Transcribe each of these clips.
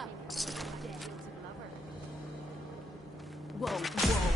up. Whoa, whoa.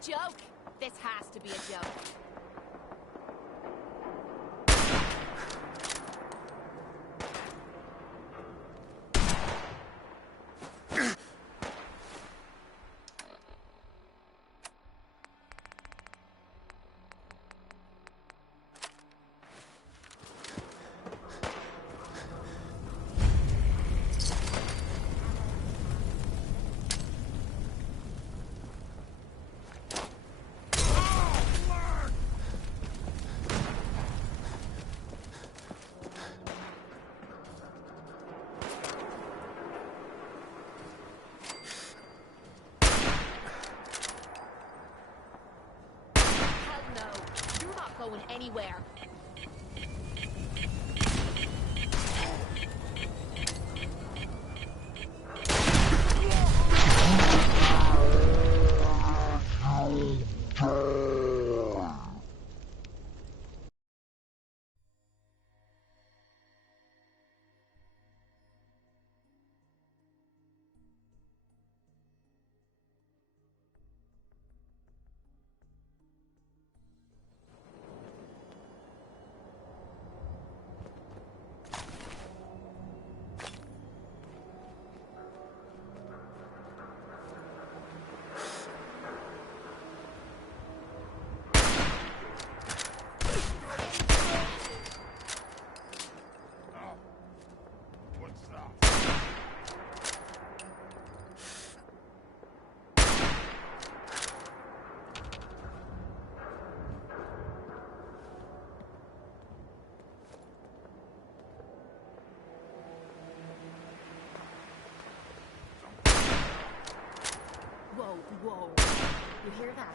Joke? This has to be a joke. Going anywhere. You hear that?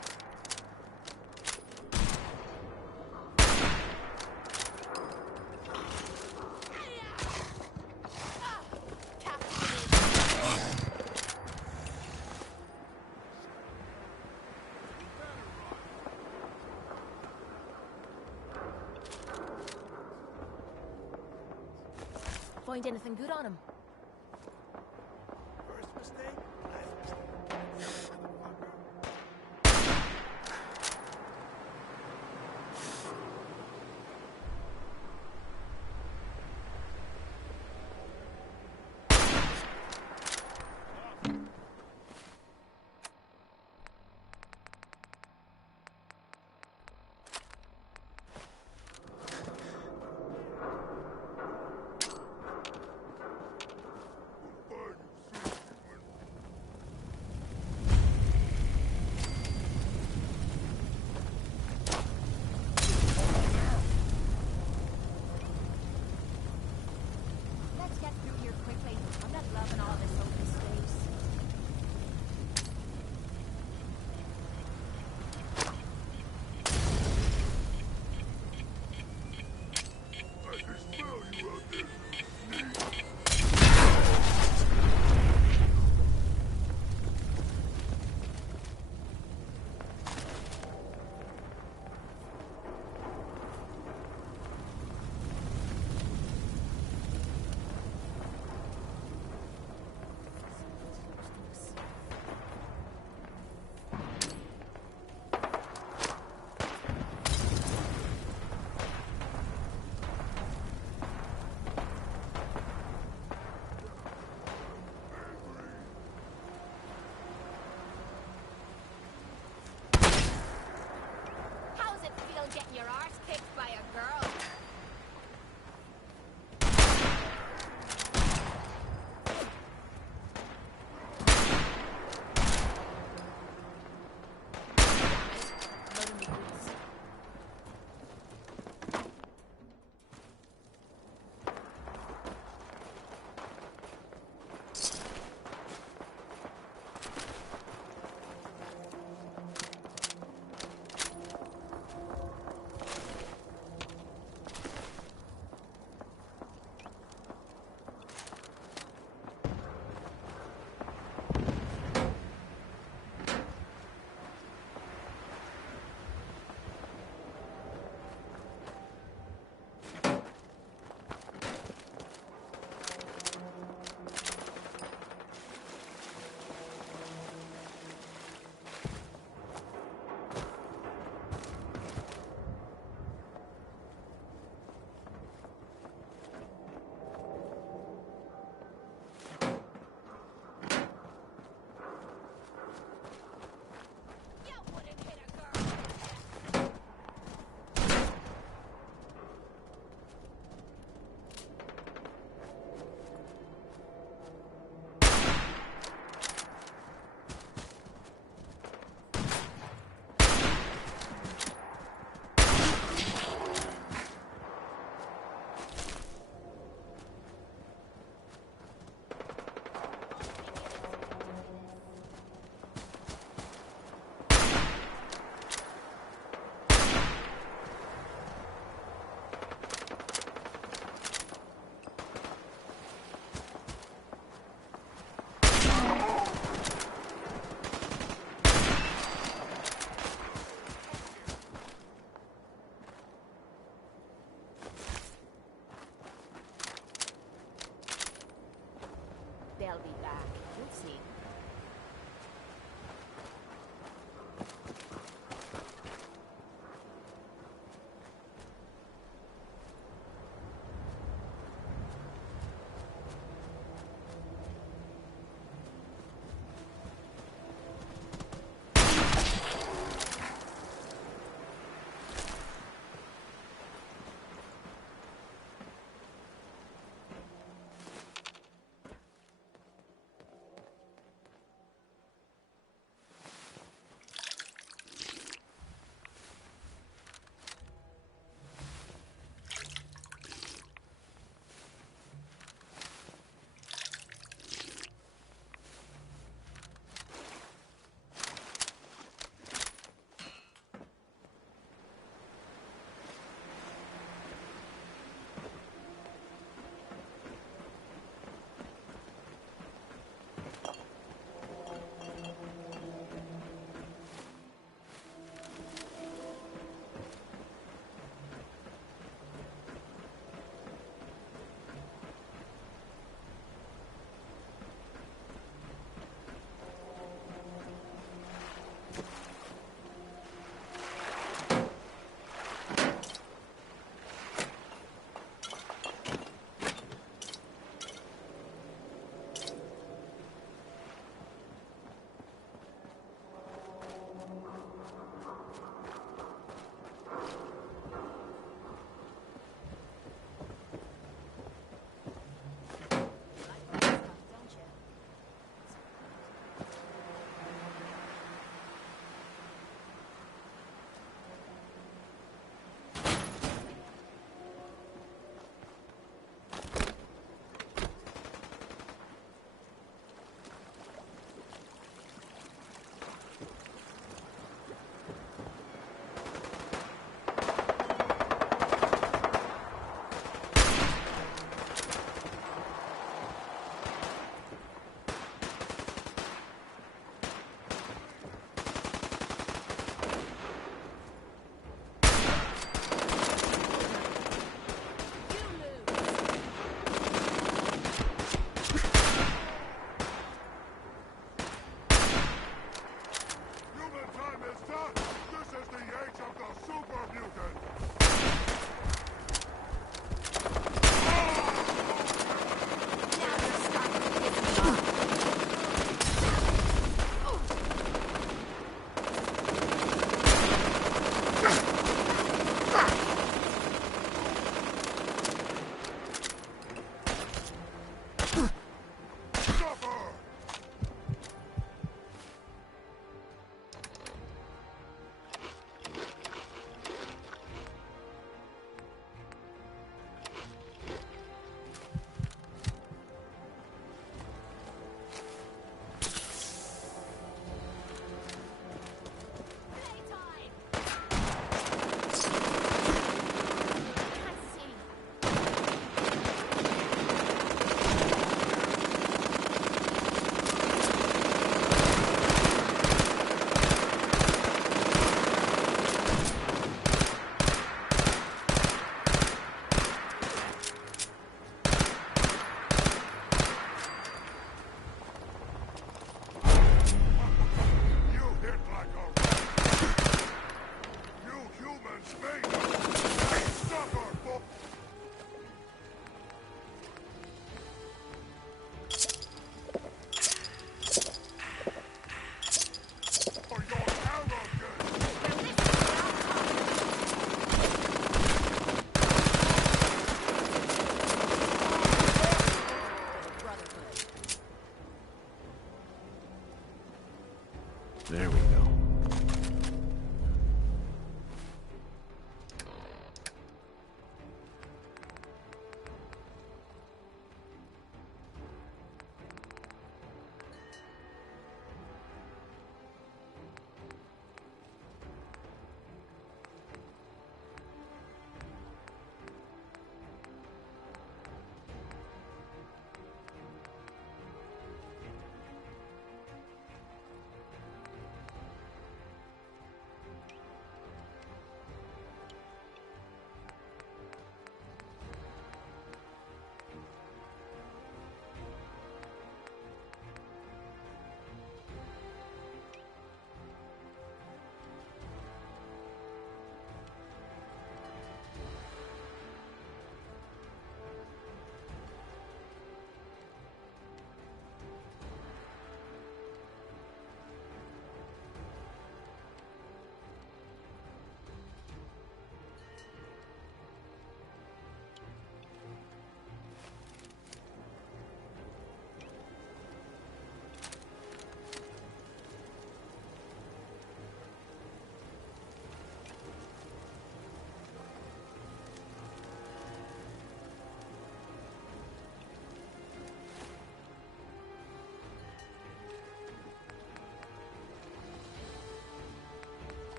Find anything good on him? First mistake, last mistake.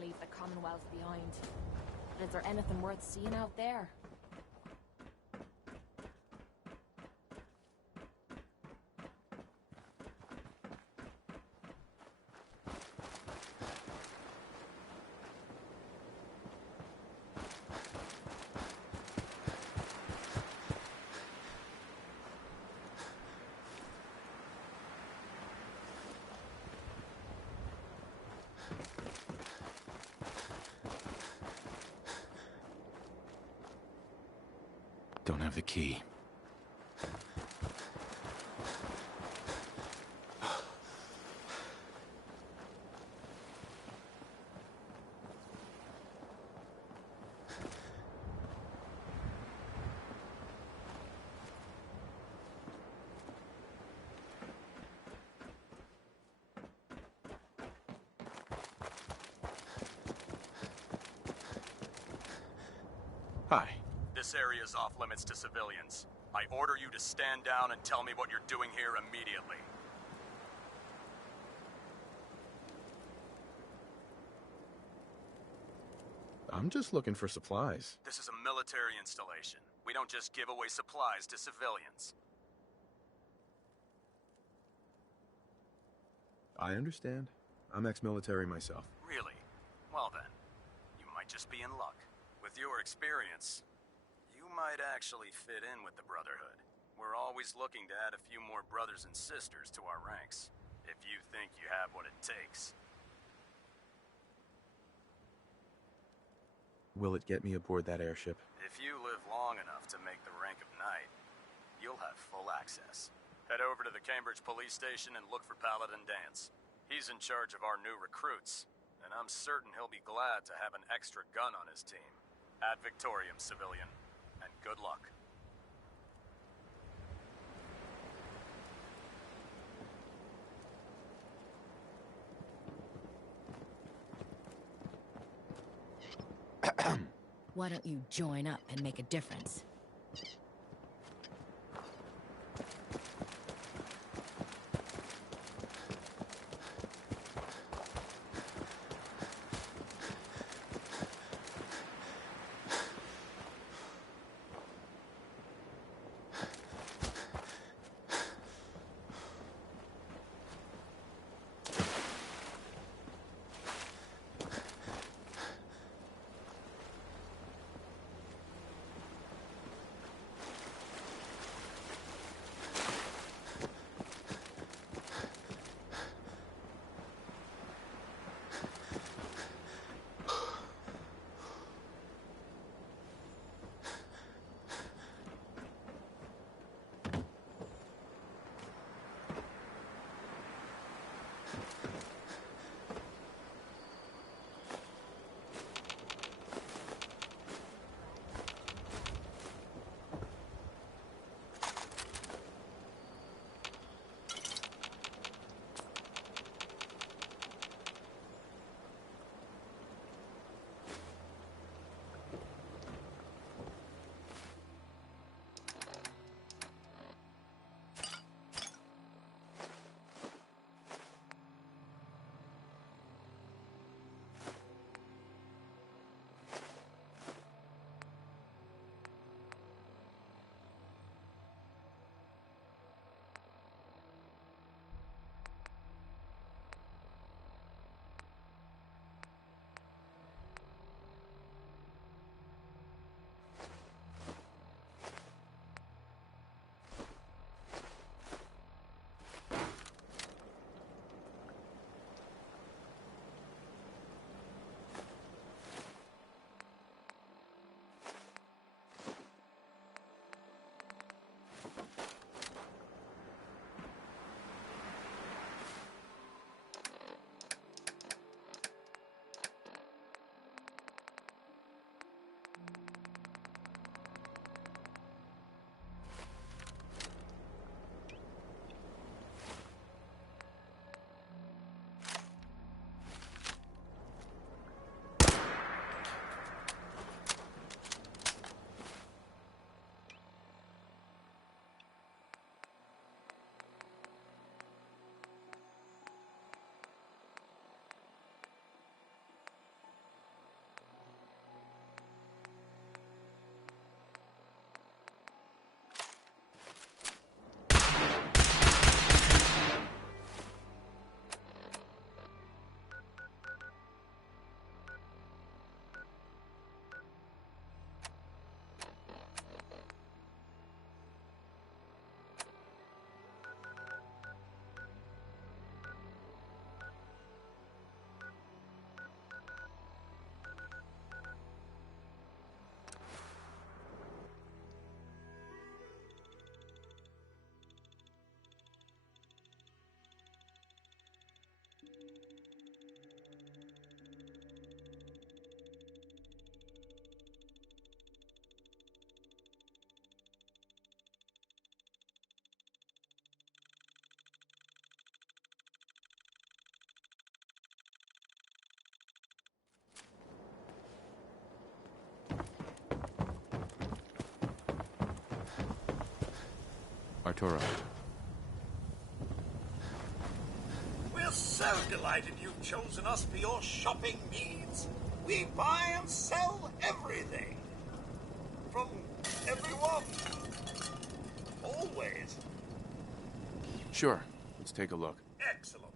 and leave the Commonwealth behind. But is there anything worth seeing out there? Don't have the key. Hi. This area is off limits to civilians. I order you to stand down and tell me what you're doing here immediately. I'm just looking for supplies. This is a military installation. We don't just give away supplies to civilians. I understand. I'm ex-military myself. Really? Well then, you might just be in luck. With your experience, you might actually fit in with the Brotherhood. We're always looking to add a few more brothers and sisters to our ranks, if you think you have what it takes. Will it get me aboard that airship? If you live long enough to make the rank of knight, you'll have full access. Head over to the Cambridge police station and look for Paladin Dance. He's in charge of our new recruits, and I'm certain he'll be glad to have an extra gun on his team. Ad Victoriam, civilian, and good luck. Why don't you join up and make a difference? Arturo. We're so delighted you've chosen us for your shopping needs. We buy and sell everything. From everyone. Always. Sure. Let's take a look. Excellent.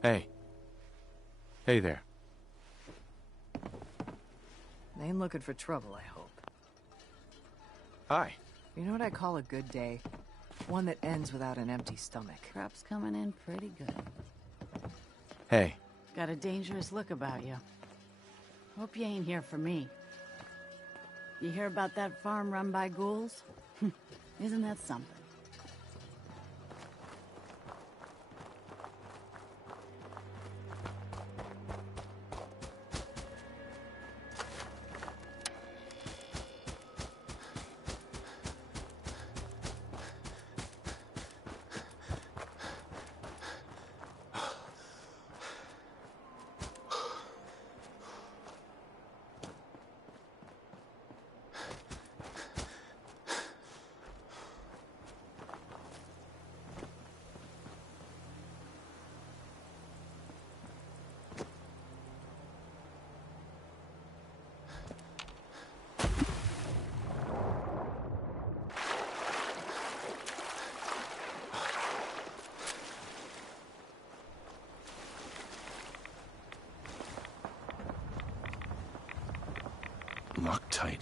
Hey. Hey there. They ain't looking for trouble, I hope. Hi. You know what I call a good day? One that ends without an empty stomach. Crop's coming in pretty good. Hey. Got a dangerous look about you. Hope you ain't here for me. You hear about that farm run by ghouls? Isn't that something? Locked tight.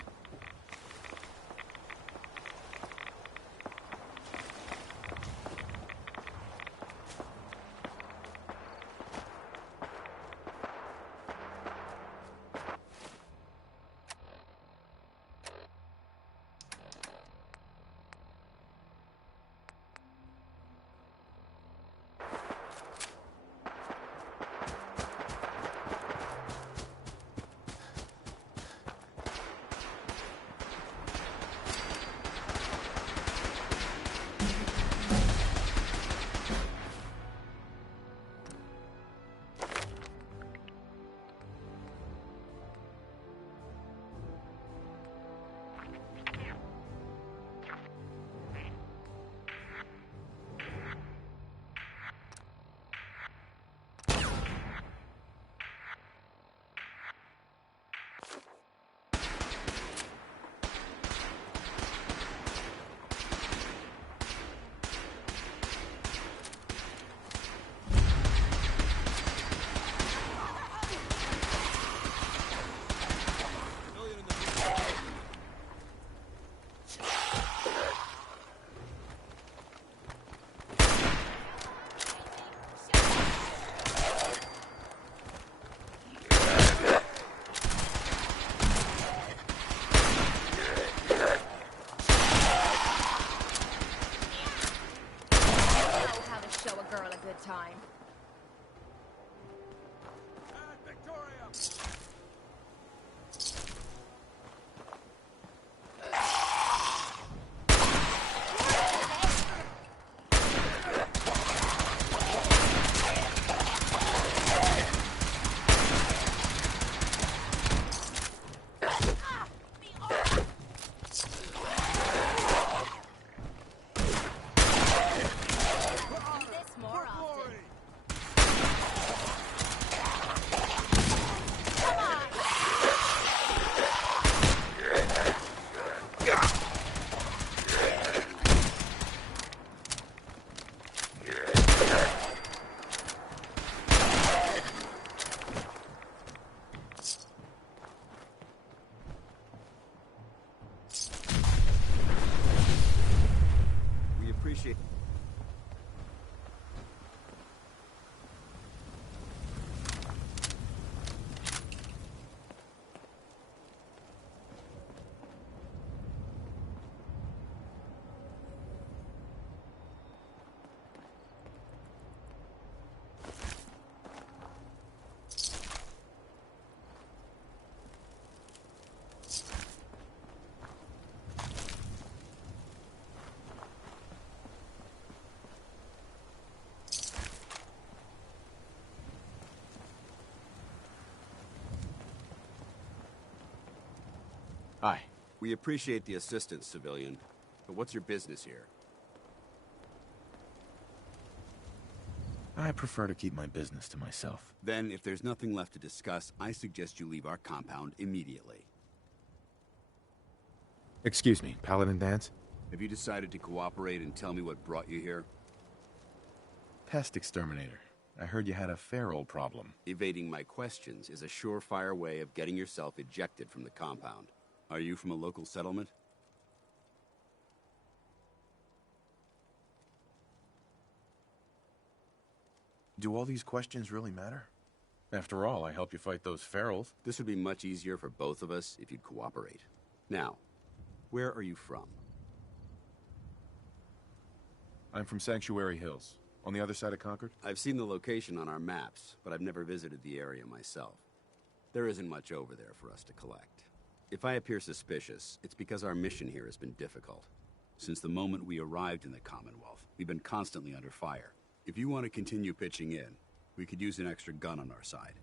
Hi. We appreciate the assistance, civilian. But what's your business here? I prefer to keep my business to myself. Then, if there's nothing left to discuss, I suggest you leave our compound immediately. Excuse me, Paladin Dance? Have you decided to cooperate and tell me what brought you here? Pest exterminator. I heard you had a feral problem. Evading my questions is a surefire way of getting yourself ejected from the compound. Are you from a local settlement? Do all these questions really matter? After all, I helped you fight those ferals. This would be much easier for both of us if you'd cooperate. Now, where are you from? I'm from Sanctuary Hills, on the other side of Concord. I've seen the location on our maps, but I've never visited the area myself. There isn't much over there for us to collect. If I appear suspicious, it's because our mission here has been difficult. Since the moment we arrived in the Commonwealth, we've been constantly under fire. If you want to continue pitching in, we could use an extra gun on our side.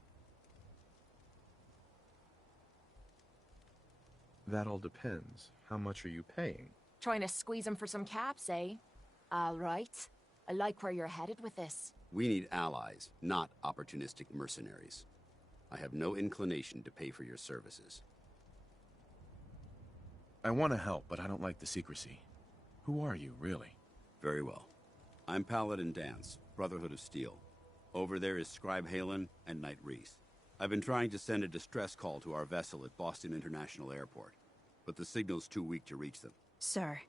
That all depends. How much are you paying? Trying to squeeze him for some caps, eh? All right. I like where you're headed with this. We need allies, not opportunistic mercenaries. I have no inclination to pay for your services. I want to help, but I don't like the secrecy. Who are you, really? Very well. I'm Paladin Dance, Brotherhood of Steel. Over there is Scribe Halen and Knight Reese. I've been trying to send a distress call to our vessel at Boston International Airport, but the signal's too weak to reach them. Sir,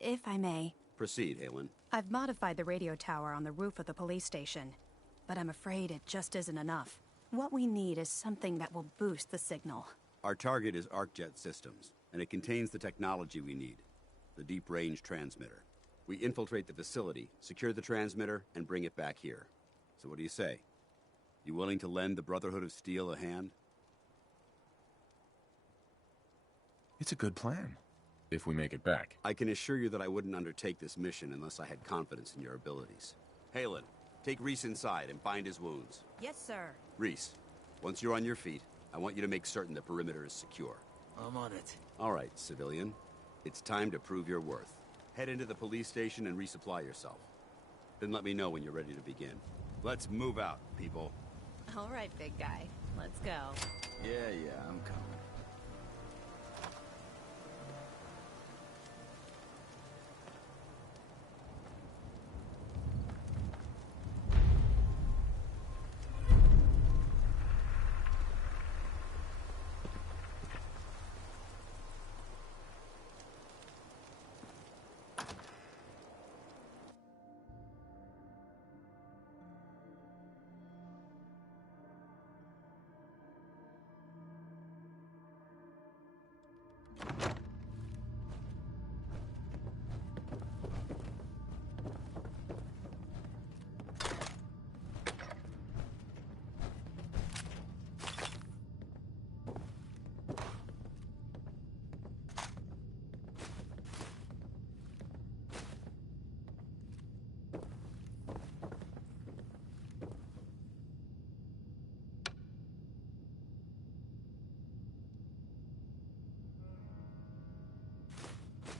if I may. Proceed, Halen. I've modified the radio tower on the roof of the police station, but I'm afraid it just isn't enough. What we need is something that will boost the signal. Our target is ArcJet Systems, and it contains the technology we need, the deep-range transmitter. We infiltrate the facility, secure the transmitter, and bring it back here. So what do you say? You willing to lend the Brotherhood of Steel a hand? It's a good plan. If we make it back. I can assure you that I wouldn't undertake this mission unless I had confidence in your abilities. Halen, take Reese inside and bind his wounds. Yes, sir. Reese, once you're on your feet, I want you to make certain the perimeter is secure. I'm on it. All right, civilian. It's time to prove your worth. Head into the police station and resupply yourself. Then let me know when you're ready to begin. Let's move out, people. All right, big guy. Let's go. Yeah, I'm coming.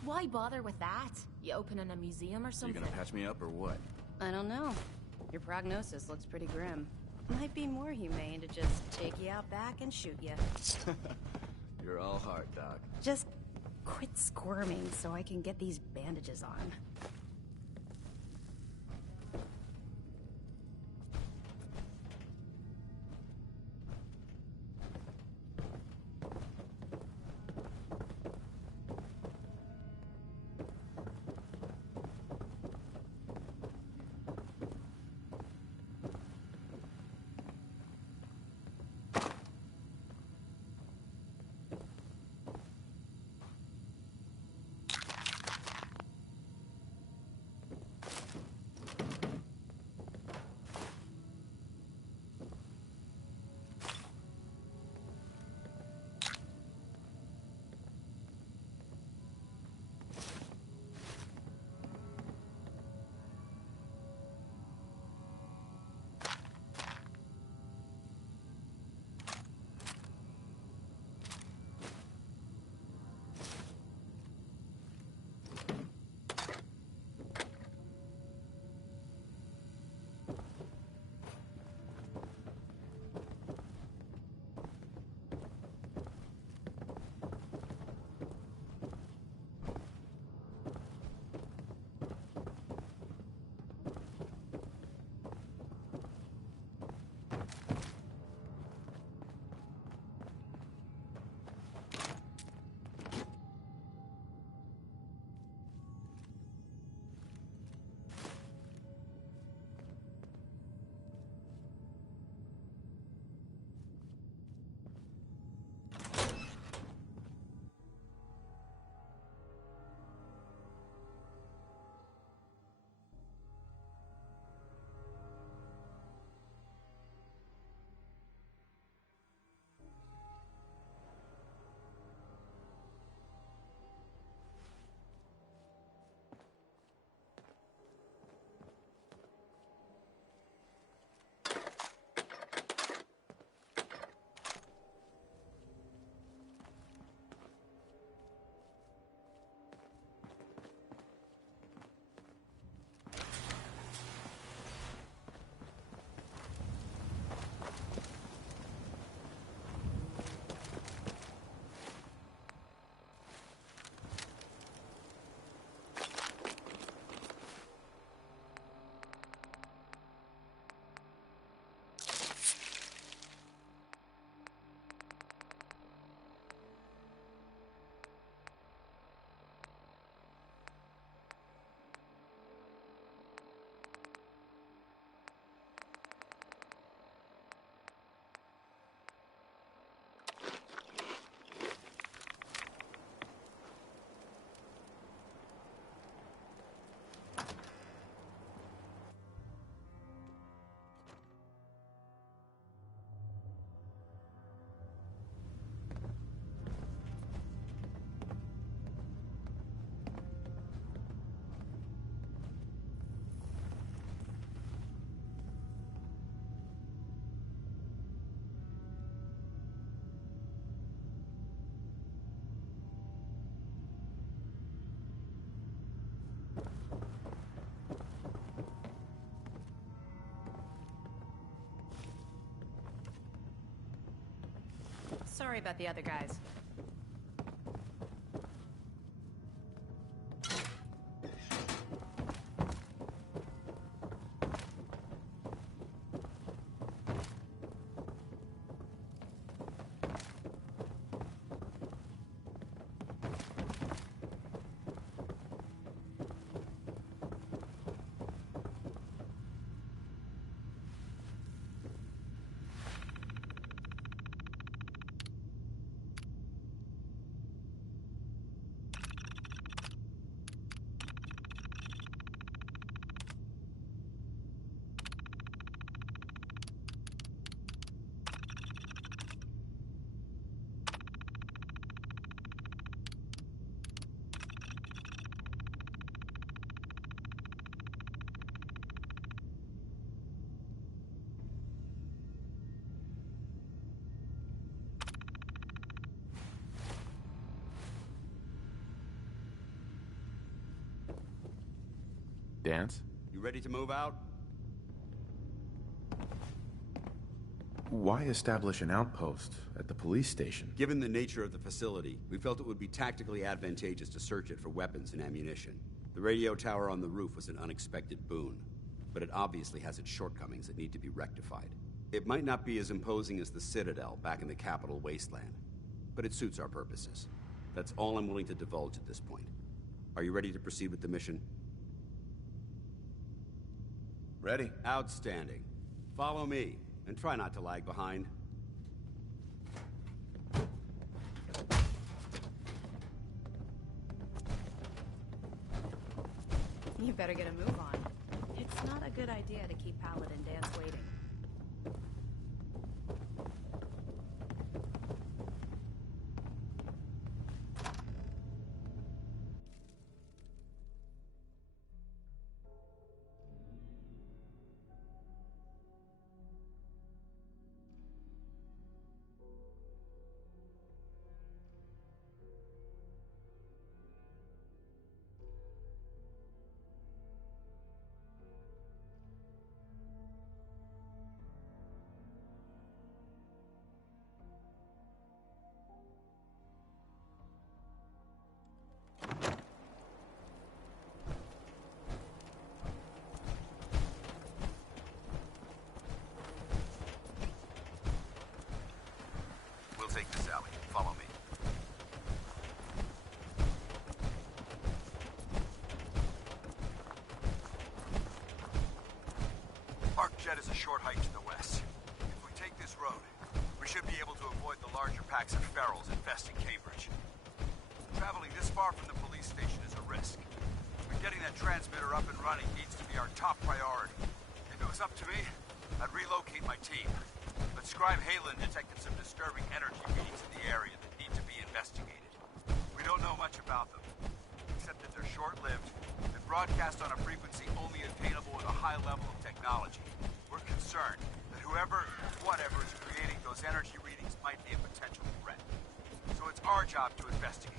Why bother with that? You open in a museum or You something? gonna patch me up or what? I don't know. Your prognosis looks pretty grim. Might be more humane to just take you out back and shoot you. You're all heart, Doc. Just quit squirming so I can get these bandages on. Sorry about the other guys. Dance? You ready to move out? Why establish an outpost at the police station? Given the nature of the facility, we felt it would be tactically advantageous to search it for weapons and ammunition. The radio tower on the roof was an unexpected boon, but it obviously has its shortcomings that need to be rectified. It might not be as imposing as the Citadel back in the capital wasteland, but it suits our purposes. That's all I'm willing to divulge at this point. Are you ready to proceed with the mission? Ready. Outstanding. Follow me, and try not to lag behind. You better get a move on. It's not a good idea to keep Paladin Dance waiting. We'll take this alley. Follow me. Arcjet is a short hike to the west. If we take this road, we should be able to avoid the larger packs of ferals infesting Cambridge. Traveling this far from the police station is a risk. But getting that transmitter up and running needs to be our top priority. If it was up to me, I'd relocate my team. But Scribe Halen detected some disturbing energy readings in the area that need to be investigated. We don't know much about them, except that they're short-lived and broadcast on a frequency only attainable with a high level of technology. We're concerned that whoever, whatever is creating those energy readings might be a potential threat. So it's our job to investigate.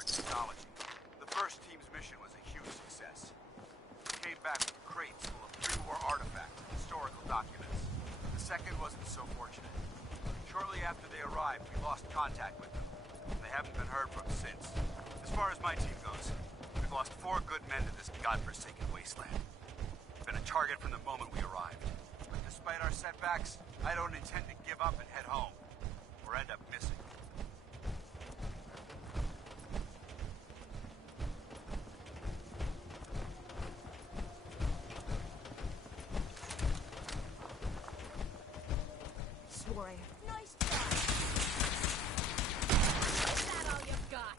Technology. The first team's mission was a huge success. They came back with crates full of pre-war artifacts and historical documents. The second wasn't so fortunate. Shortly after they arrived, we lost contact with them. They haven't been heard from since. As far as my team goes, we've lost 4 good men to this godforsaken wasteland. We've been a target from the moment we arrived. But despite our setbacks, I don't intend to give up and head home, or end up missing. Nice try. Is that all you've got?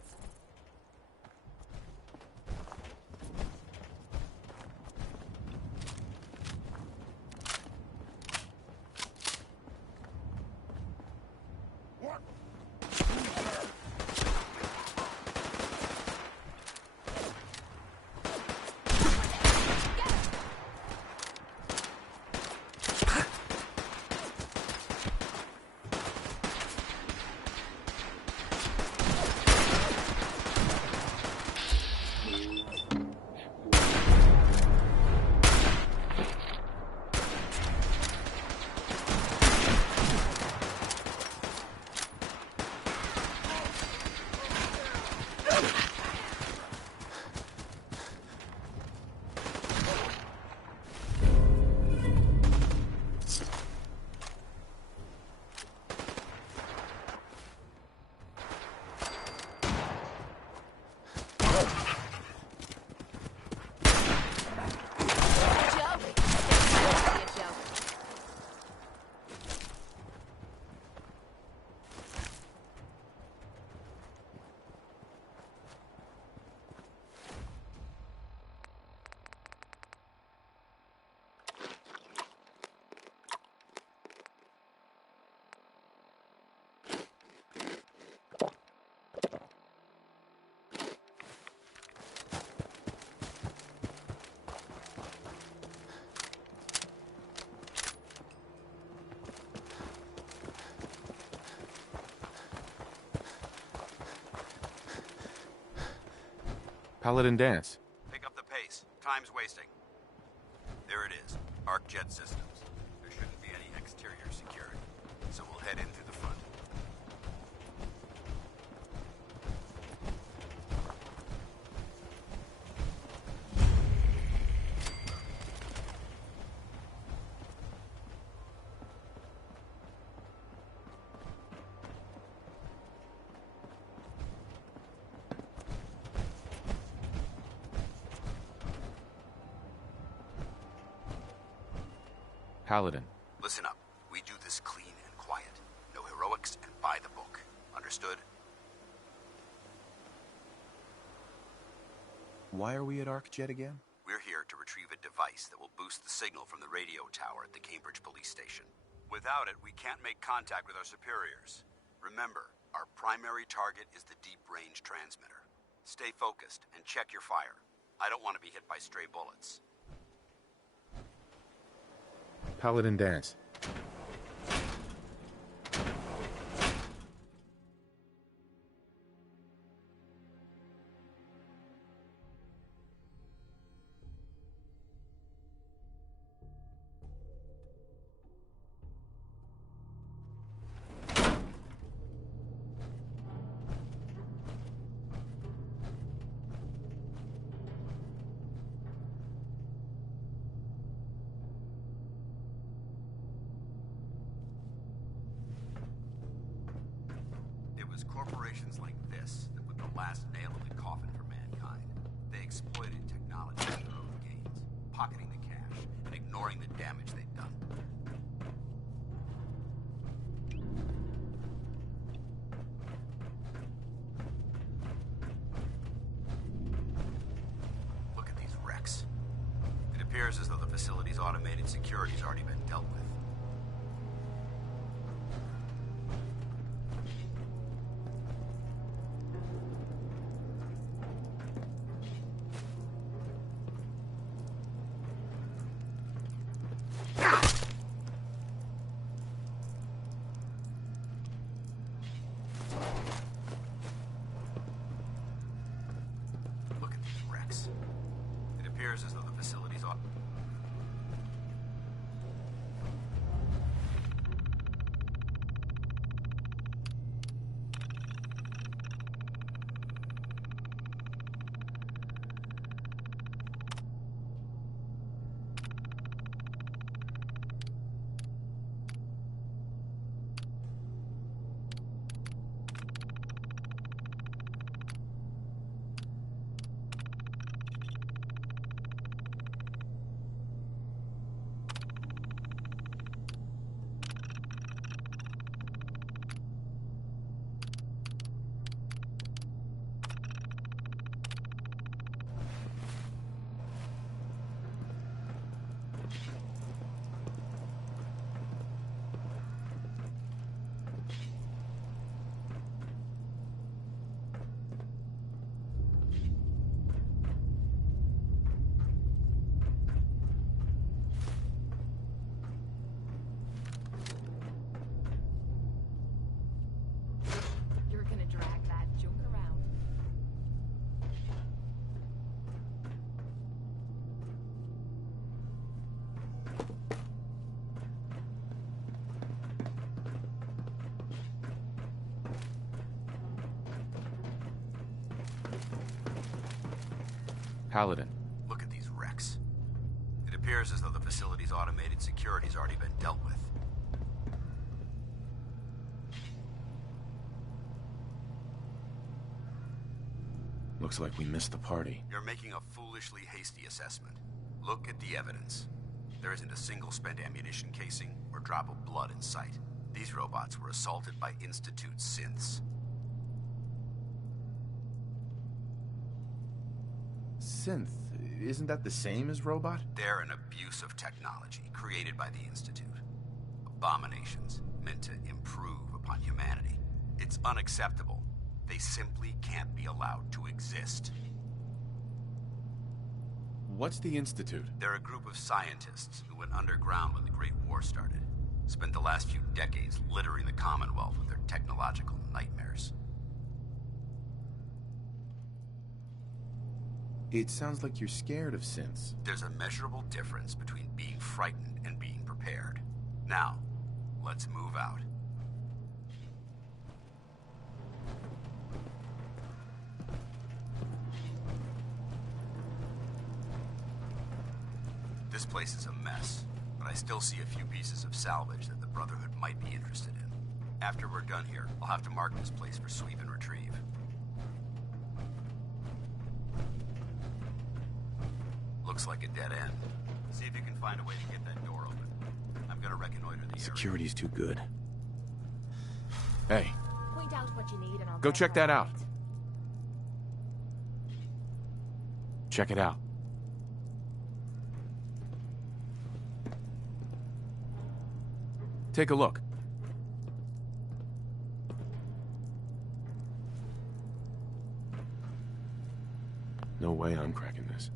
What? Paladin Dance. Pick up the pace. Time's wasting. There it is. Arc jet systems. There shouldn't be any exterior security. So we'll head in through the front. Paladin. Listen up. We do this clean and quiet. No heroics and by the book. Understood? Why are we at ArcJet again? We're here to retrieve a device that will boost the signal from the radio tower at the Cambridge police station. Without it, we can't make contact with our superiors. Remember, our primary target is the deep-range transmitter. Stay focused and check your fire. I don't want to be hit by stray bullets. Paladin Dance. Corporations like this that put the last nail in the coffin for mankind. They exploited technology for their own gains, pocketing the cash and ignoring the damage they've done. Look at these wrecks. It appears as though the facility's automated security's already been dealt with. As though the facility's off. Paladin. Look at these wrecks. It appears as though the facility's automated security's already been dealt with. Looks like we missed the party. You're making a foolishly hasty assessment. Look at the evidence. There isn't a single spent ammunition casing or drop of blood in sight. These robots were assaulted by Institute synths. Synth? Isn't that the same as robot? They're an abuse of technology created by the Institute. Abominations meant to improve upon humanity. It's unacceptable. They simply can't be allowed to exist. What's the Institute? They're a group of scientists who went underground when the Great War started. Spent the last few decades littering the Commonwealth with their technological nightmares. It sounds like you're scared of synths. There's a measurable difference between being frightened and being prepared. Now, let's move out. This place is a mess, but I still see a few pieces of salvage that the Brotherhood might be interested in. After we're done here, I'll have to mark this place for sweep and retrieve. Looks like a dead end. See if you can find a way to get that door open. I'm gonna reconnoiter the area. Security's too good. Hey, Point out what you need and I'll go get check her that out. right. Check it out. Take a look. No way I'm cracking this.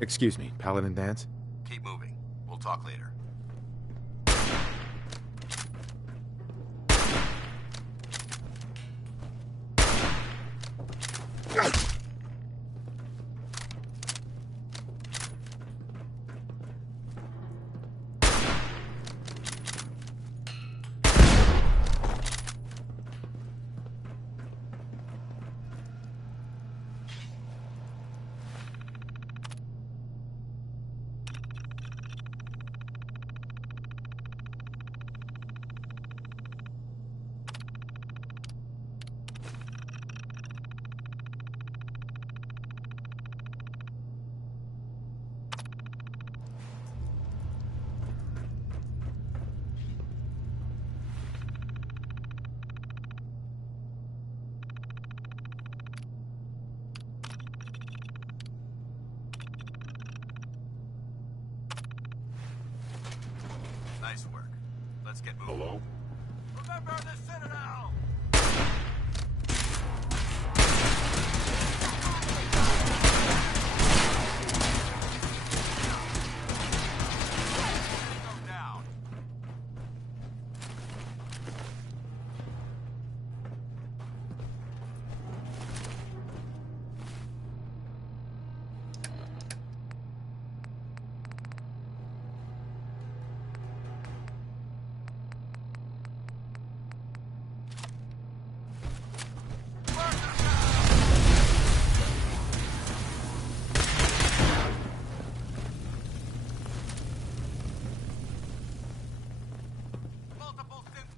Excuse me, Paladin Dance? Keep moving. We'll talk later. Nice work. Let's get moving. Hello? Remember the Citadel! Go down.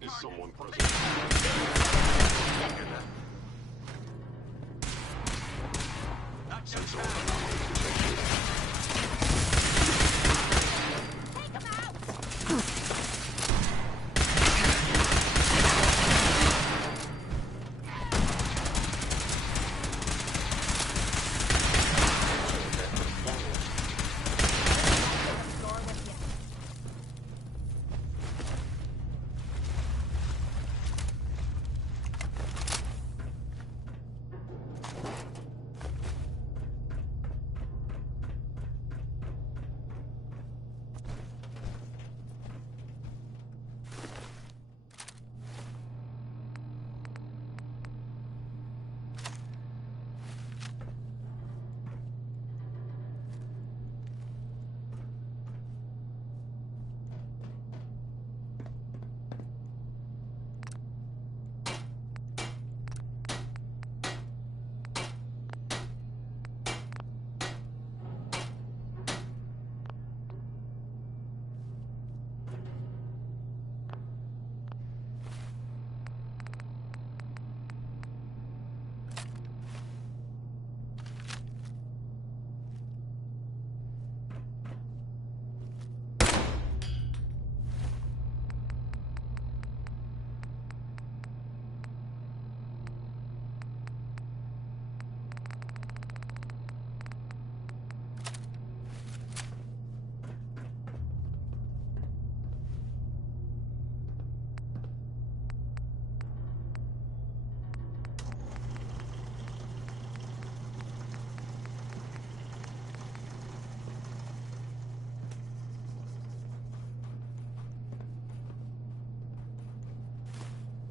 Is someone present? Sensor anomaly detected. Take him out!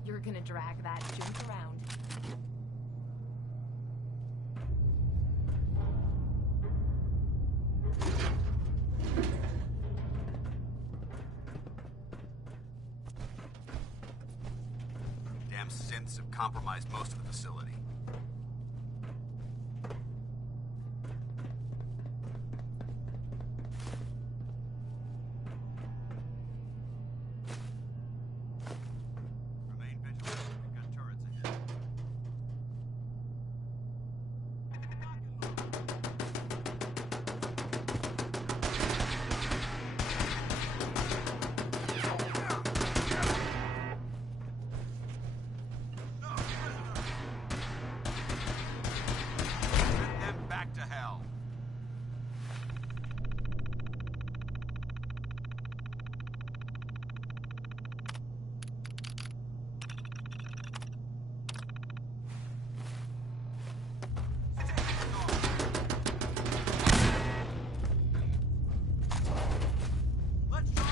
You're gonna drag that junk around. Damn synths have compromised most of the facility. Remain vigilant. We've got turrets ahead. Send them back to hell. Let's go.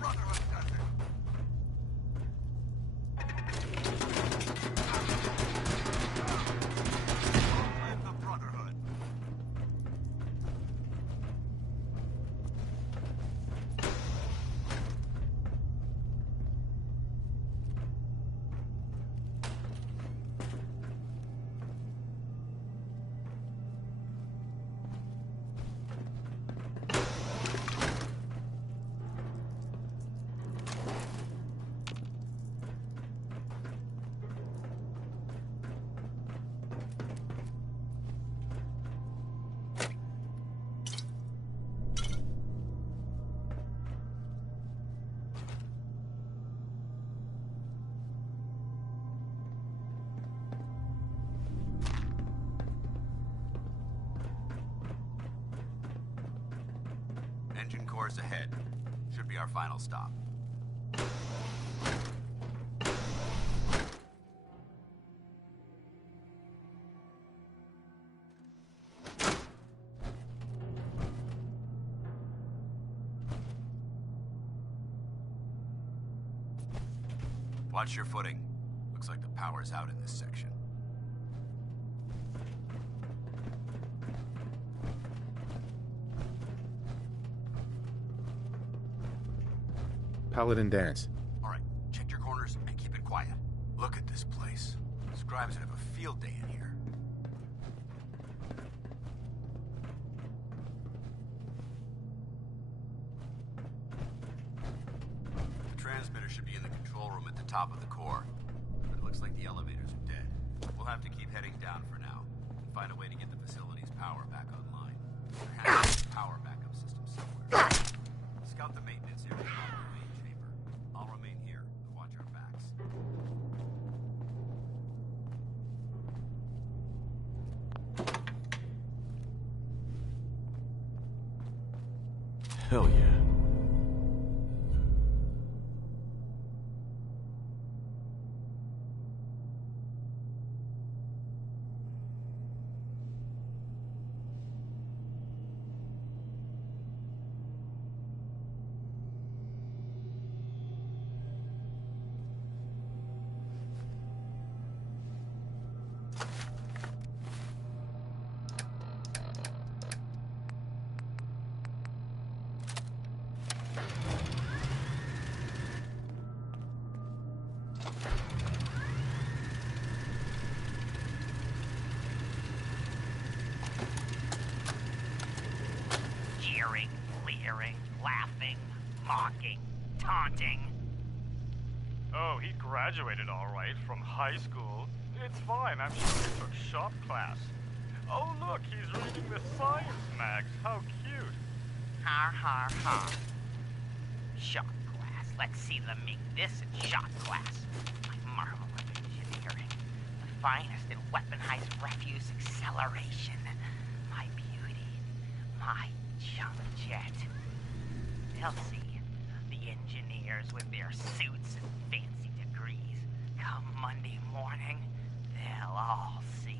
Brotherhood does it. Long live the Brotherhood. Engine cores ahead. Should be our final stop. Watch your footing. Looks like the power's out in this section. Paladin Dance. All right, check your corners and keep it quiet. Look at this place. Scribes would have a field day in here. The transmitter should be in the control room at the top of the core, but it looks like the elevators are dead. We'll have to keep heading down for now and find a way to get the facility's power back online. There has to be a power backup system somewhere. Scout the maintenance area along the main chamber. I'll remain here to watch our backs. Hell yeah. Jeering, leering, laughing, mocking, taunting. Oh, he graduated all right from high school. It's fine, I'm sure he took shop class. Oh, look, he's reading the science mags. How cute. Har har har. Shop class. Let's see them make this in shop class. I marvel at engineering. The finest in weaponized refuse acceleration. My beauty. My jump jet. They'll see. The engineers with their suits and fancy degrees. Come Monday morning, they'll all see.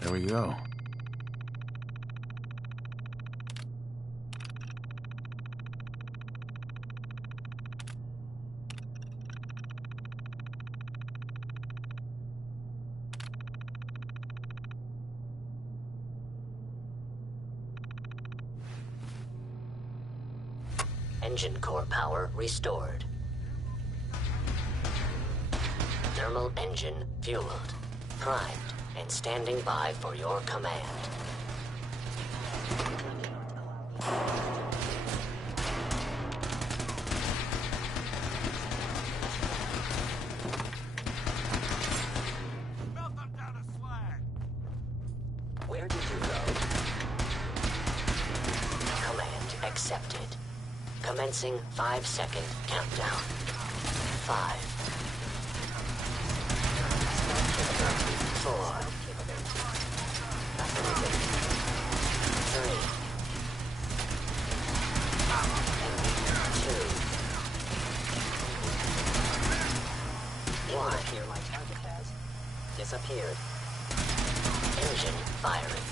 There we go. Engine core power restored. Thermal engine fueled, primed, and standing by for your command. Melt them down to slag. Where did you go? Command accepted. Commencing 5-second countdown. 5, 4, 3, 2, 1. Here my target has disappeared. Engine firing.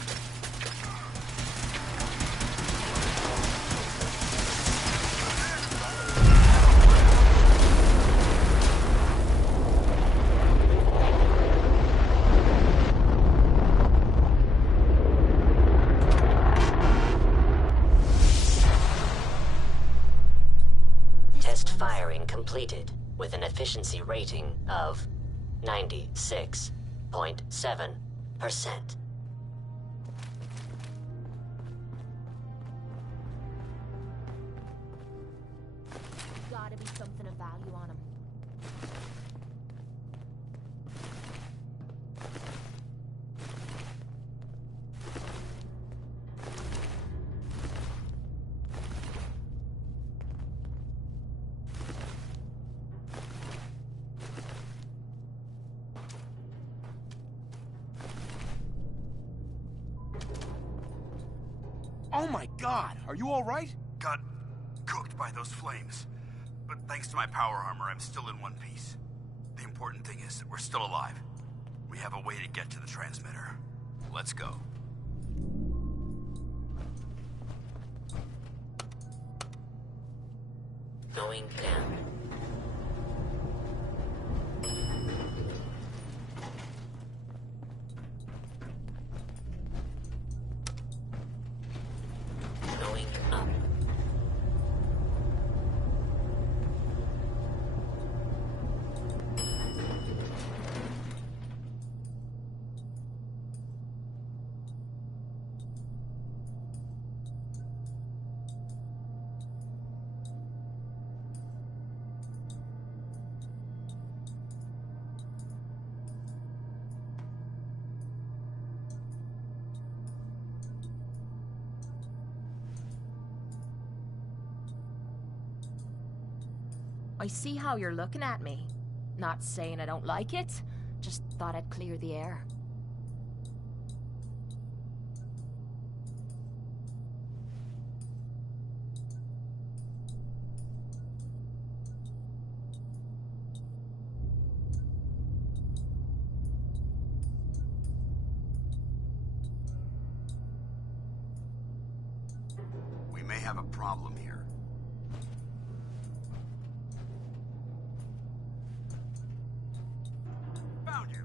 Firing completed with an efficiency rating of 96.7%. Gotta be something of value on him. Oh my god, are you alright? Got cooked by those flames. But thanks to my power armor, I'm still in one piece. The important thing is that we're still alive. We have a way to get to the transmitter. Let's go. Going down. Going up. I see how you're looking at me. Not saying I don't like it, just thought I'd clear the air. We may have a problem here. Found you!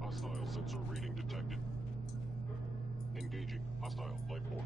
Hostile sensor reading detected. Engaging hostile life form.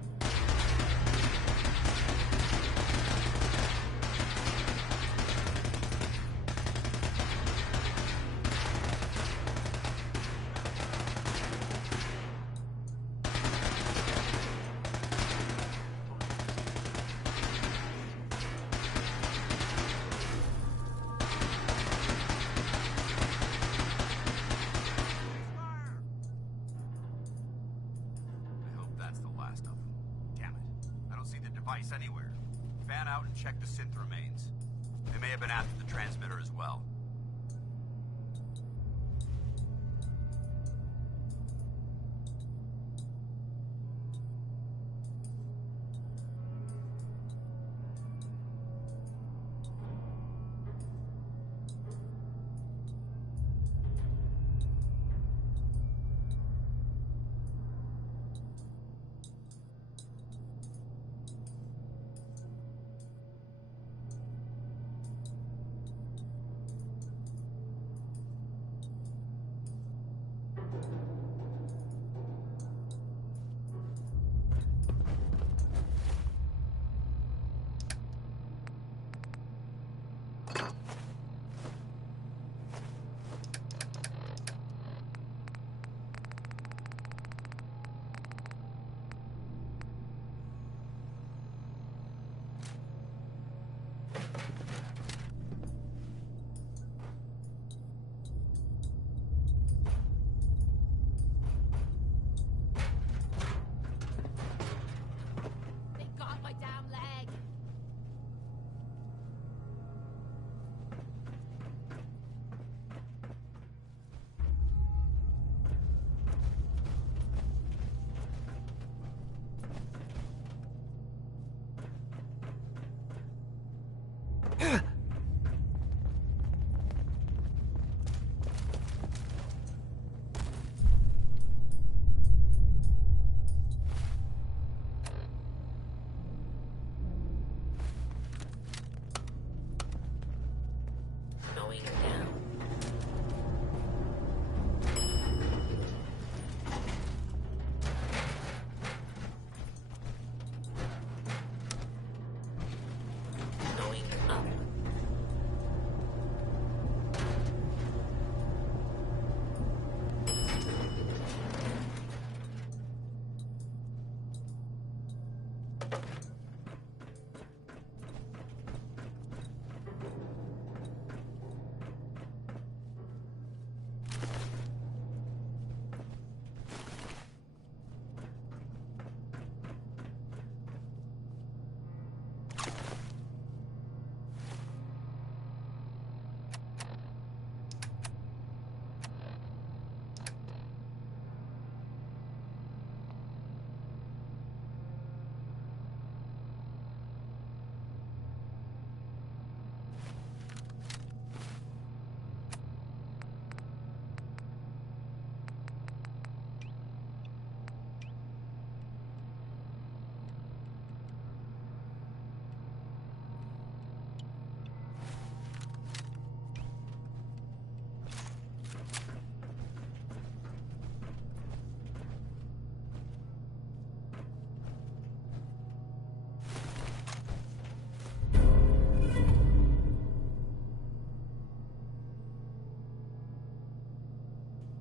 Anywhere. Fan out and check the synth remains. They may have been after the transmitter as well.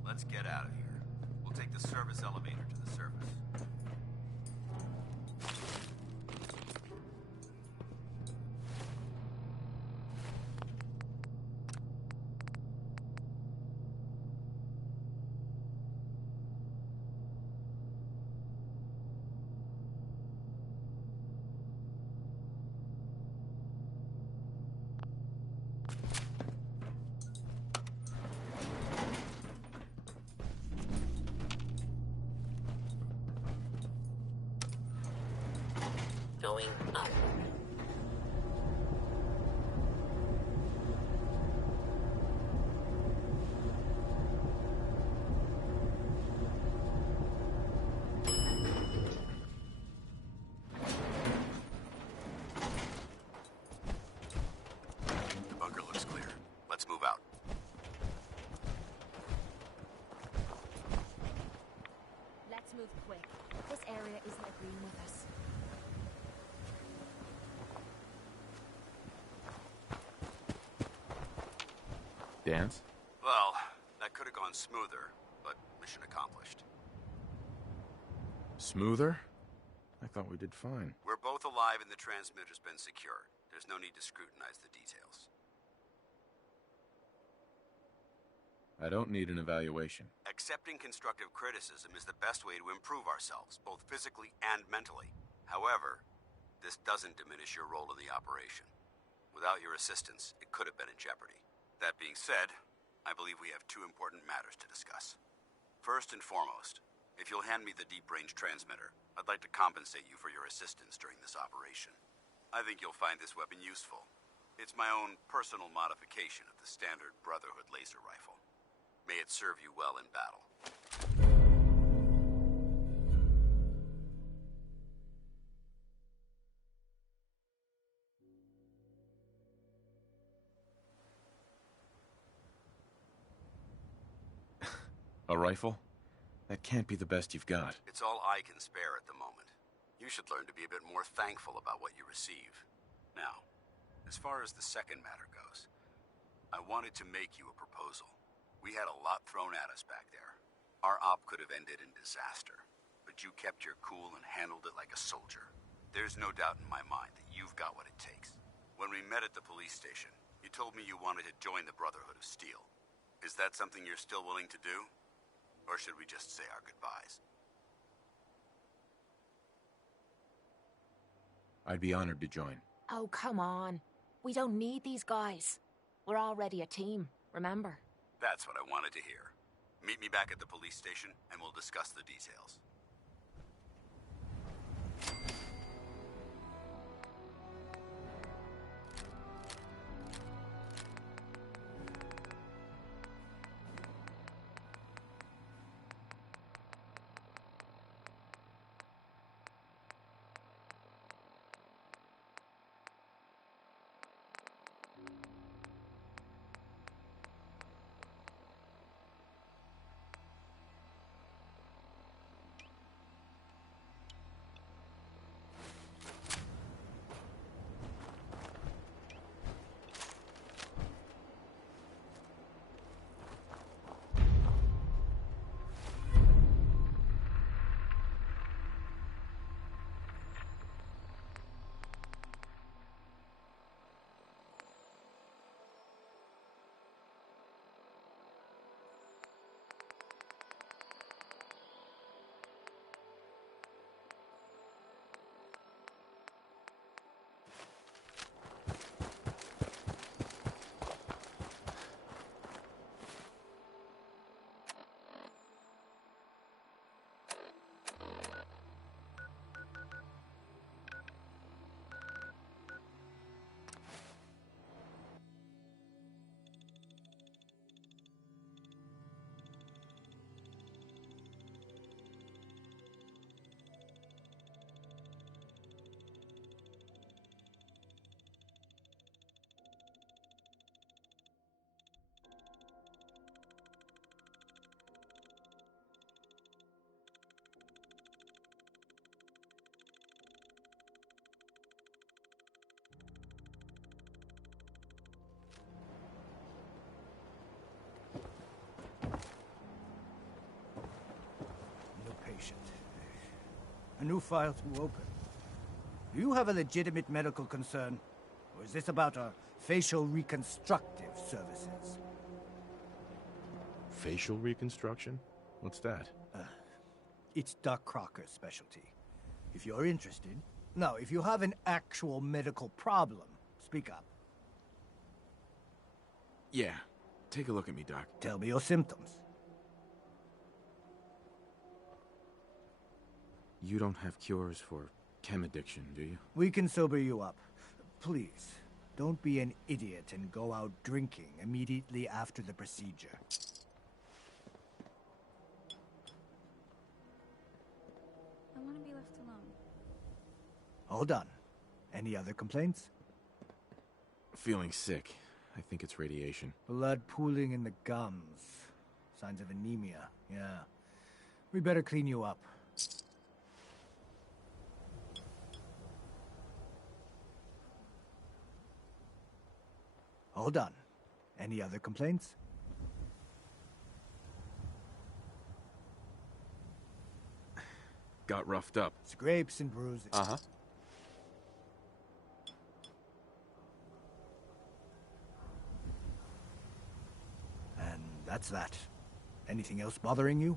Let's get out of here. We'll take the service elevator to the surface. Going up. The bunker looks clear. Let's move out. Let's move quick. This area isn't agreeing with us. Dance? Well, that could have gone smoother, but mission accomplished. Smoother? I thought we did fine. We're both alive and the transmitter's been secured. There's no need to scrutinize the details. I don't need an evaluation. Accepting constructive criticism is the best way to improve ourselves, both physically and mentally. However, this doesn't diminish your role in the operation. Without your assistance, it could have been in jeopardy. That being said, I believe we have two important matters to discuss. First and foremost, if you'll hand me the deep-range transmitter, I'd like to compensate you for your assistance during this operation. I think you'll find this weapon useful. It's my own personal modification of the standard Brotherhood laser rifle. May it serve you well in battle. A rifle? That can't be the best you've got. It's all I can spare at the moment. You should learn to be a bit more thankful about what you receive. Now, as far as the second matter goes, I wanted to make you a proposal. We had a lot thrown at us back there. Our op could have ended in disaster, but you kept your cool and handled it like a soldier. There's no doubt in my mind that you've got what it takes. When we met at the police station, you told me you wanted to join the Brotherhood of Steel. Is that something you're still willing to do? Or should we just say our goodbyes? I'd be honored to join. Oh, come on. We don't need these guys. We're already a team, remember? That's what I wanted to hear. Meet me back at the police station, and we'll discuss the details. A new file to open. Do you have a legitimate medical concern? Or is this about our facial reconstructive services? Facial reconstruction? What's that? It's Doc Crocker's specialty. If you're interested... No, if you have an actual medical problem, speak up. Yeah. Take a look at me, Doc. Tell me your symptoms. You don't have cures for chem addiction, do you? We can sober you up. Please, don't be an idiot and go out drinking immediately after the procedure. I want to be left alone. All done. Any other complaints? Feeling sick. I think it's radiation. Blood pooling in the gums. Signs of anemia, yeah. We better clean you up. All done. Any other complaints? Got roughed up. Scrapes and bruises. Uh-huh. And that's that. Anything else bothering you?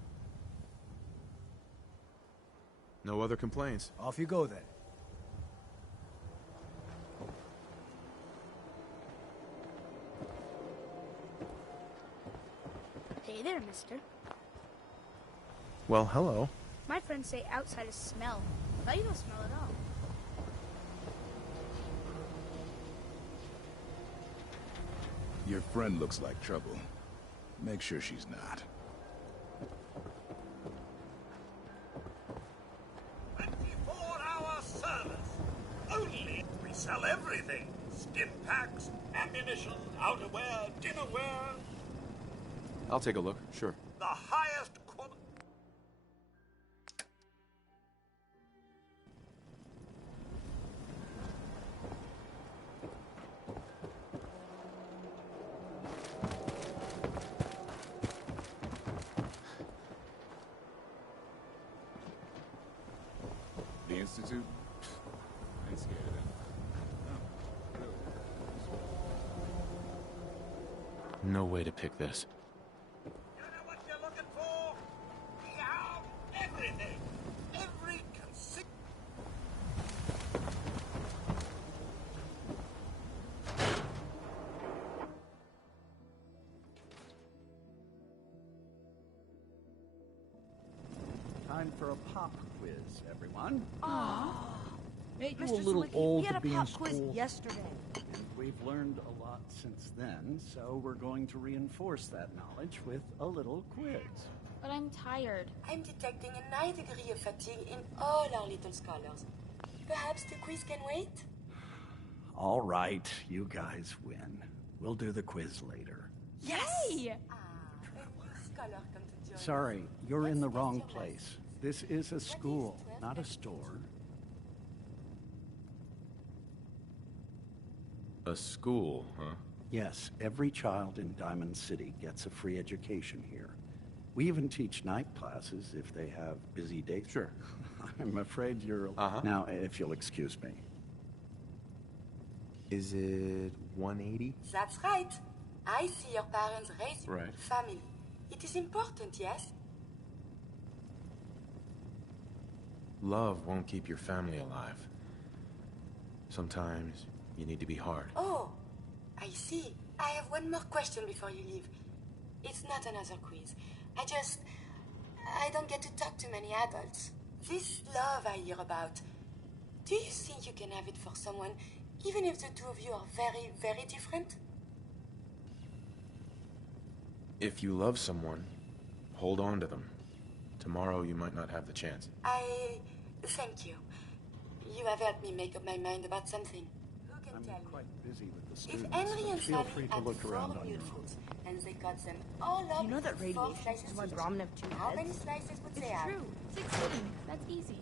No other complaints. Off you go, then. Hey there, mister. Well, hello. My friends say outsiders smell. But you don't smell at all. Your friend looks like trouble. Make sure she's not. 24-hour service. Only we sell everything. Stim packs, ammunition, outerwear, dinnerware. I'll take a look, sure. The highest quality. The Institute? I ain't scared of them. No way to pick this. You know what you're looking for? We have everything. Every Time for a pop quiz, everyone. Aww. Ain't you a Mr. little Zwicky, old we had to a be in pop school? quiz yesterday. And we've learned a lot since then, so we're going to reinforce that knowledge with a little quiz. But I'm tired. I'm detecting a high degree of fatigue in all our little scholars. Perhaps the quiz can wait? All right, you guys win. We'll do the quiz later. Yes! Yay! A new scholar come to join us. Sorry, you're in the wrong place. This is a school, not a store. A school, huh? Yes, every child in Diamond City gets a free education here. We even teach night classes if they have busy days. Sure. I'm afraid you're... Now, if you'll excuse me. Is it 180? That's right. I see your parents raise you Right. family. It is important, yes? Love won't keep your family alive. Sometimes you need to be hard. Oh, I see. I have one more question before you leave. It's not another quiz. I don't get to talk to many adults. This love I hear about, do you think you can have it for someone, even if the two of you are very, very different? If you love someone, hold on to them. Tomorrow you might not have the chance. Thank you. You have helped me make up my mind about something. Who can I'm tell quite busy with the me? If students, Henry but and feel Sally free to had look 4 around on your beautiful, and they cut them all up You know that into 4 radiation slices is why each. Brahmin have 2 How heads? many slices would It's they have? true. 16. That's easy.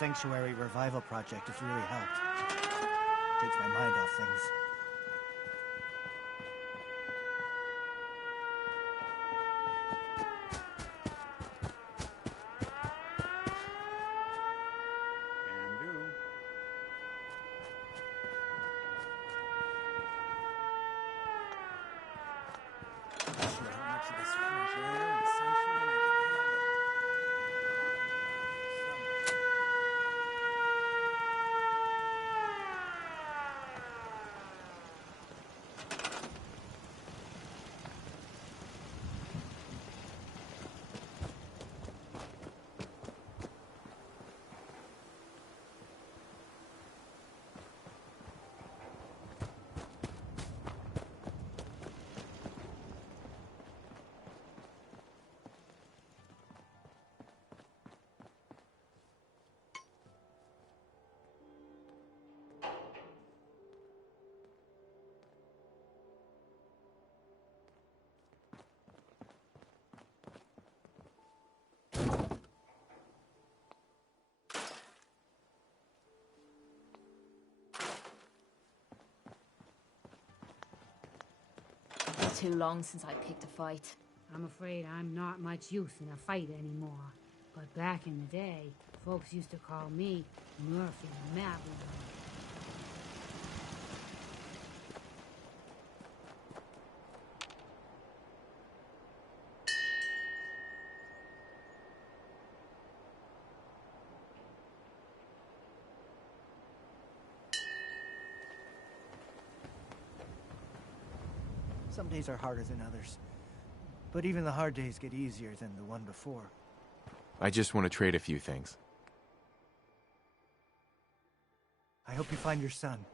sanctuary revival project has really helped. Takes my mind off things. Too long since I picked a fight. I'm afraid I'm not much use in a fight anymore. But back in the day, folks used to call me Murphy Mablin. Some days are harder than others. But even the hard days get easier than the one before. I just want to trade a few things. I hope you find your son.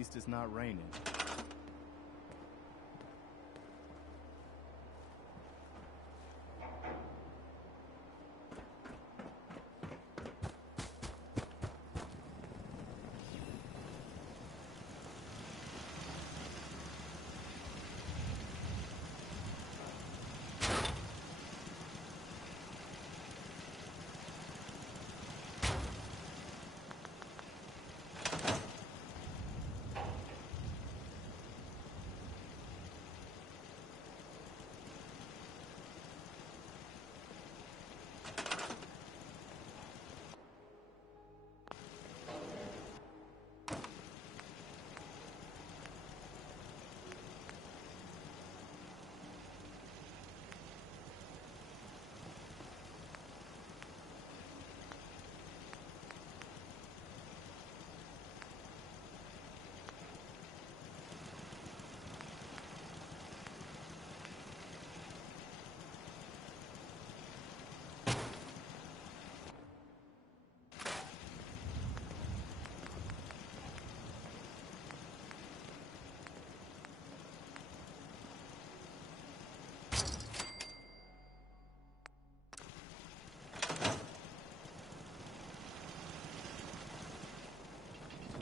least it's not raining.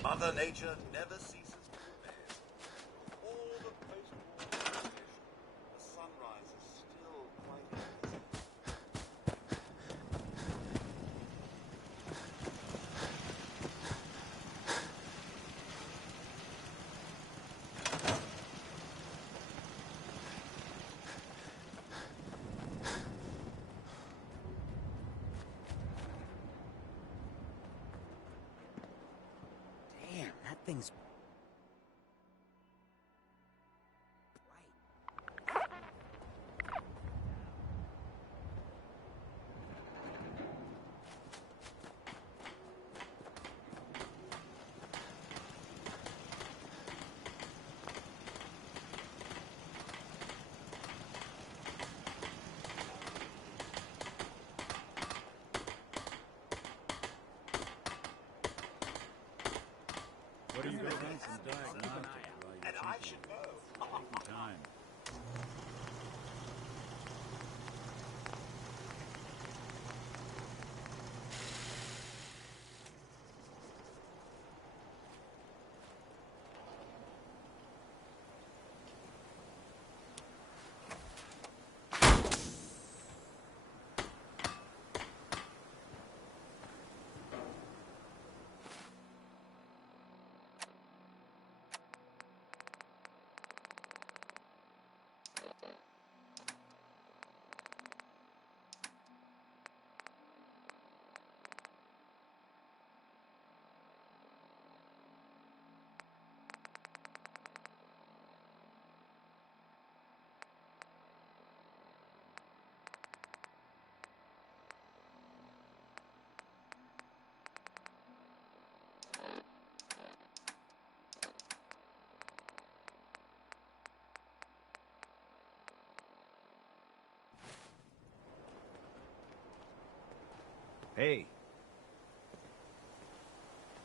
Mother Nature never ceases to amaze. All the post-war creation, the sunrise is still quite easy. Damn, that thing's... What are you doing? Some diagnostic. And I should know. Taking time. Hey.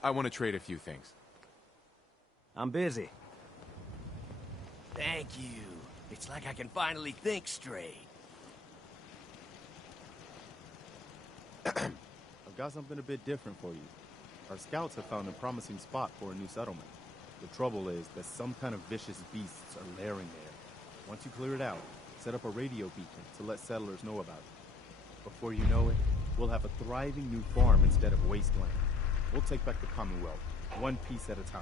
I want to trade a few things. I'm busy. Thank you. It's like I can finally think straight. I've got something a bit different for you. Our scouts have found a promising spot for a new settlement. The trouble is that some kind of vicious beasts are lairing there. Once you clear it out, set up a radio beacon to let settlers know about it. Before you know it, we'll have a thriving new farm instead of wasteland. We'll take back the Commonwealth, one piece at a time.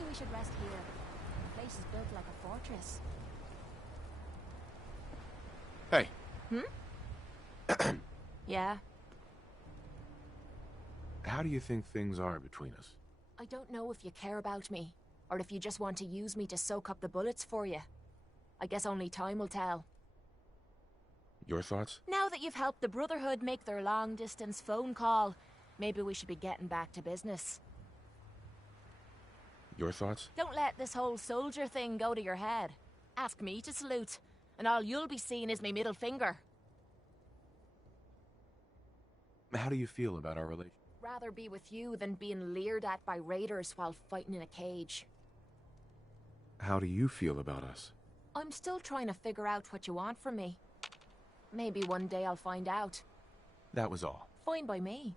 Maybe we should rest here. The place is built like a fortress. Hey. Yeah? How do you think things are between us? I don't know if you care about me, or if you just want to use me to soak up the bullets for you. I guess only time will tell. Your thoughts? Now that you've helped the Brotherhood make their long-distance phone call, maybe we should be getting back to business. Your thoughts? Don't let this whole soldier thing go to your head. Ask me to salute, and all you'll be seeing is my middle finger. How do you feel about our relationship? Rather be with you than being leered at by raiders while fighting in a cage. How do you feel about us? I'm still trying to figure out what you want from me. Maybe one day I'll find out. That was all. Fine by me.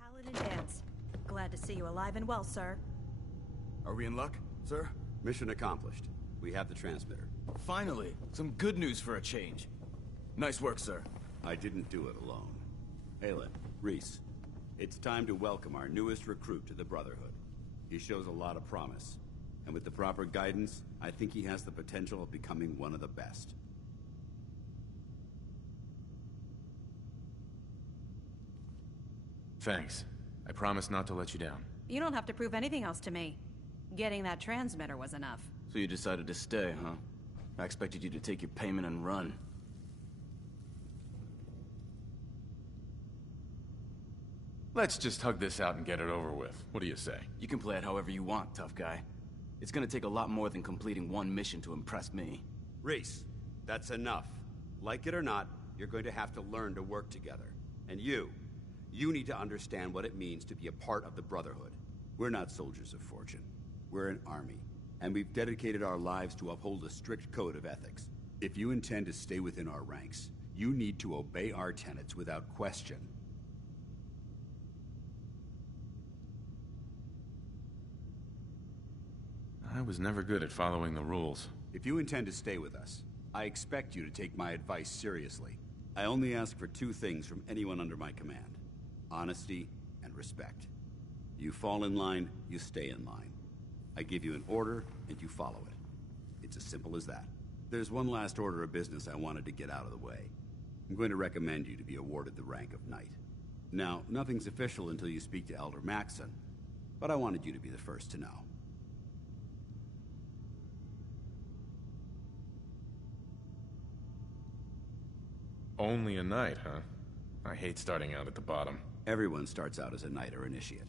Paladin Dance. Glad to see you alive and well, sir. Are we in luck, sir? Mission accomplished. We have the transmitter. Finally! Some good news for a change. Nice work, sir. I didn't do it alone. Halen, Reese, it's time to welcome our newest recruit to the Brotherhood. He shows a lot of promise. And with the proper guidance, I think he has the potential of becoming one of the best. Thanks. I promise not to let you down. You don't have to prove anything else to me. Getting that transmitter was enough. So you decided to stay, huh? I expected you to take your payment and run. Let's just hug this out and get it over with. What do you say? You can play it however you want, tough guy. It's gonna take a lot more than completing one mission to impress me. Reese, that's enough. Like it or not, you're going to have to learn to work together. And you need to understand what it means to be a part of the Brotherhood. We're not soldiers of fortune. We're an army. And we've dedicated our lives to uphold a strict code of ethics. If you intend to stay within our ranks, you need to obey our tenets without question. I was never good at following the rules. If you intend to stay with us, I expect you to take my advice seriously. I only ask for two things from anyone under my command: honesty and respect. You fall in line, you stay in line. I give you an order, and you follow it. It's as simple as that. There's one last order of business I wanted to get out of the way. I'm going to recommend you to be awarded the rank of Knight. Now, nothing's official until you speak to Elder Maxson, but I wanted you to be the first to know. Only a knight, huh? I hate starting out at the bottom. Everyone starts out as a knight or initiate.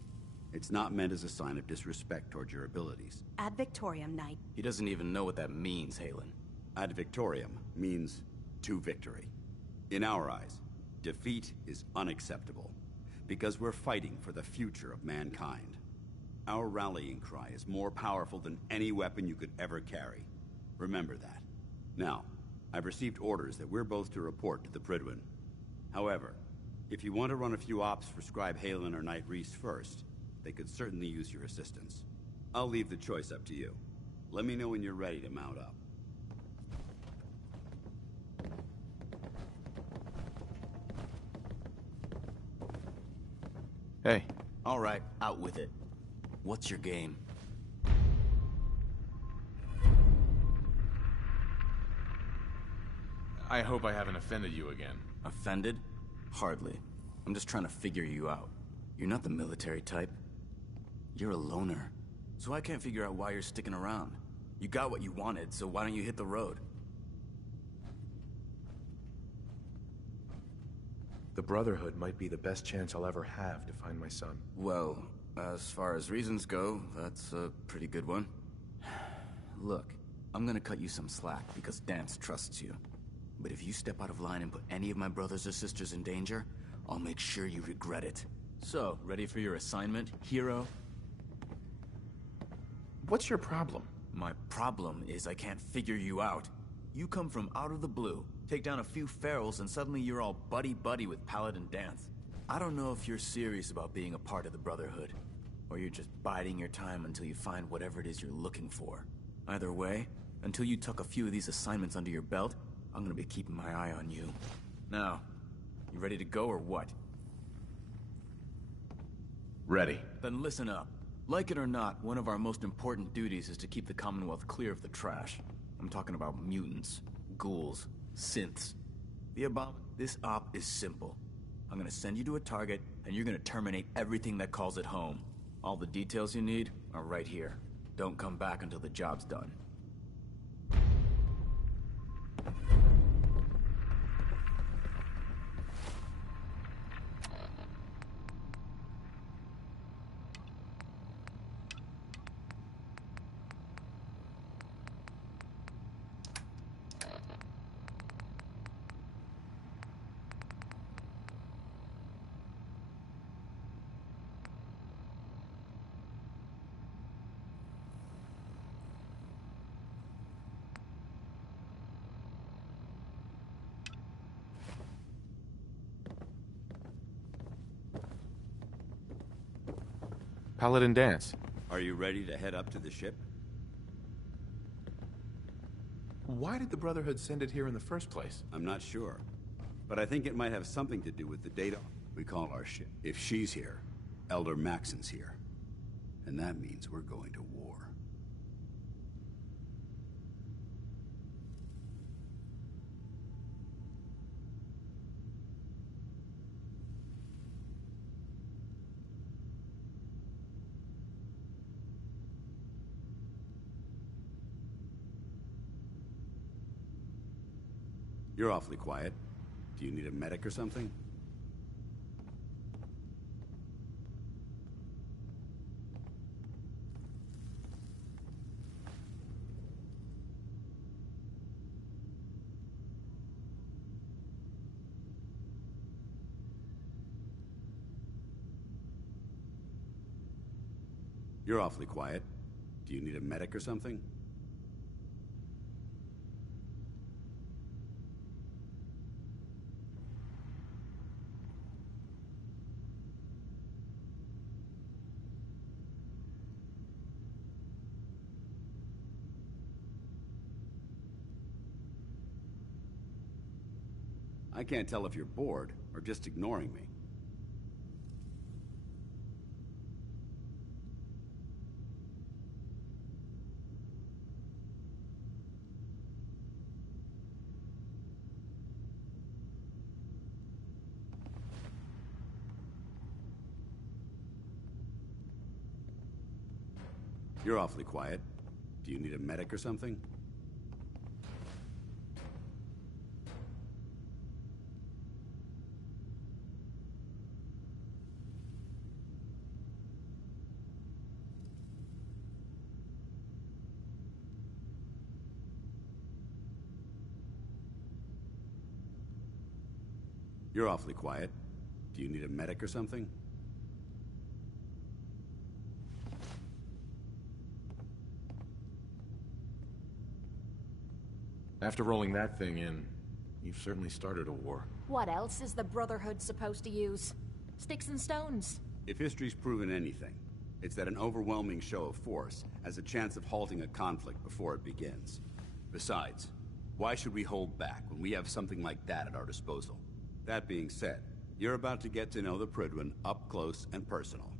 It's not meant as a sign of disrespect towards your abilities. Ad Victoriam, Knight. He doesn't even know what that means, Halen. Ad Victoriam means to victory. In our eyes, defeat is unacceptable, because we're fighting for the future of mankind. Our rallying cry is more powerful than any weapon you could ever carry. Remember that. Now, I've received orders that we're both to report to the Prydwen. However, if you want to run a few ops for Scribe Halen or Knight Reese first, they could certainly use your assistance. I'll leave the choice up to you. Let me know when you're ready to mount up. Hey. All right, out with it. What's your game? I hope I haven't offended you again. Offended? Hardly. I'm just trying to figure you out. You're not the military type. You're a loner. So I can't figure out why you're sticking around. You got what you wanted, so why don't you hit the road? The Brotherhood might be the best chance I'll ever have to find my son. Well, as far as reasons go, that's a pretty good one. Look, I'm gonna cut you some slack because Dance trusts you. But if you step out of line and put any of my brothers or sisters in danger, I'll make sure you regret it. So, ready for your assignment, hero? What's your problem? My problem is I can't figure you out. You come from out of the blue, take down a few ferals, and suddenly you're all buddy-buddy with Paladin Dance. I don't know if you're serious about being a part of the Brotherhood, or you're just biding your time until you find whatever it is you're looking for. Either way, until you tuck a few of these assignments under your belt, I'm gonna be keeping my eye on you. Now, you ready to go or what? Ready. Then listen up. Like it or not, one of our most important duties is to keep the Commonwealth clear of the trash. I'm talking about mutants, ghouls, synths. This op is simple. I'm gonna send you to a target, and you're gonna terminate everything that calls it home. All the details you need are right here. Don't come back until the job's done. Paladin dance. Are you ready to head up to the ship? Why did the Brotherhood send it here in the first place? I'm not sure. But I think it might have something to do with the data we call our ship. If she's here, Elder Maxon's here. And that means we're going to war. You're awfully quiet. Do you need a medic or something? You're awfully quiet. Do you need a medic or something? I can't tell if you're bored or just ignoring me. You're awfully quiet. Do you need a medic or something? You're awfully quiet. Do you need a medic or something? After rolling that thing in, you've certainly started a war. What else is the Brotherhood supposed to use? Sticks and stones? If history's proven anything, it's that an overwhelming show of force has a chance of halting a conflict before it begins. Besides, why should we hold back when we have something like that at our disposal? That being said, you're about to get to know the Prydwen up close and personal.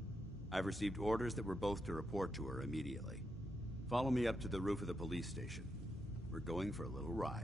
I've received orders that we're both to report to her immediately. Follow me up to the roof of the police station. We're going for a little ride.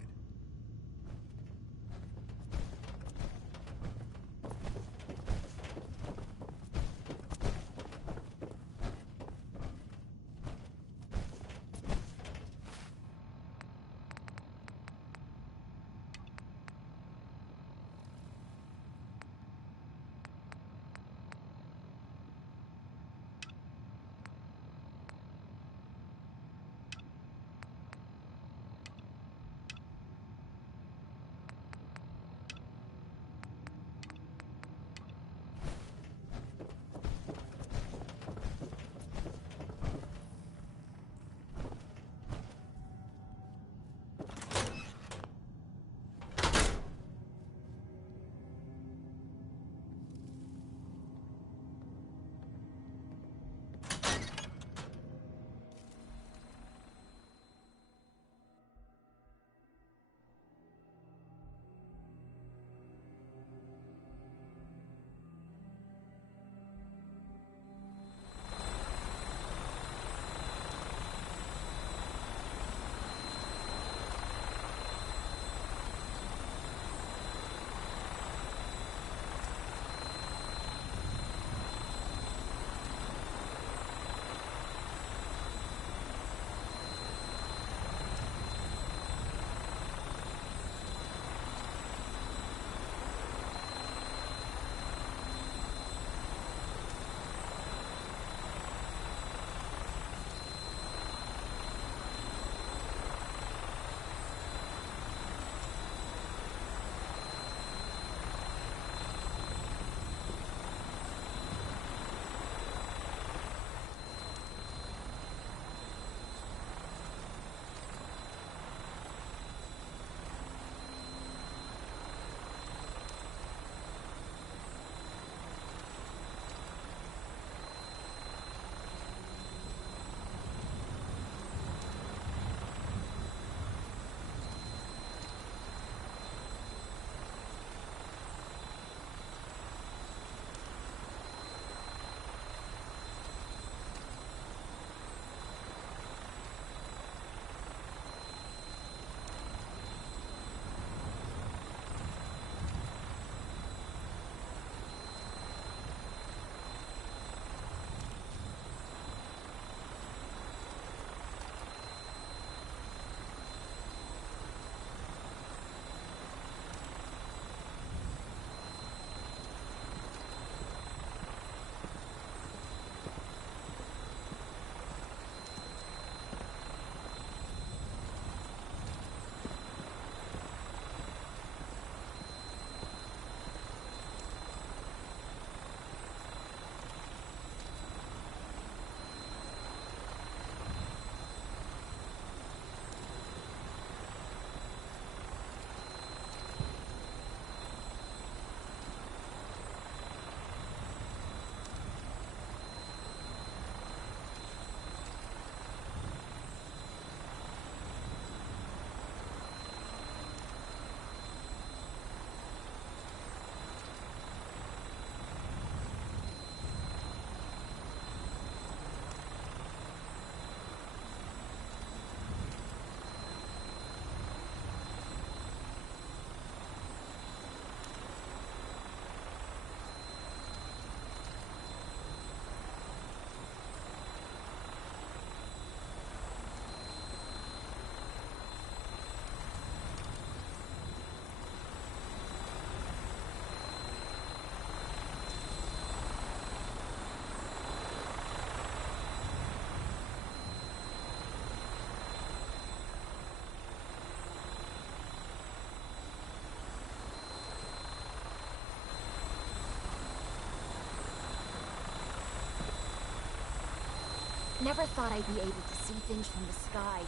Never thought I'd be able to see things from the sky.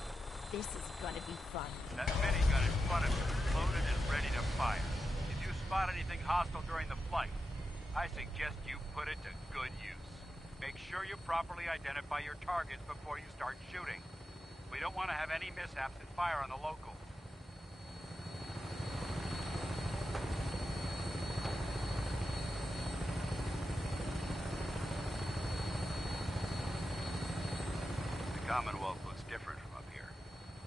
This is gonna be fun. That minigun in front of you is loaded and ready to fire. If you spot anything hostile during the flight, I suggest you put it to good use. Make sure you properly identify your targets before you start shooting. We don't want to have any mishaps and fire on the locals. The Commonwealth looks different from up here,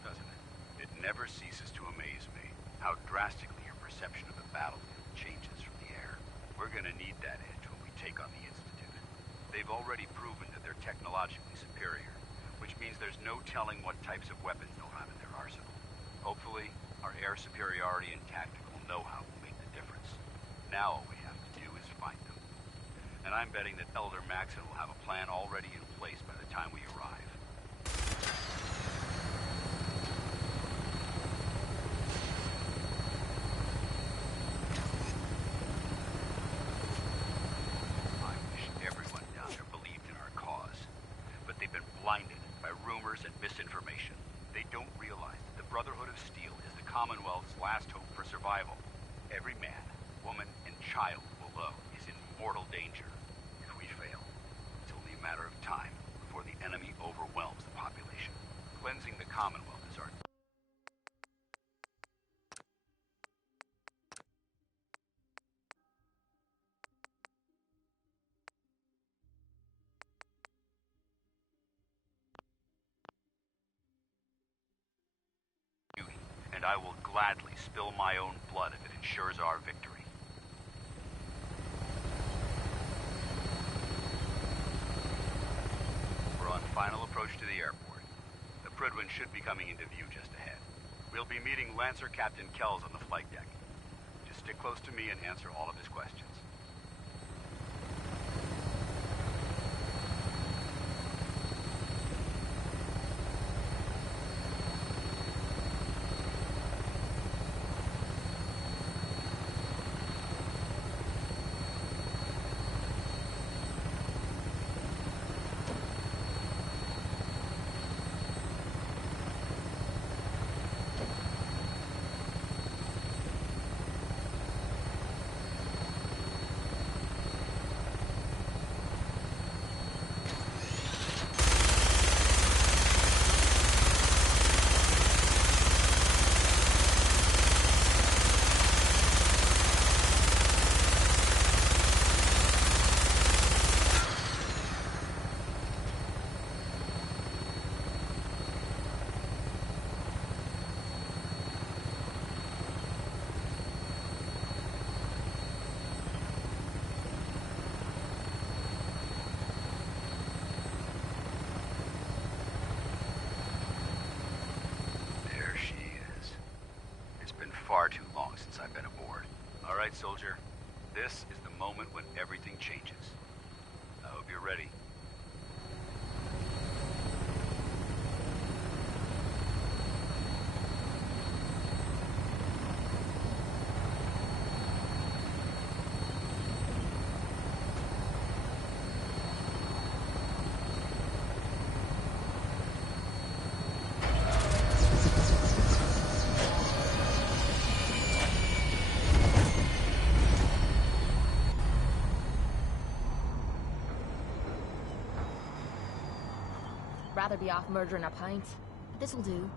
doesn't it? It never ceases to amaze me how drastically your perception of the battlefield changes from the air. We're gonna need that edge when we take on the Institute. They've already proven that they're technologically superior, which means there's no telling what types of weapons they'll have in their arsenal. Hopefully, our air superiority and tactical know-how will make the difference. Now all we have to do is find them. And I'm betting that Elder Maxon will have a plan already in place by the time we arrive. I wish everyone down there believed in our cause. But they've been blinded by rumors and misinformation. They don't realize that the Brotherhood of Steel is the Commonwealth's last hope for survival. Every man, woman, and child below is in mortal danger. If we fail, it's only a matter of time before the enemy overwhelms the population. Cleansing the Commonwealth is our... and I will gladly spill my own blood if it ensures our victory. We're on final approach to the airport. The Prydwen should be coming into view just ahead. We'll be meeting Lancer Captain Kells on the flight deck. Just stick close to me and answer all of his questions. Far too long since I've been aboard. All right, soldier. This is the moment when everything changes. I hope you're ready. Rather be off murdering a pint. This'll do.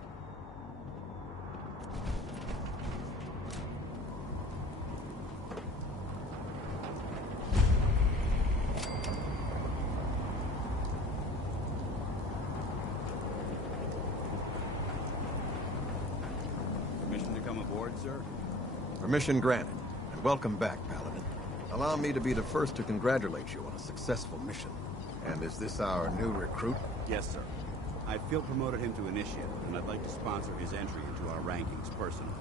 Permission to come aboard, sir? Permission granted, and welcome back, Paladin. Allow me to be the first to congratulate you on a successful mission. And is this our new recruit? Yes, sir. I feel promoted him to initiate, and I'd like to sponsor his entry into our rankings personally.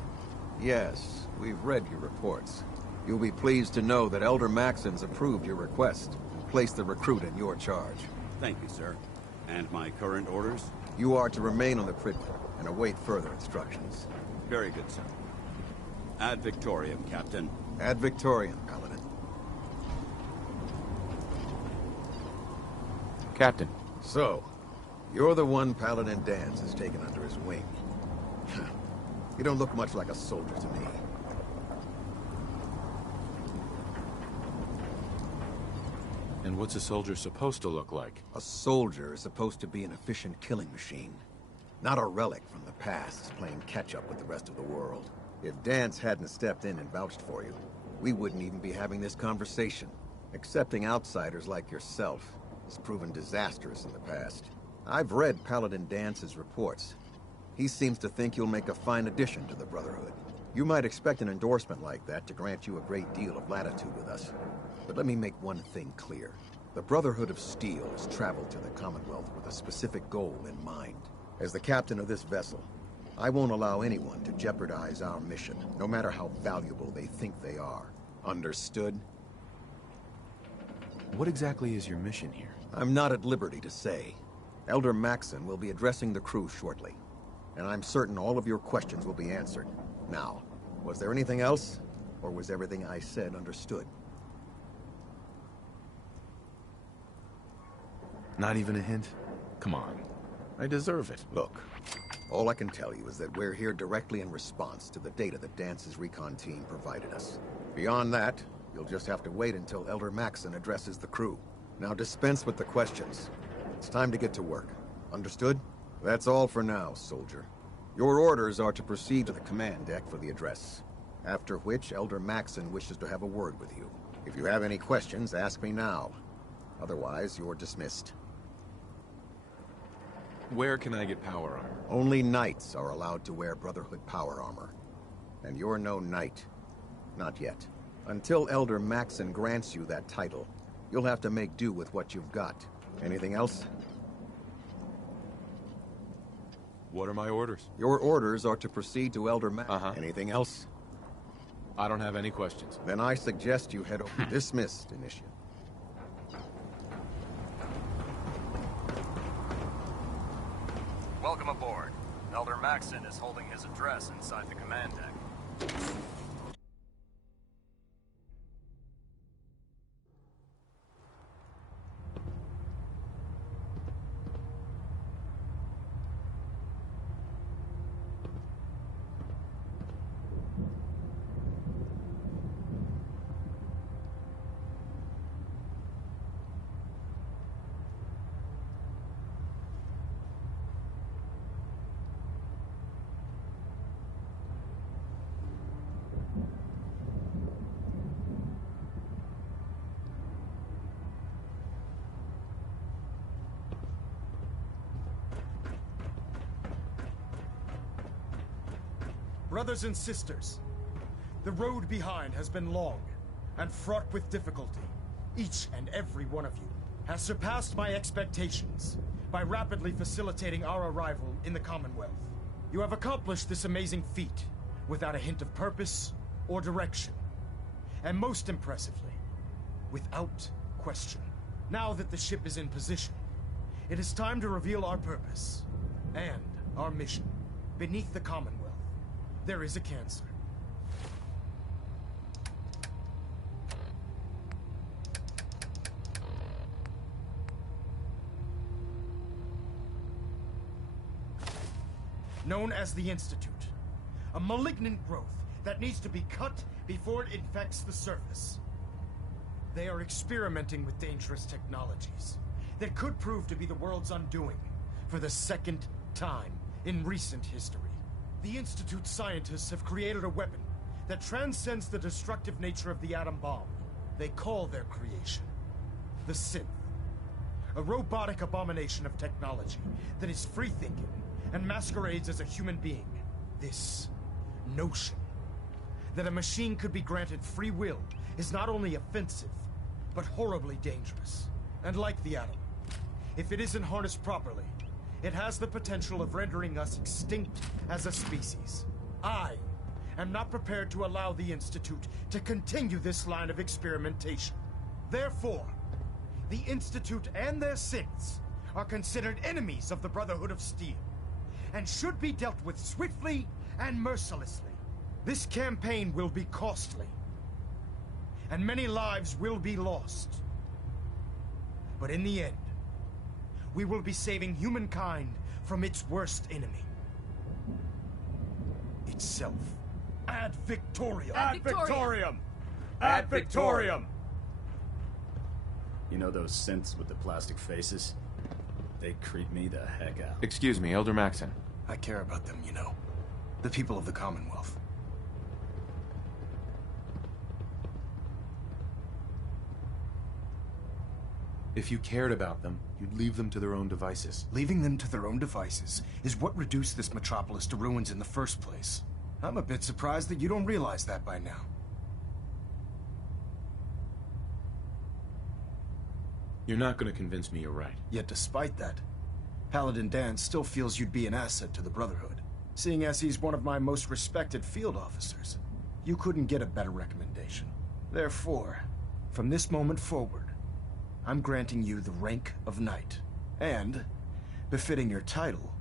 Yes, we've read your reports. You'll be pleased to know that Elder Maxon's approved your request and placed the recruit in your charge. Thank you, sir. And my current orders? You are to remain on the Prydwen and await further instructions. Very good, sir. Ad Victoriam, Captain. Ad Victoriam, Paladin. Captain. So, You're the one Paladin Dance has taken under his wing. You don't look much like a soldier to me. And what's a soldier supposed to look like? A soldier is supposed to be an efficient killing machine. Not a relic from the past, playing catch-up with the rest of the world. If Dance hadn't stepped in and vouched for you, we wouldn't even be having this conversation. Accepting outsiders like yourself has proven disastrous in the past. I've read Paladin Dance's reports. He seems to think you'll make a fine addition to the Brotherhood. You might expect an endorsement like that to grant you a great deal of latitude with us. But let me make one thing clear. The Brotherhood of Steel has traveled to the Commonwealth with a specific goal in mind. As the captain of this vessel, I won't allow anyone to jeopardize our mission, no matter how valuable they think they are. Understood? What exactly is your mission here? I'm not at liberty to say. Elder Maxon will be addressing the crew shortly, and I'm certain all of your questions will be answered. Now, was there anything else, or was everything I said understood? Not even a hint? Come on. I deserve it. Look, all I can tell you is that we're here directly in response to the data that Dance's recon team provided us. Beyond that, you'll just have to wait until Elder Maxon addresses the crew. Now dispense with the questions. It's time to get to work. Understood? That's all for now, soldier. Your orders are to proceed to the command deck for the address. After which, Elder Maxon wishes to have a word with you. If you have any questions, ask me now. Otherwise, you're dismissed. Where can I get power armor? Only knights are allowed to wear Brotherhood power armor. And you're no knight. Not yet. Until Elder Maxon grants you that title, you'll have to make do with what you've got. Anything else? What are my orders? Your orders are to proceed to Elder Maxon. Anything else? I don't have any questions. Then I suggest you head over. Dismissed, Initiate. Welcome aboard. Elder Maxon is holding his address inside the command deck. Brothers and sisters, the road behind has been long and fraught with difficulty. Each and every one of you has surpassed my expectations by rapidly facilitating our arrival in the Commonwealth. You have accomplished this amazing feat without a hint of purpose or direction, and most impressively, without question. Now that the ship is in position, it is time to reveal our purpose and our mission. Beneath the Commonwealth, there is a cancer. Known as the Institute. A malignant growth that needs to be cut before it infects the surface. They are experimenting with dangerous technologies that could prove to be the world's undoing for the second time in recent history. The Institute's scientists have created a weapon that transcends the destructive nature of the atom bomb. They call their creation the Synth. A robotic abomination of technology that is free-thinking and masquerades as a human being. This notion that a machine could be granted free will is not only offensive, but horribly dangerous. And like the atom, if it isn't harnessed properly, it has the potential of rendering us extinct as a species. I am not prepared to allow the Institute to continue this line of experimentation. Therefore, the Institute and their synths are considered enemies of the Brotherhood of Steel, and should be dealt with swiftly and mercilessly. This campaign will be costly, and many lives will be lost. But in the end, we will be saving humankind from its worst enemy. Itself. Ad Victoriam! Ad Victoriam! Ad Victoriam! You know those synths with the plastic faces? They creep me the heck out. Excuse me, Elder Maxon. I care about them, you know. The people of the Commonwealth. If you cared about them, you'd leave them to their own devices. Leaving them to their own devices is what reduced this metropolis to ruins in the first place. I'm a bit surprised that you don't realize that by now. You're not going to convince me you're right. Yet despite that, Paladin Dan still feels you'd be an asset to the Brotherhood, seeing as he's one of my most respected field officers. You couldn't get a better recommendation. Therefore, from this moment forward, I'm granting you the rank of Knight. And, befitting your title,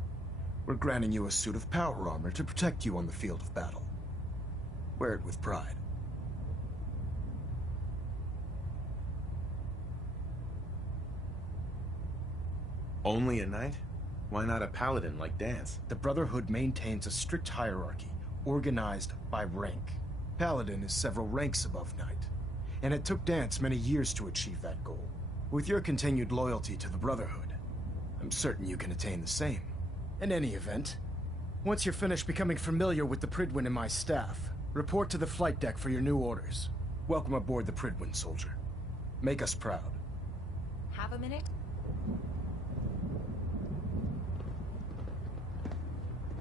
we're granting you a suit of power armor to protect you on the field of battle. Wear it with pride. Only a knight? Why not a paladin like Dance? The Brotherhood maintains a strict hierarchy, organized by rank. Paladin is several ranks above Knight, and it took Dance many years to achieve that goal. With your continued loyalty to the Brotherhood, I'm certain you can attain the same. In any event, once you're finished becoming familiar with the Pridwin and my staff, report to the flight deck for your new orders. Welcome aboard the Pridwin, soldier. Make us proud. Have a minute?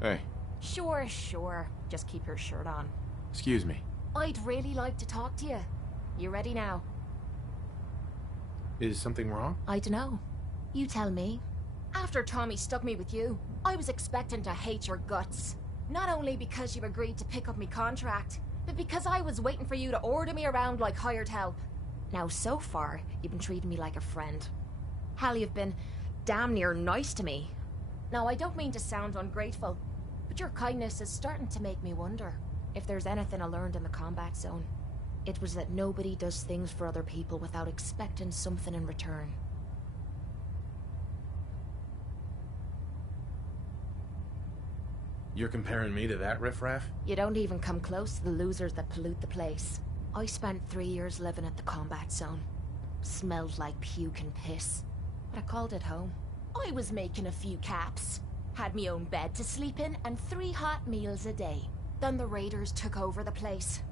Hey. Sure, sure. Just keep your shirt on. Excuse me. I'd really like to talk to you. You ready now? Is something wrong? I dunno. You tell me. After Tommy stuck me with you, I was expecting to hate your guts. Not only because you agreed to pick up me contract, but because I was waiting for you to order me around like hired help. Now, so far, you've been treating me like a friend. Hell, you've been damn near nice to me. Now, I don't mean to sound ungrateful, but your kindness is starting to make me wonder if there's anything I learned in the combat zone. It was that nobody does things for other people without expecting something in return. You're comparing me to that riffraff? You don't even come close to the losers that pollute the place. I spent 3 years living at the combat zone. Smelled like puke and piss, but I called it home. I was making a few caps, had me own bed to sleep in, and 3 hot meals a day. Then the raiders took over the place.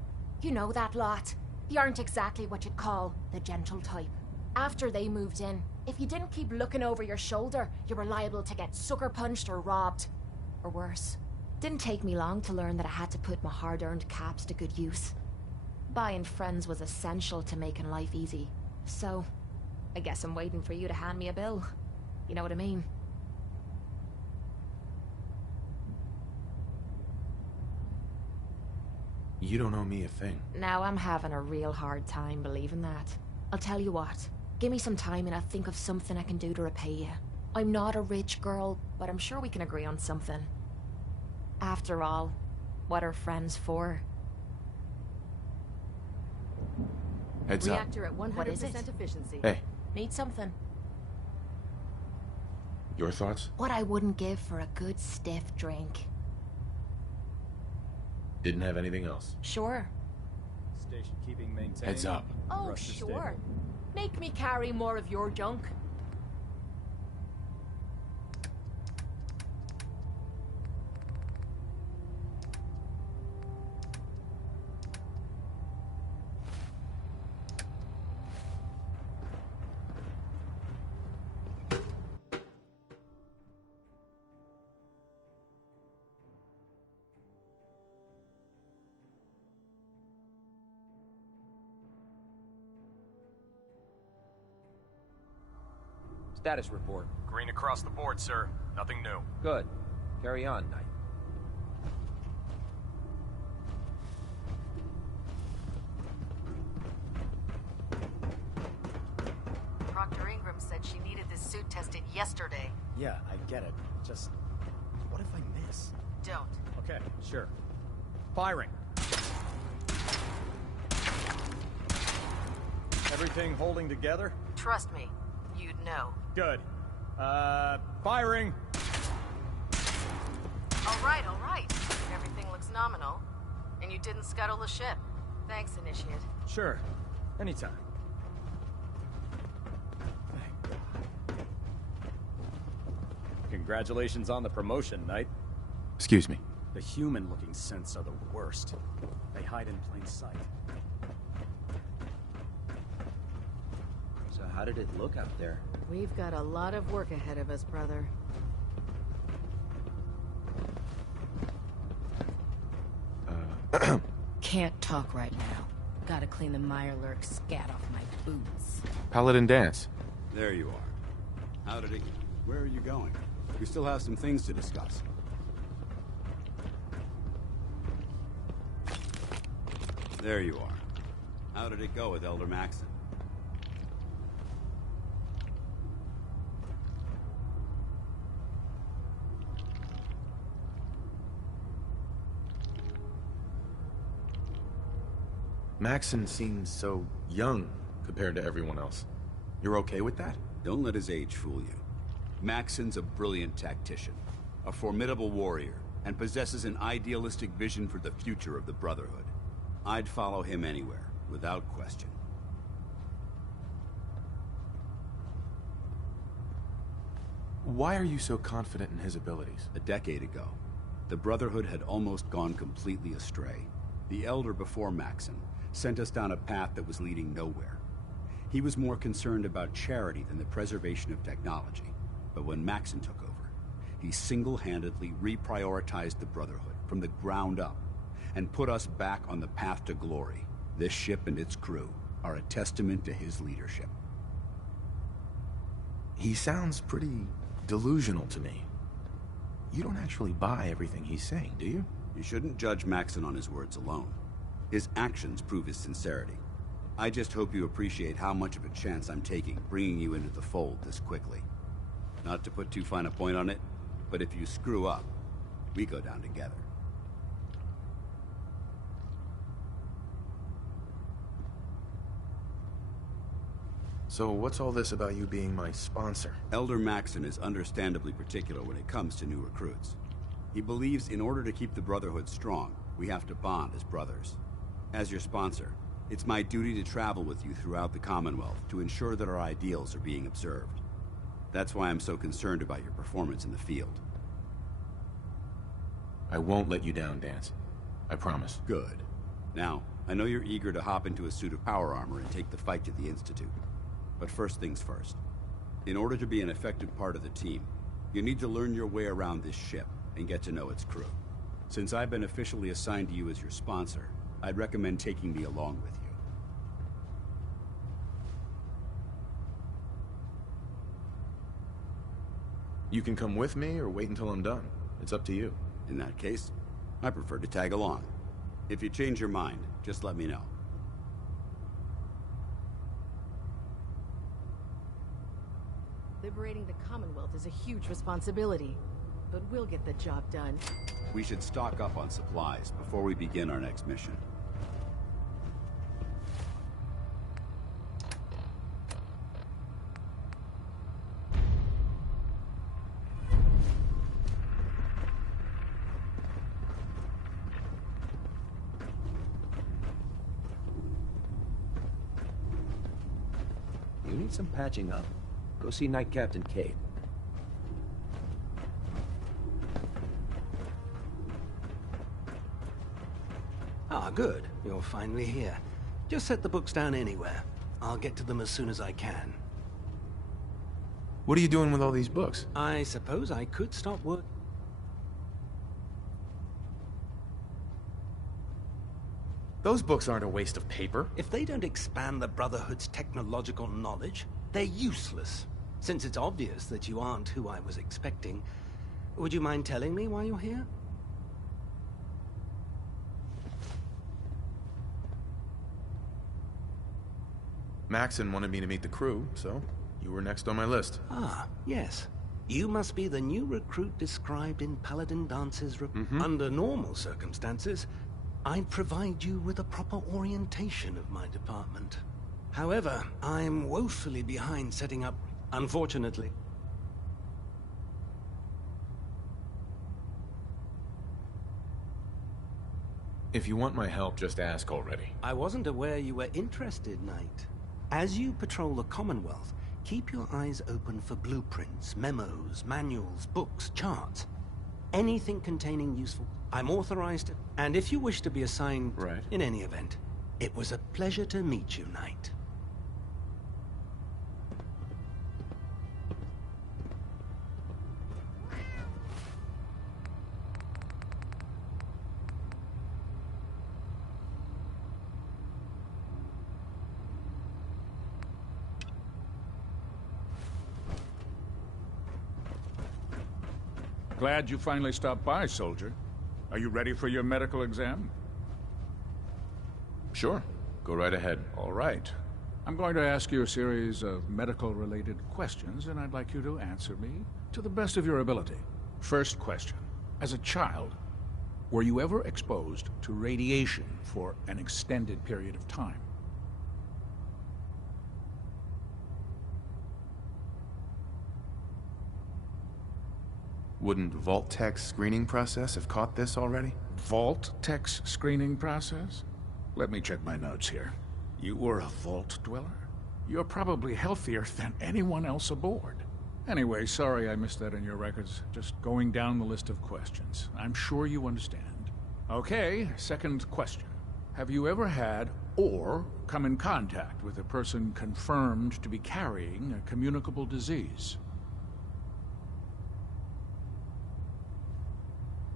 You know that lot. They aren't exactly what you'd call the gentle type. After they moved in, if you didn't keep looking over your shoulder, you were liable to get sucker punched or robbed. Or worse. Didn't take me long to learn that I had to put my hard-earned caps to good use. Buying friends was essential to making life easy. So, I guess I'm waiting for you to hand me a bill. You know what I mean? You don't owe me a thing. Now I'm having a real hard time believing that. I'll tell you what. Give me some time and I'll think of something I can do to repay you. I'm not a rich girl, but I'm sure we can agree on something. After all, what are friends for? Heads up. Reactor at 100% efficiency. Hey. Need something. Your thoughts? What I wouldn't give for a good stiff drink. Didn't have anything else. Sure. Station keeping maintained. Heads up. Oh, Rush to sure. stable. Make me carry more of your junk. Status report. Green across the board, sir. Nothing new. Good. Carry on, Knight. Proctor Ingram said she needed this suit tested yesterday. Yeah, I get it. Just, what if I miss? Don't. Okay, sure. Firing. Everything holding together? Trust me, you'd know. Good. Firing! All right. Everything looks nominal. And you didn't scuttle the ship. Thanks, Initiate. Sure. Anytime. Congratulations on the promotion, Knight. Excuse me. The human-looking synths are the worst. They hide in plain sight. So how did it look out there? We've got a lot of work ahead of us, brother. Can't talk right now. Gotta clean the Mirelurk scat off my boots. Paladin Dance. There you are. How did it... Where are you going? We still have some things to discuss. There you are. How did it go with Elder Maxon? Maxon seems so young compared to everyone else. You're okay with that? Don't let his age fool you. Maxon's a brilliant tactician, a formidable warrior, and possesses an idealistic vision for the future of the Brotherhood. I'd follow him anywhere, without question. Why are you so confident in his abilities? A decade ago, the Brotherhood had almost gone completely astray. The Elder before Maxon sent us down a path that was leading nowhere. He was more concerned about charity than the preservation of technology. But when Maxon took over, he single-handedly reprioritized the Brotherhood from the ground up and put us back on the path to glory. This ship and its crew are a testament to his leadership. He sounds pretty delusional to me. You don't actually buy everything he's saying, do you? You shouldn't judge Maxon on his words alone. His actions prove his sincerity. I just hope you appreciate how much of a chance I'm taking bringing you into the fold this quickly. Not to put too fine a point on it, but if you screw up, we go down together. So what's all this about you being my sponsor? Elder Maxon is understandably particular when it comes to new recruits. He believes in order to keep the Brotherhood strong, we have to bond as brothers. As your sponsor, it's my duty to travel with you throughout the Commonwealth to ensure that our ideals are being observed. That's why I'm so concerned about your performance in the field. I won't let you down, Dance. I promise. Good. Now, I know you're eager to hop into a suit of power armor and take the fight to the Institute. But first things first. In order to be an effective part of the team, you need to learn your way around this ship and get to know its crew. Since I've been officially assigned to you as your sponsor, I'd recommend taking me along with you. You can come with me or wait until I'm done. It's up to you. In that case, I prefer to tag along. If you change your mind, just let me know. Liberating the Commonwealth is a huge responsibility, but we'll get the job done. We should stock up on supplies before we begin our next mission. You need some patching up. Go see Knight Captain Cade. Ah, good. You're finally here. Just set the books down anywhere. I'll get to them as soon as I can. What are you doing with all these books? I suppose I could stop work. Those books aren't a waste of paper. If they don't expand the Brotherhood's technological knowledge, they're useless. Since it's obvious that you aren't who I was expecting, would you mind telling me why you're here? Maxon wanted me to meet the crew, so you were next on my list. Ah, yes. You must be the new recruit described in Paladin Dance's Under normal circumstances, I'd provide you with a proper orientation of my department. However, I'm woefully behind setting up, unfortunately. If you want my help, just ask already. I wasn't aware you were interested, Knight. As you patrol the Commonwealth, keep your eyes open for blueprints, memos, manuals, books, charts. Anything containing useful... I'm authorized to... And if you wish to be assigned... Right. In any event, it was a pleasure to meet you, Knight. Glad you finally stopped by, soldier. Are you ready for your medical exam? Sure. Go right ahead. All right. I'm going to ask you a series of medical-related questions, and I'd like you to answer me to the best of your ability. First question. As a child, were you ever exposed to radiation for an extended period of time? Wouldn't Vault-Tech's screening process have caught this already? Vault-Tech's screening process? Let me check my notes here. You were a Vault Dweller? You're probably healthier than anyone else aboard. Anyway, sorry I missed that in your records. Just going down the list of questions. I'm sure you understand. Okay, second question. Have you ever had or come in contact with a person confirmed to be carrying a communicable disease?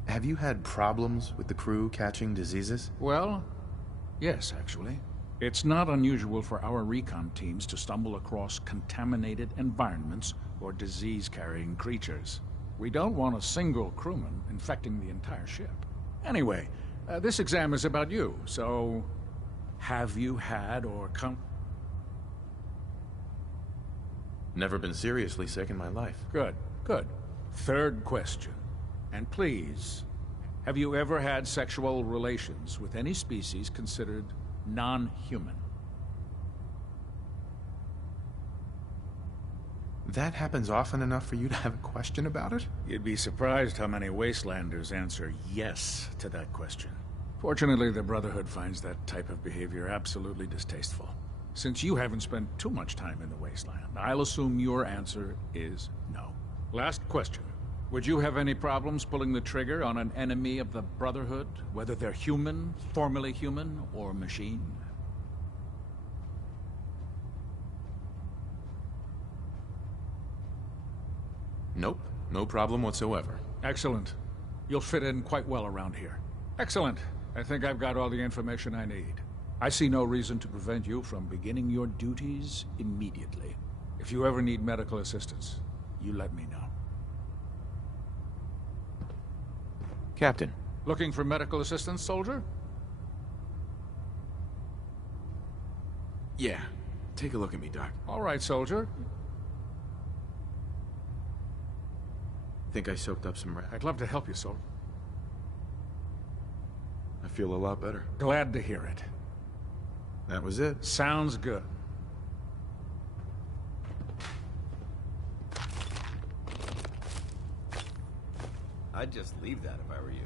Have you had problems with the crew catching diseases? Well, yes, actually. It's not unusual for our recon teams to stumble across contaminated environments or disease-carrying creatures. We don't want a single crewman infecting the entire ship. Anyway, this exam is about you, so... have you had or come... Never been seriously sick in my life. Good, good. Third question. And please, have you ever had sexual relations with any species considered non-human? That happens often enough for you to have a question about it? You'd be surprised how many Wastelanders answer yes to that question. Fortunately, the Brotherhood finds that type of behavior absolutely distasteful. Since you haven't spent too much time in the Wasteland, I'll assume your answer is no. Last question. Would you have any problems pulling the trigger on an enemy of the Brotherhood, whether they're human, formerly human, or machine? Nope, no problem whatsoever. Excellent. You'll fit in quite well around here. Excellent. I think I've got all the information I need. I see no reason to prevent you from beginning your duties immediately. If you ever need medical assistance, you let me know. Captain. Looking for medical assistance, soldier? Yeah. Take a look at me, Doc. All right, soldier. Think I soaked up some rat? I'd love to help you, soldier. I feel a lot better. Glad to hear it. That was it. Sounds good. I'd just leave that if I were you.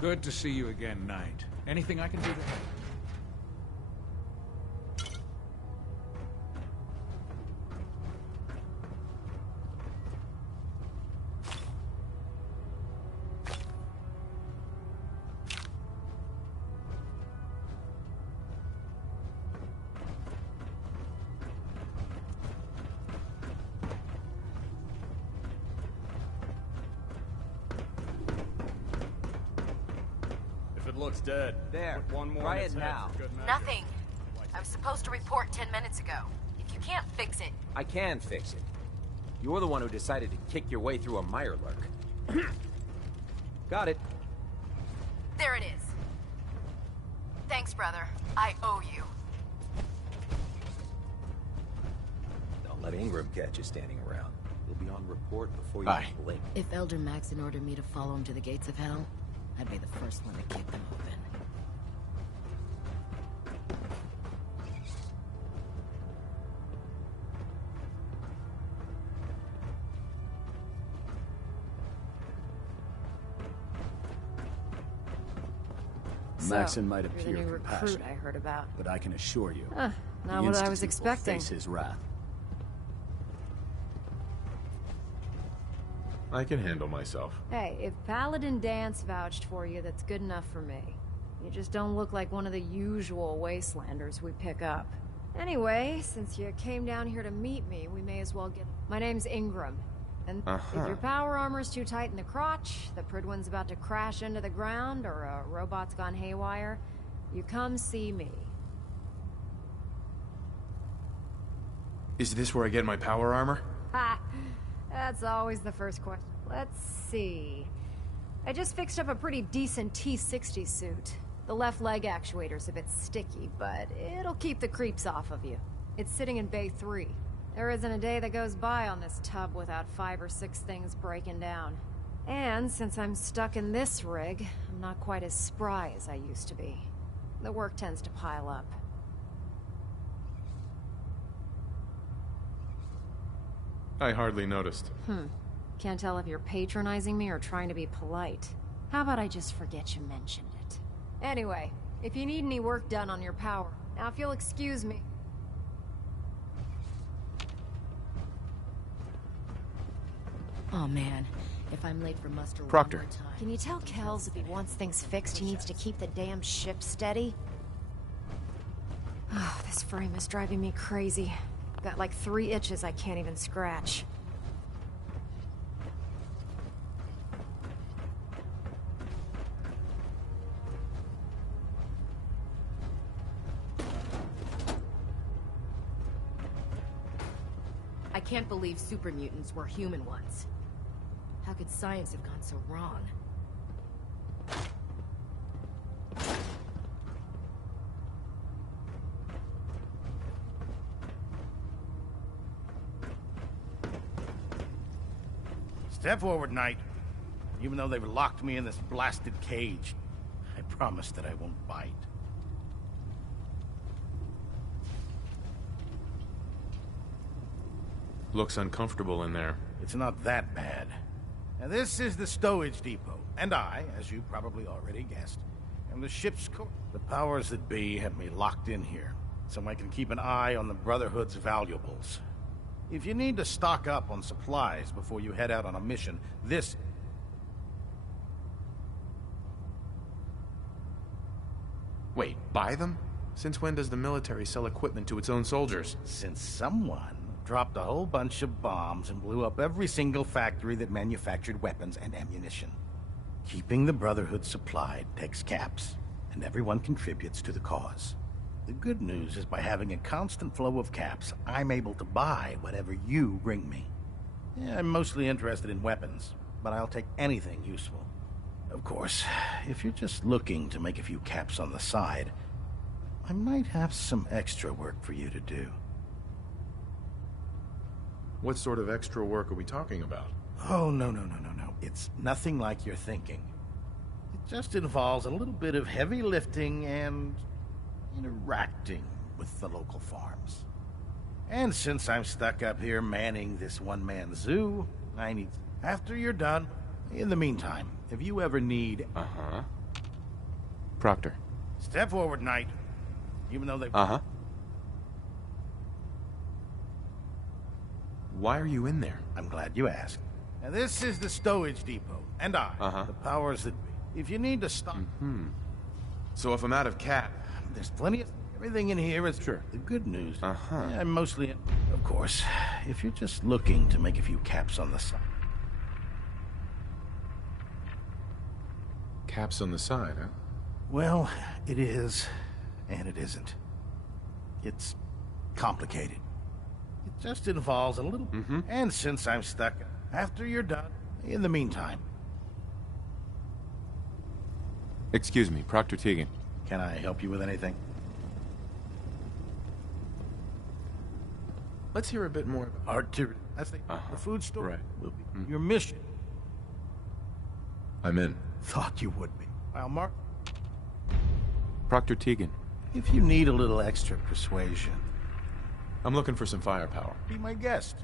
Good to see you again, Knight. Anything I can do to help? Looks dead. There. Put one more Try in its it head now. for good measure. Nothing. I was supposed to report 10 minutes ago. If you can't fix it... I can fix it. You're the one who decided to kick your way through a Mirelurk. Got it. There it is. Thanks, brother. I owe you. Don't let Ingram catch you standing around. You'll be on report before you Bye. blink. If Elder Maxon ordered me to follow him to the gates of hell, I'd be the first one to kick them open. Maxon might You're appear the new recruit compassionate, I heard about. but I can assure you, Huh, the not what I Institute was will expecting. face his wrath. I can handle myself. Hey, if Paladin Dance vouched for you, that's good enough for me. You just don't look like one of the usual wastelanders we pick up. Anyway, since you came down here to meet me, we may as well get... My name's Ingram. And if your power armor's too tight in the crotch, the Pridwin's about to crash into the ground, or a robot's gone haywire, you come see me. Is this where I get my power armor? Ha! That's always the first question. Let's see. I just fixed up a pretty decent T-60 suit. The left leg actuator's a bit sticky, but it'll keep the creeps off of you. It's sitting in Bay 3. There isn't a day that goes by on this tub without 5 or 6 things breaking down. And since I'm stuck in this rig, I'm not quite as spry as I used to be. The work tends to pile up. I hardly noticed. Can't tell if you're patronizing me or trying to be polite. How about I just forget you mentioned it? Anyway, if you need any work done on your power, now if you'll excuse me. Oh man, if I'm late for muster Proctor. one more time... Can you tell Kells if he wants things fixed, he needs to keep the damn ship steady? Oh, this frame is driving me crazy. Got like 3 itches I can't even scratch. I can't believe super mutants were human ones. How could science have gone so wrong? Step forward, Knight. Even though they've locked me in this blasted cage, I promise that I won't bite. Looks uncomfortable in there. It's not that bad. Now, this is the stowage depot, and I, as you probably already guessed, am the ship's core. The powers that be have me locked in here, so I can keep an eye on the Brotherhood's valuables. If you need to stock up on supplies before you head out on a mission, this... Wait, buy them? Since when does the military sell equipment to its own soldiers? Since someone dropped a whole bunch of bombs and blew up every single factory that manufactured weapons and ammunition. Keeping the Brotherhood supplied takes caps, and everyone contributes to the cause. The good news is by having a constant flow of caps, I'm able to buy whatever you bring me. Yeah, I'm mostly interested in weapons, but I'll take anything useful. Of course, if you're just looking to make a few caps on the side, I might have some extra work for you to do. What sort of extra work are we talking about? Oh, no. It's nothing like you're thinking. It just involves a little bit of heavy lifting and interacting with the local farms. And since I'm stuck up here manning this one-man zoo, I need... After you're done, in the meantime, if you ever need... Proctor. Step forward, Knight. Even though they... Why are you in there? I'm glad you asked. Now, this is the stowage depot, and I, the powers that be. If you need to stop... So if I'm out of cap... There's plenty of... Everything in here is... Sure. The good news. Yeah, I'm mostly... Of course, if you're just looking to make a few caps on the side. Caps on the side, huh? Well, it is, and it isn't. It's complicated. It just involves a little... And since I'm stuck, after you're done, in the meantime... Excuse me, Proctor Tegan. Can I help you with anything? Let's hear a bit more about... Artillery. That's the food store. Right. Will be your mission. I'm in. Thought you would be. Well, Mark... Proctor Tegan. If you need a little extra persuasion... I'm looking for some firepower. Be my guest.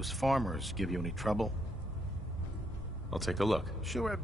Those farmers give you any trouble? I'll take a look. Sure.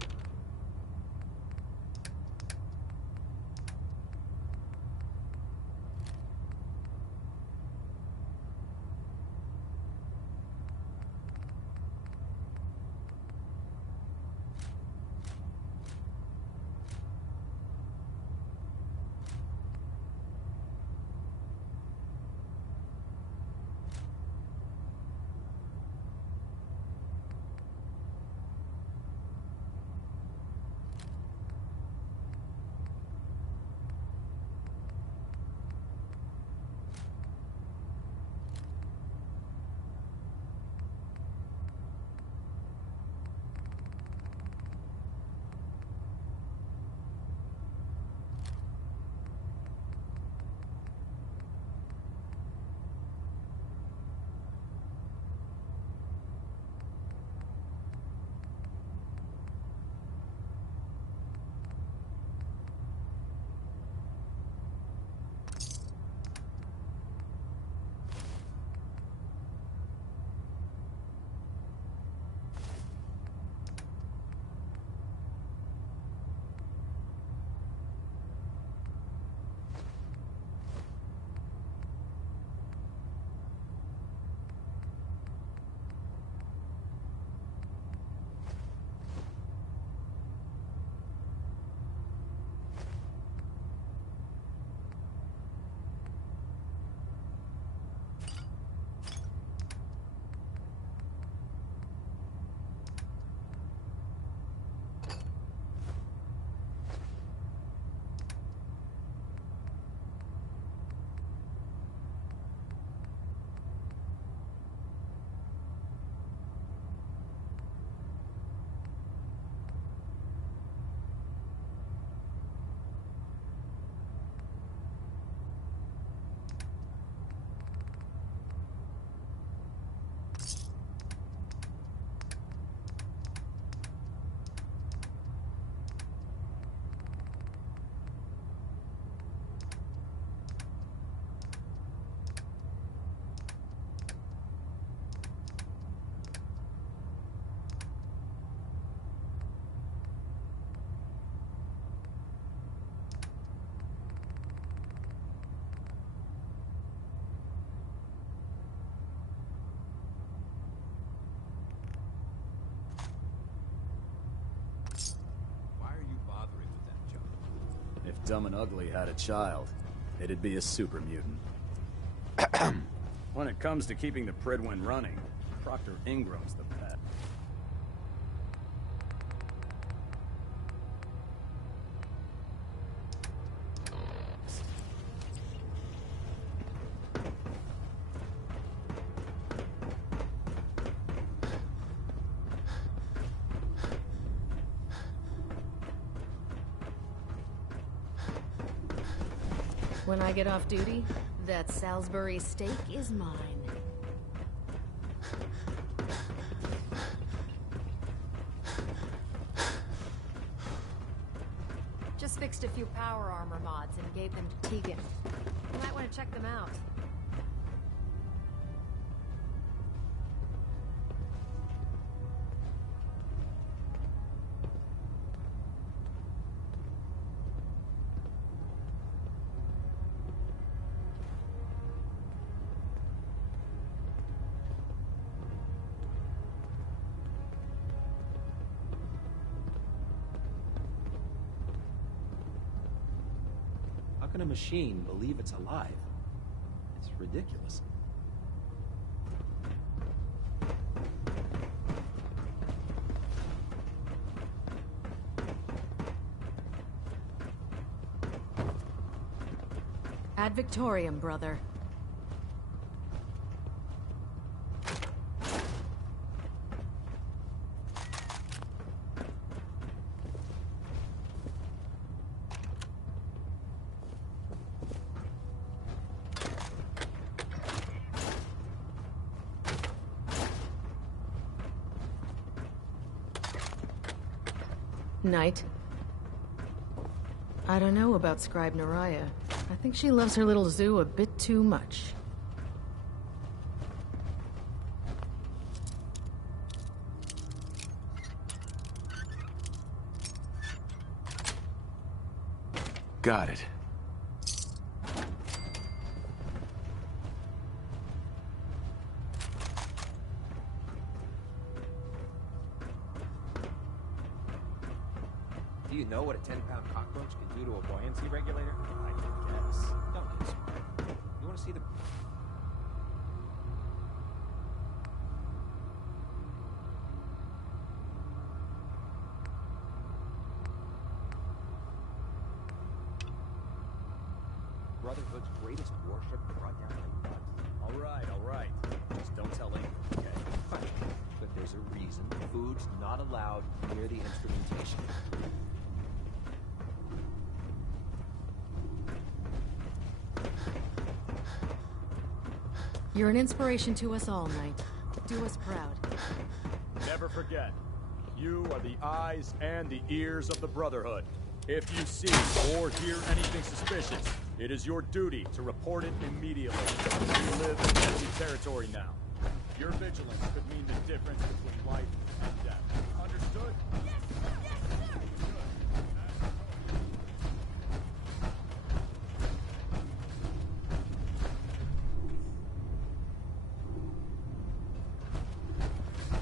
If Dumb and Ugly had a child, it'd be a super mutant. When it comes to keeping the Pridwin running, Proctor Ingram's the pet. When I get off duty, that Salisbury steak is mine. Just fixed a few power armor mods and gave them to Tegan. You might want to check them out. How can a machine believe it's alive? It's ridiculous. Ad Victoriam, brother. Knight. I don't know about Scribe Naraya. I think she loves her little zoo a bit too much. Got it. Do you know what a 10-pound cockroach can do to a buoyancy regulator? I can guess. Don't get smart. You want to see the... Brotherhood's greatest warship brought down by guns. All right. Just don't tell anyone, okay? Fine. But there's a reason food's not allowed near the instrumentation. You're an inspiration to us all, Knight. Do us proud. Never forget, you are the eyes and the ears of the Brotherhood. If you see or hear anything suspicious, it is your duty to report it immediately. We live in enemy territory now. Your vigilance could mean the difference between life and death. Understood?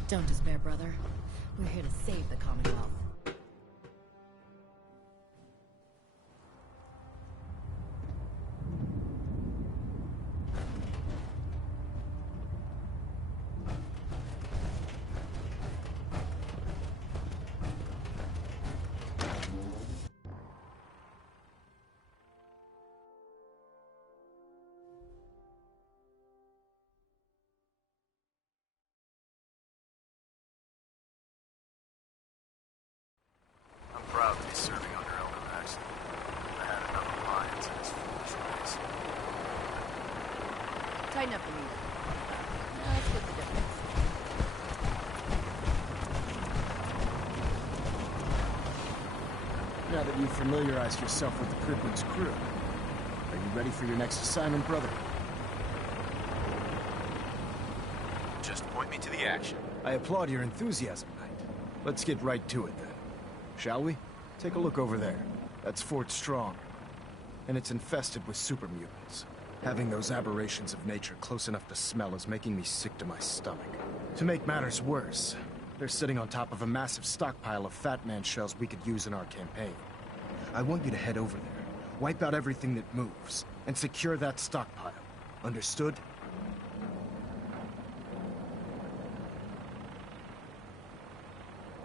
Don't despair, brother. We're here to save the Commonwealth. I'm proud to be serving under Elder Maxon. I had enough alliance in his foolish ways. Tighten up the meter. Now split the difference. Now that you've familiarized yourself with the Cripplin's crew, are you ready for your next assignment, brother? Just point me to the action. I applaud your enthusiasm, Knight. Let's get right to it, then. Shall we? Take a look over there. That's Fort Strong. And it's infested with super mutants. Having those aberrations of nature close enough to smell is making me sick to my stomach. To make matters worse, they're sitting on top of a massive stockpile of Fat Man shells we could use in our campaign. I want you to head over there, wipe out everything that moves, and secure that stockpile. Understood?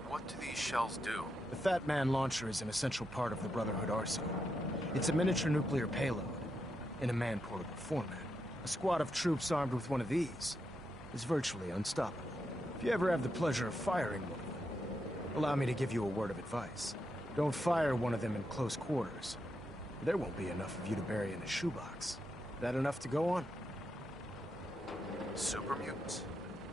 What do these shells do? The Fat Man launcher is an essential part of the Brotherhood arsenal. It's a miniature nuclear payload, in a man-portable format. A squad of troops armed with one of these is virtually unstoppable. If you ever have the pleasure of firing one of them, allow me to give you a word of advice. Don't fire one of them in close quarters. There won't be enough of you to bury in a shoebox. That enough to go on? Super mutants?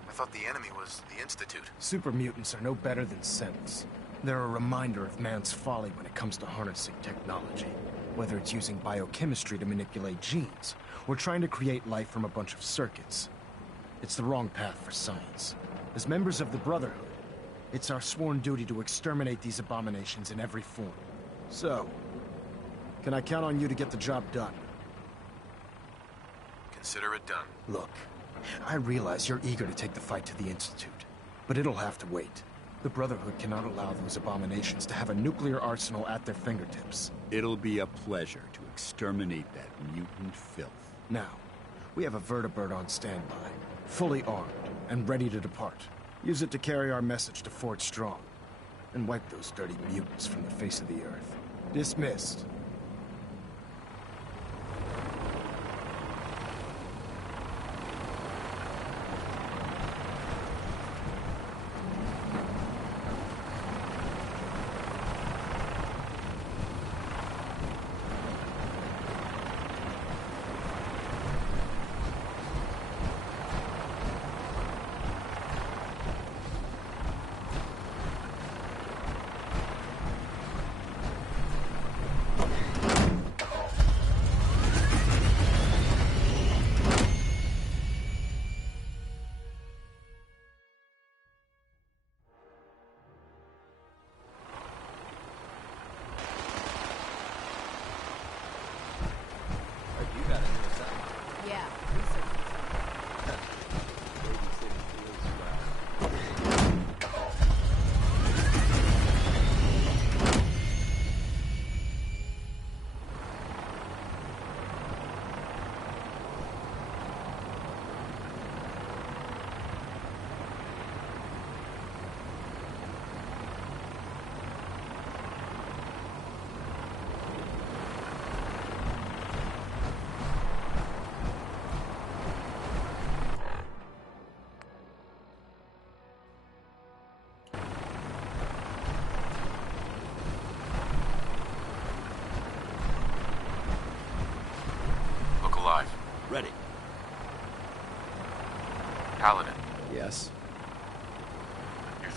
I thought the enemy was the Institute. Super mutants are no better than synths. They're a reminder of man's folly when it comes to harnessing technology. Whether it's using biochemistry to manipulate genes, or trying to create life from a bunch of circuits. It's the wrong path for science. As members of the Brotherhood, it's our sworn duty to exterminate these abominations in every form. So, can I count on you to get the job done? Consider it done. Look, I realize you're eager to take the fight to the Institute, but it'll have to wait. The Brotherhood cannot allow those abominations to have a nuclear arsenal at their fingertips. It'll be a pleasure to exterminate that mutant filth. Now, we have a vertibird on standby, fully armed and ready to depart. Use it to carry our message to Fort Strong, and wipe those dirty mutants from the face of the earth. Dismissed.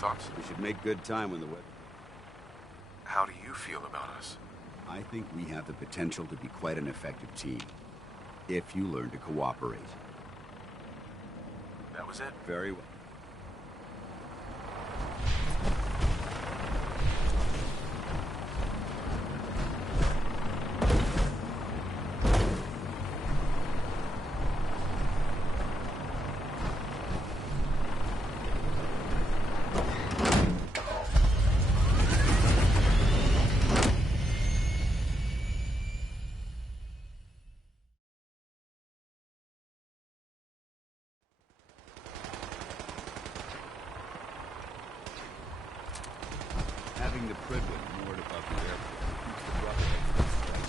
thoughts? We should make good time when the weather... How do you feel about us? I think we have the potential to be quite an effective team. If you learn to cooperate. That was it? Very well. Having the Pridwood moored above the airport keeps the brotherhood from striking.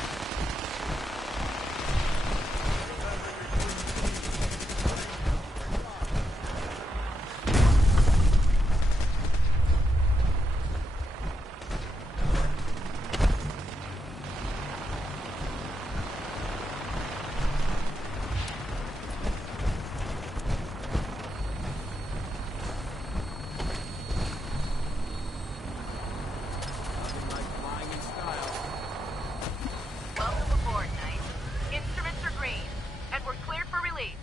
Welcome aboard, Knight. Instruments are green, and we're cleared for release.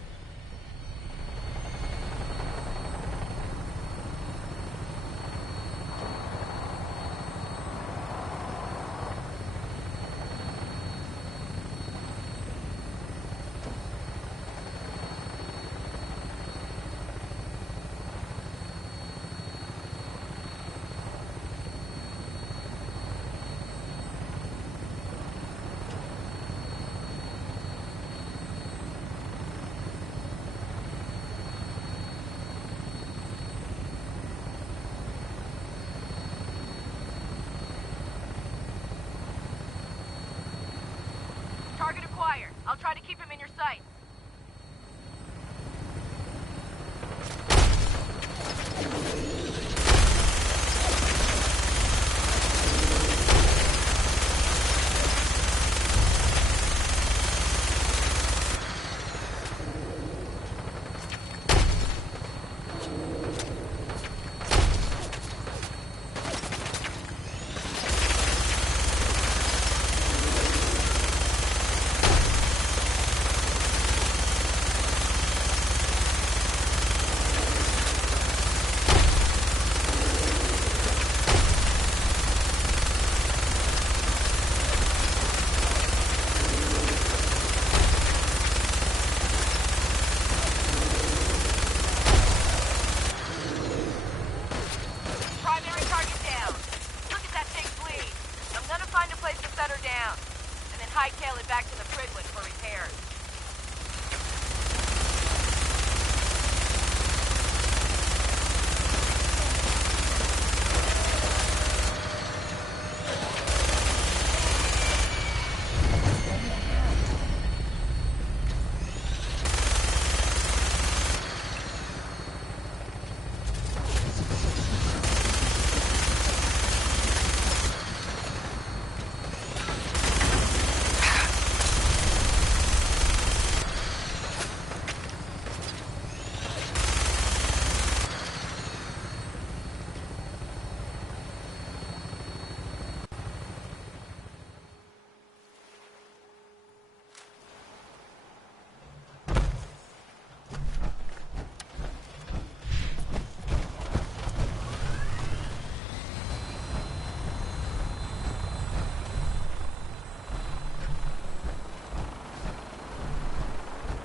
Target acquired. I'll try to keep him in your sight. Primary target down. Look at that thing bleed. I'm gonna find a place to set her down, and then hightail it back to the Pridwood for repairs.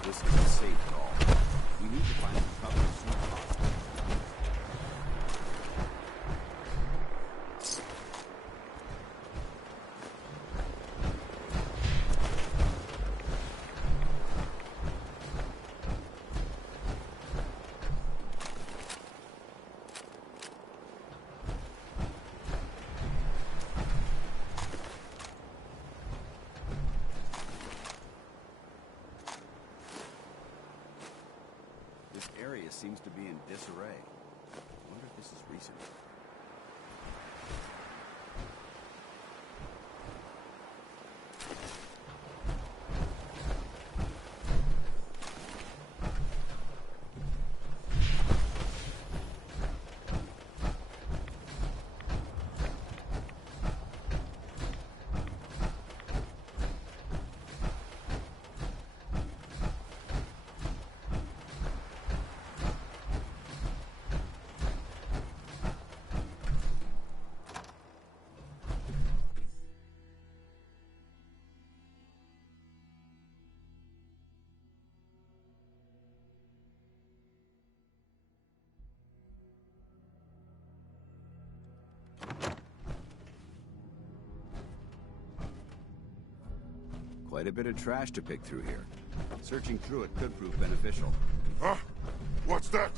This isn't safe at all. We need to find some cover as soon as possible. This area seems to be in disarray. I wonder if this is recent. Quite a bit of trash to pick through here. Searching through it could prove beneficial. Huh? What's that?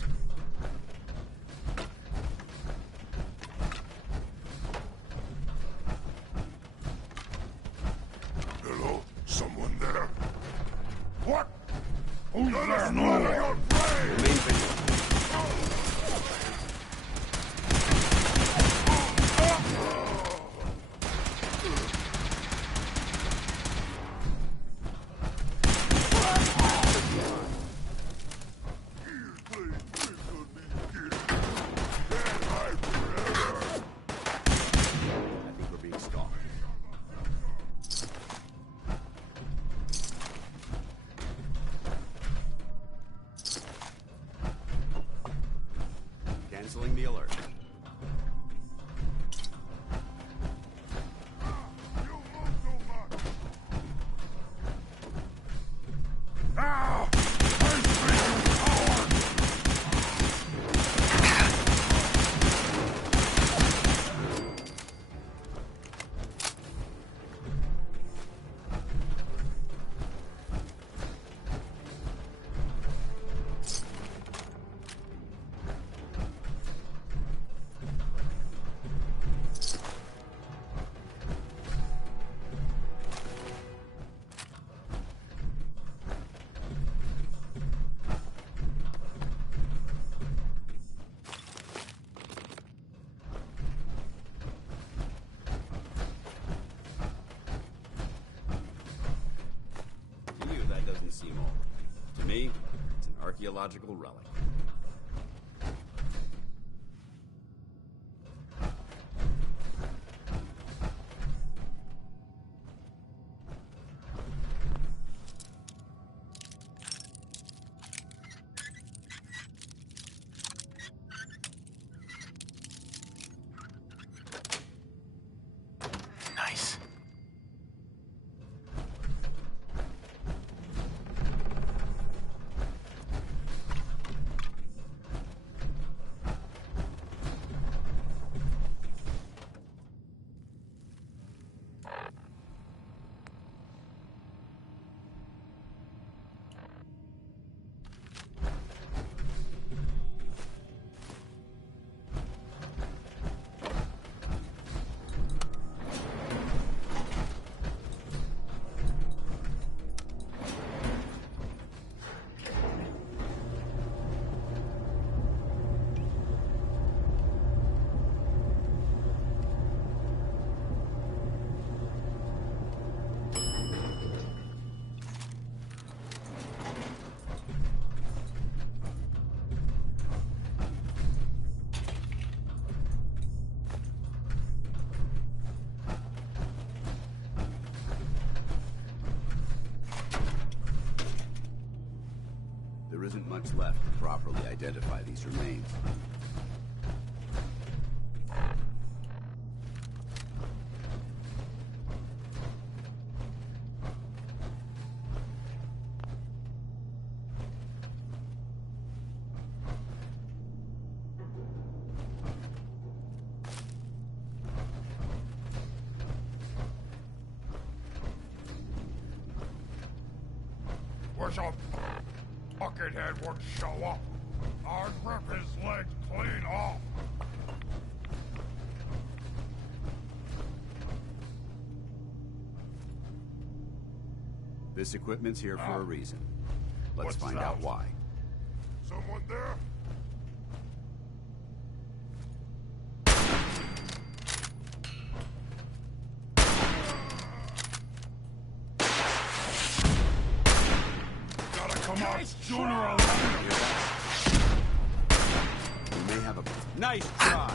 Hello? Someone there? What? Who's there? No. Canceling the alert. That doesn't seem old. To me, it's an archaeological relic. Nice. There isn't much left to properly identify these remains. Wish a buckethead would show up. I'd rip his legs clean off. This equipment's here for a reason. Let's What's find that? out why. Someone there? Gotta come out sooner or later. We may have a nice try.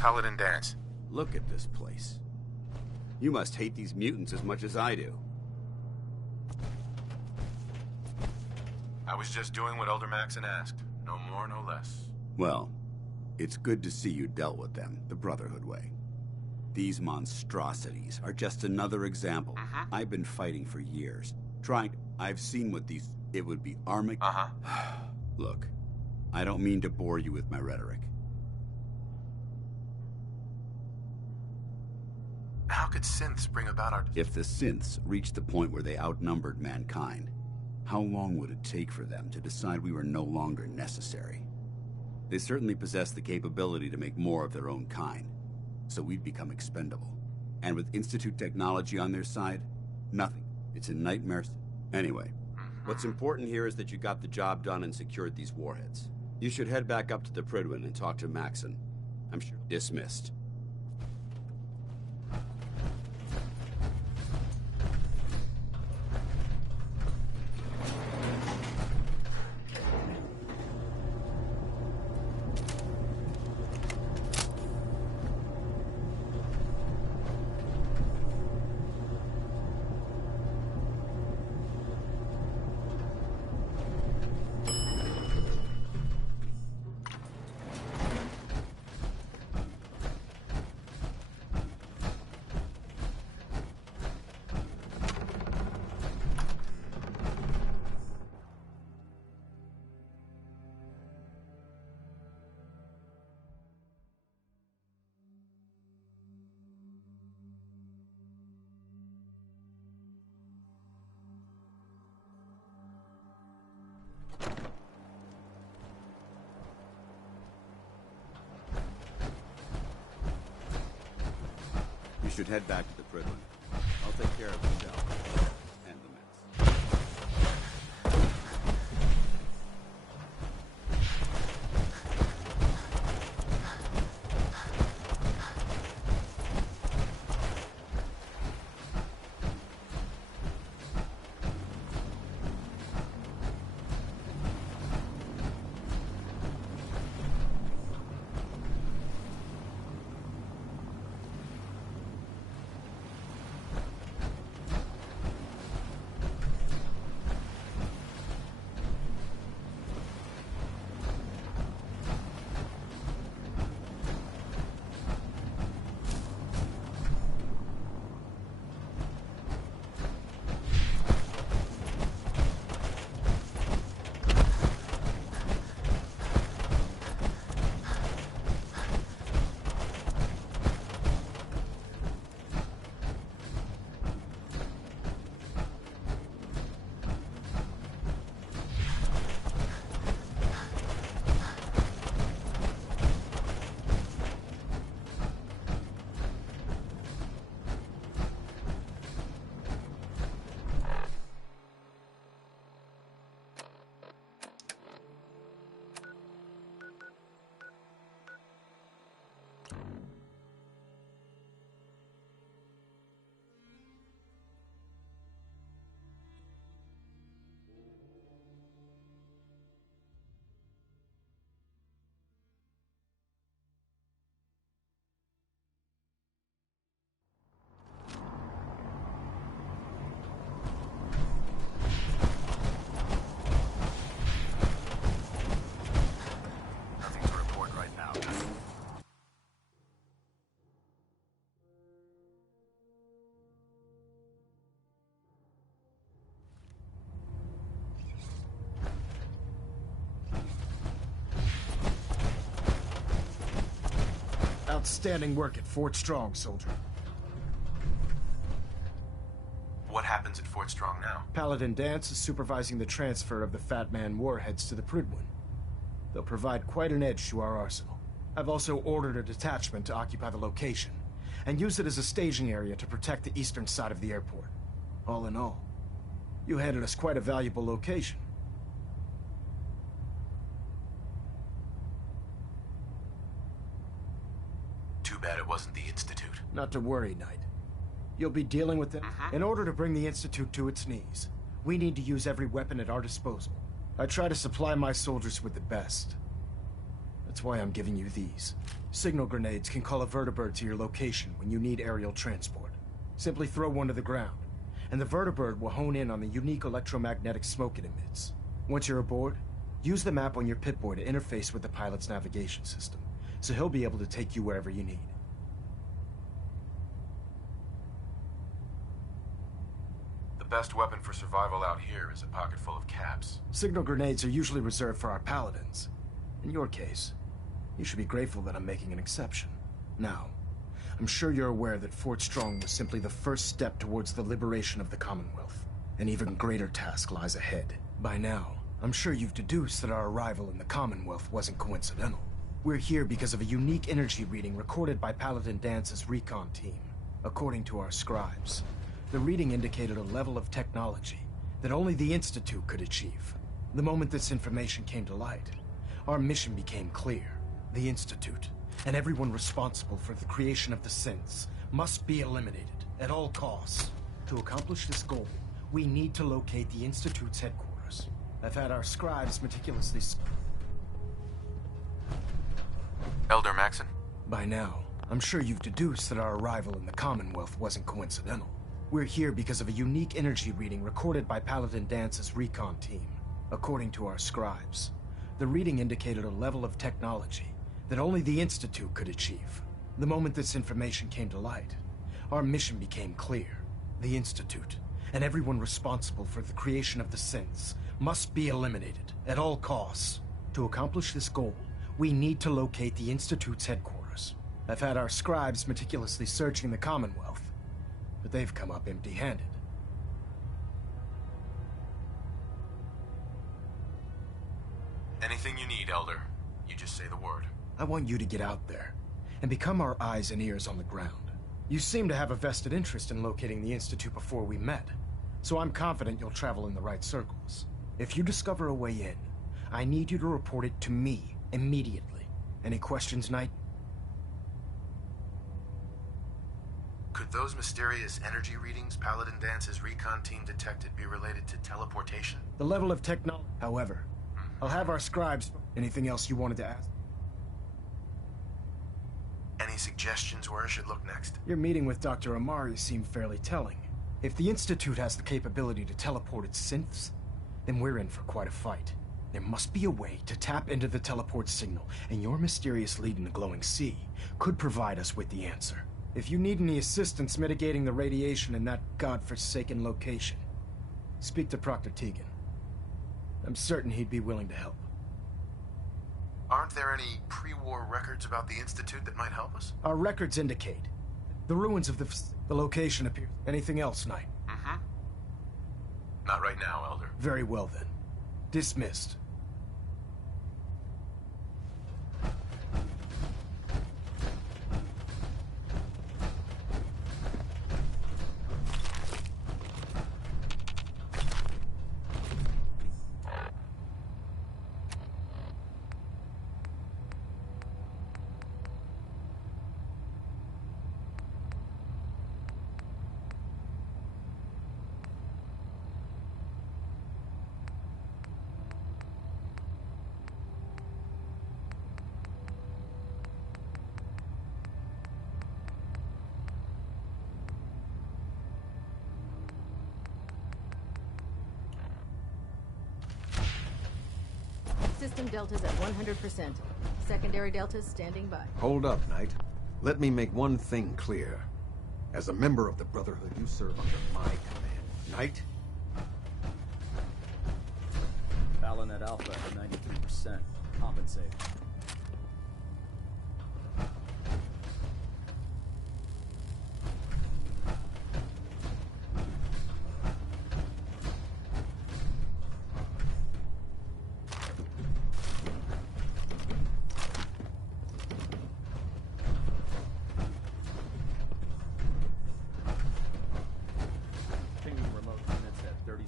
Paladin Dance. Look at this place. You must hate these mutants as much as I do. I was just doing what Elder Maxon asked. No more, no less. Well, it's good to see you dealt with them the Brotherhood way. These monstrosities are just another example. I've been fighting for years. I've seen what these... It would be armic... Look, I don't mean to bore you with my rhetoric. How could synths bring about our... If the synths reached the point where they outnumbered mankind, how long would it take for them to decide we were no longer necessary? They certainly possess the capability to make more of their own kind, so we'd become expendable. And with Institute technology on their side, nothing. It's a nightmare. Anyway, what's important here is that you got the job done and secured these warheads. You should head back up to the Prydwen and talk to Maxon. I'm sure. Dismissed. You should head back to the Prydwen. I'll take care of the shell and the mess. Outstanding work at Fort Strong, soldier. What happens at Fort Strong now? Paladin Dance is supervising the transfer of the Fat Man warheads to the Prydwen. They'll provide quite an edge to our arsenal. I've also ordered a detachment to occupy the location, and use it as a staging area to protect the eastern side of the airport. All in all, you handed us quite a valuable location. Too bad it wasn't the Institute. Not to worry, Knight. You'll be dealing with them. In order to bring the Institute to its knees, we need to use every weapon at our disposal. I try to supply my soldiers with the best. That's why I'm giving you these. Signal grenades can call a vertibird to your location when you need aerial transport. Simply throw one to the ground, and the vertibird will hone in on the unique electromagnetic smoke it emits. Once you're aboard, use the map on your Pip-Boy to interface with the pilot's navigation system, so he'll be able to take you wherever you need. The best weapon for survival out here is a pocket full of caps. Signal grenades are usually reserved for our paladins. In your case, you should be grateful that I'm making an exception. Now, I'm sure you're aware that Fort Strong was simply the first step towards the liberation of the Commonwealth. An even greater task lies ahead. By now, I'm sure you've deduced that our arrival in the Commonwealth wasn't coincidental. We're here because of a unique energy reading recorded by Paladin Dance's recon team. According to our scribes, the reading indicated a level of technology that only the Institute could achieve. The moment this information came to light, our mission became clear. The Institute, and everyone responsible for the creation of the synths, must be eliminated at all costs. To accomplish this goal, we need to locate the Institute's headquarters. I've had our scribes meticulously... Elder Maxon. By now, I'm sure you've deduced that our arrival in the Commonwealth wasn't coincidental. We're here because of a unique energy reading recorded by Paladin Dance's recon team. According to our scribes, the reading indicated a level of technology that only the Institute could achieve. The moment this information came to light, our mission became clear. The Institute, and everyone responsible for the creation of the synths, must be eliminated at all costs. To accomplish this goal, we need to locate the Institute's headquarters. I've had our scribes meticulously searching the Commonwealth, but they've come up empty-handed. Anything you need, Elder. You just say the word. I want you to get out there and become our eyes and ears on the ground. You seem to have a vested interest in locating the Institute before we met, so I'm confident you'll travel in the right circles. If you discover a way in, I need you to report it to me immediately. Any questions, Knight? Could those mysterious energy readings Paladin Dance's recon team detected be related to teleportation? The level of technology, however. I'll have our scribes... Anything else you wanted to ask? Any suggestions where I should look next? Your meeting with Dr. Amari seemed fairly telling. If the Institute has the capability to teleport its synths, then we're in for quite a fight. There must be a way to tap into the teleport signal, and your mysterious lead in the glowing sea could provide us with the answer. If you need any assistance mitigating the radiation in that godforsaken location, speak to Proctor Tegan. I'm certain he'd be willing to help. Aren't there any pre-war records about the Institute that might help us? Our records indicate the ruins of the location appear. Anything else, Knight? Not right now, Elder. Very well, then. Dismissed. System deltas at 100%. Secondary deltas standing by. Hold up, Knight. Let me make one thing clear. As a member of the Brotherhood, you serve under my command. Knight? Balinette Alpha at 93%. Compensate.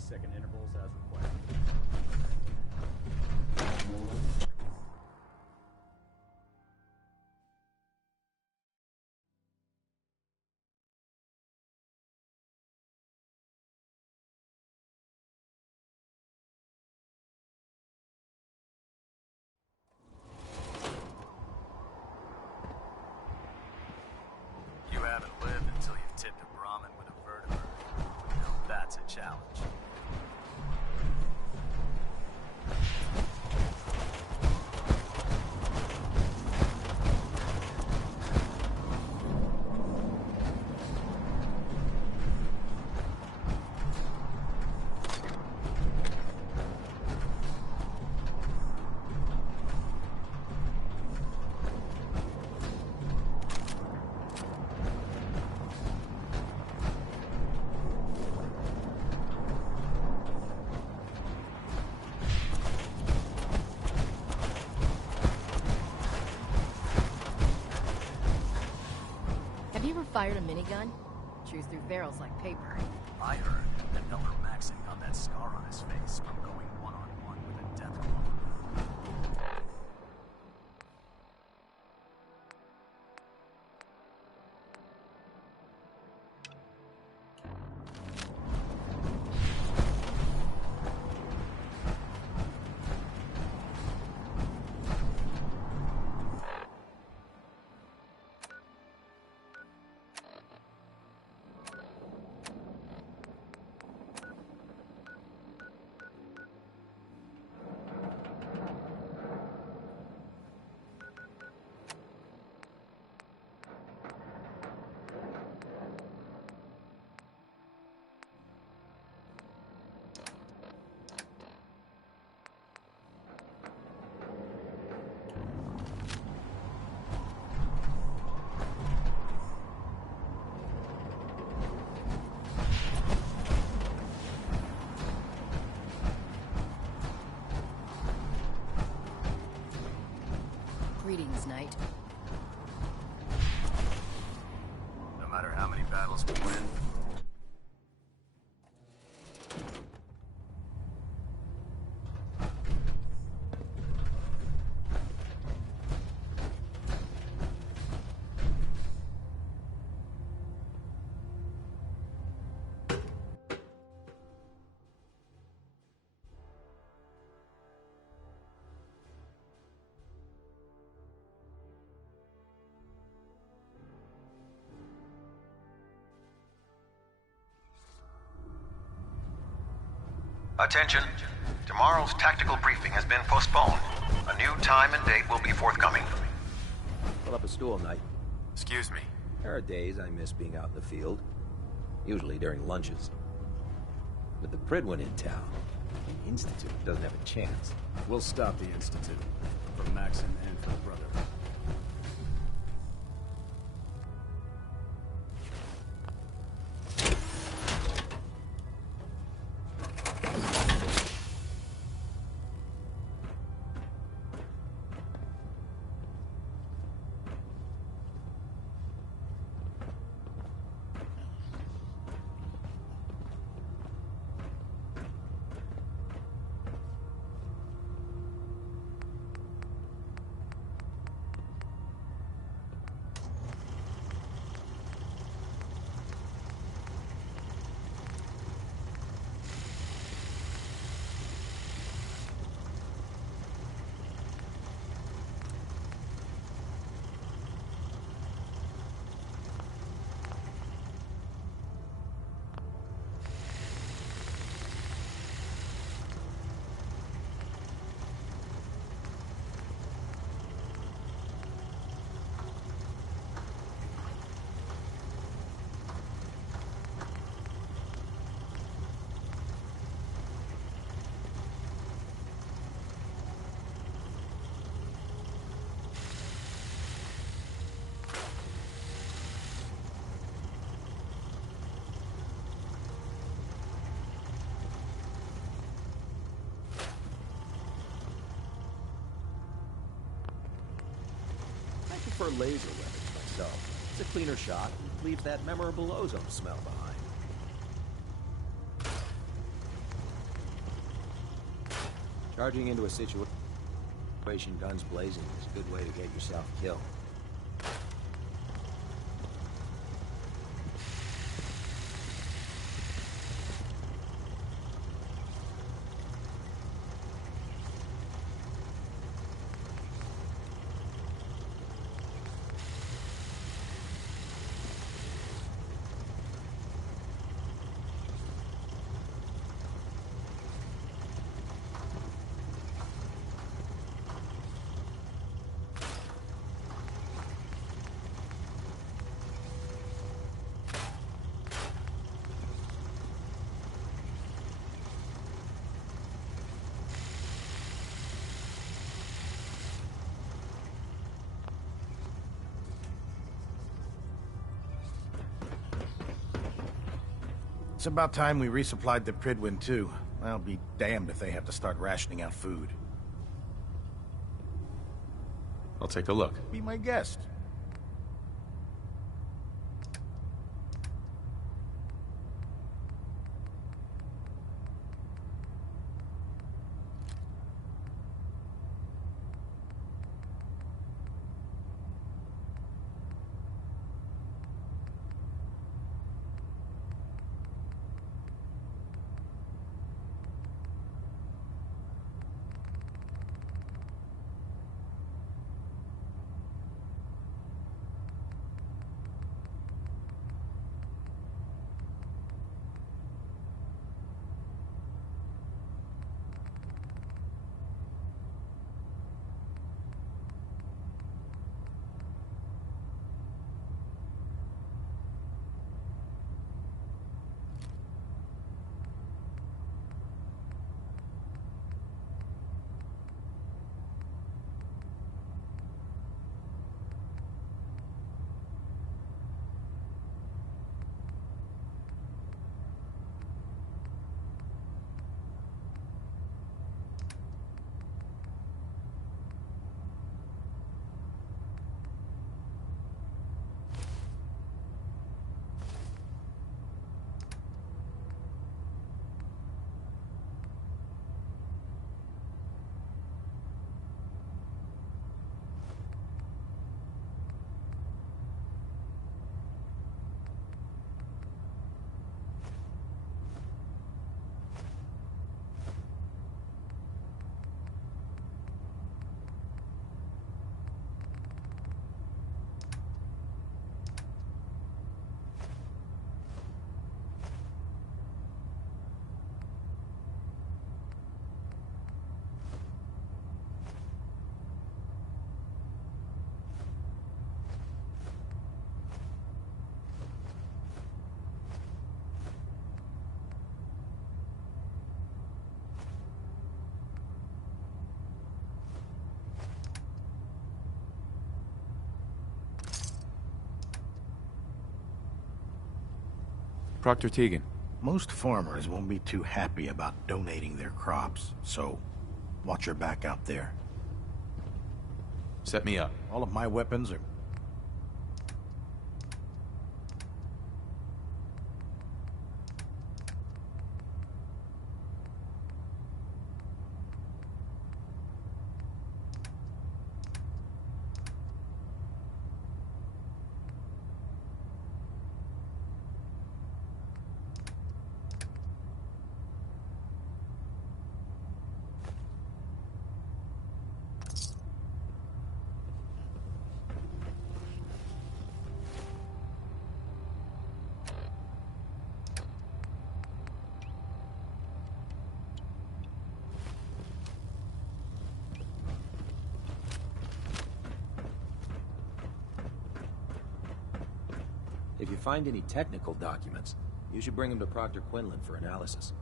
Second intervals as required. fired a minigun? Chews through barrels like paper. I heard that Elder Maxon got that scar on his face from going one-on-one with a death clone. Greetings, Knight. No matter how many battles we win, Attention. Tomorrow's tactical briefing has been postponed. A new time and date will be forthcoming. Pull up a stool, Knight. Excuse me. There are days I miss being out in the field. Usually during lunches. With the Pridwin in town, the Institute doesn't have a chance. we'll stop the Institute. For Maxon and for the Brotherhood. I prefer laser weapons myself. It's a cleaner shot and leaves that memorable ozone smell behind. Charging into a situation guns blazing is a good way to get yourself killed. It's about time we resupplied the Pridwin, too. I'll be damned if they have to start rationing out food. I'll take a look. Be my guest. Proctor Tegan. Most farmers won't be too happy about donating their crops, so watch your back out there. Set me up. All of my weapons are... If you find any technical documents, you should bring them to Proctor Quinlan for analysis.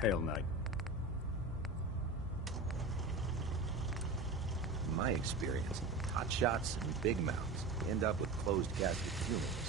Hail, Knight. In my experience, hot shots and big mouths end up with closed casket funerals.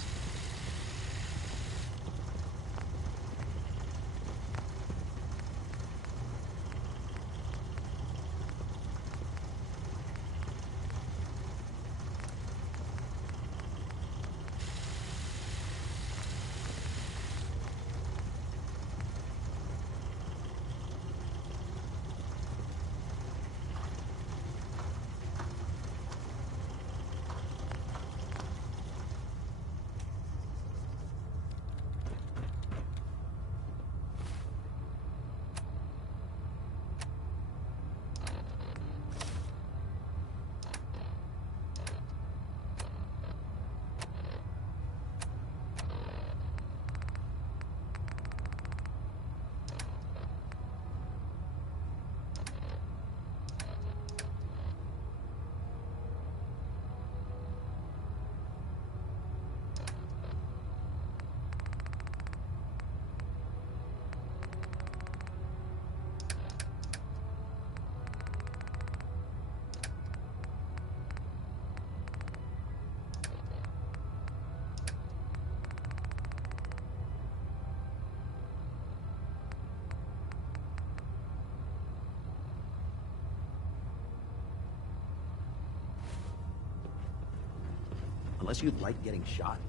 Unless you like getting shot,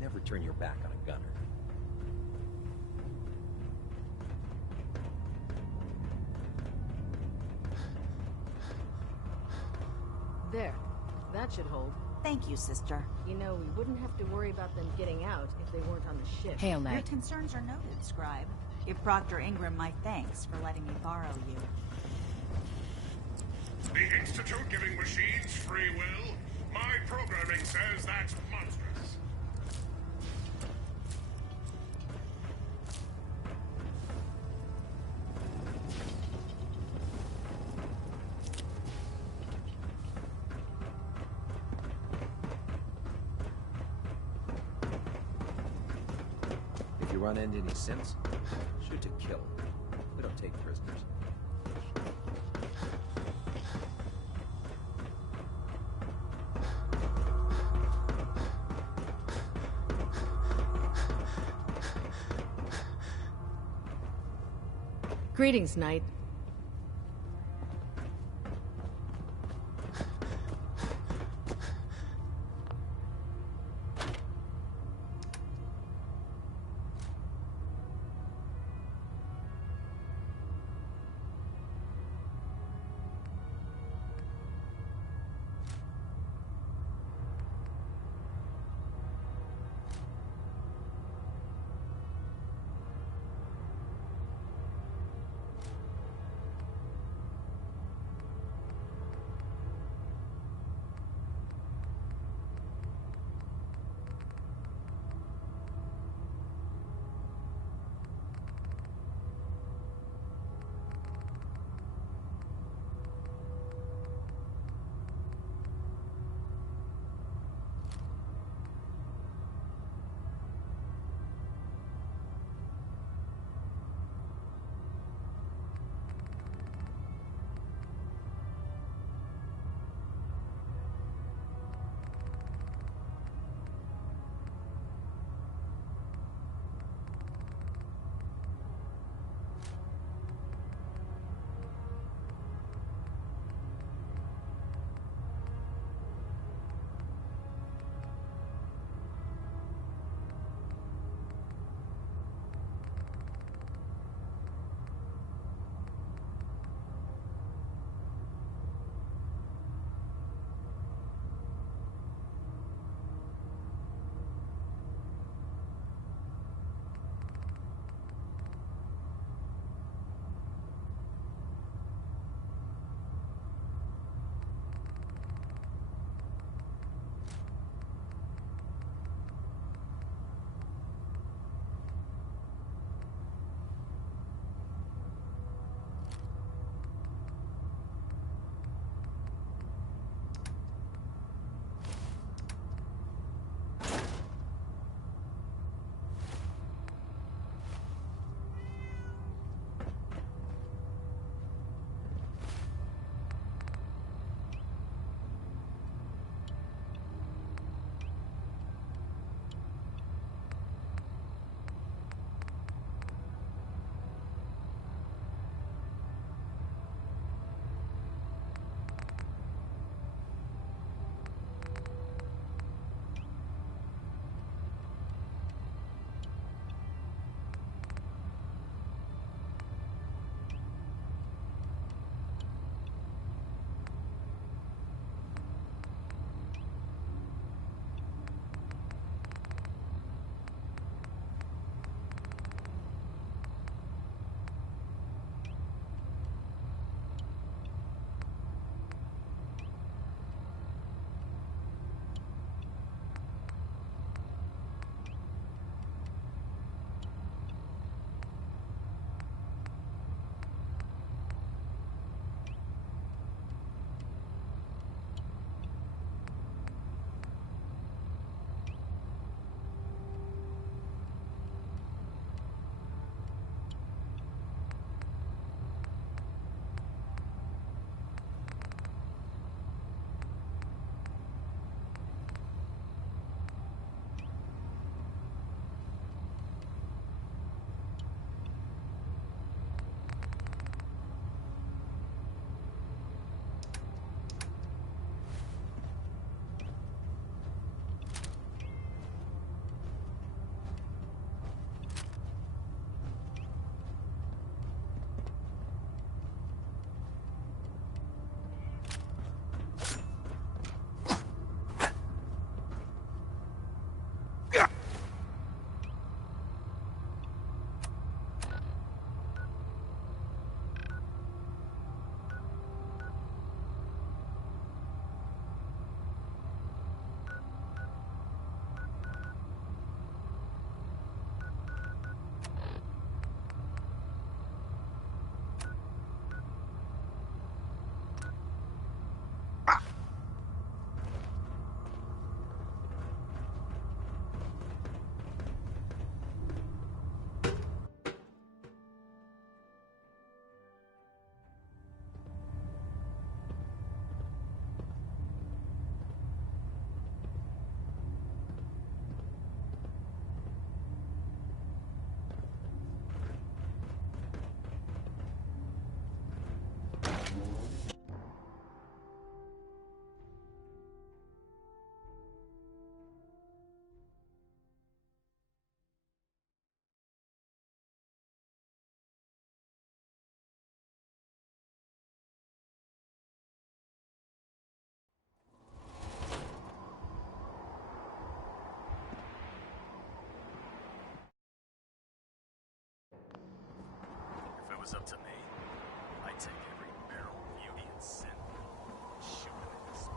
never turn your back on a gunner. There. That should hold. Thank you, sister. You know, we wouldn't have to worry about them getting out if they weren't on the ship. Hail, Your concerns are noted, Scribe. Give Proctor Ingram my thanks for letting me borrow you. The Institute giving machines free will? My programming says that's monstrous. If you run into any synths, shoot to kill. We don't take prisoners. Greetings, Knight. was up to me, I'd take every barrel of beauty and sin and shoot them into space.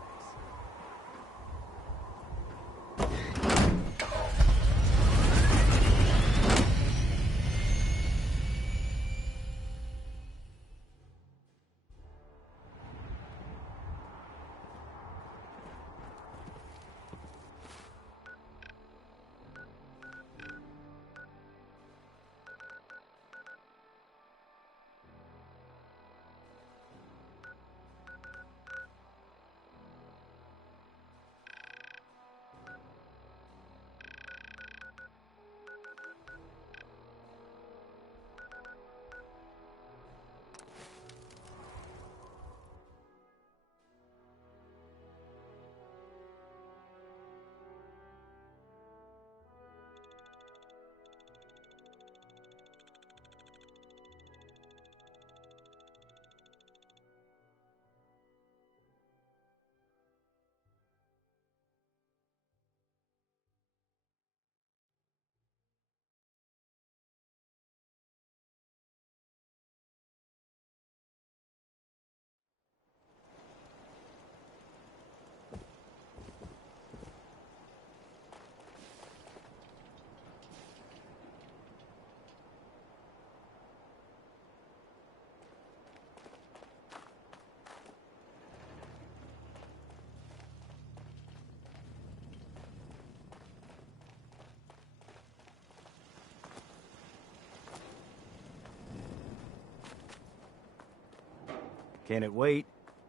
Can it wait?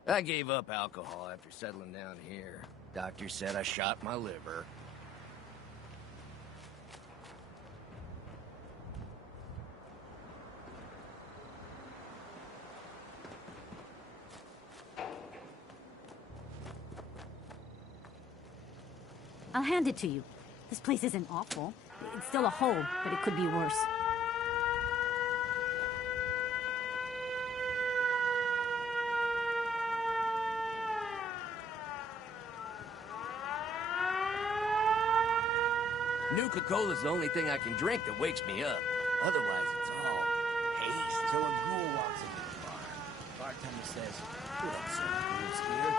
I gave up alcohol after settling down here. Doctor said I shot my liver. I'll hand it to you. This place isn't awful. It's still a hole, but it could be worse. Nuka-Cola's the only thing I can drink that wakes me up. Otherwise, it's all haze. So a ghoul walks into the bar. Bartender says, "We don't serve ghouls here."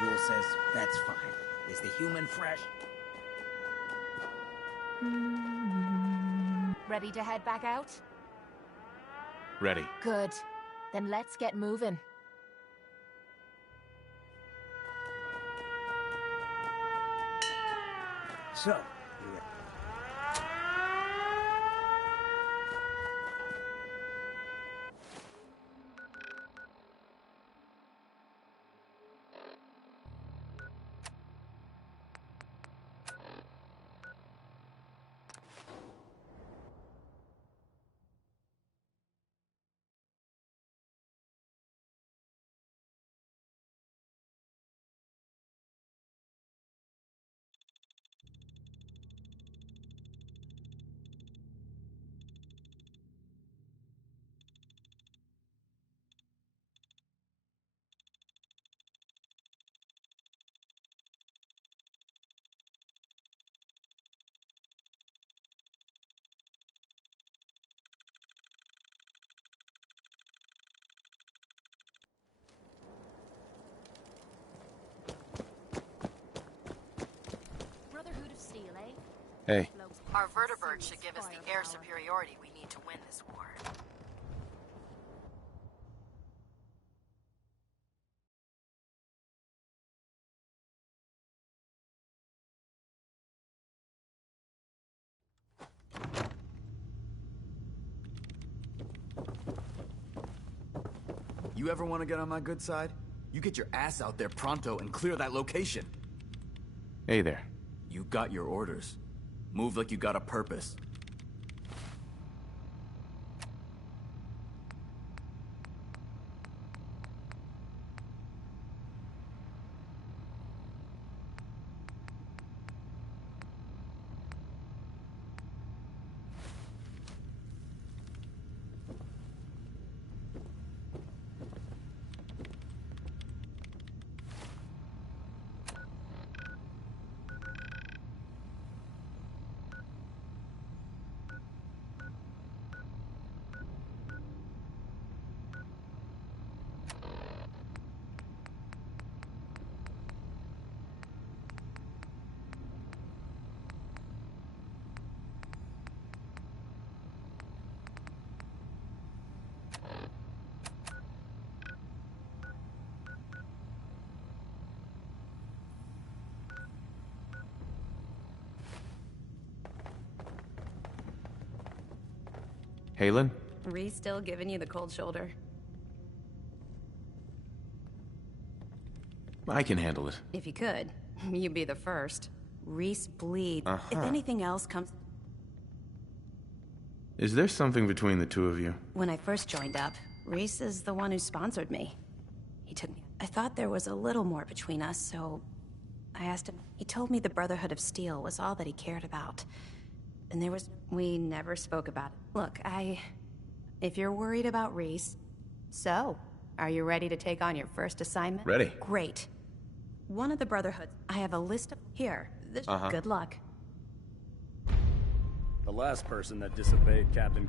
Ghoul says, "That's fine. Is the human fresh?" Ready to head back out? Ready. Good. Then let's get moving. So, you ready? Brotherhood of Steel, eh? Hey. Our vertibirds should give us the air superiority we need to win this war. You ever want to get on my good side? You get your ass out there pronto and clear that location. Hey there. You got your orders. Move like you got a purpose. Halen? Reese still giving you the cold shoulder? I can handle it. If you could, you'd be the first. Reese bleeds. Uh-huh. If anything else comes... Is there something between the two of you? When I first joined up, Reese is the one who sponsored me. He took me... I thought there was a little more between us, so... I asked him. He told me the Brotherhood of Steel was all that he cared about. And there was... We never spoke about it. Look, if you're worried about Reese... So, are you ready to take on your first assignment? Ready. Great. One of the Brotherhood... I have a list of... Here. This... Good luck. The last person that disobeyed Captain...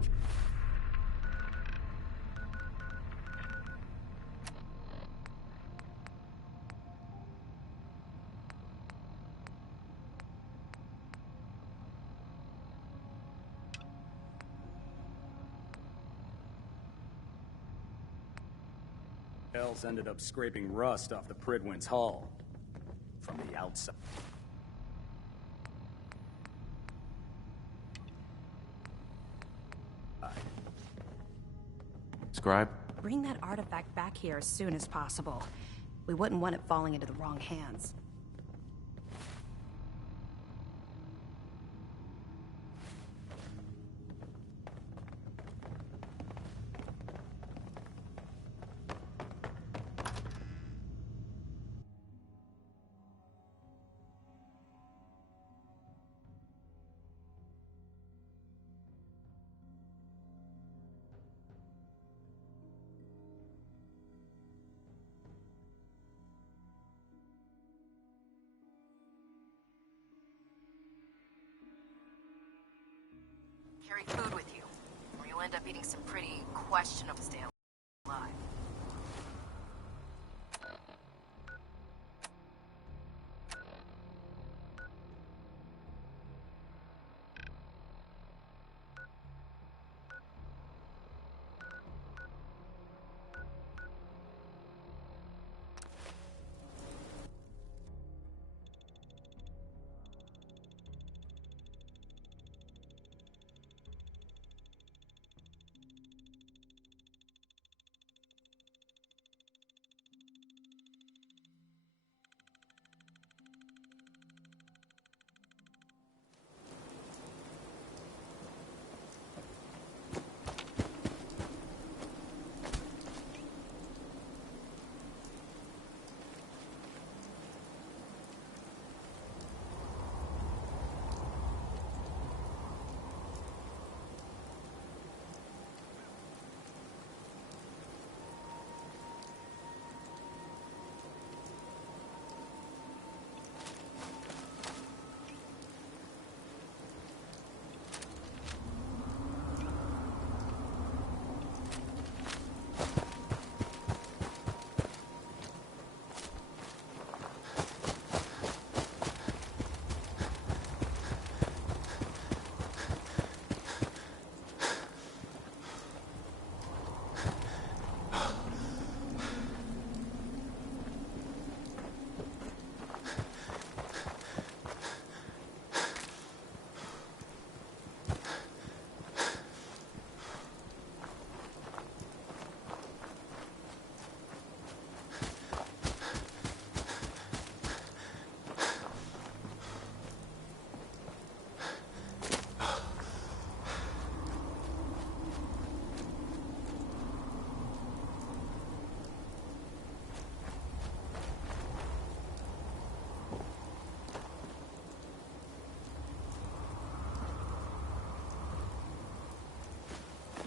else ended up scraping rust off the Pridwin's hull. From the outside. Scribe? Bring that artifact back here as soon as possible. We wouldn't want it falling into the wrong hands. Carry food with you, or you'll end up eating some pretty questionable stay alive.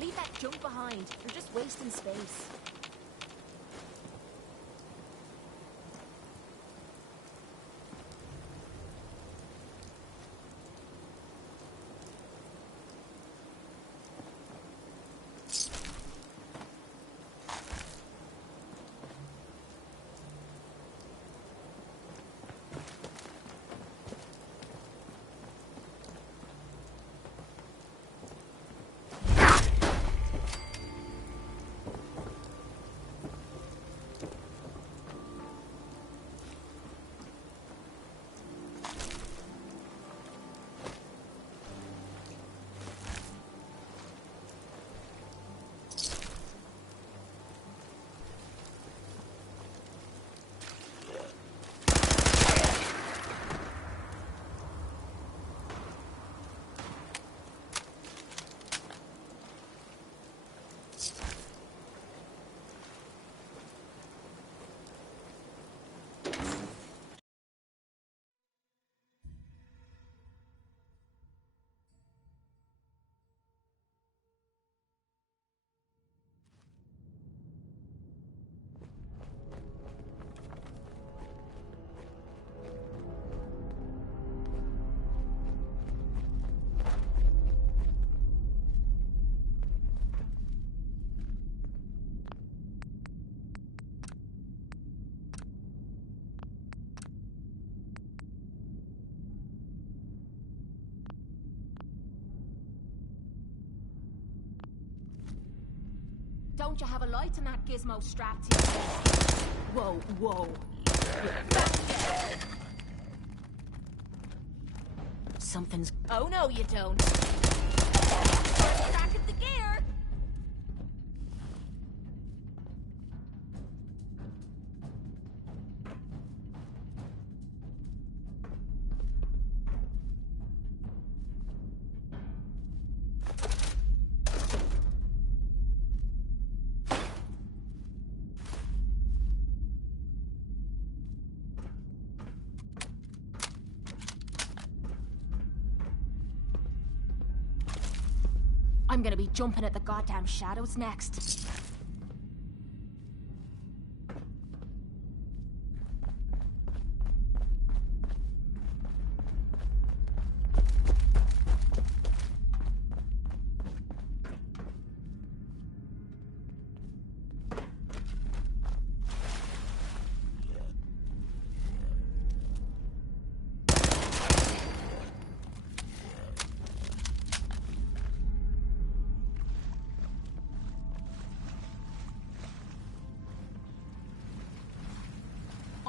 Leave that junk behind. You're just wasting space. Don't you have a light in that gizmo strapped to your head? Whoa. Something's... Oh, no, you don't. Crack at the gear! I'm gonna be jumping at the goddamn shadows next.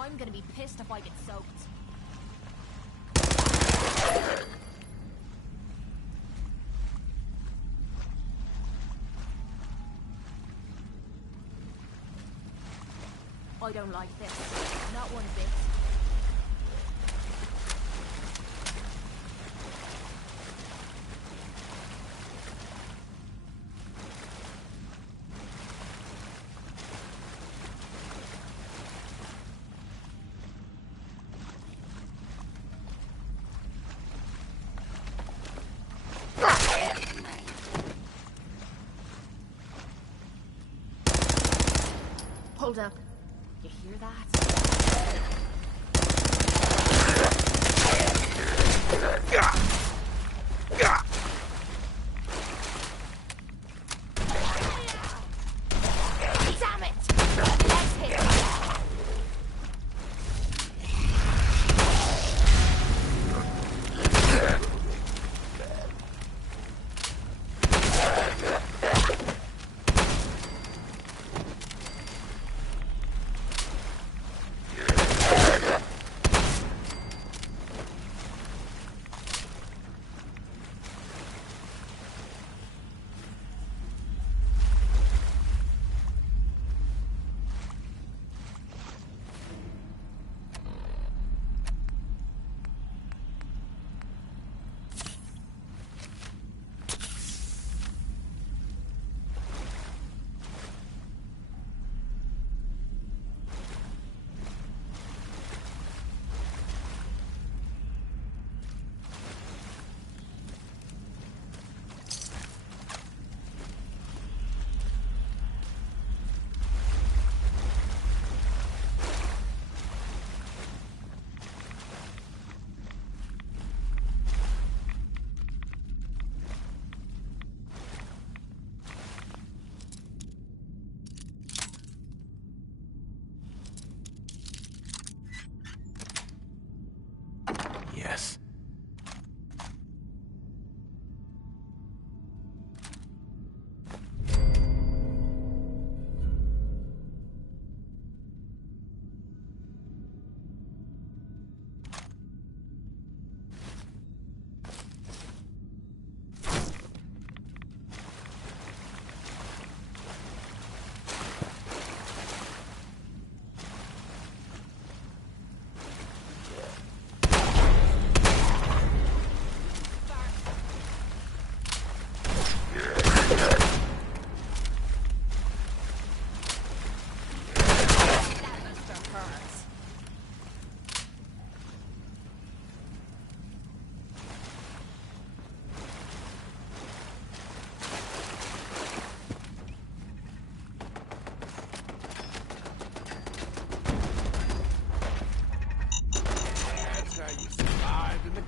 I'm gonna be pissed if I get soaked. I don't like this. Not one bit. Hold up. You hear that? Damn it! Let's hit it. Yes.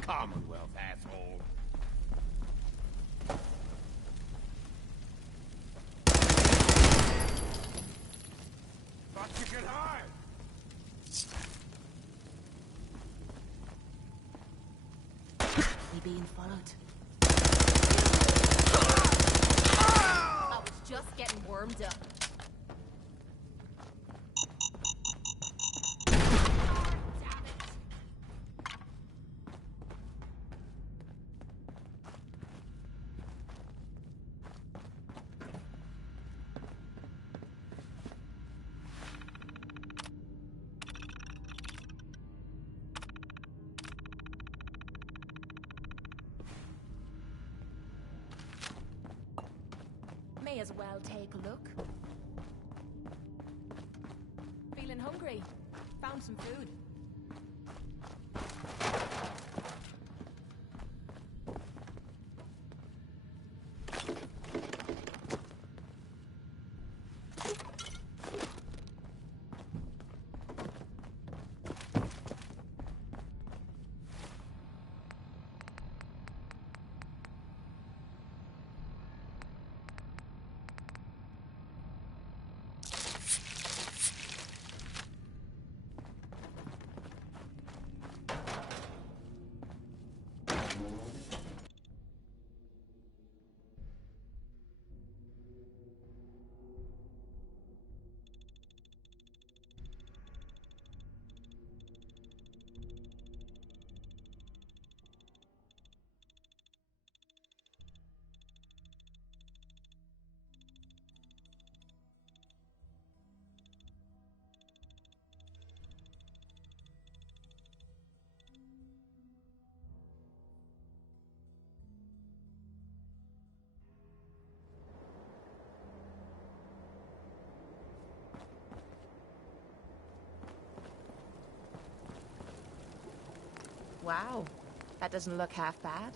Commonwealth, asshole. Thought you could hide. We being followed. That was just getting worse. warmed up. May as well take a look. Feeling hungry? Found some food. Wow, that doesn't look half bad.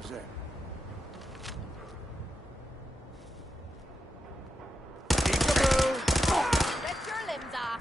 Who's there? Rip your limbs off.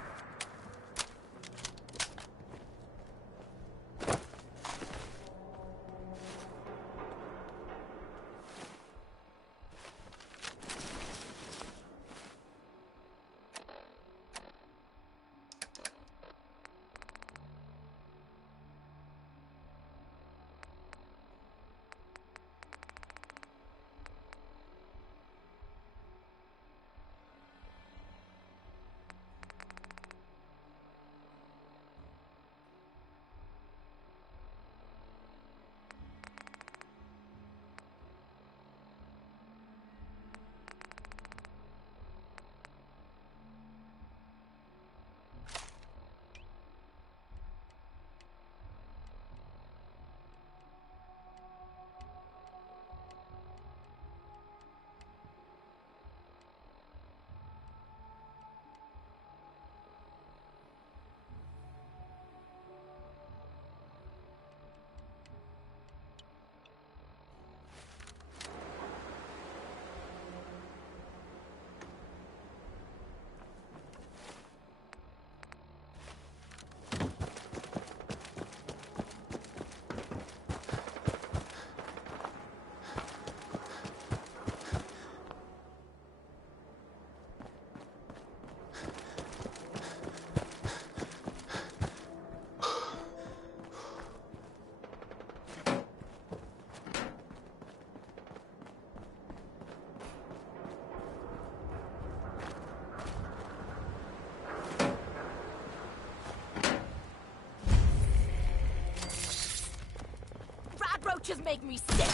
Roaches make me sick.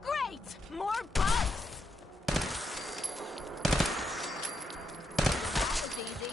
Great! More bugs! That was easy.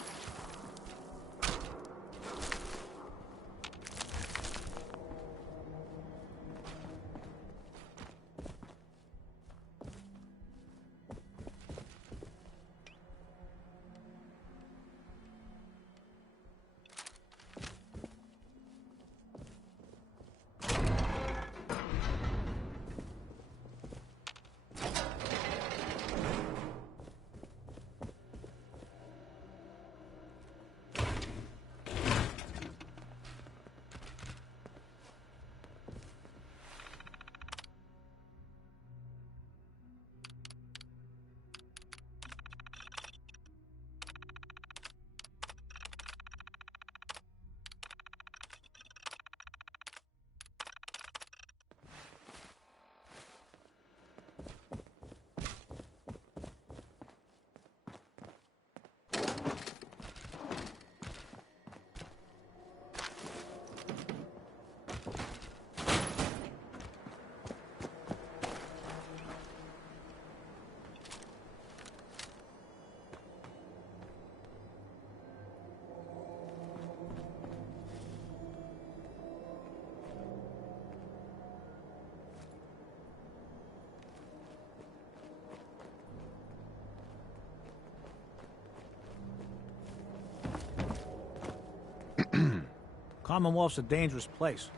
Commonwealth's a dangerous place.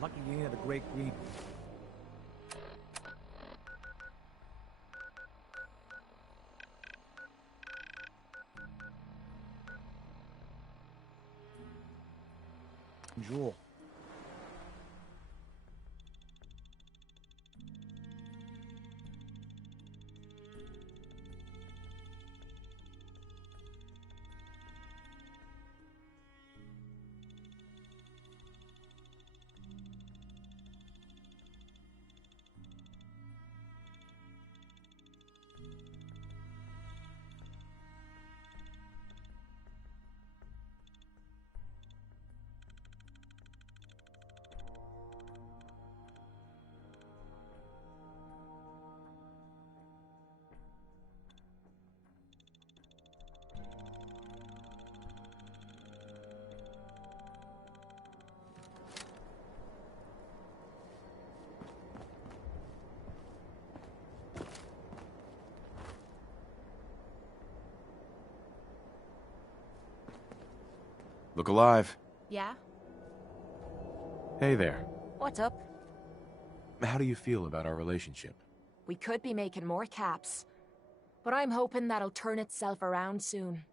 Lucky you ain't the Great Greed. Jewel. Look alive. Yeah? Hey there. What's up? How do you feel about our relationship? We could be making more caps. But I'm hoping that'll turn itself around soon.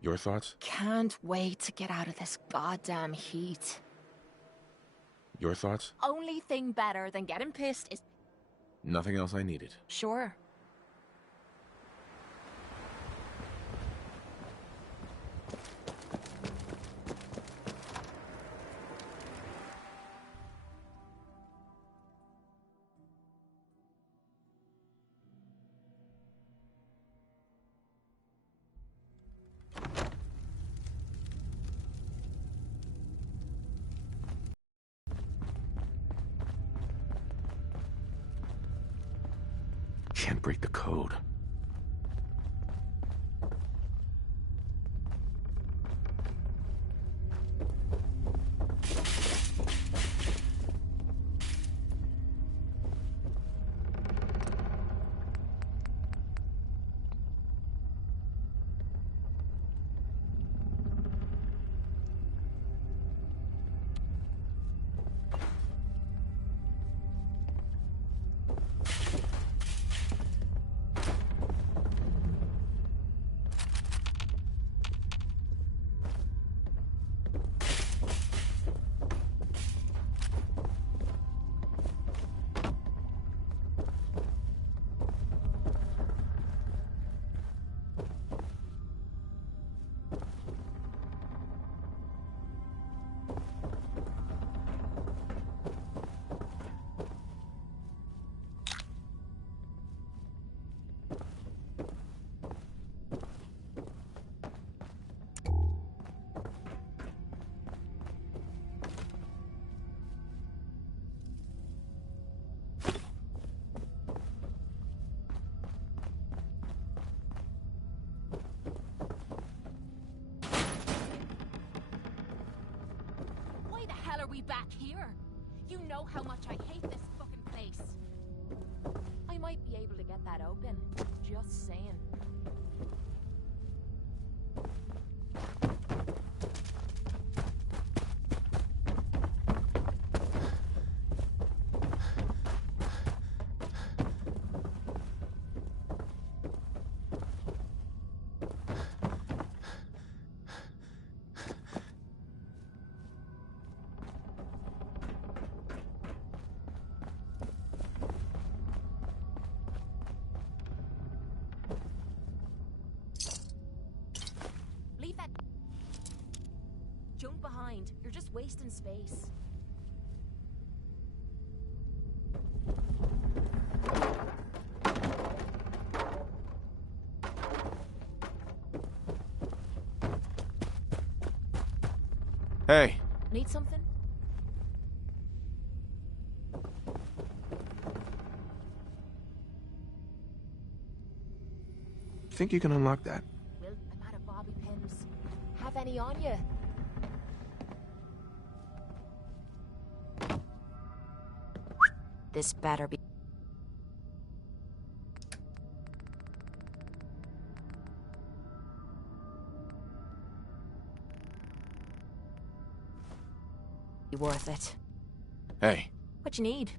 Your thoughts? Can't wait to get out of this goddamn heat. Your thoughts? Only thing better than getting pissed is... Nothing else I needed. Sure. Can't break the code. Why the hell are we back here? You know how much I hate this fucking place. I might be able to get that open. Just saying. Leave that junk behind. You're just wasting space. Hey. Need something? Think you can unlock that? Well, I'm out of bobby pins. Have any on you? This better be... Be worth it. Hey. What you need?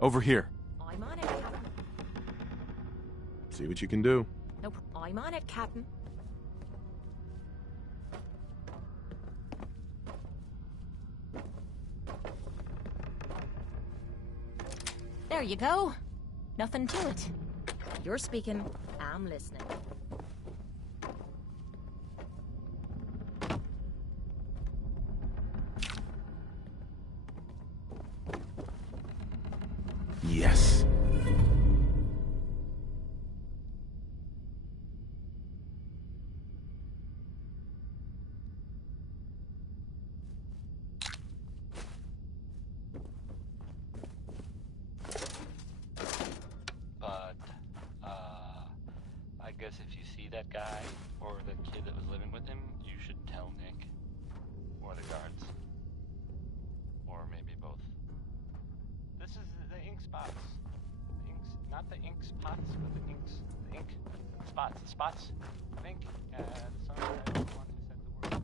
Over here. I'm on it. See what you can do. Nope. I'm on it, Captain. There you go. Nothing to it. You're speaking. I'm listening. Yes. But, I guess if you see that guy, or the kid that was living with him, you should tell Nick. Or the guards. Or maybe both. This is the ink spots. The inks, not the ink spots, but the inks, the ink spots. The spots of ink. The son of the one who said the word.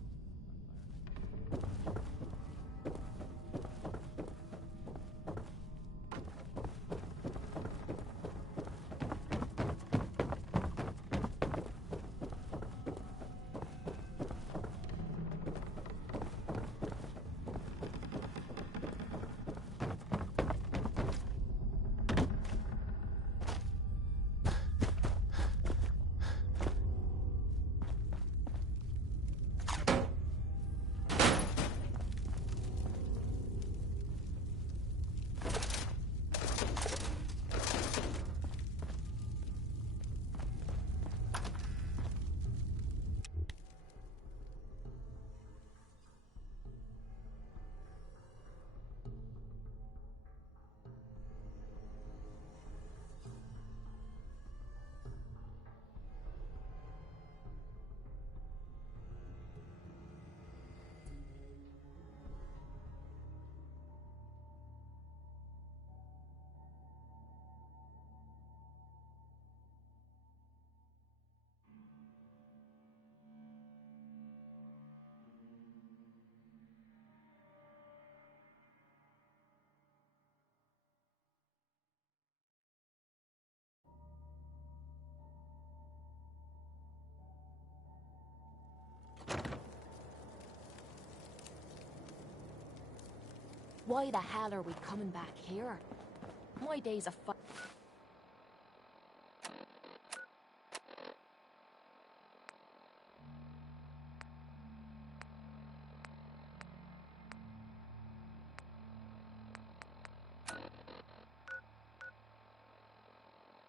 Why the hell are we coming back here? My days of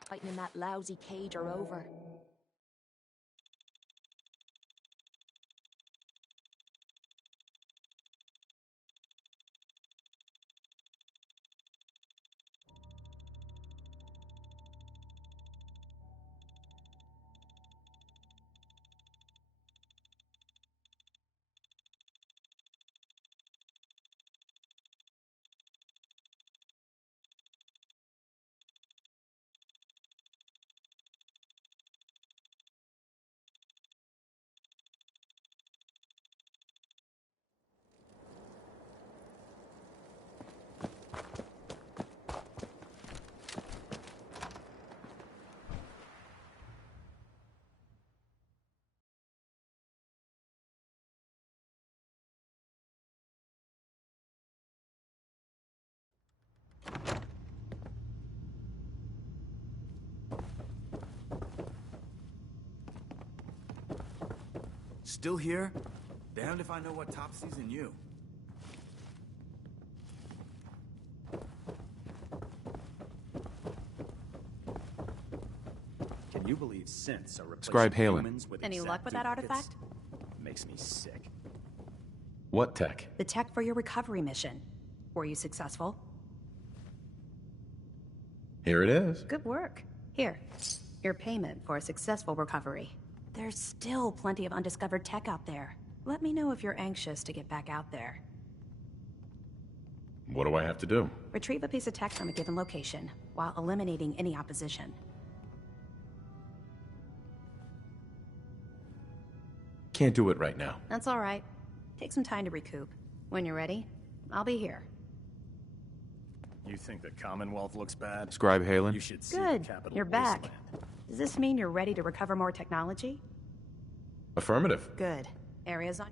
fighting in that lousy cage are over. Still here? Damned if I know what Topsy's in you. Can you believe synths are replacing Scribe Halen. humans with Any luck exact with that duplicates? artifact? Makes me sick. What tech? The tech for your recovery mission. Were you successful? Here it is. Good work. Here, your payment for a successful recovery. There's still plenty of undiscovered tech out there. Let me know if you're anxious to get back out there. What do I have to do? Retrieve a piece of tech from a given location, while eliminating any opposition. Can't do it right now. That's all right. Take some time to recoup. When you're ready, I'll be here. You think the Commonwealth looks bad? Scribe Halen? You should see Good. the capital You're back. wasteland. Does this mean you're ready to recover more technology? Affirmative. Good. Areas on...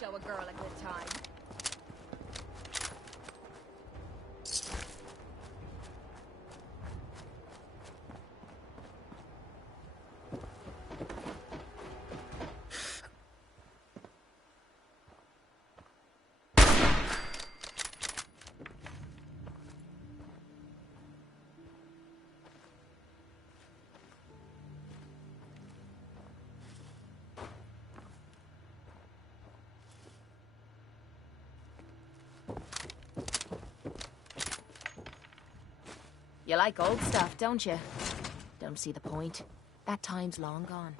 Show a girl a good time. You like old stuff, don't you? Don't see the point. That time's long gone.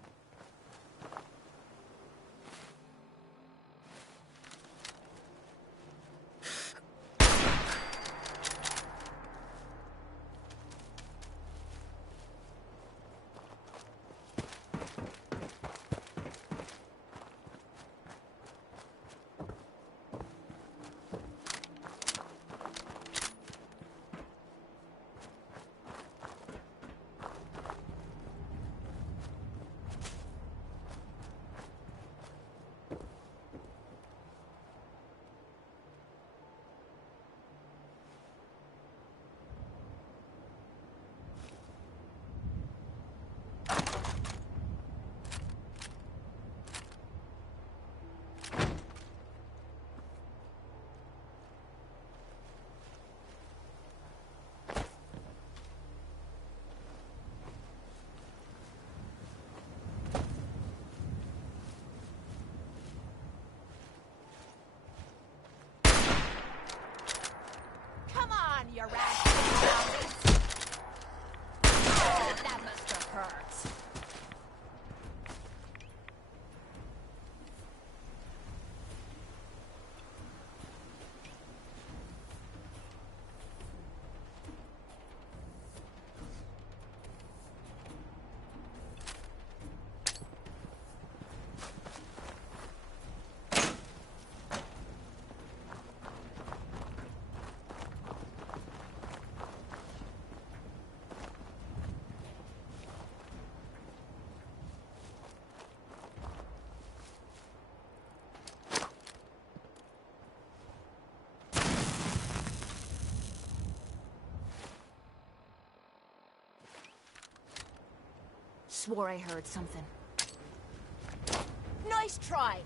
swore I heard something. Nice try!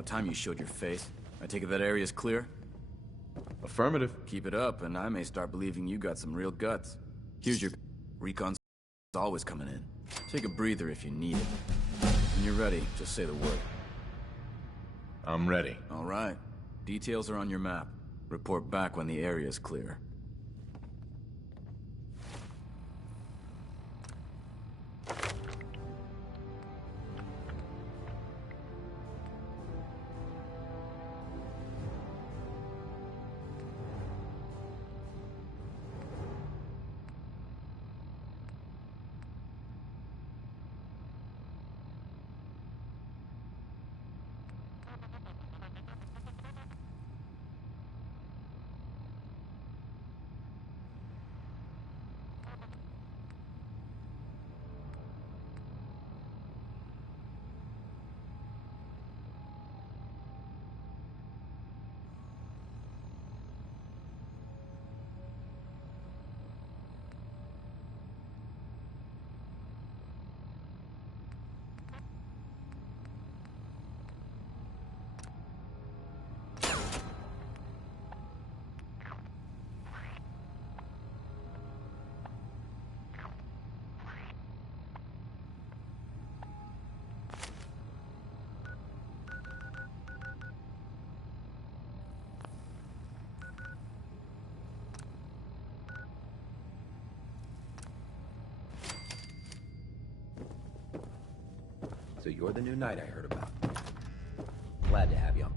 About time you showed your face. I take it that area's clear? Affirmative. Keep it up, and I may start believing you got some real guts. Here's your... Recon's always coming in. Take a breather if you need it. When you're ready, just say the word. I'm ready. All right. Details are on your map. Report back when the area's clear. So you're the new knight I heard about. Glad to have you on.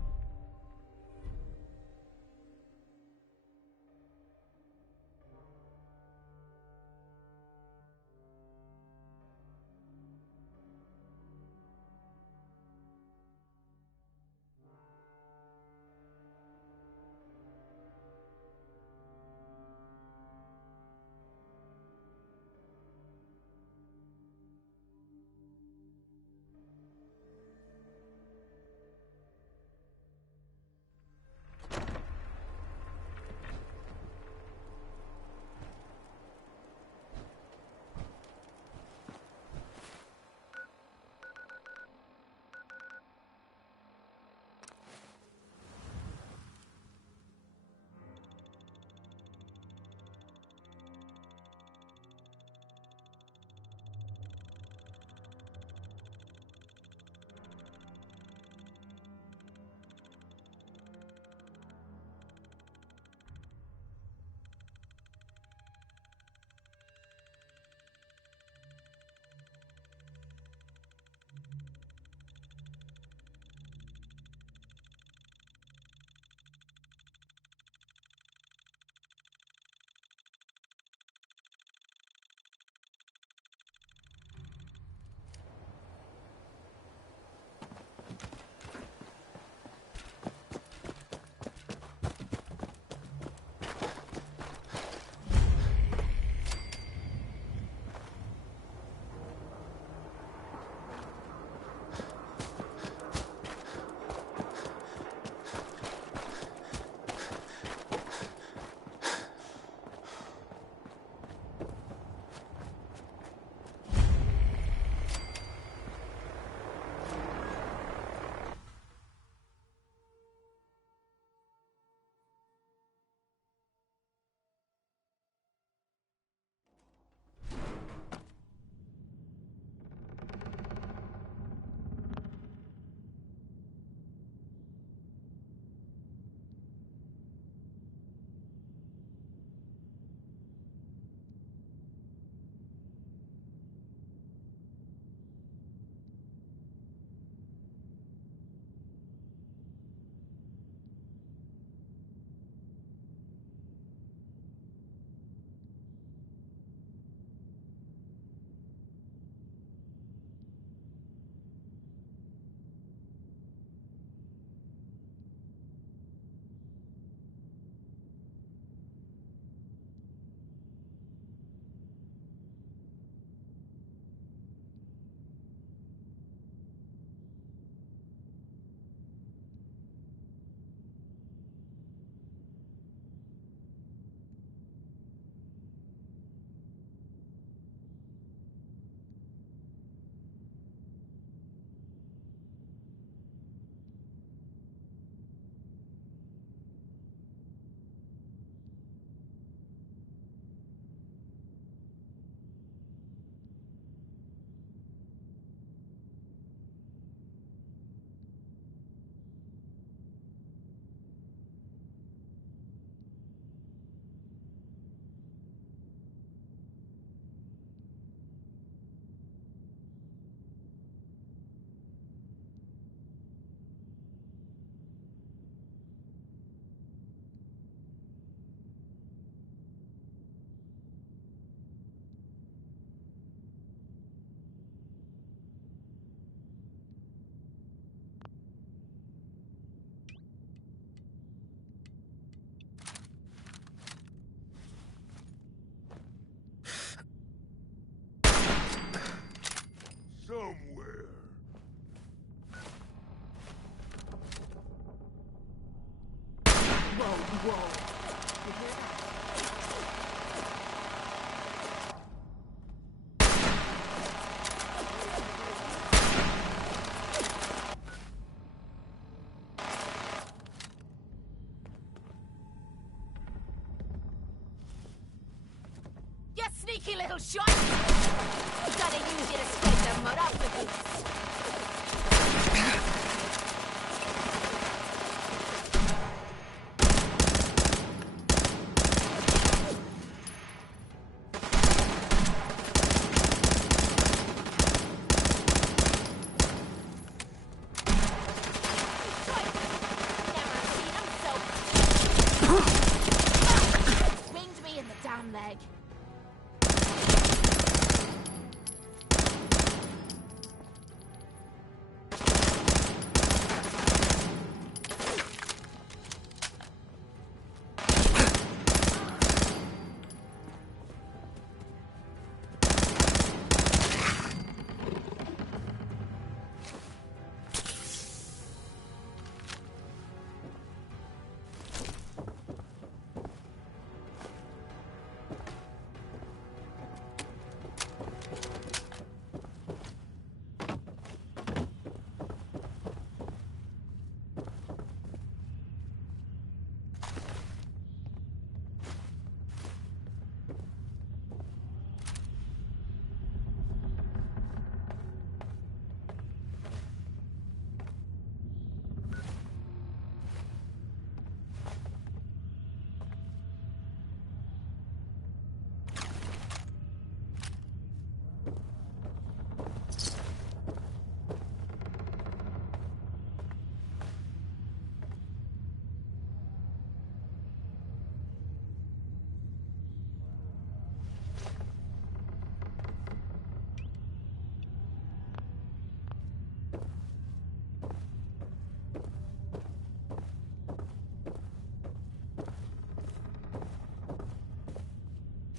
wall. You hear that? You sneaky little shot! Gotta use you to scrape the mud off the boots. Winged me in the damn leg.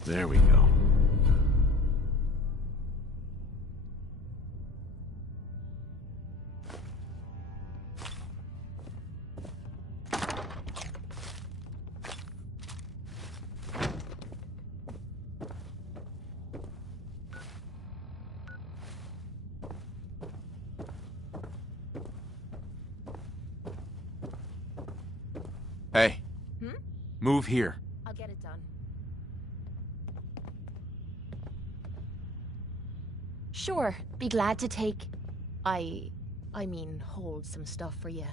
There we go. Hey. Hmm? Move here. I'll get it done. Sure, be glad to take... I mean, hold some stuff for you.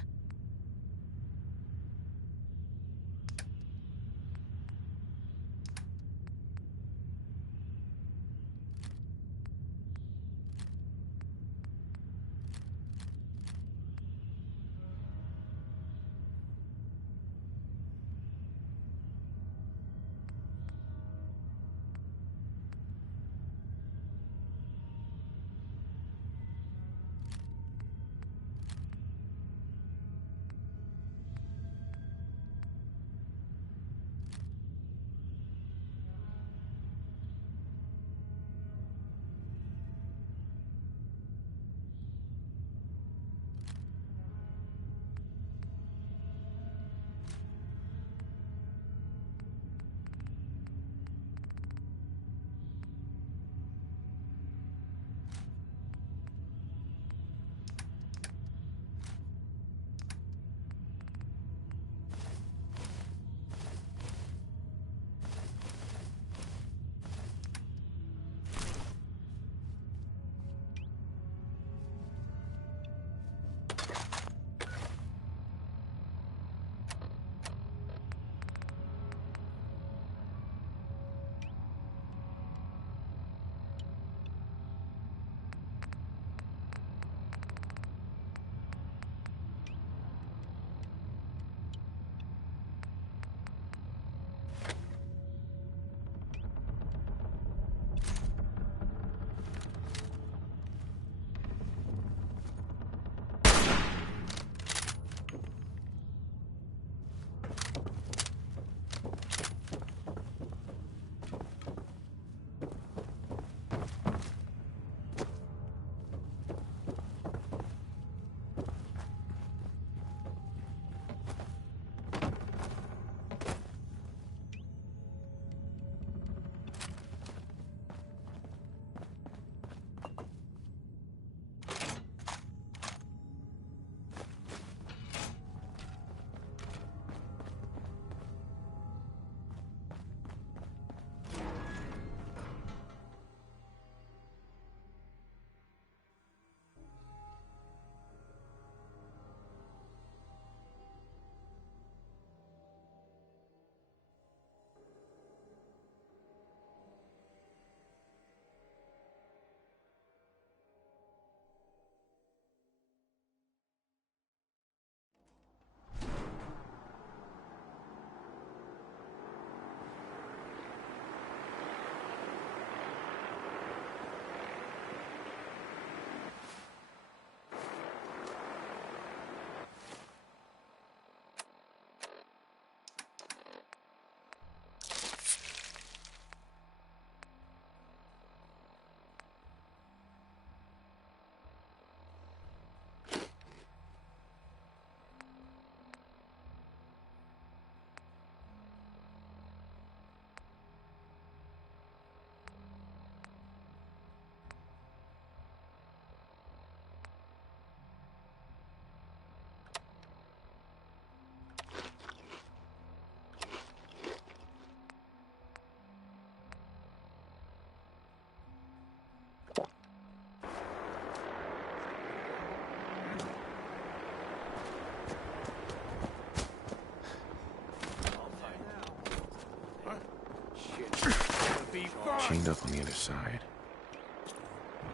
cleaned up on the other side.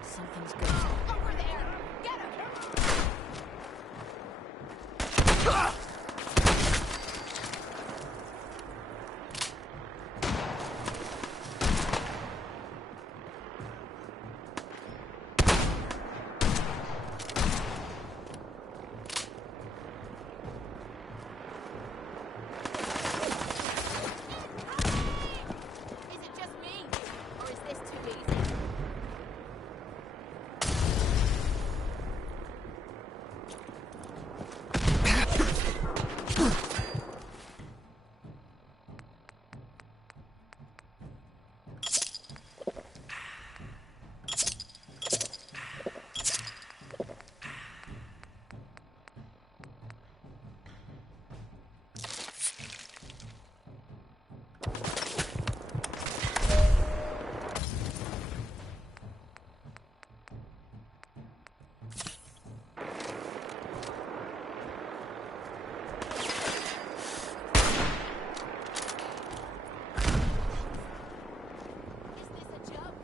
Something's good. Over there! Get him! Is it just me? Or is this too easy? Is this a joke?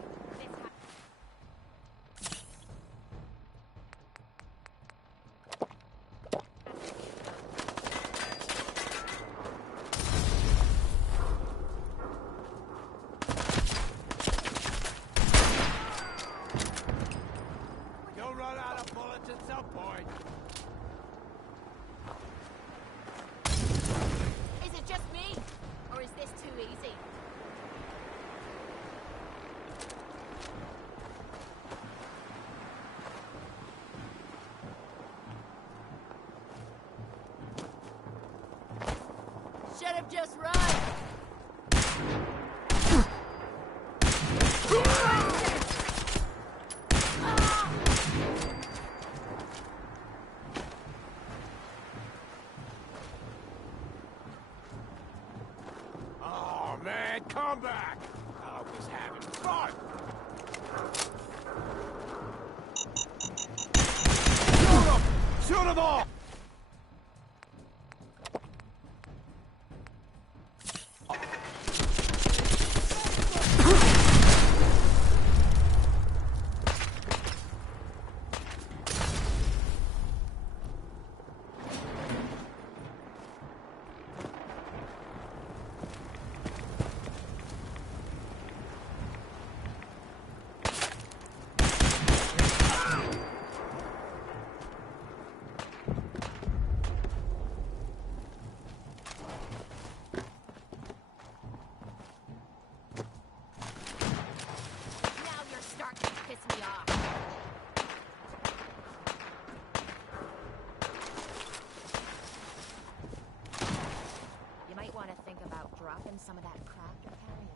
You'll run out of bullets at some point. Is it just me? Or is this too easy? Should have just run! Oh, man, come back! I was having fun! Shoot 'em! Shoot 'em all! Now you're starting to piss me off. You might want to think about dropping some of that crap you're carrying.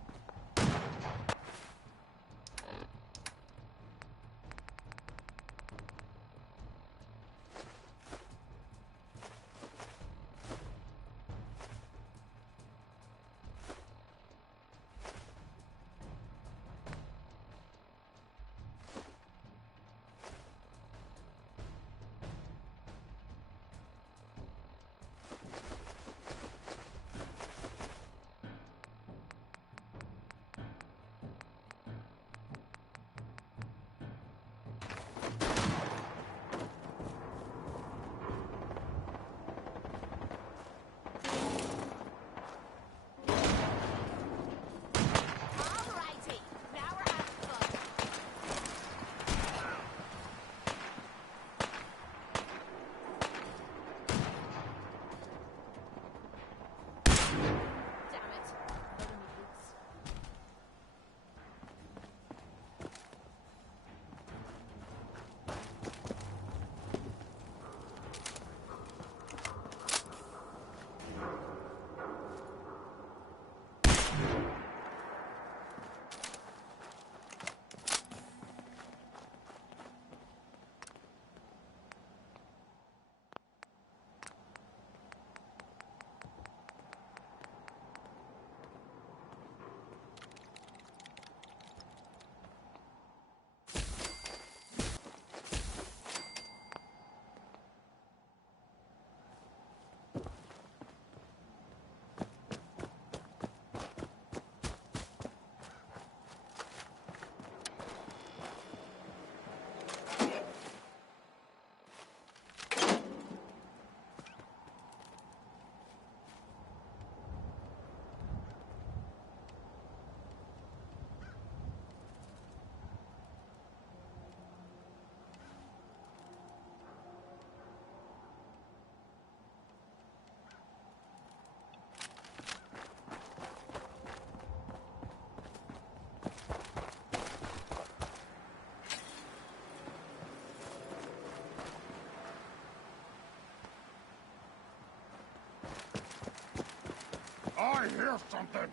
I hear something.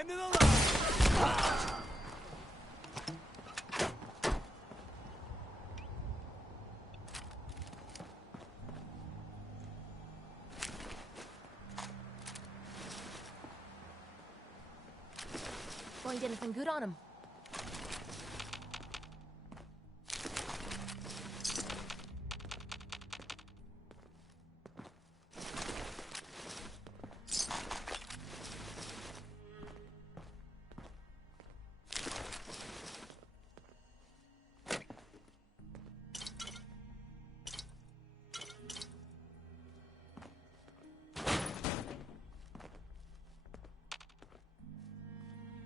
End of the line! Find anything good on him?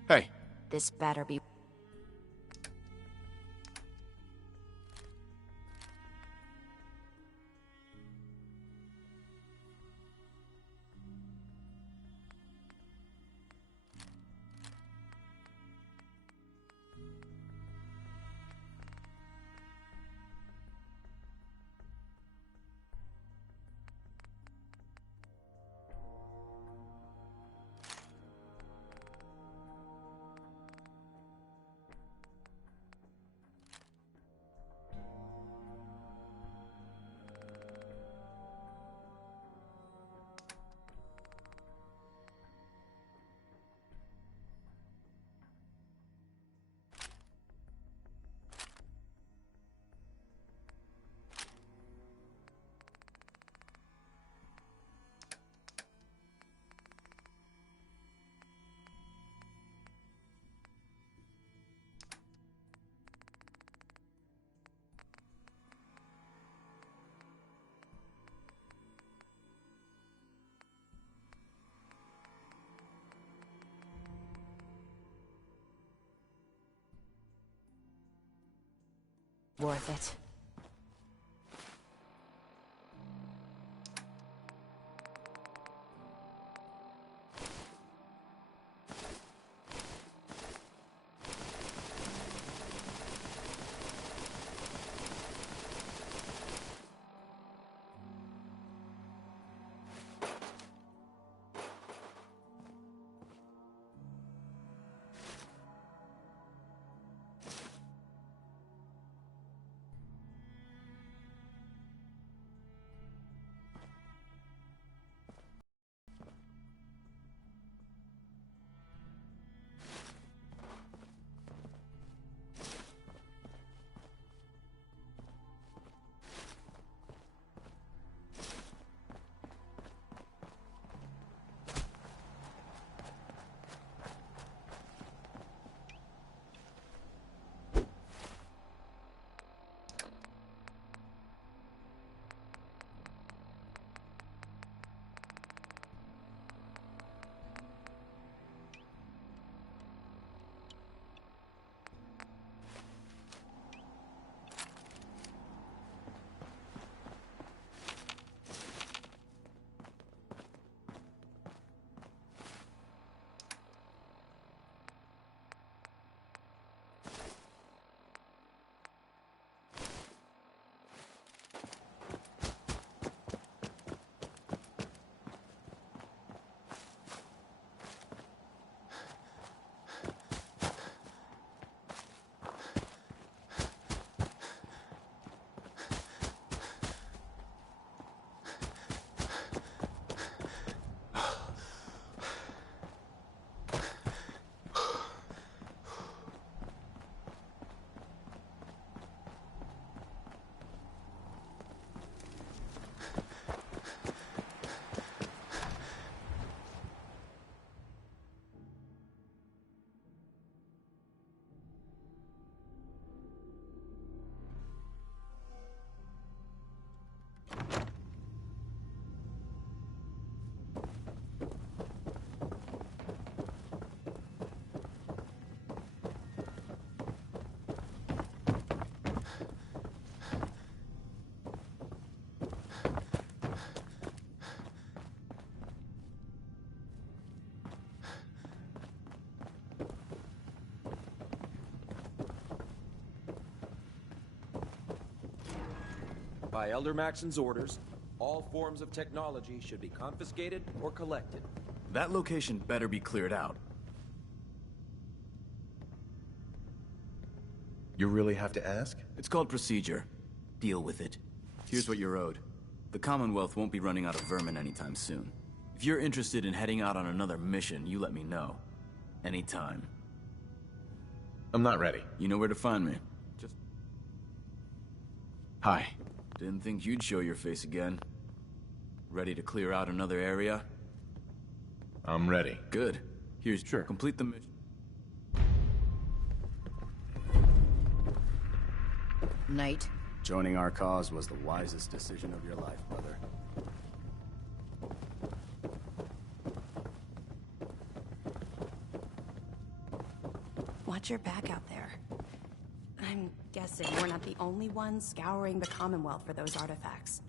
Hey. This better be... worth it. By Elder Maxon's orders, all forms of technology should be confiscated or collected. That location better be cleared out. You really have to ask? It's called procedure. Deal with it. Here's what you're owed. The Commonwealth won't be running out of vermin anytime soon. If you're interested in heading out on another mission, you let me know. Anytime. I'm not ready. You know where to find me. Just... Hi. Didn't think you'd show your face again. Ready to clear out another area? I'm ready. Good. Here's... Sure. Complete the mission. Knight. Joining our cause was the wisest decision of your life, brother. Watch your back out there. I'm guessing we're not the only ones scouring the Commonwealth for those artifacts.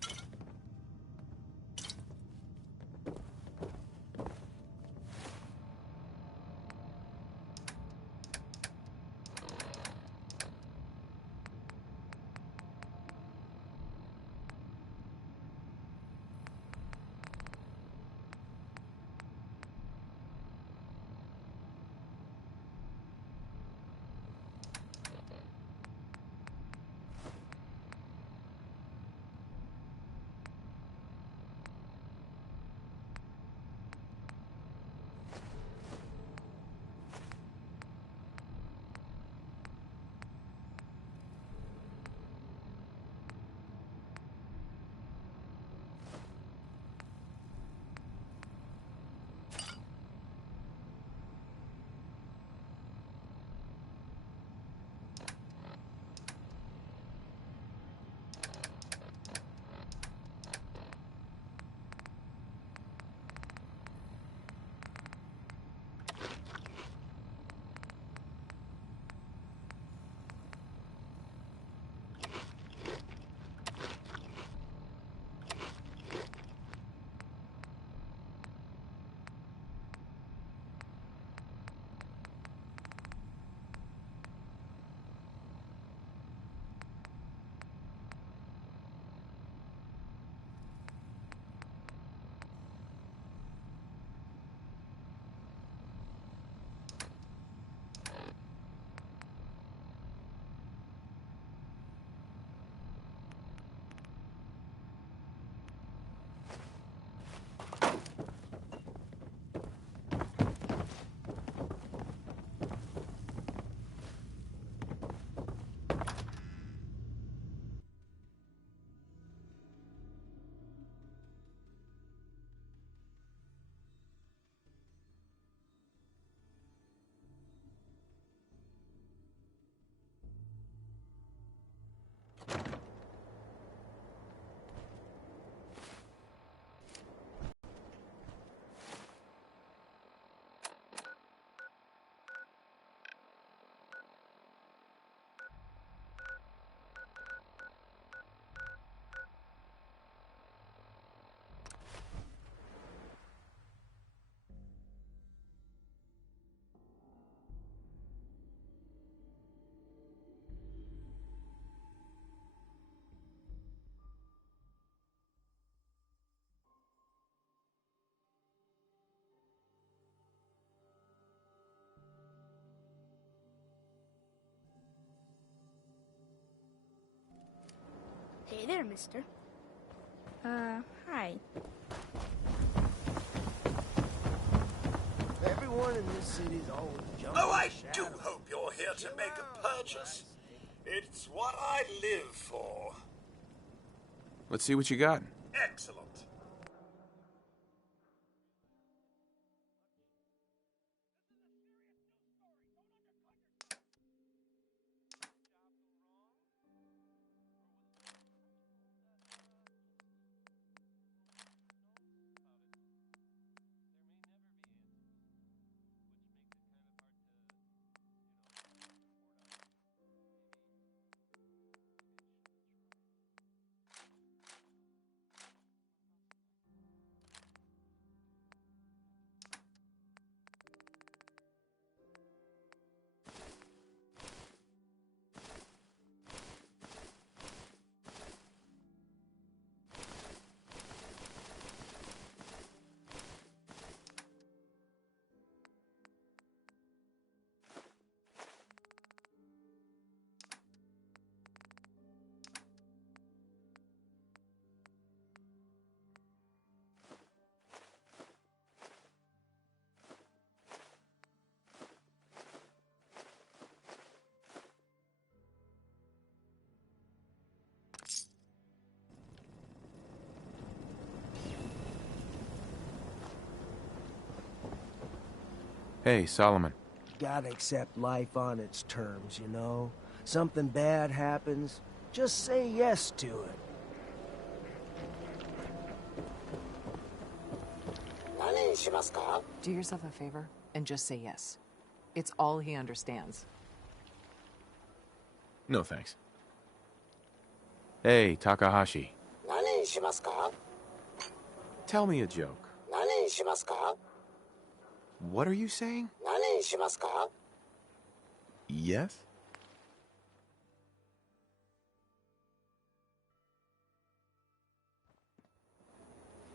Hey there, mister. Hi. Everyone in this city's always jumping. Oh, I do hope you're here to make a purchase. It's what I live for. Let's see what you got. Excellent. Hey, Solomon. Gotta accept life on its terms, you know? Something bad happens, just say yes to it. Do yourself a favor and just say yes. It's all he understands. No thanks. Hey, Takahashi. Tell me a joke. What are you saying? Yes?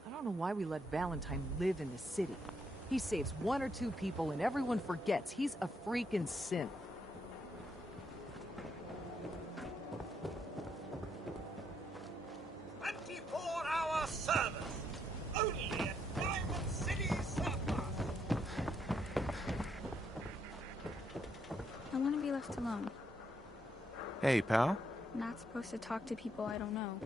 I don't know why we let Valentine live in the city. He saves 1 or 2 people and everyone forgets he's a freaking synth. Hour service. Only at Diamond City Surplus. I want to be left alone. Hey, pal. Not supposed to talk to people I don't know.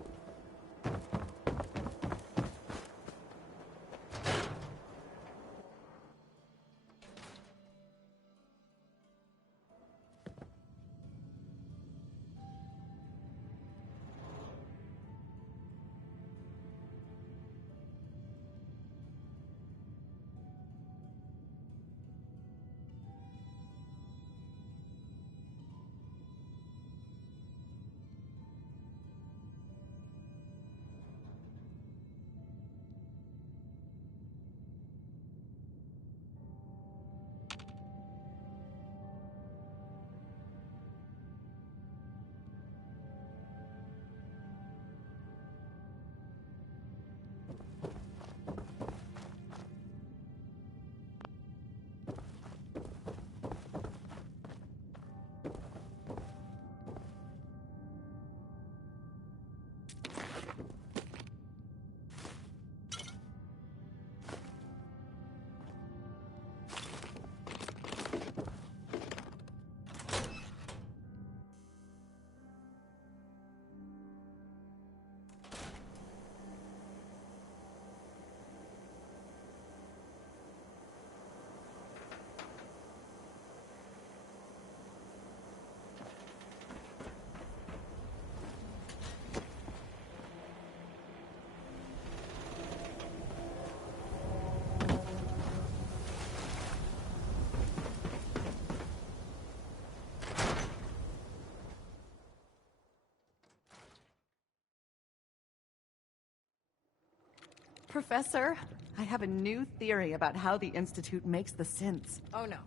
Professor, I have a new theory about how the Institute makes the synths. Oh no.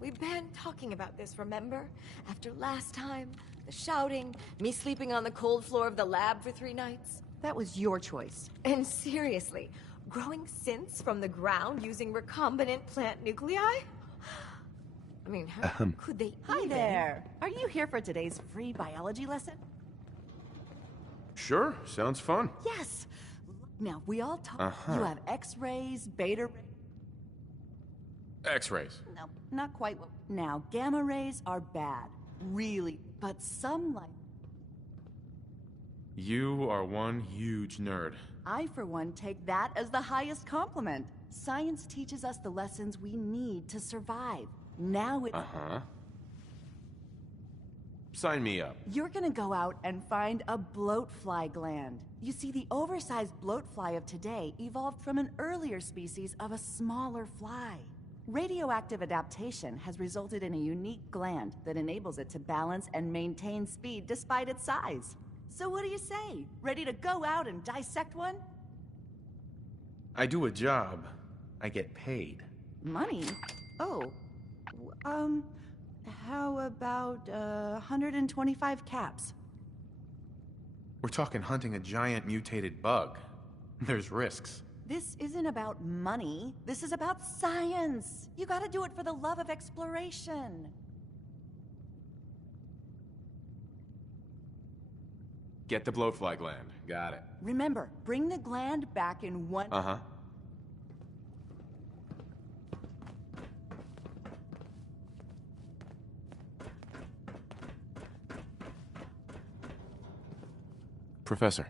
We've been talking about this, remember? After last time, the shouting, me sleeping on the cold floor of the lab for 3 nights. That was your choice. And seriously, growing synths from the ground using recombinant plant nuclei? I mean, how could they Hi even? there. Are you here for today's free biology lesson? Sure, sounds fun. Yes! Now, we all talk. Uh-huh. You have X-rays, beta... X-rays. No, not quite. Now, gamma rays are bad. Really. But some light... You are one huge nerd. I, for one, take that as the highest compliment. Science teaches us the lessons we need to survive. Now it's... Uh-huh. Sign me up. You're gonna go out and find a bloatfly gland. You see, the oversized bloatfly of today evolved from an earlier species of a smaller fly. Radioactive adaptation has resulted in a unique gland that enables it to balance and maintain speed despite its size. So what do you say? Ready to go out and dissect one? I do a job. I get paid. Money? Oh. How about 125 caps? We're talking hunting a giant mutated bug. There's risks. This isn't about money. This is about science. You gotta do it for the love of exploration. Get the blowfly gland. Got it. Remember, bring the gland back in one... Uh-huh. Professor.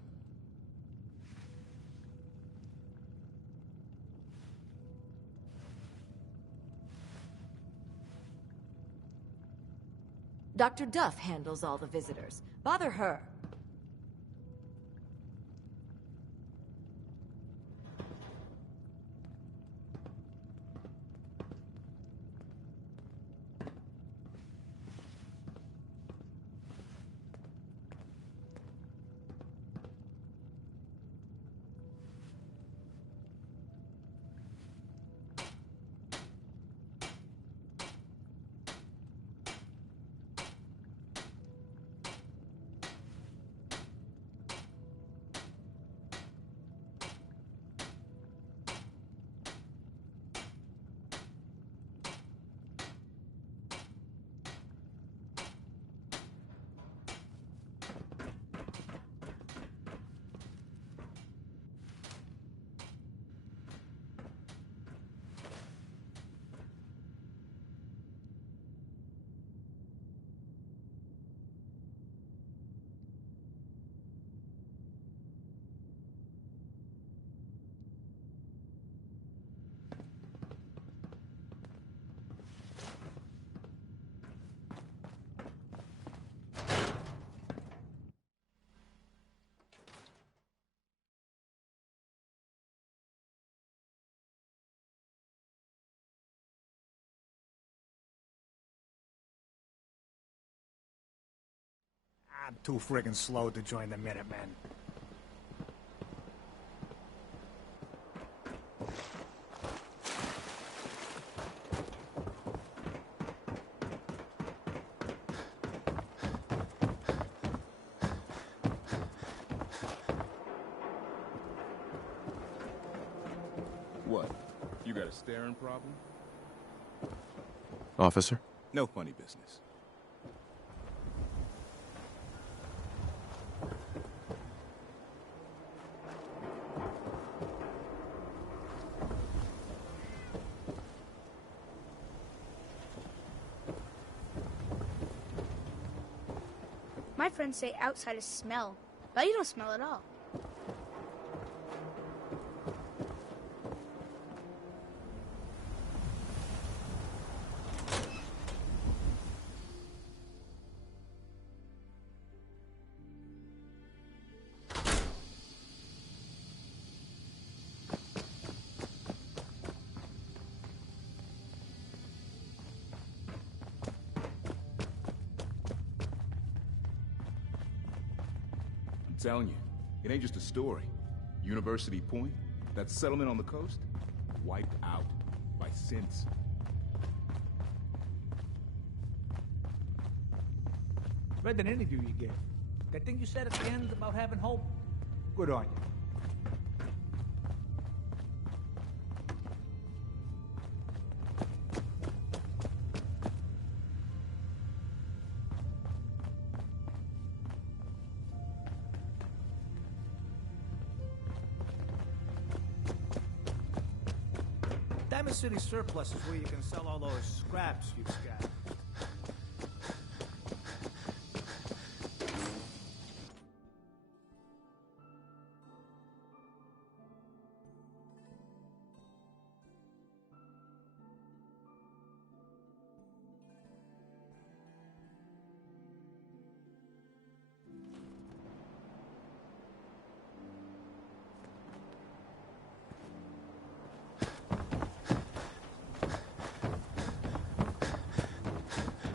Dr. Duff handles all the visitors. Bother her. I'm too friggin' slow to join the Minutemen. What? You got a staring problem? Officer? No funny business. My friends say outsiders smell, but you don't smell at all. I'm telling you, it ain't just a story. University Point, that settlement on the coast, wiped out by synths. Read that interview you gave. That thing you said at the end about having hope? Good on you. Diamond City Surplus is where you can sell all those scraps you've scattered.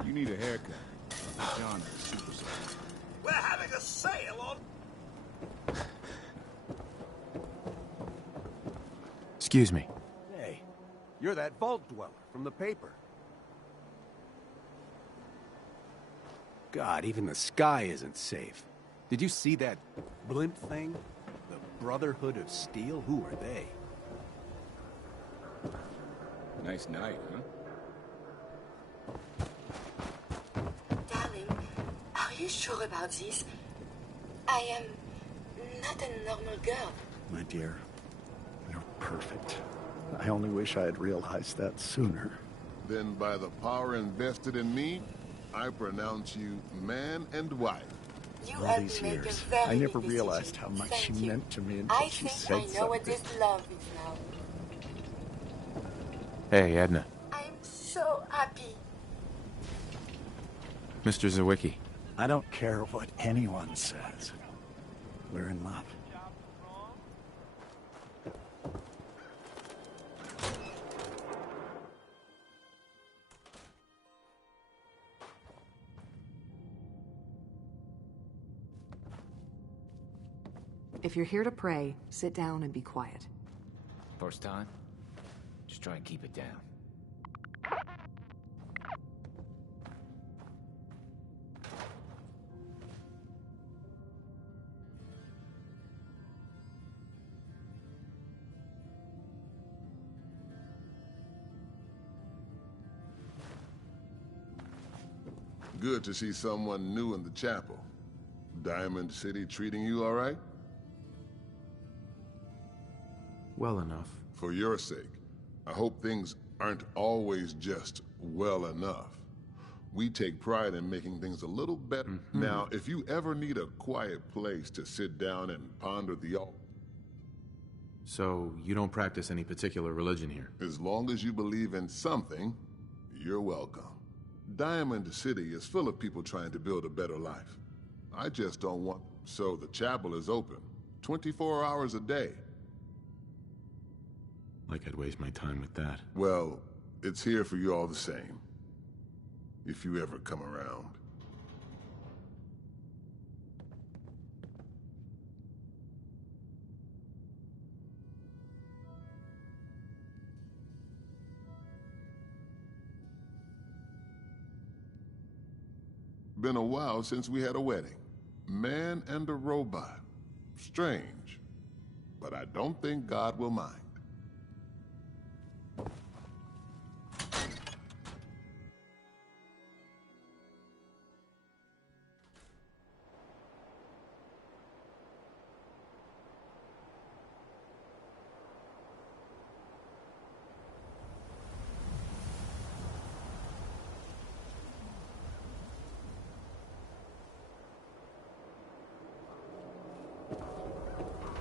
You need a haircut. John is super sorry. We're having a sale on... Excuse me. Hey, you're that vault dweller from the paper. God, even the sky isn't safe. Did you see that blimp thing? The Brotherhood of Steel? Who are they? Nice night, huh? Darling, are you sure about this? I am not a normal girl. My dear, you're perfect. I only wish I had realized that sooner. Then by the power invested in me, I pronounce you man and wife. You All helped these me make a years, very I never big realized decision. how much Thank she you. meant to me until I she think said I know something. what this love is now. Hey, Edna. I'm so happy. Mr. Zawicki. I don't care what anyone says. We're in love. If you're here to pray, sit down and be quiet. First time? Just try and keep it down. Good to see someone new in the chapel. Diamond City treating you all right? Well enough. For your sake, I hope things aren't always just well enough. We take pride in making things a little better. Now, if you ever need a quiet place to sit down and ponder the alt... So, you don't practice any particular religion here? As long as you believe in something, you're welcome. Diamond City is full of people trying to build a better life. I just don't want... So the chapel is open, 24 hours a day. Like I'd waste my time with that. Well, it's here for you all the same. If you ever come around. Been a while since we had a wedding. Man and a robot. Strange. But I don't think God will mind.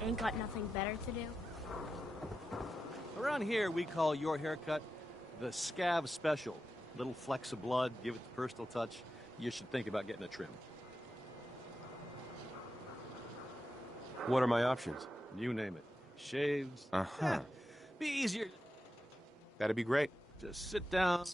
Ain't got nothing better to do? Around here, we call your haircut the Scav Special. Little flecks of blood, give it the personal touch. You should think about getting a trim. What are my options? You name it. Shaves. Be easier. That'd be great. Just sit down.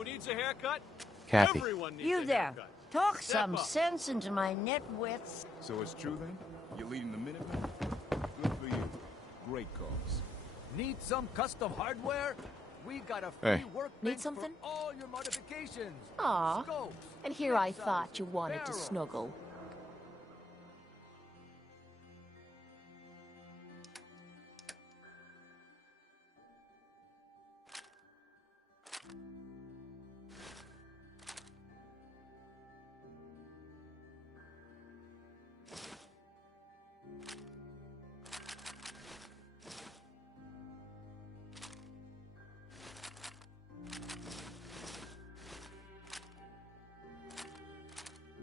Who needs a haircut? Kathy. Everyone needs You a there. haircut. Talk Step some up. sense into my nitwits. So it's true then? You're leading the Minutemen? Good for you. Great cause. Need some custom hardware? We got a Hey. free workbench Need something? for all your modifications. Aw. Scopes, And here I pixels, thought you wanted to barrels. snuggle.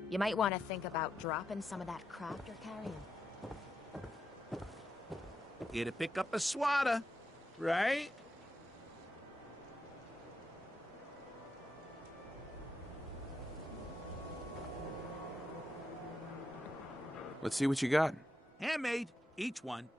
You might want to think about dropping some of that crap you're carrying. Here to pick up a swatter, right? Let's see what you got. Handmade, each one.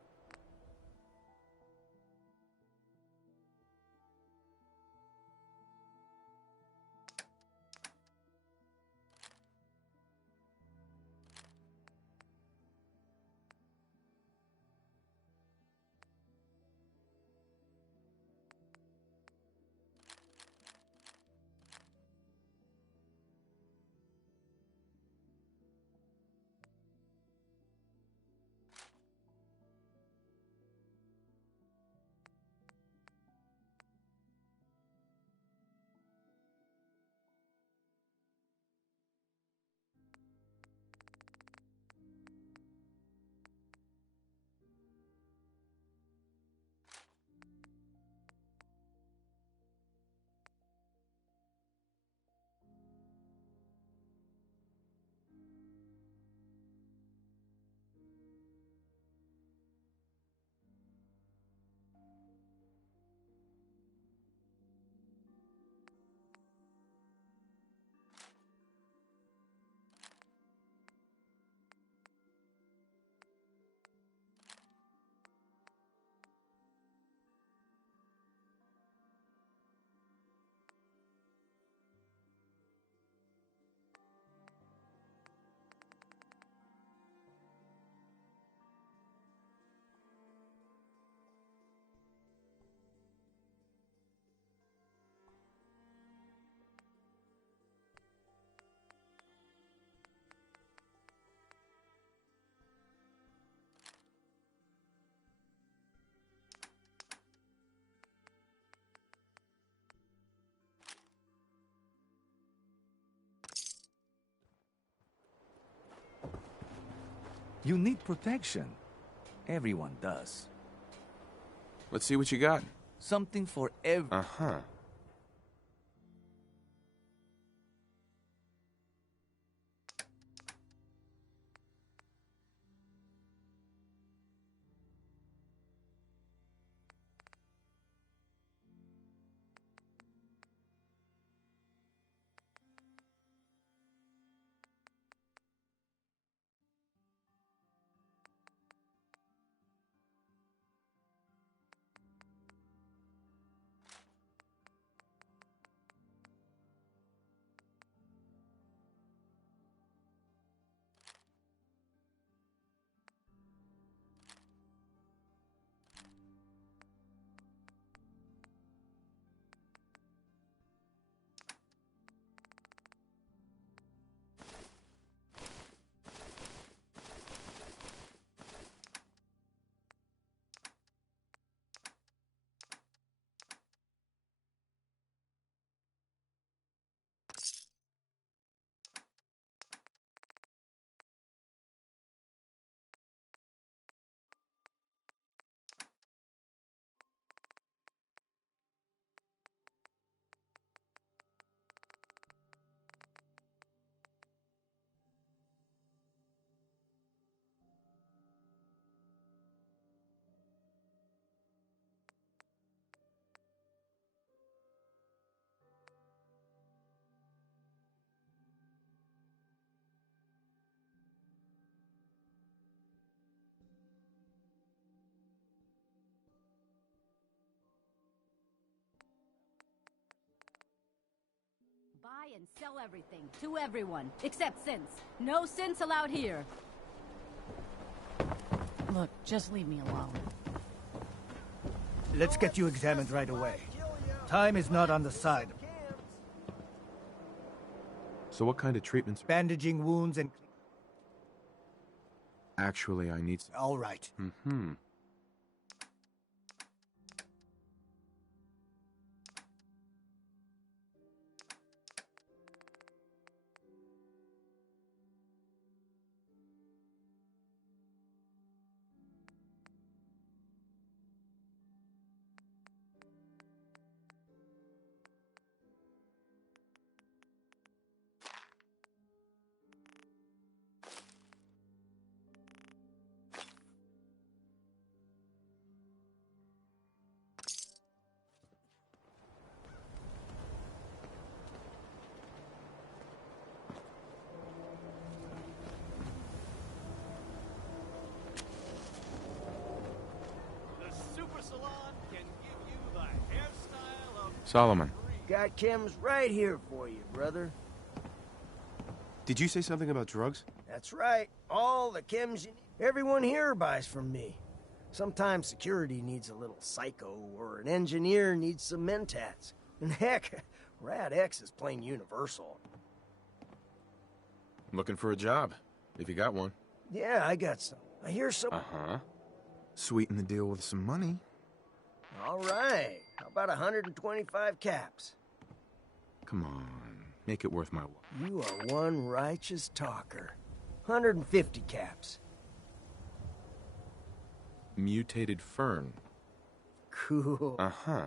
You need protection. Everyone does. Let's see what you got. Something for every... Uh-huh. and sell everything to everyone, except synths. No synths allowed here. Look, just leave me alone. Let's get you examined right away. Time is not on the side. So what kind of treatments? Bandaging wounds and... Actually, I need... All right. Mm-hmm. Solomon. Got chems right here for you, brother. Did you say something about drugs? That's right. All the chems you need. Everyone here buys from me. Sometimes security needs a little psycho, or an engineer needs some mentats. And heck, Rad X is plain universal. I'm looking for a job, if you got one. Yeah, I got some. I hear some... Uh-huh. Sweeten the deal with some money. All right. How about 125 caps? Come on, make it worth my while. You are one righteous talker. 150 caps. Mutated fern. Cool. Uh-huh.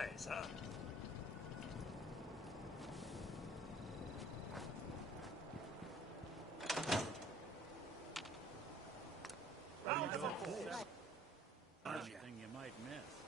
always, huh? Anything you might miss.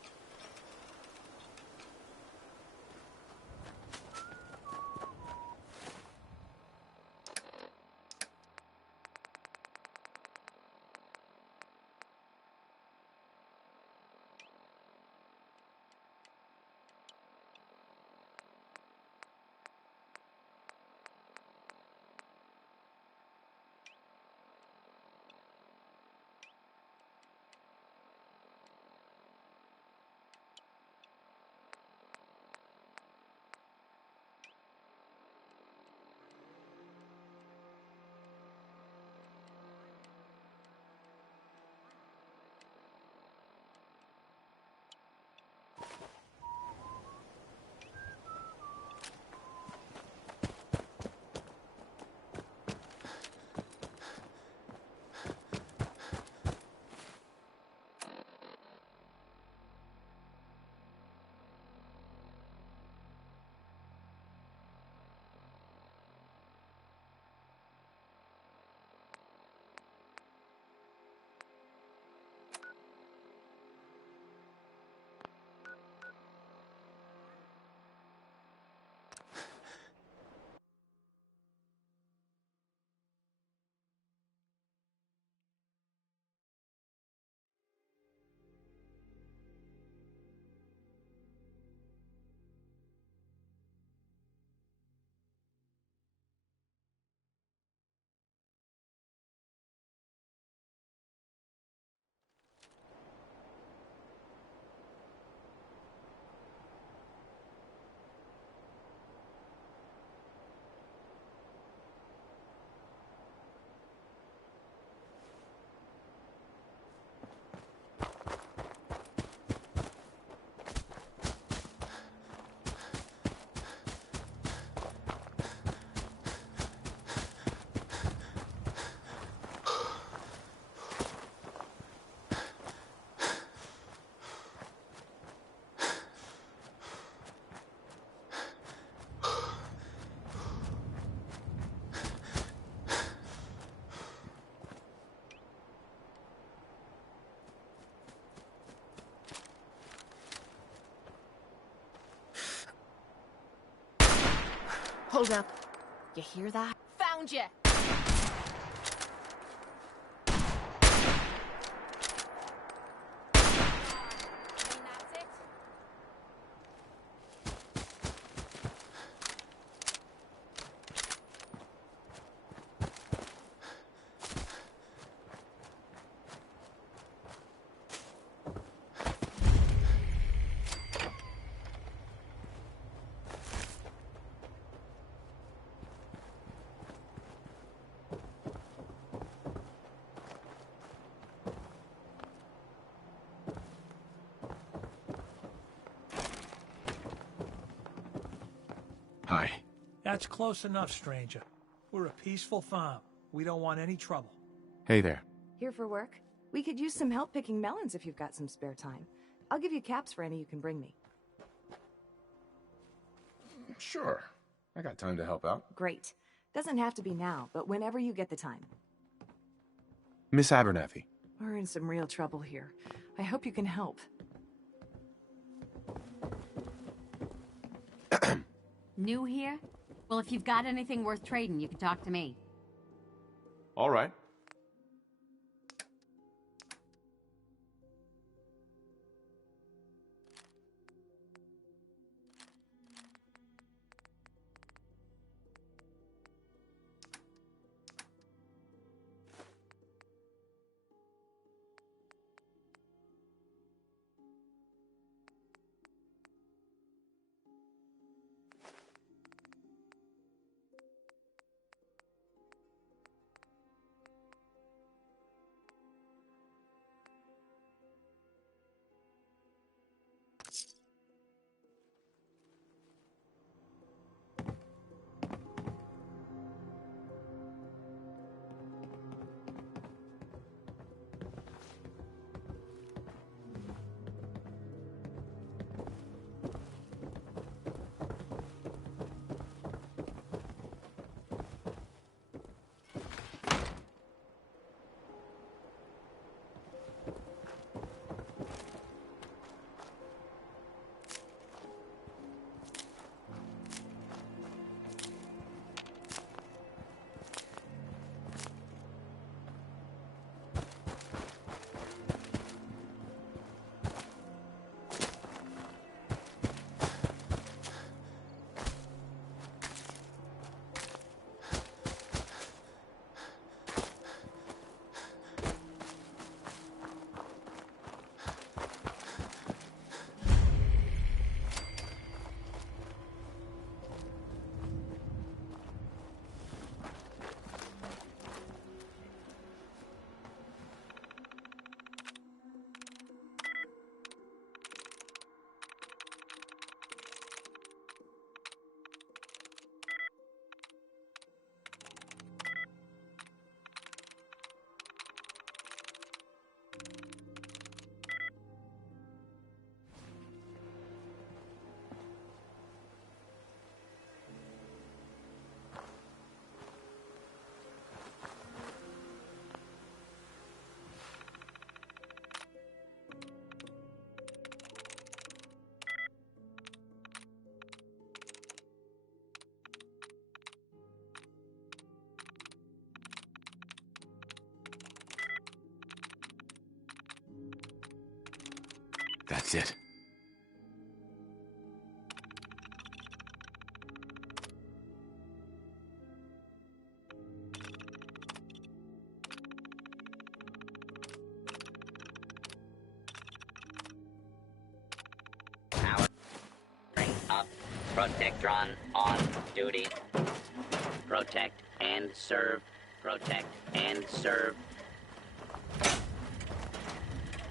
Hold up. You hear that? Found you! Hi. That's close enough, stranger. We're a peaceful farm. We don't want any trouble. Hey there. Here for work? We could use some help picking melons if you've got some spare time. I'll give you caps for any you can bring me. Sure. I got time to help out. Great. Doesn't have to be now, but whenever you get the time. Miss Abernathy. We're in some real trouble here. I hope you can help. New here? Well, if you've got anything worth trading, you can talk to me. All right. That's it. Powering up. Protectron on duty. Protect and serve. Protect and serve.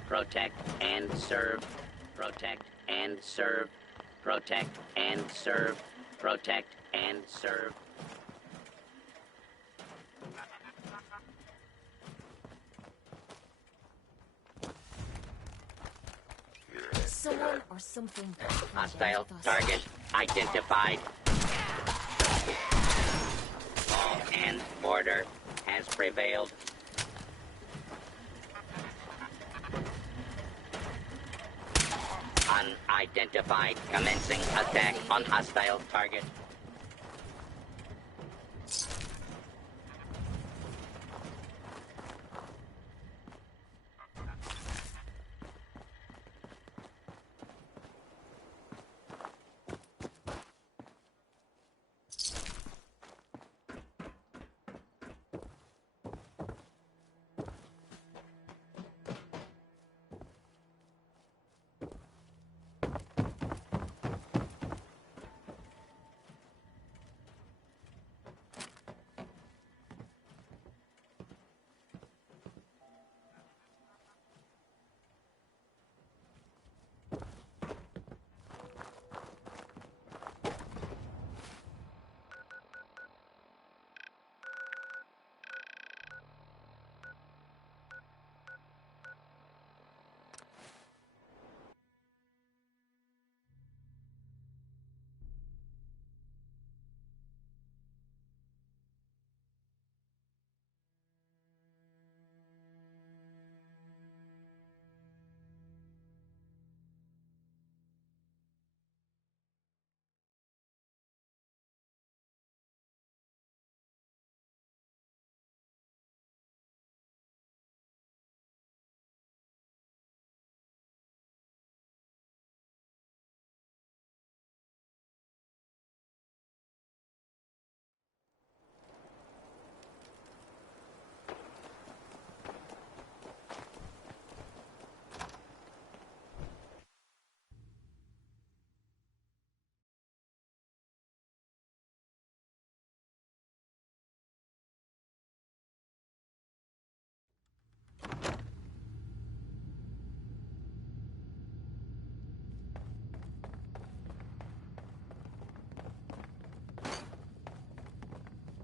Protect and serve. Protect and serve. Protect and serve. Protect and serve. Someone or something. Hostile target identified. Law and order has prevailed. Unidentified. Commencing attack on hostile target.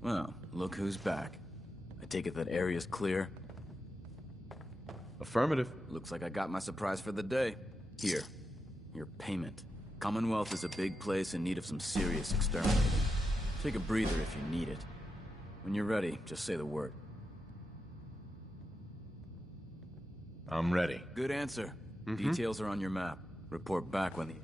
Well, look who's back. I take it that area's clear? Affirmative. Looks like I got my surprise for the day. Here, your payment. Commonwealth is a big place in need of some serious exterminating. Take a breather if you need it. When you're ready, just say the word. I'm ready. Good answer. Details are on your map. Report back when the...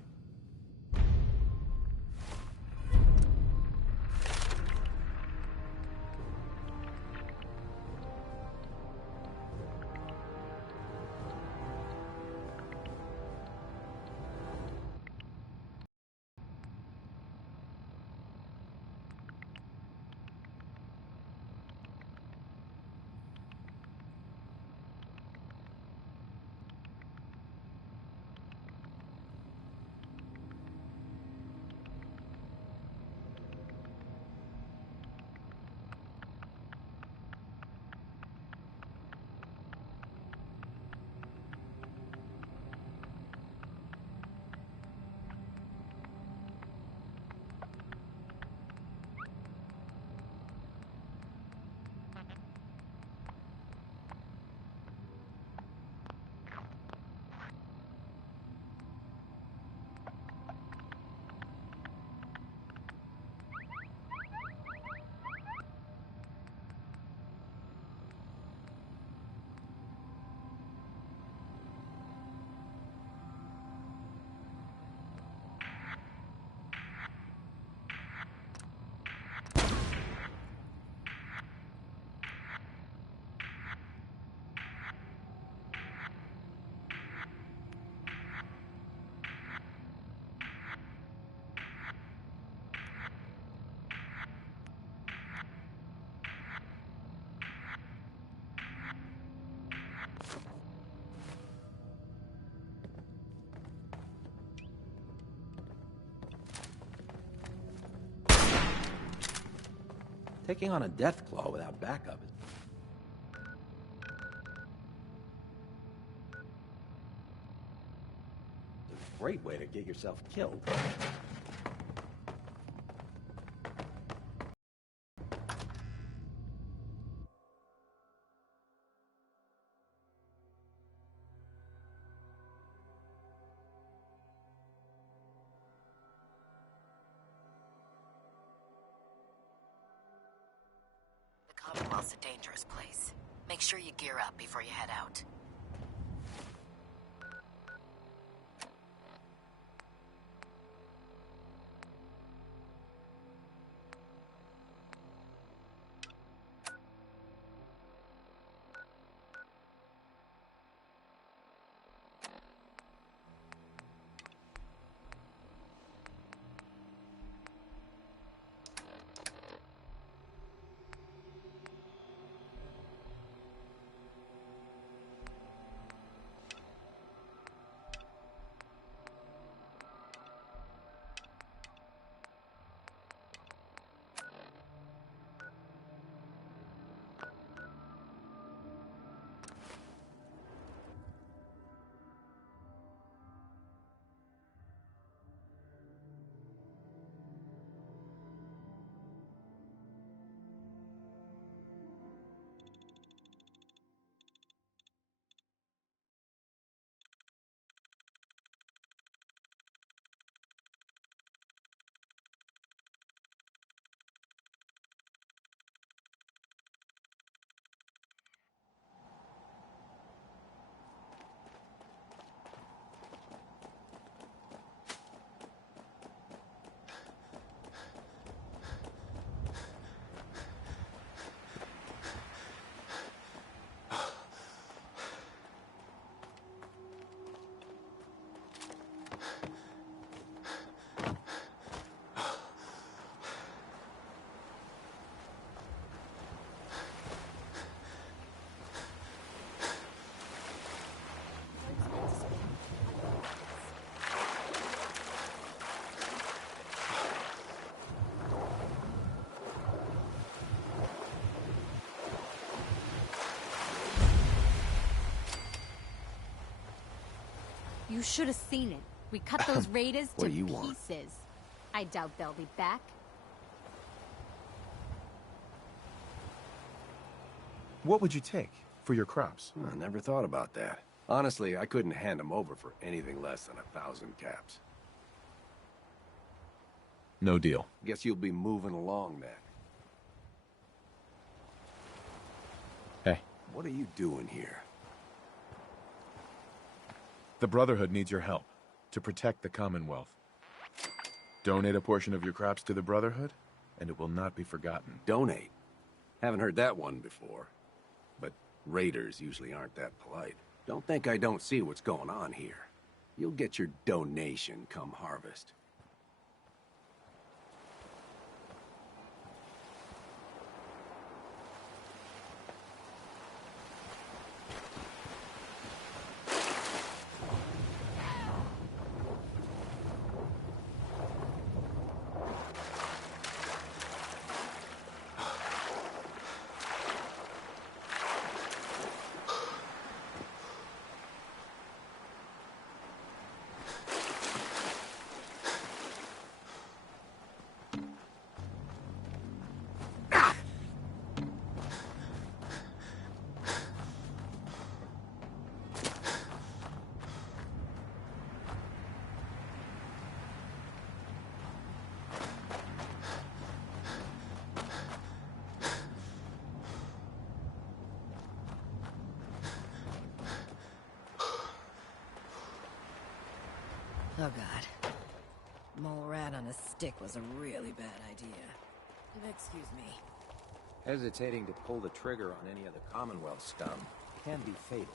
Taking on a death claw without backup is... a great way to get yourself killed. The Commonwealth's a dangerous place. Make sure you gear up before you head out. You should have seen it. We cut those raiders What to do you pieces. want? I doubt they'll be back. What would you take for your crops? I never thought about that. Honestly, I couldn't hand them over for anything less than 1,000 caps. No deal. Guess you'll be moving along then. Hey. What are you doing here? The Brotherhood needs your help to protect the Commonwealth. Donate a portion of your crops to the Brotherhood, and it will not be forgotten. Donate? Haven't heard that one before. But raiders usually aren't that polite. Don't think I don't see what's going on here. You'll get your donation come harvest. Oh god. Mole rat on a stick was a really bad idea. Excuse me. Hesitating to pull the trigger on any of the Commonwealth scum can be fatal.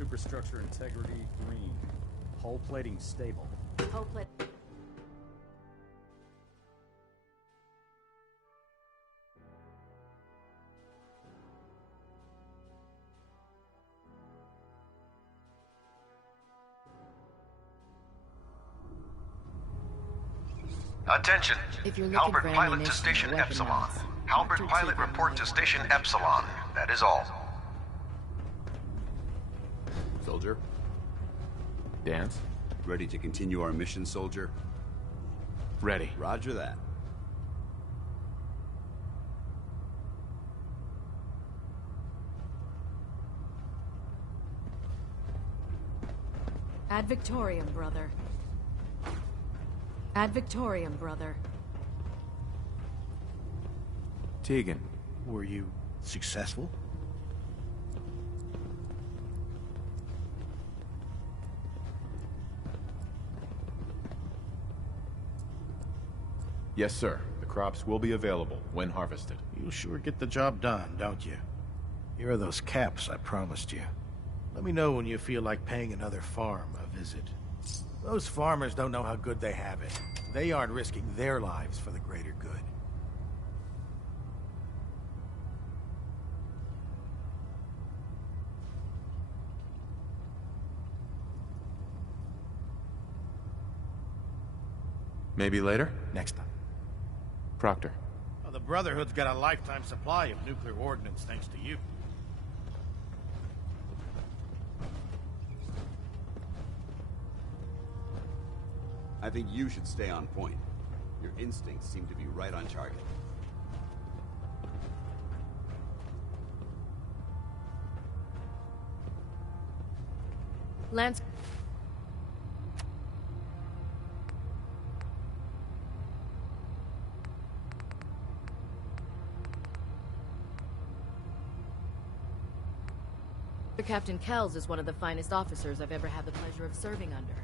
Superstructure integrity, green. Hull plating stable. Hull plate. Attention! If you're looking Halbert for pilot to ammunition station or Epsilon. weapons, Halbert Dr. pilot Tegan report might to want station to- Epsilon. That is all. Soldier? Dance? Ready to continue our mission, soldier? Ready. Roger that. Ad Victoriam, brother. Ad Victoriam, brother. Tegan. Were you successful? Yes, sir. The crops will be available when harvested. You'll sure get the job done, don't you? Here are those caps I promised you. Let me know when you feel like paying another farm a visit. Those farmers don't know how good they have it. They aren't risking their lives for the greater good. Maybe later? Next time. Proctor. Well, the Brotherhood's got a lifetime supply of nuclear ordnance thanks to you. I think you should stay on point. Your instincts seem to be right on target. Lance. Captain Kells is one of the finest officers I've ever had the pleasure of serving under.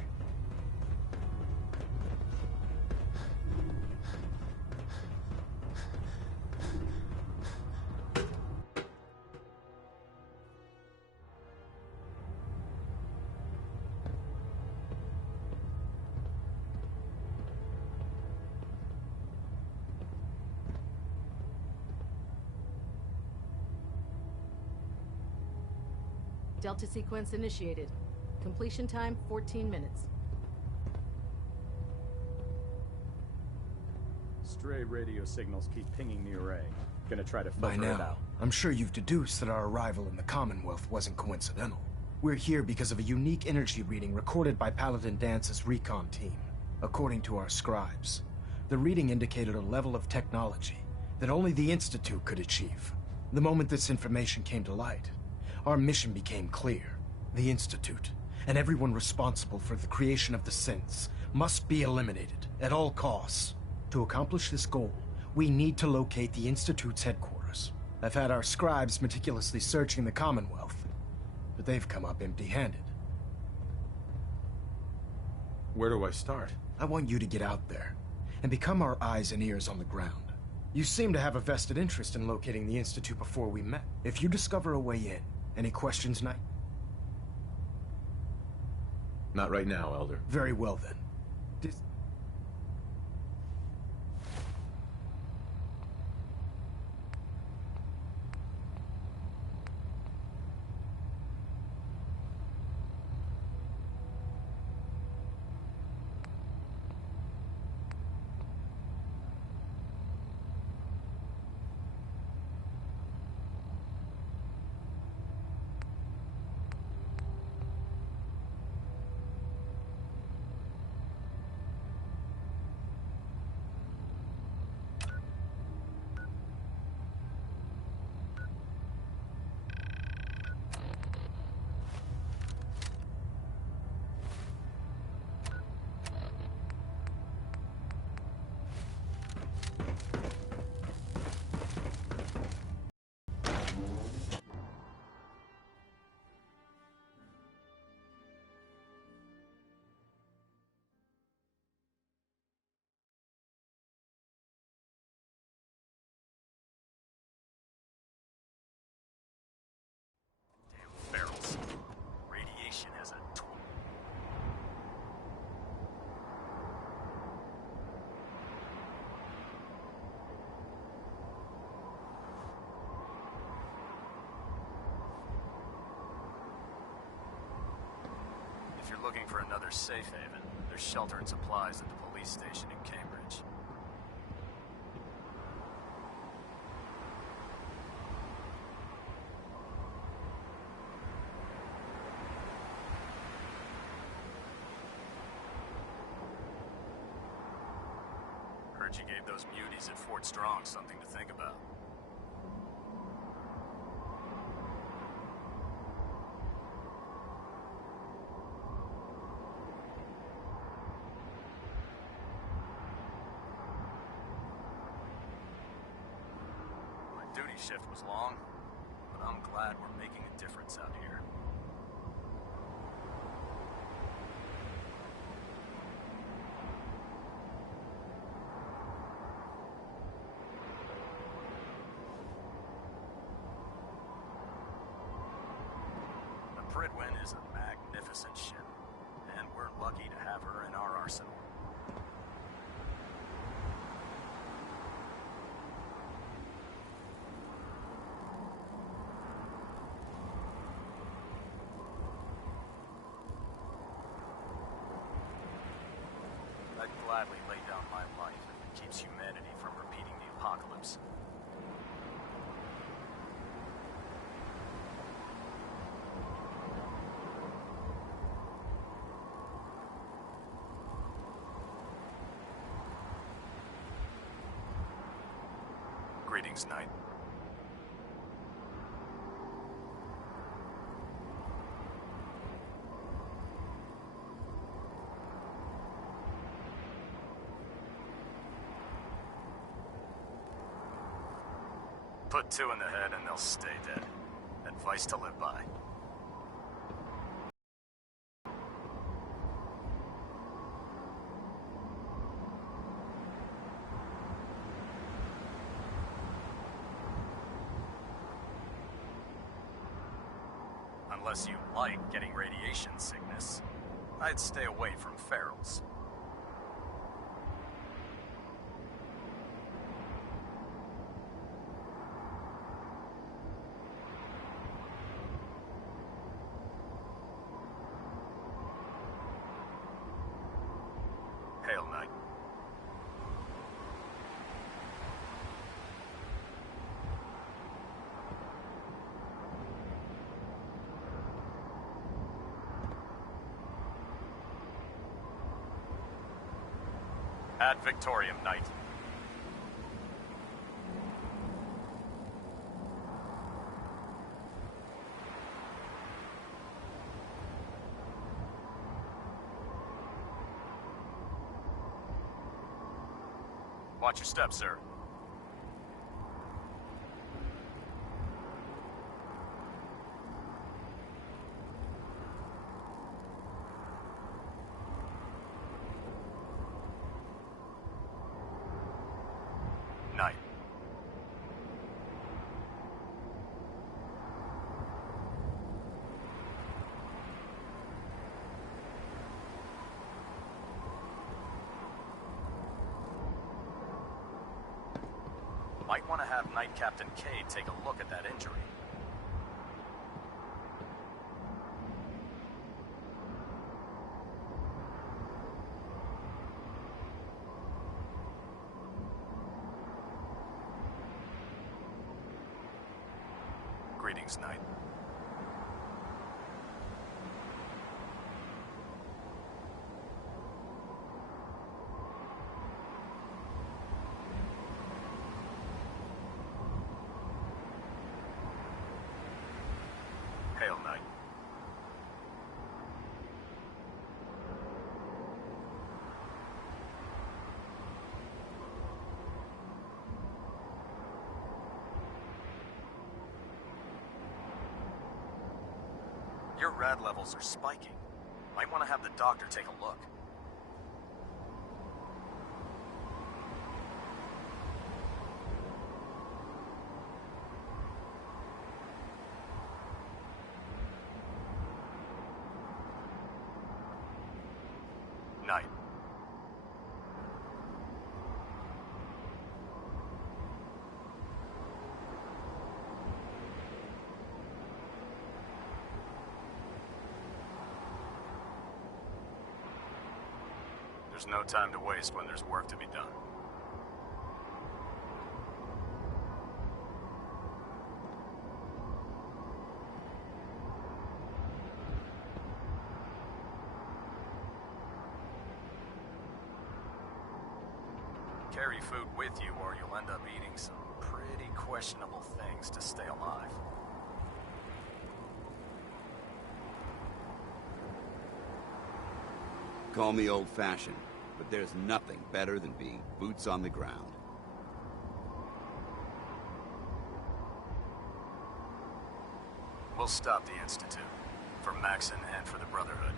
Delta sequence initiated. Completion time, 14 minutes. Stray radio signals keep pinging the array. Gonna try to By filter it now, out. I'm sure you've deduced that our arrival in the Commonwealth wasn't coincidental. We're here because of a unique energy reading recorded by Paladin Dance's recon team. According to our scribes, the reading indicated a level of technology that only the Institute could achieve. The moment this information came to light, our mission became clear. The Institute, and everyone responsible for the creation of the synths, must be eliminated at all costs. To accomplish this goal, we need to locate the Institute's headquarters. I've had our scribes meticulously searching the Commonwealth, but they've come up empty-handed. Where do I start? I want you to get out there, and become our eyes and ears on the ground. You seem to have a vested interest in locating the Institute before we met. If you discover a way in, any questions, Knight? Not right now, Elder. Very well, then. looking for another safe haven, there's shelter and supplies at the police station in Cambridge. Heard you gave those muties at Fort Strong something to think about. Duty shift was long, but I'm glad we're making a difference out here. The Pridwin is a magnificent ship, and we're lucky to have her in our arsenal. I'd gladly lay down my life if it keeps humanity from repeating the apocalypse. Greetings, Knight. Put two in the head and they'll stay dead. Advice to live by. Unless you like getting radiation sickness, I'd stay away from ferals. Hail, Knight. Ad Victoriam, Knight. Watch your step, sir. Knight. Might want to have Knight Captain Cade take a look at that injury. Greetings, Knight. Hail, Knight. Your rad levels are spiking. Might want to have the doctor take a look. Knight. There's no time to waste when there's work to be done. Carry food with you or you'll end up eating some pretty questionable things to stay alive. Call me old-fashioned, but there's nothing better than being boots on the ground. We'll stop the Institute. For Maxon and for the Brotherhood.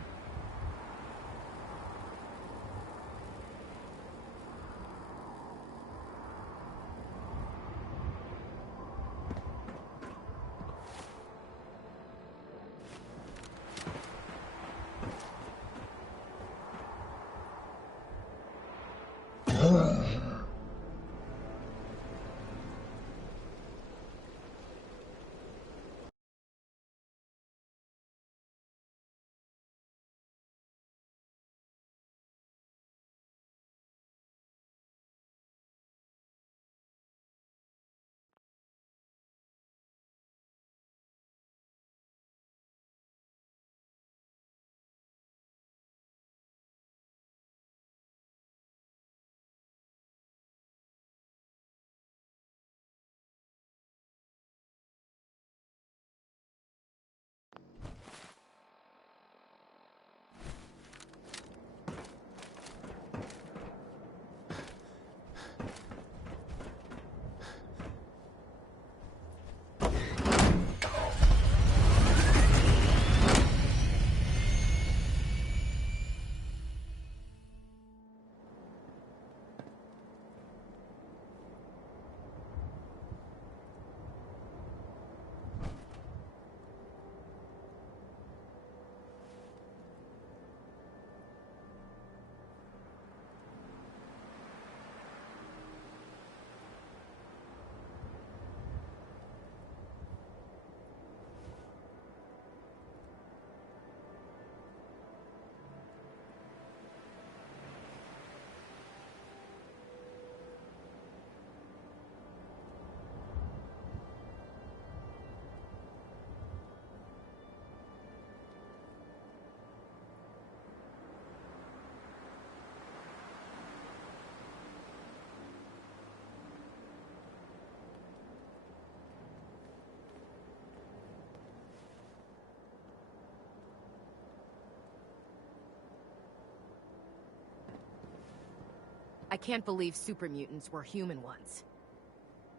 I can't believe super mutants were human ones.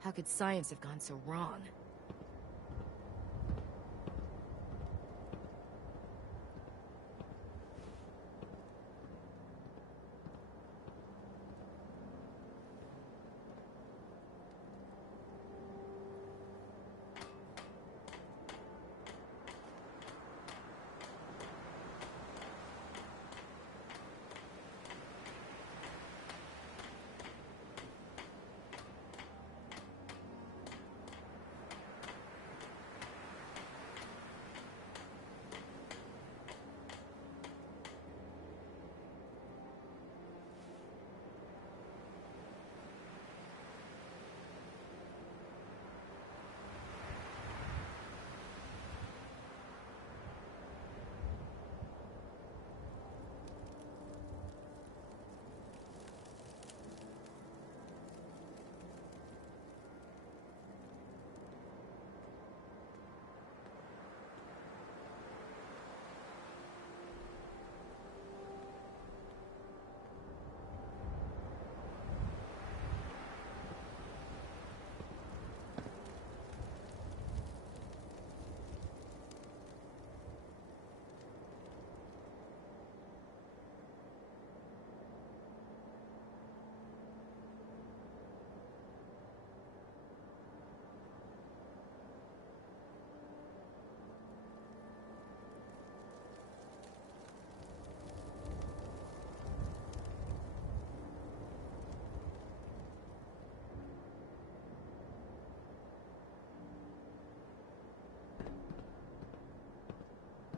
How could science have gone so wrong?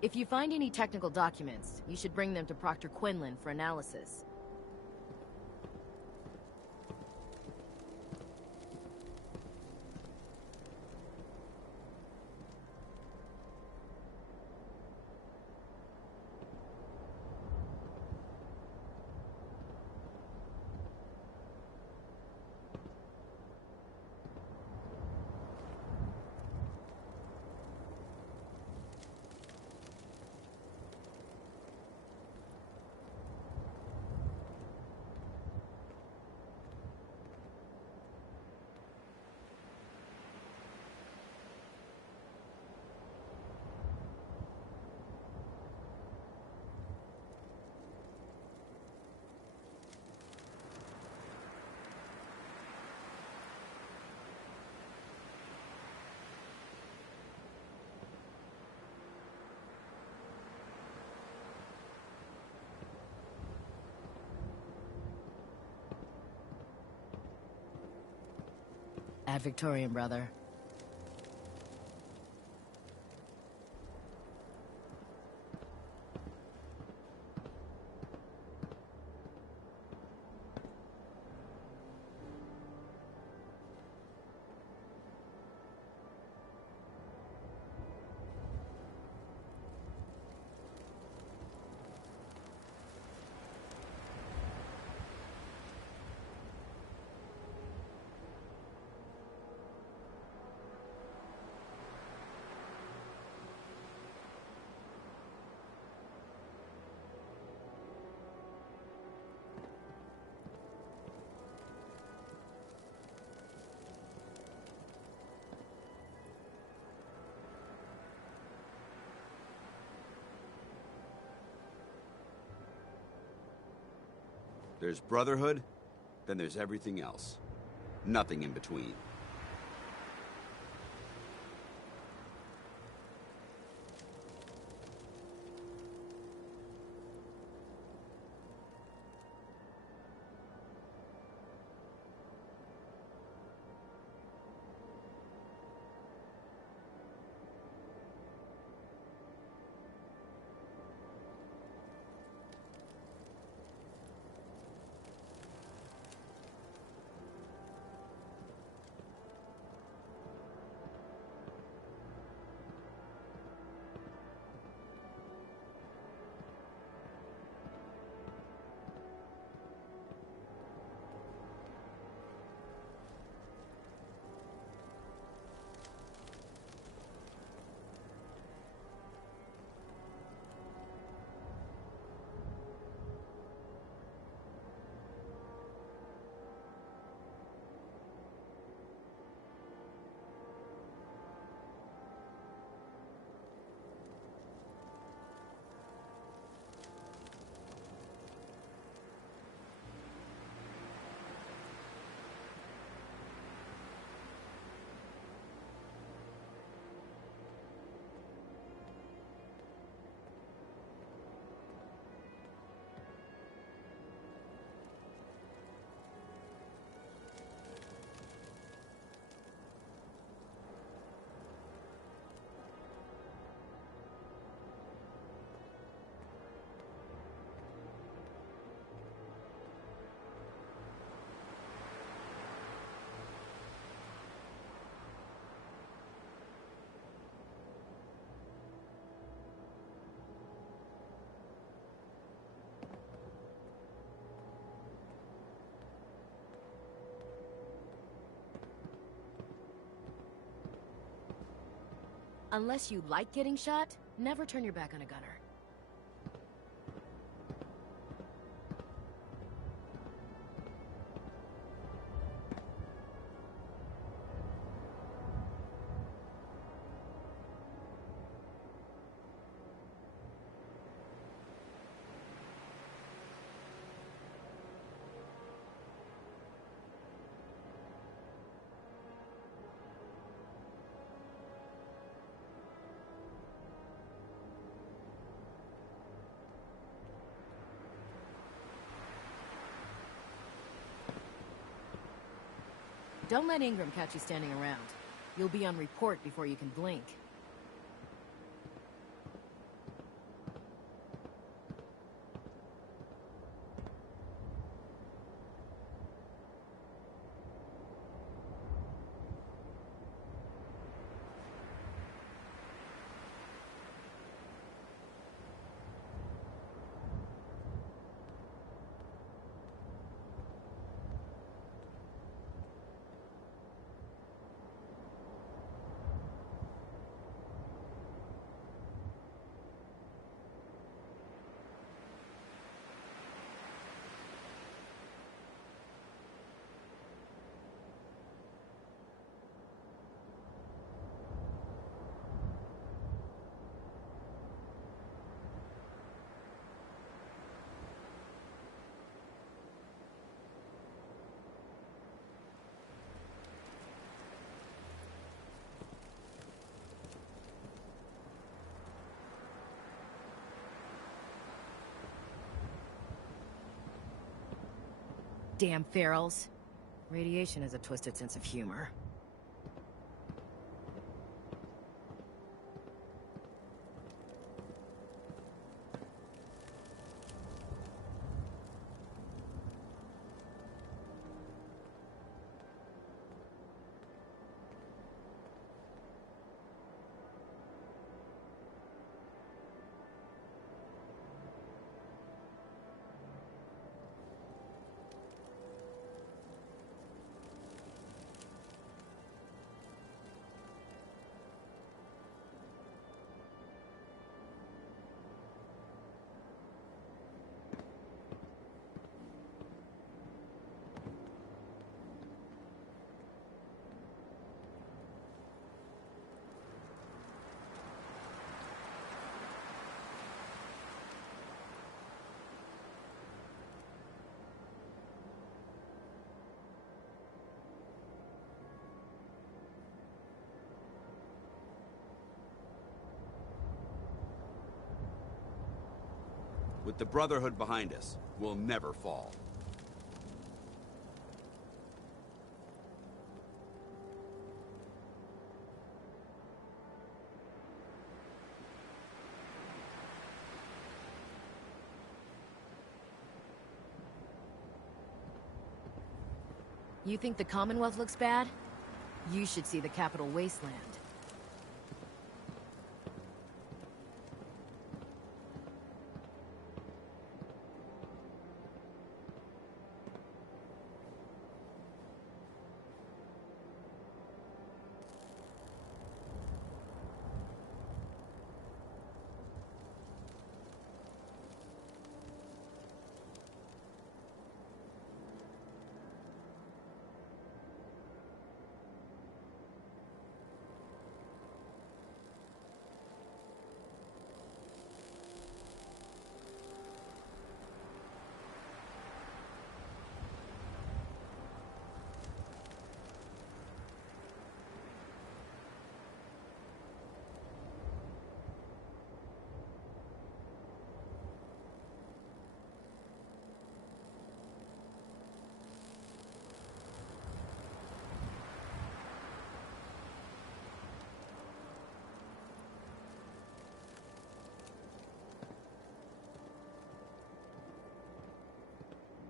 If you find any technical documents, you should bring them to Proctor Quinlan for analysis. Ad Victorian, brother. There's Brotherhood, then there's everything else. Nothing in between. Unless you like getting shot, never turn your back on a gunner. Don't let Ingram catch you standing around. You'll be on report before you can blink. Damn ferals. Radiation has a twisted sense of humor. With the Brotherhood behind us, we'll never fall. You think the Commonwealth looks bad? You should see the Capital Wasteland.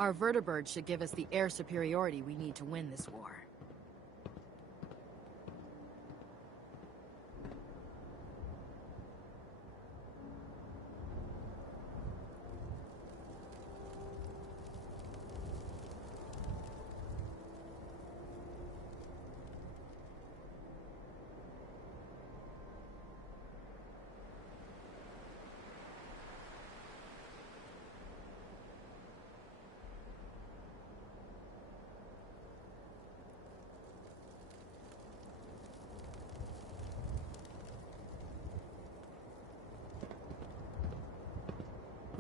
Our vertibird should give us the air superiority we need to win this war.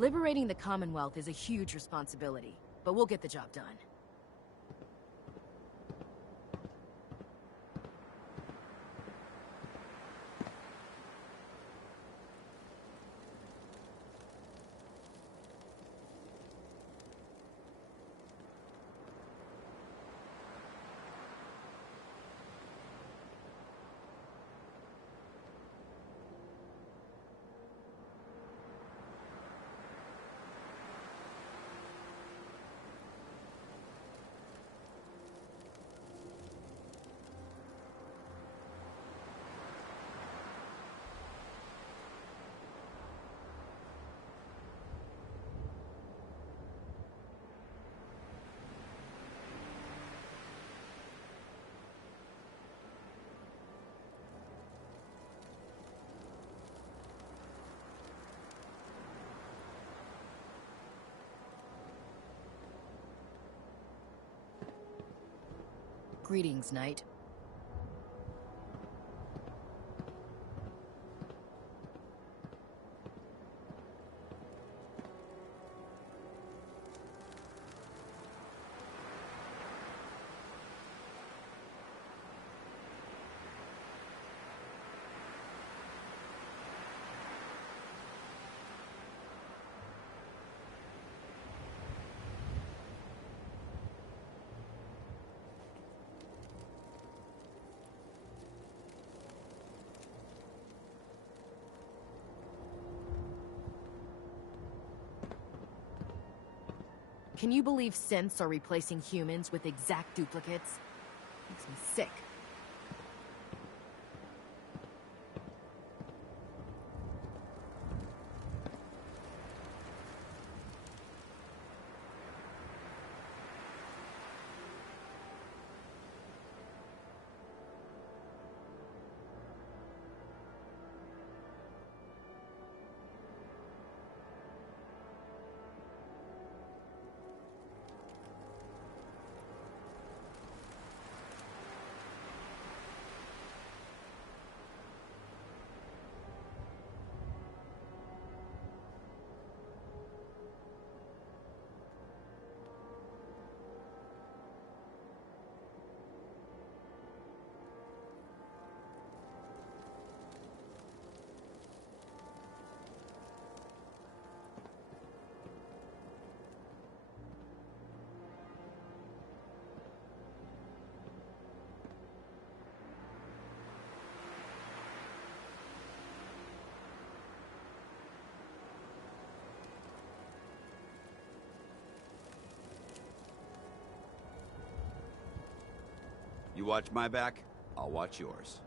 Liberating the Commonwealth is a huge responsibility, but we'll get the job done. Greetings, Knight. Can you believe synths are replacing humans with exact duplicates? Makes me sick. You watch my back, I'll watch yours.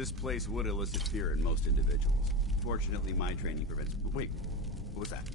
This place would elicit fear in most individuals. Fortunately, my training prevents... Wait, what was that?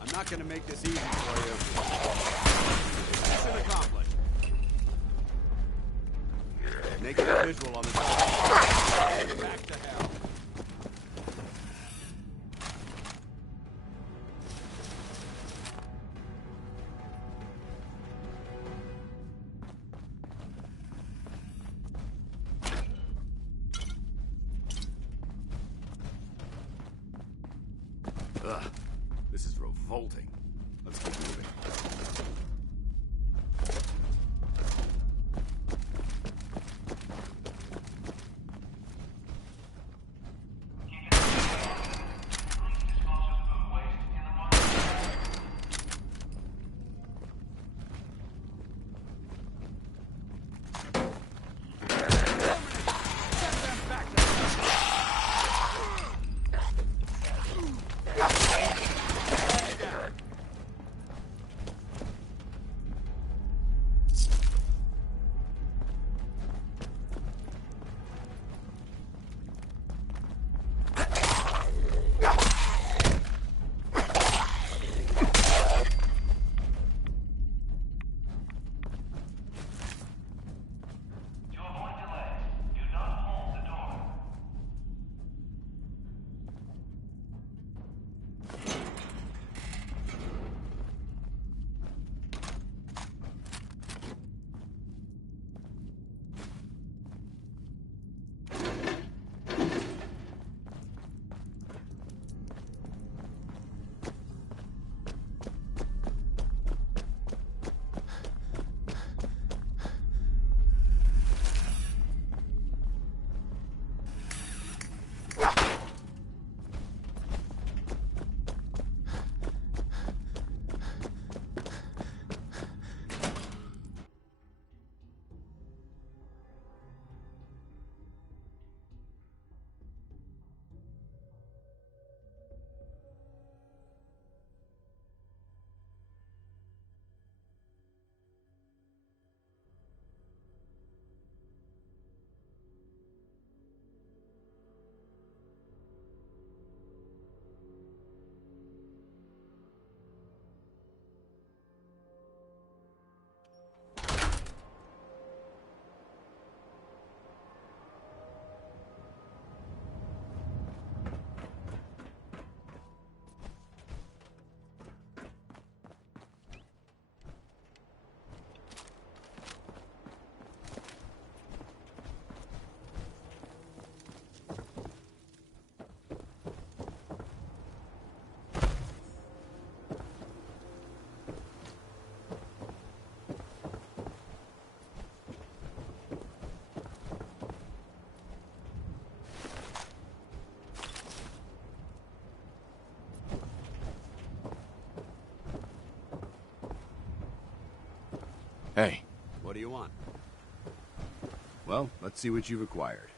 I'm not gonna make this easy for you. Mission accomplished. Make it a visual on the top. Back to hell. Ugh, this is revolting. Let's keep moving. Hey. What do you want? Well, let's see what you've acquired.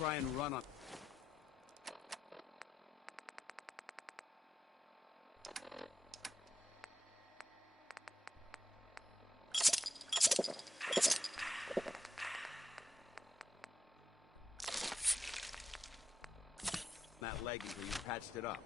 try and run on... that leg until you patched it up.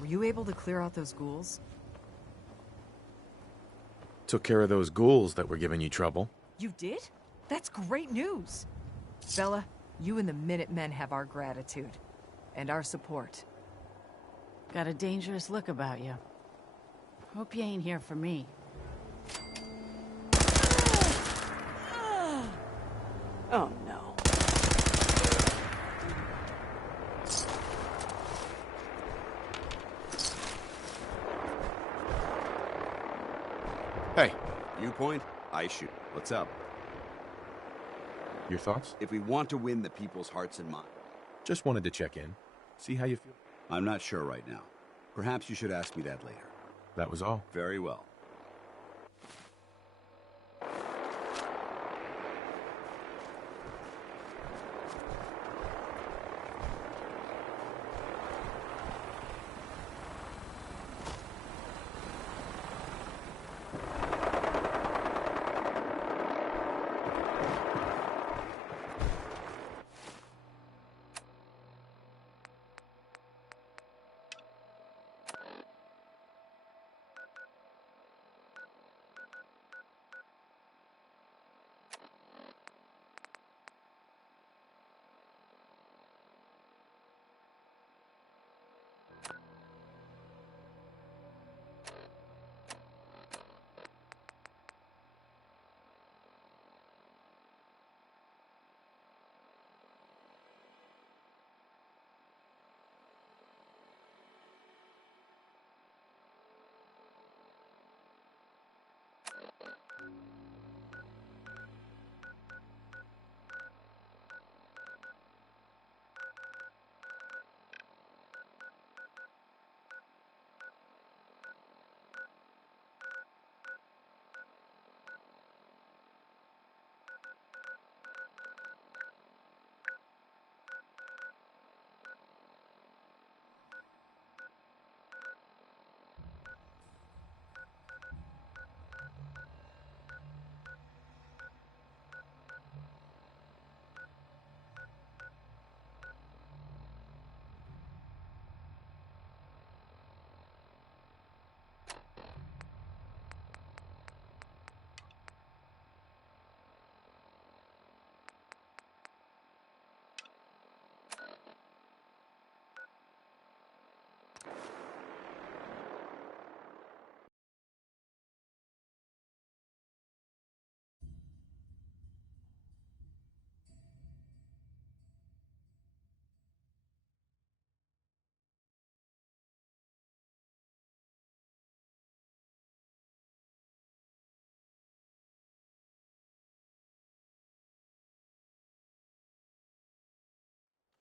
Were you able to clear out those ghouls? Took care of those ghouls that were giving you trouble. You did? That's great news! Bella, you and the Minutemen have our gratitude. And our support. Got a dangerous look about you. Hope you ain't here for me. Oh no. Hey. You point, I shoot. What's up? Your thoughts? If we want to win the people's hearts and minds... Just wanted to check in. See how you feel. I'm not sure right now. Perhaps you should ask me that later. That was all. Very well.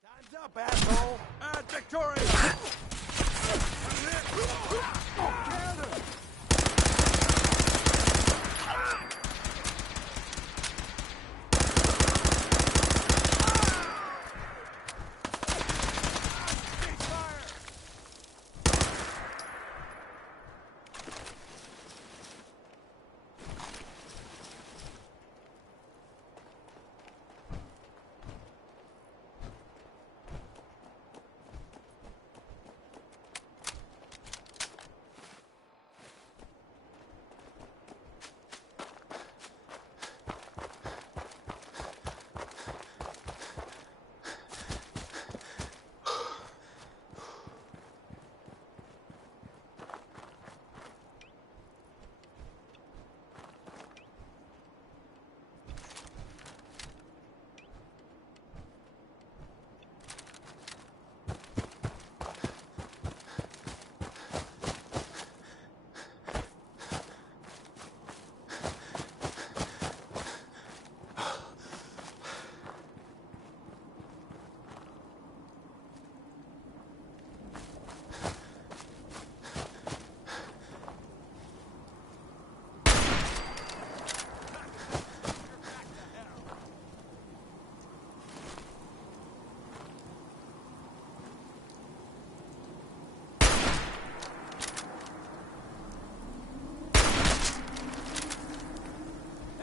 Time's up, asshole! Victoria!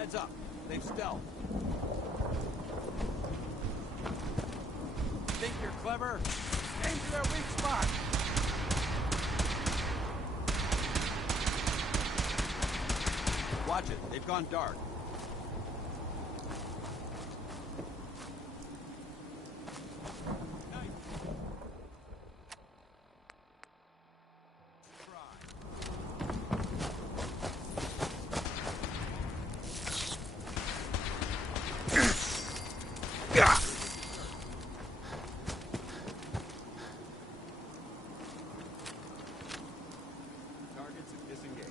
Heads up. They've stealth. Think you're clever? Aim for their weak spot. Watch it. They've gone dark. Targets have disengaged.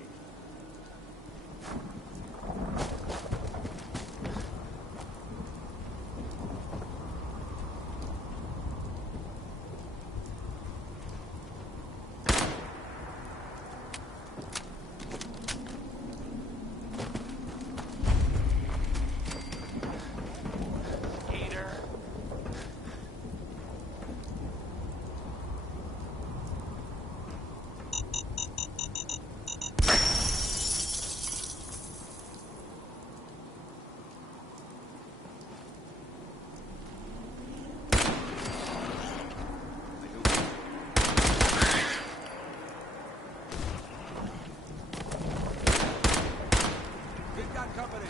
We've got company.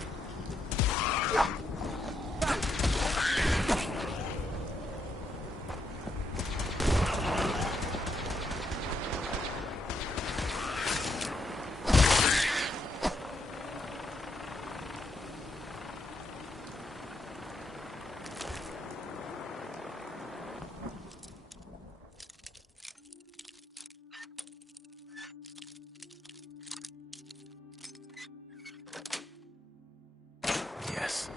Yes.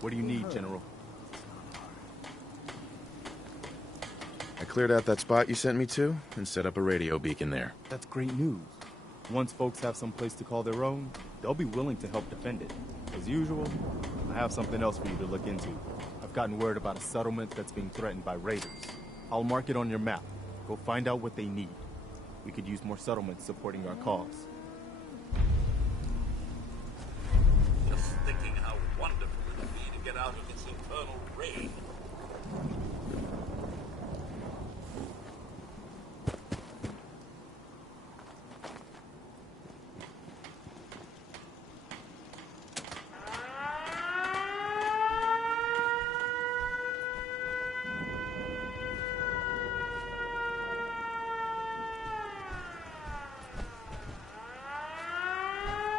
What do you need, General? I cleared out that spot you sent me to and set up a radio beacon there. That's great news. Once folks have some place to call their own, they'll be willing to help defend it. As usual, I have something else for you to look into. I've gotten word about a settlement that's being threatened by raiders. I'll mark it on your map. Go find out what they need. We could use more settlements supporting our cause. Just thinking how wonderful it would be to get out of this infernal rain.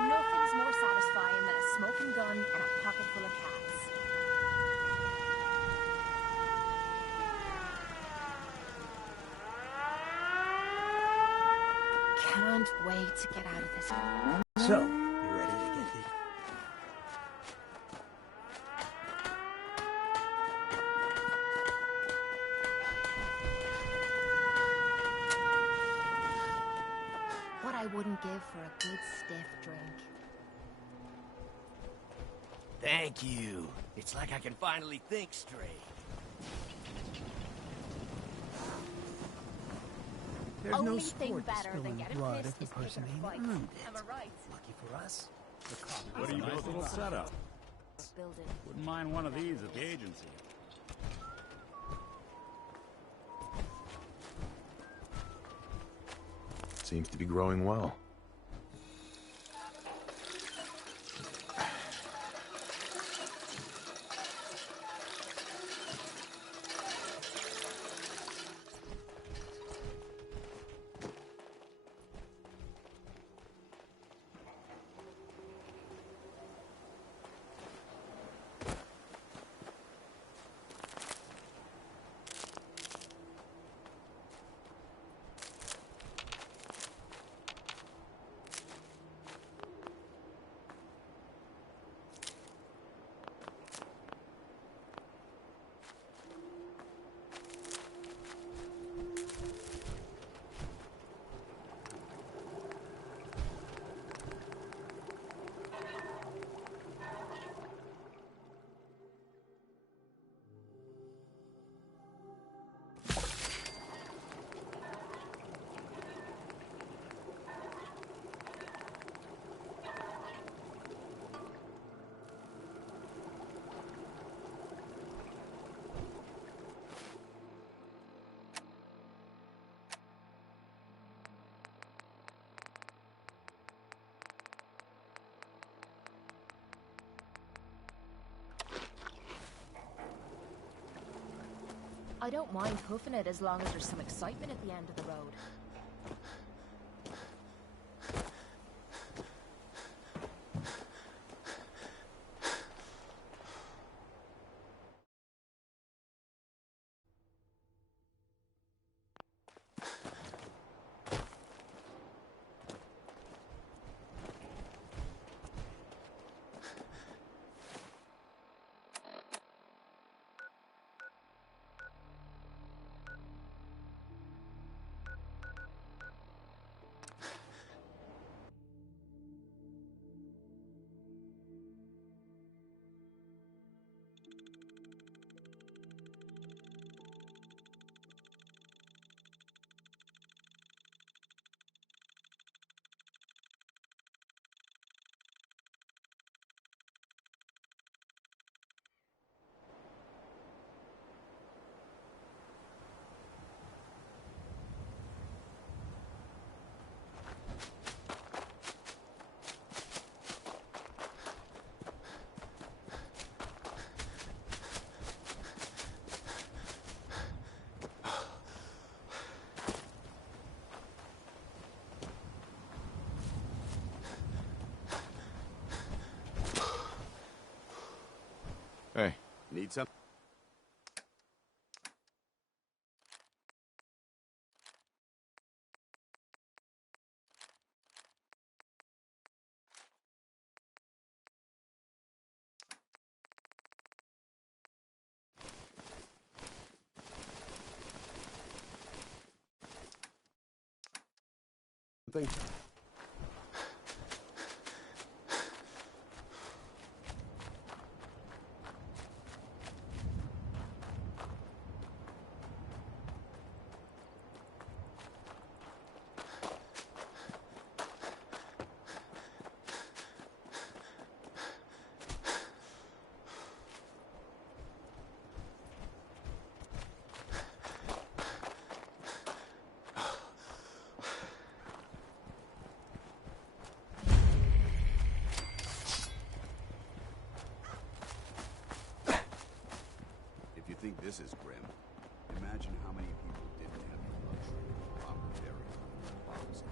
Nothing's more satisfying than a smoking gun and a pocket full of cats. Can't wait to get out of this. So, you ready to get the... What I wouldn't give for a good stiff drink. Thank you. It's like I can finally think straight. There's Only no thing sport to better than spilling getting blood pissed if a is person picking a ain't fight. earned it. Am I right? Lucky for us, the cops What are you nice little setup? Building. Wouldn't mind one of these at the agency. Seems to be growing well. I don't mind hoofing it as long as there's some excitement at the end of the road. Hey. Need some? Thank you. If you think this is grim, imagine how many people didn't have the luxury of proper burial in their bombs.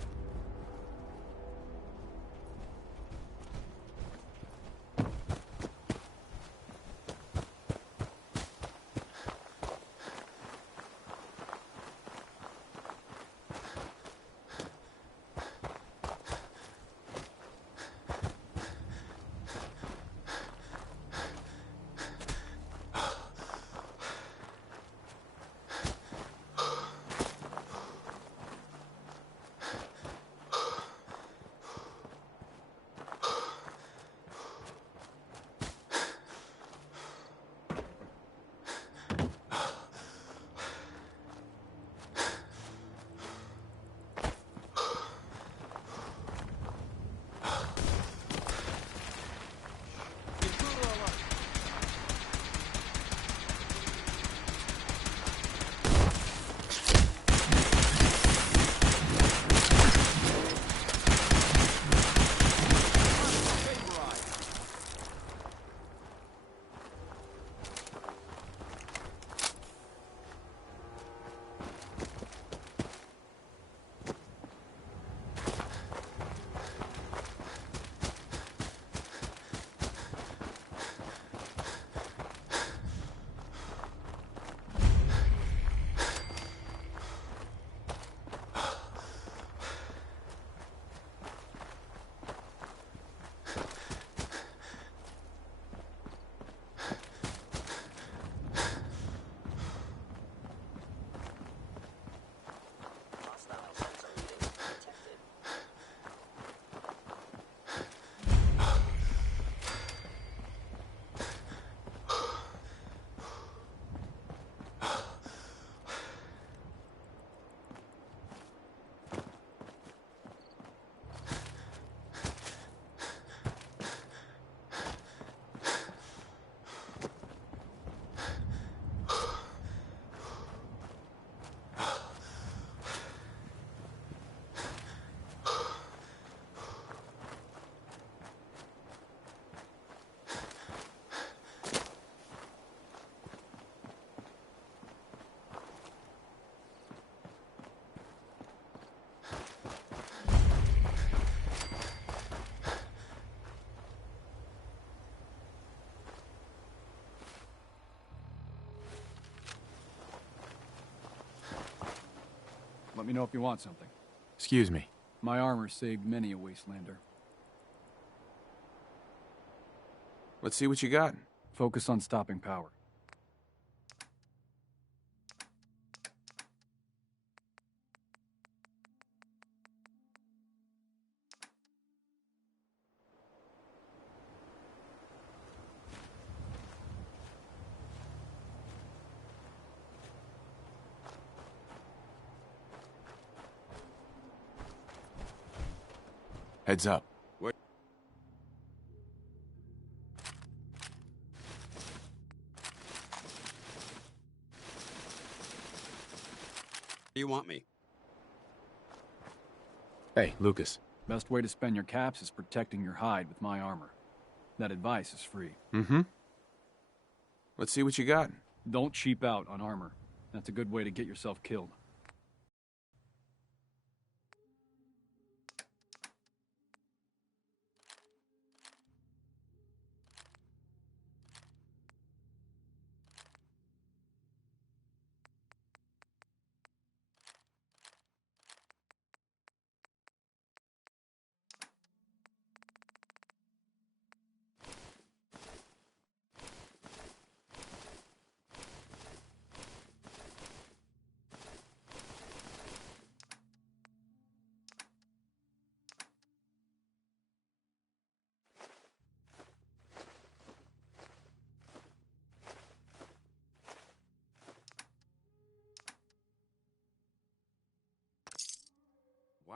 Let me know if you want something. Excuse me. My armor saved many a wastelander. Let's see what you got. Focus on stopping power. Heads up. What do you want me? Hey, Lucas. Best way to spend your caps is protecting your hide with my armor. That advice is free. Mm-hmm. Let's see what you got. Don't cheap out on armor. That's a good way to get yourself killed.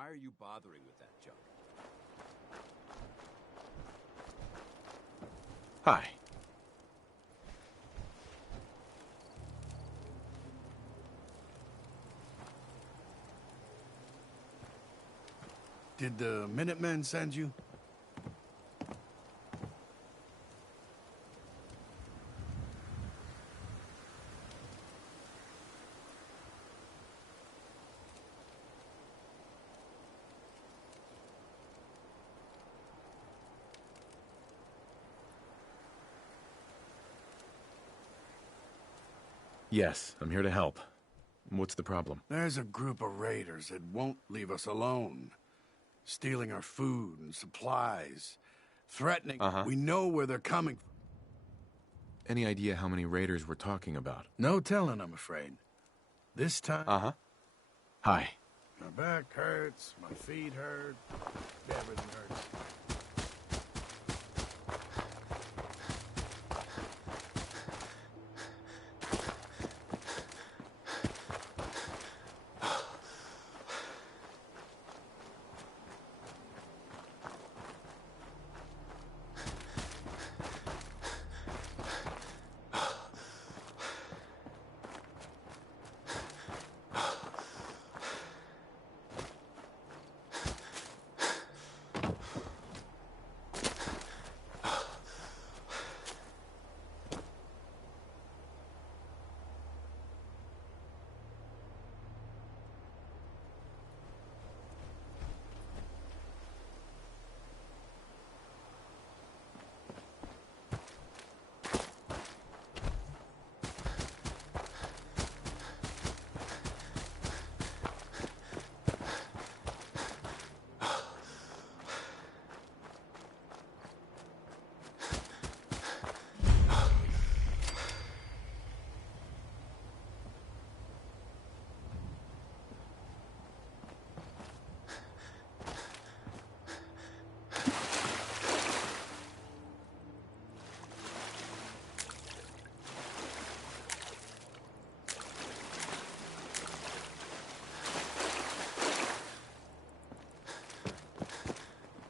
Why are you bothering with that junk? Hi. Did the Minutemen send you? Yes, I'm here to help. What's the problem? There's a group of raiders that won't leave us alone. Stealing our food and supplies. Threatening. We know where they're coming from. Any idea how many raiders we're talking about? No telling, I'm afraid. This time... Hi. My back hurts, my feet hurt, everything hurts.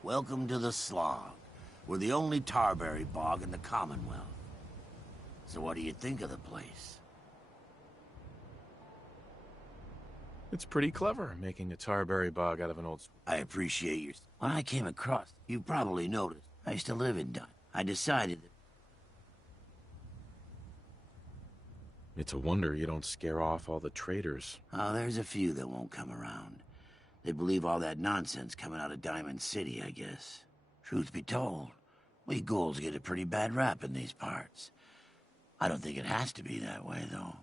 Welcome to the Slog. We're the only tarberry bog in the Commonwealth. So what do you think of the place? It's pretty clever, making a tarberry bog out of an old... I appreciate your... When I came across, you probably noticed, I used to live in Dun. I decided that... It's a wonder you don't scare off all the traders. Oh, there's a few that won't come around. They believe all that nonsense coming out of Diamond City, I guess. Truth be told, we ghouls get a pretty bad rap in these parts. I don't think it has to be that way, though.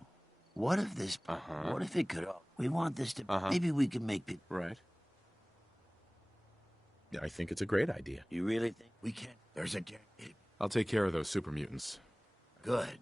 What if this... What if it could... We want this to... Maybe we can make people... Right. Yeah, I think it's a great idea. You really think we can? There's a... I'll take care of those super mutants. Good.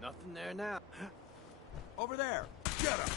Nothing there now. Over there! Get him!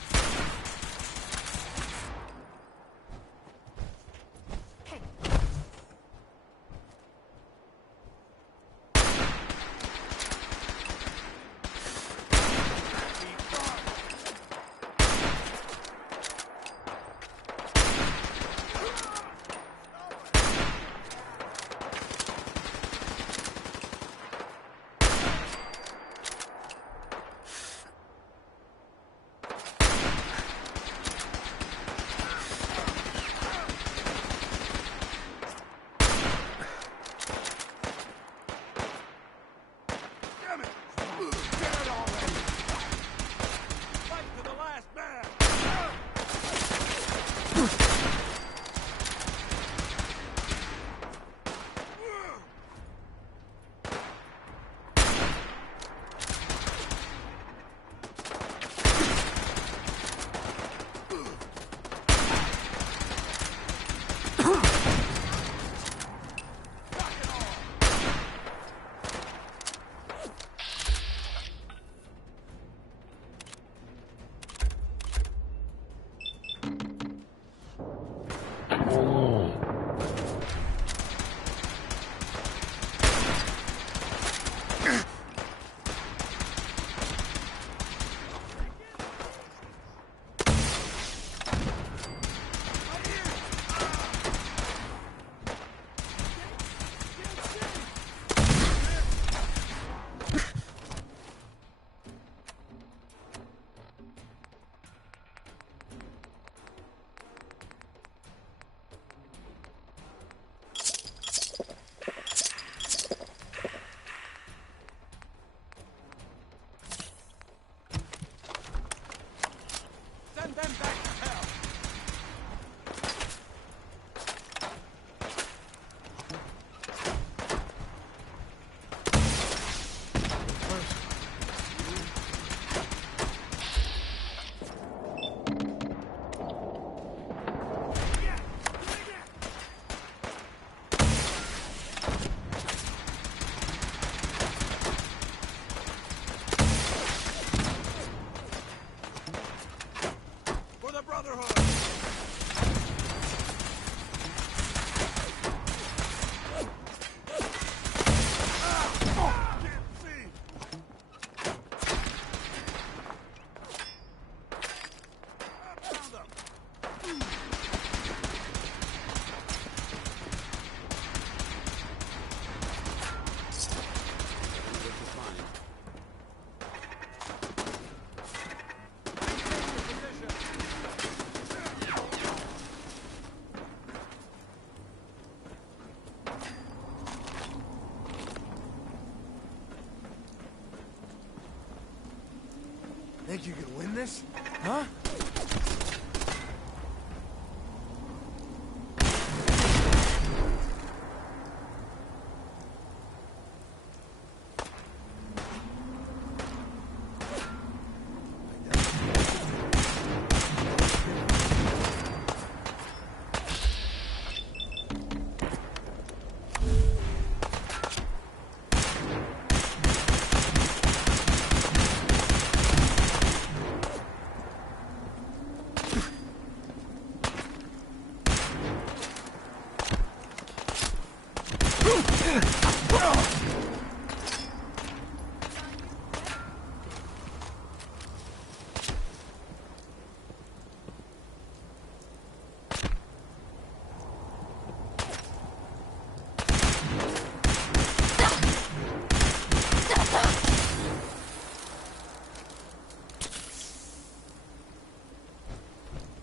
Think you can win this? Huh?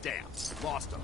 Damn, lost him.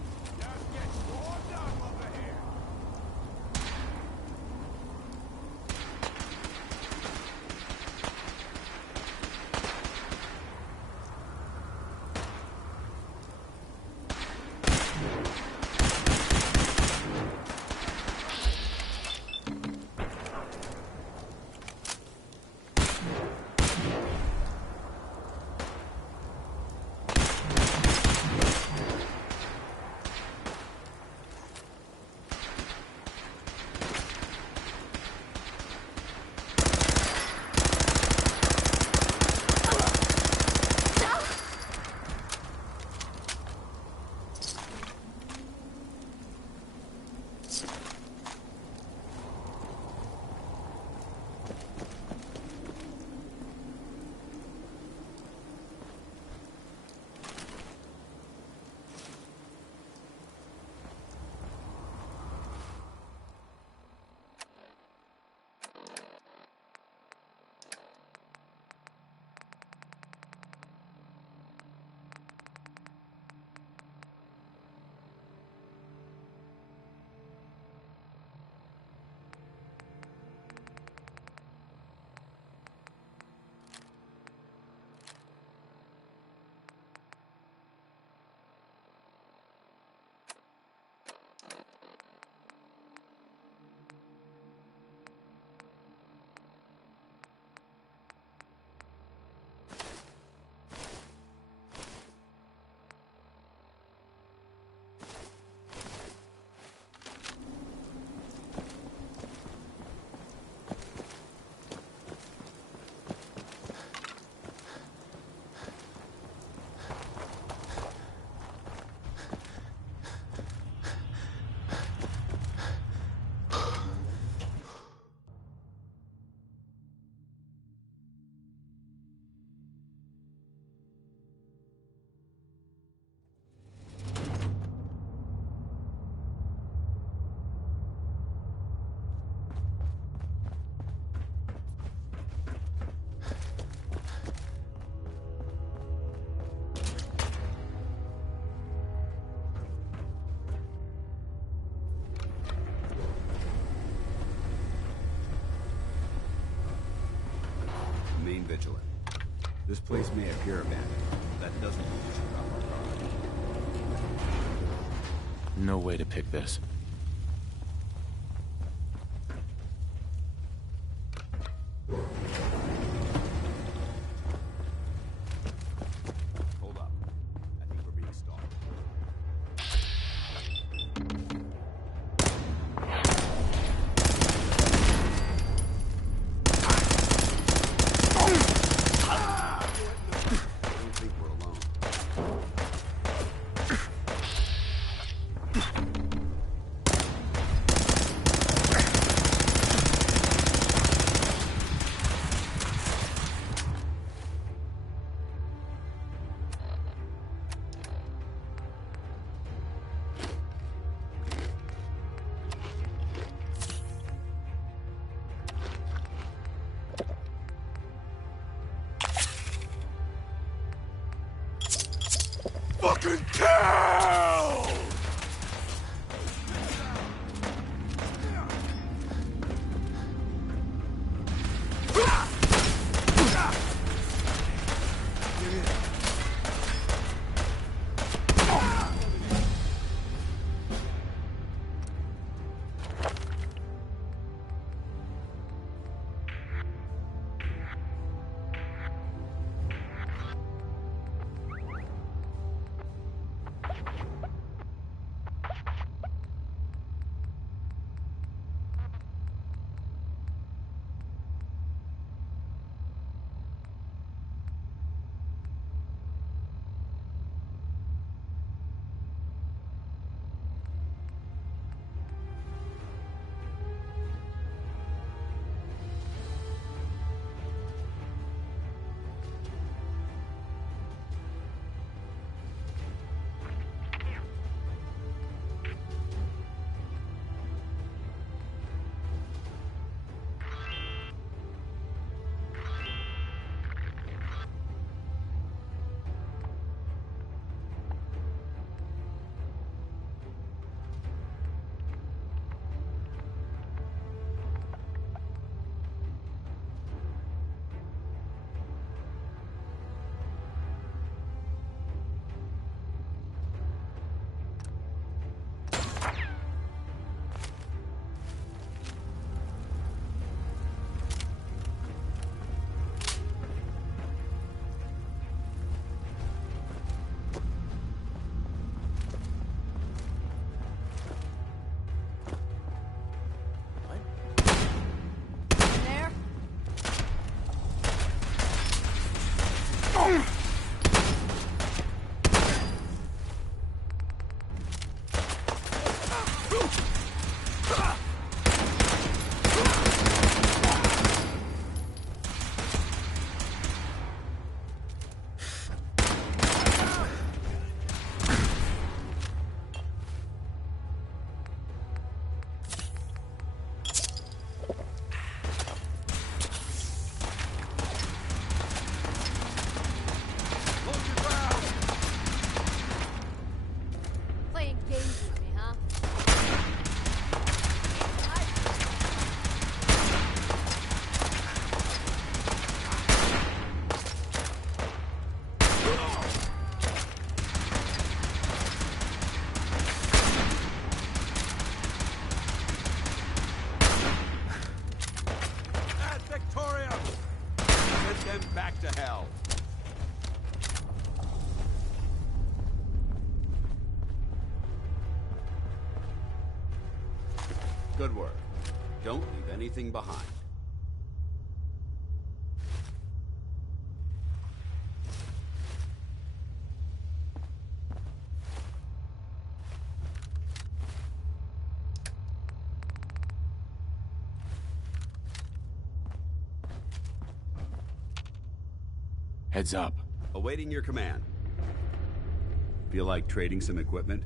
Remain vigilant. This place may appear abandoned. That doesn't mean you should drop our guard. No way to pick this. Hold up. I think we're being stalked. Fucking kill! Don't leave anything behind. Heads up. Awaiting your command. Feel like trading some equipment?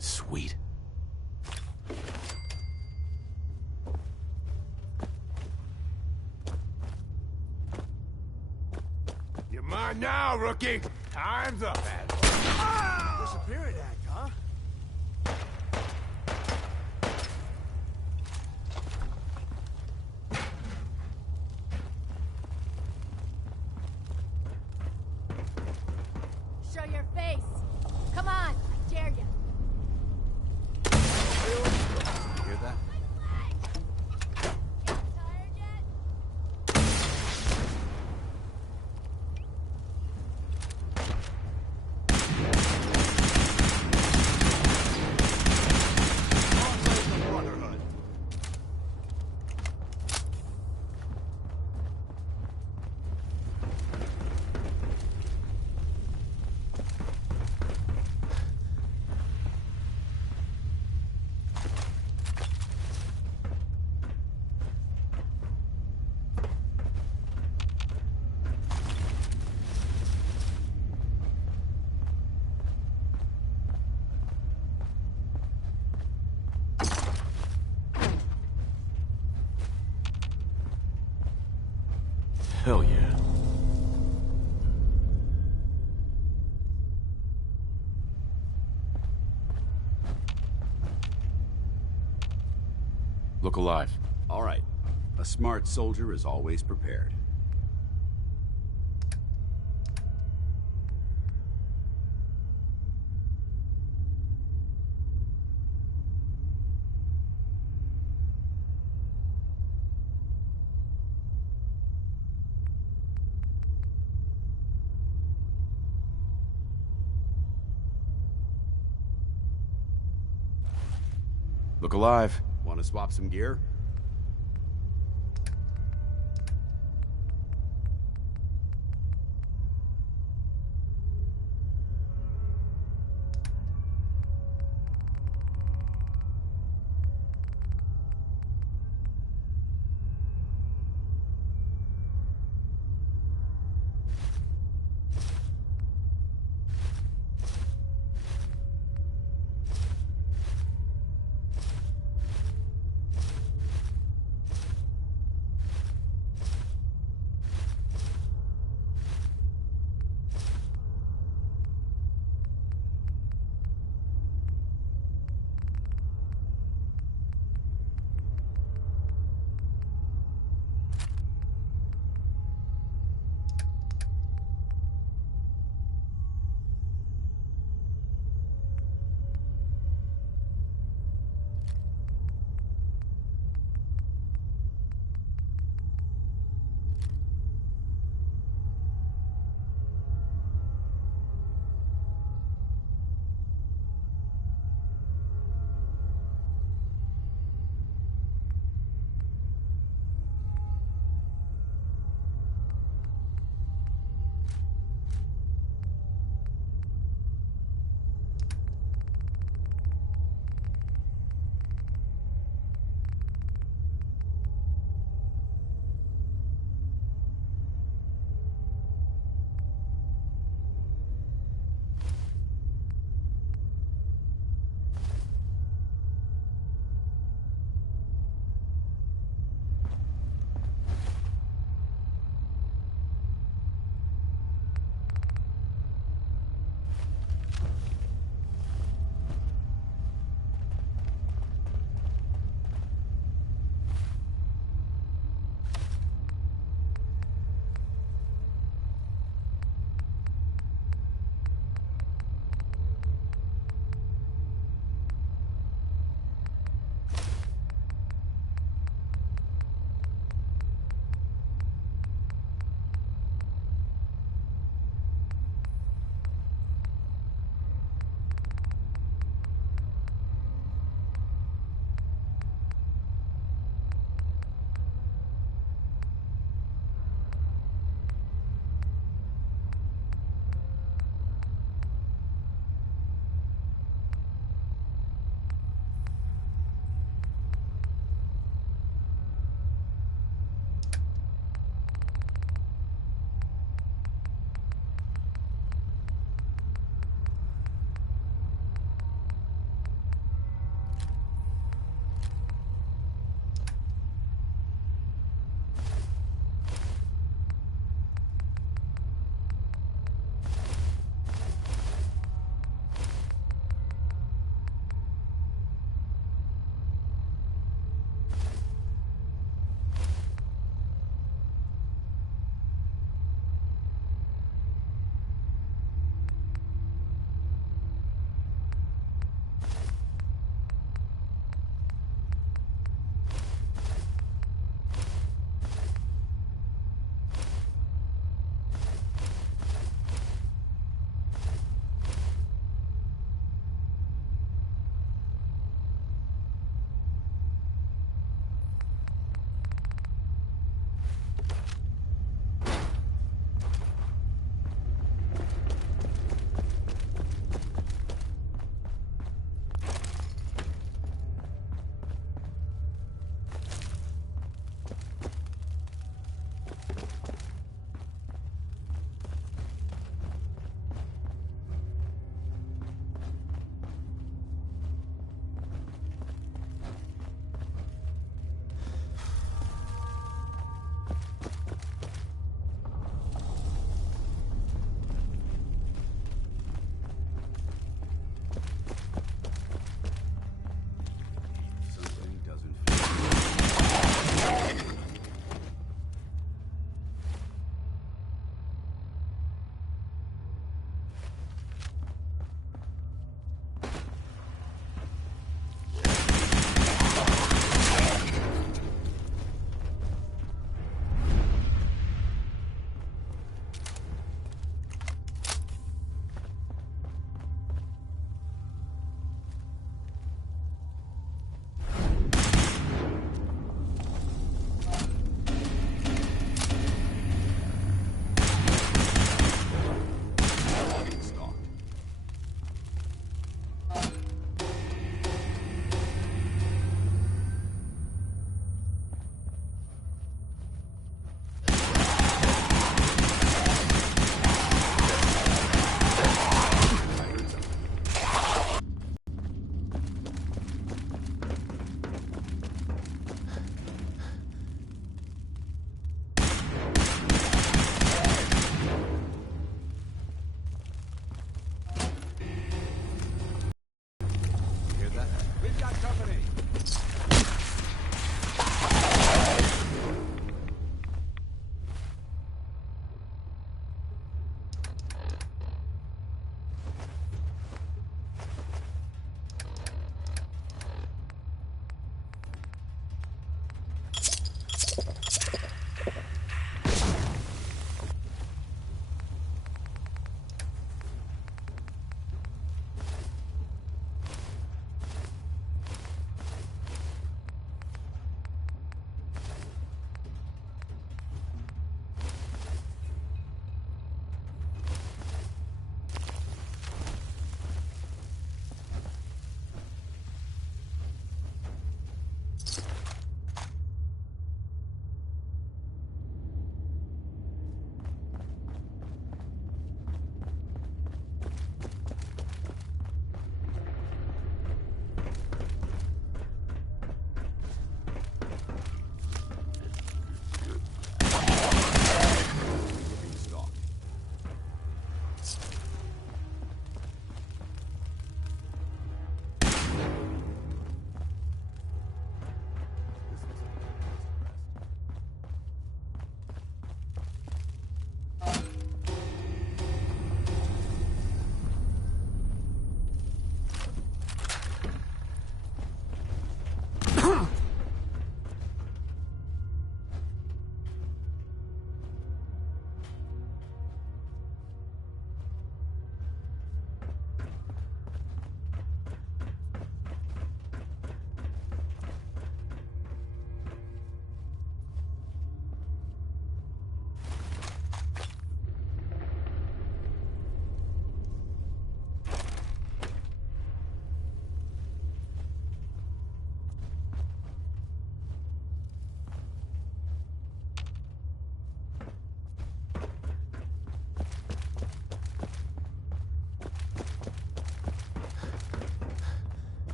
Sweet. You're mine now, rookie. Time's up. Disappearing act, huh? Show your face. Come on, I dare you. You hear that? Hell yeah. Look alive. All right. A smart soldier is always prepared. Look alive. Want to swap some gear? that? We've got company.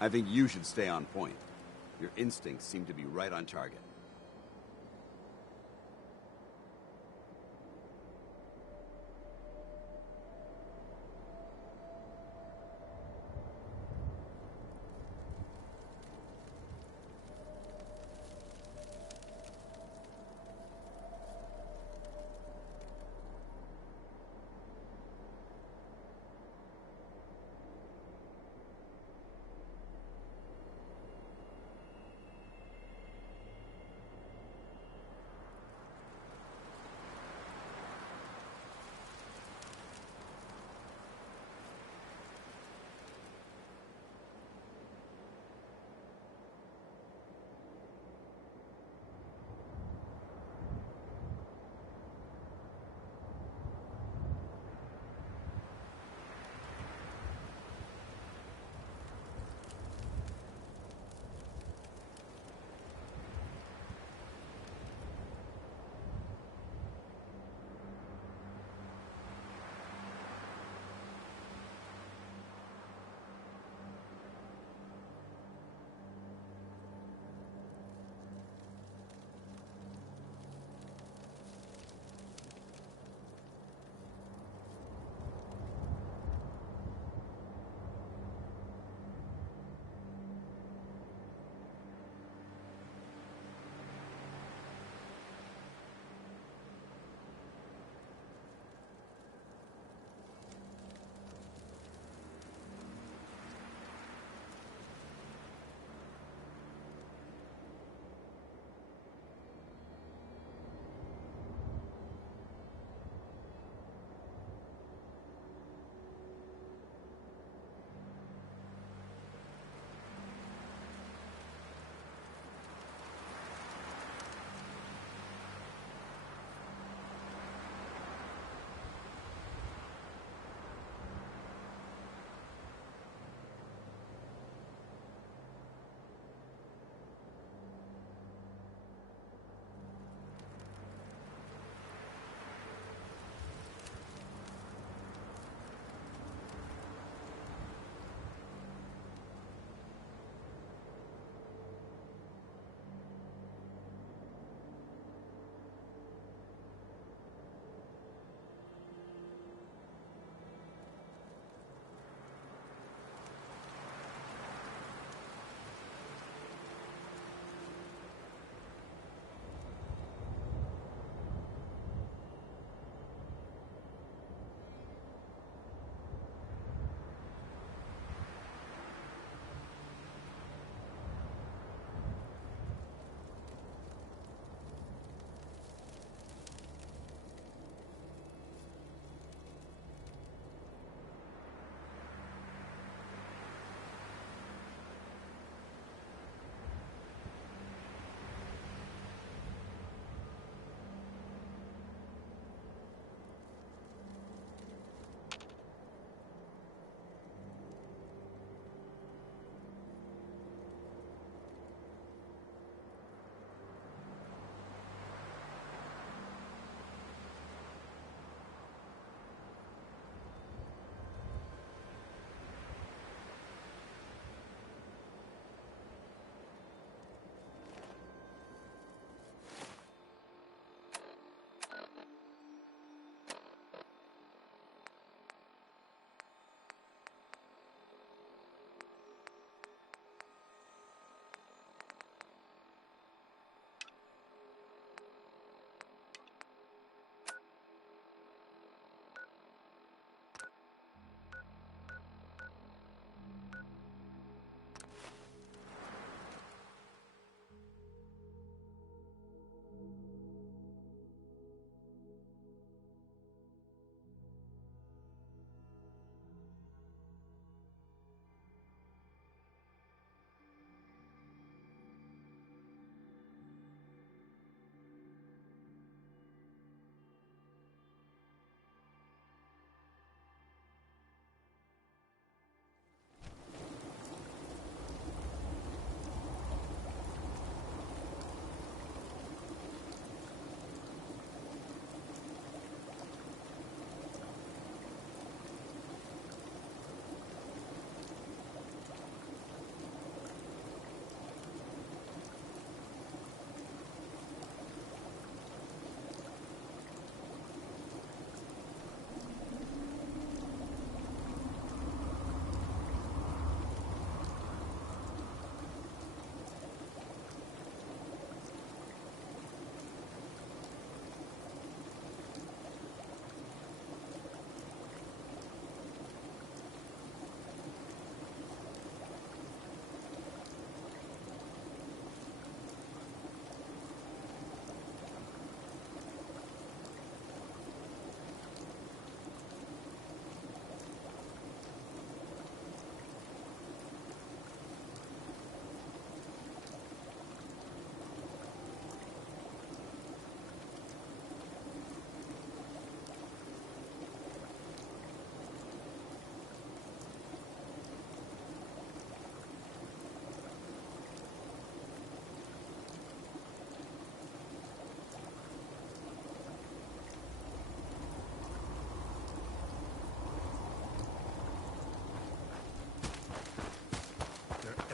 I think you should stay on point. Your instincts seem to be right on target.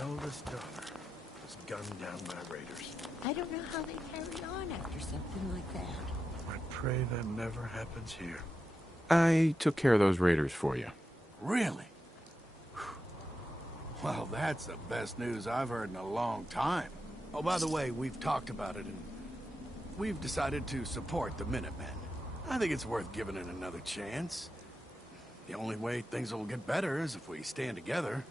eldest daughter was gunned down by raiders. I don't know how they carry on after something like that. I pray that never happens here. I took care of those raiders for you. Really? Well, that's the best news I've heard in a long time. Oh, by the way, we've talked about it, and we've decided to support the Minutemen. I think it's worth giving it another chance. The only way things will get better is if we stand together.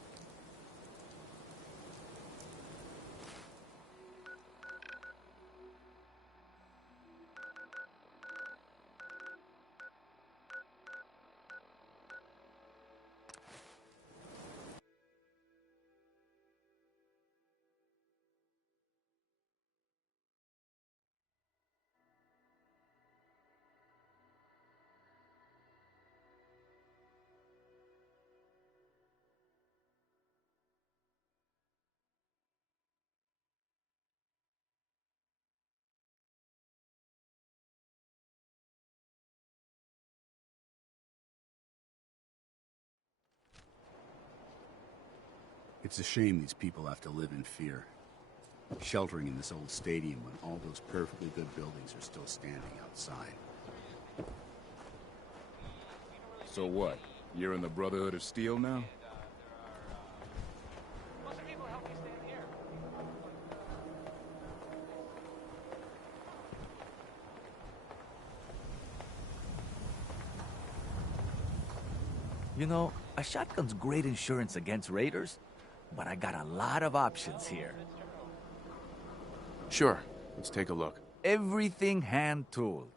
It's a shame these people have to live in fear, sheltering in this old stadium when all those perfectly good buildings are still standing outside. So what? You're in the Brotherhood of Steel now? You know, a shotgun's great insurance against raiders, but I got a lot of options here. Sure. Let's take a look. Everything hand-tooled.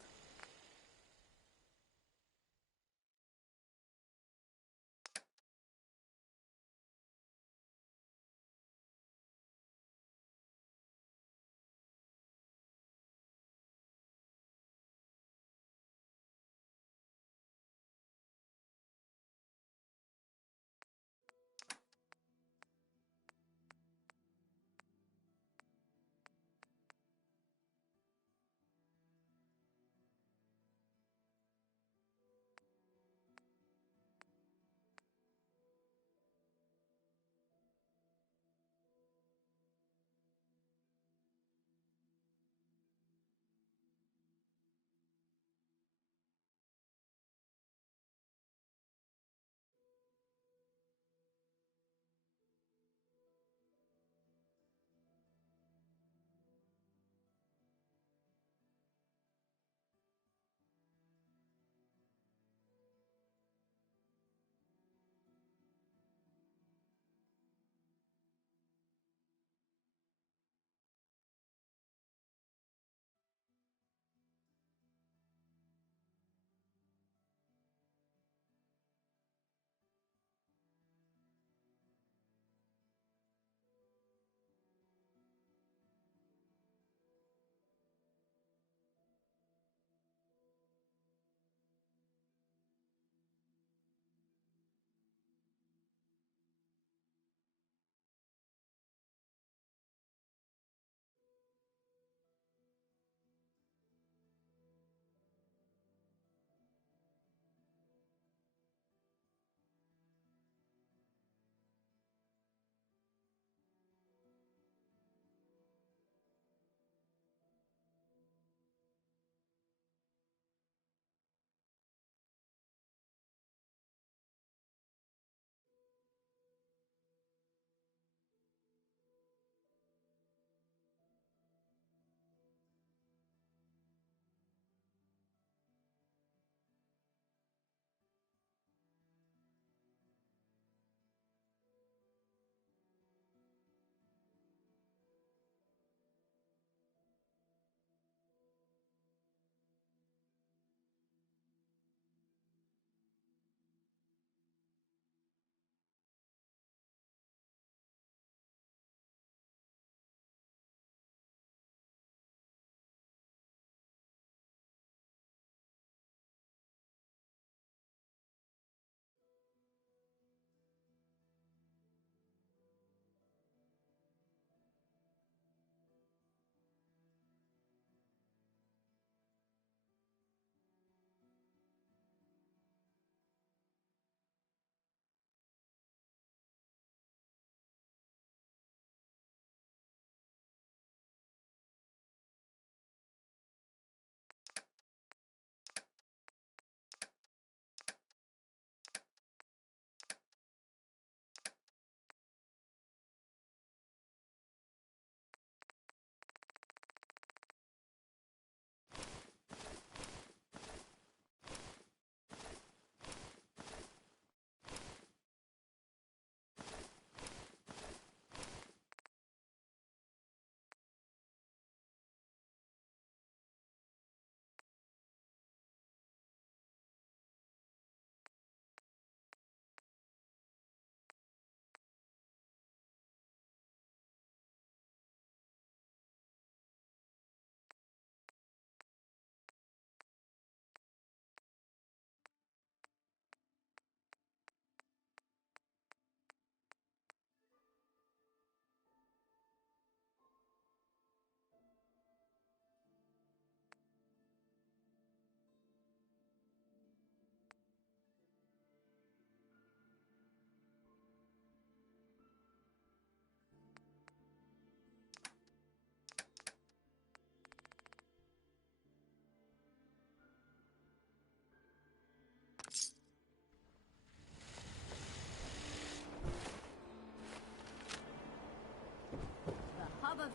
of...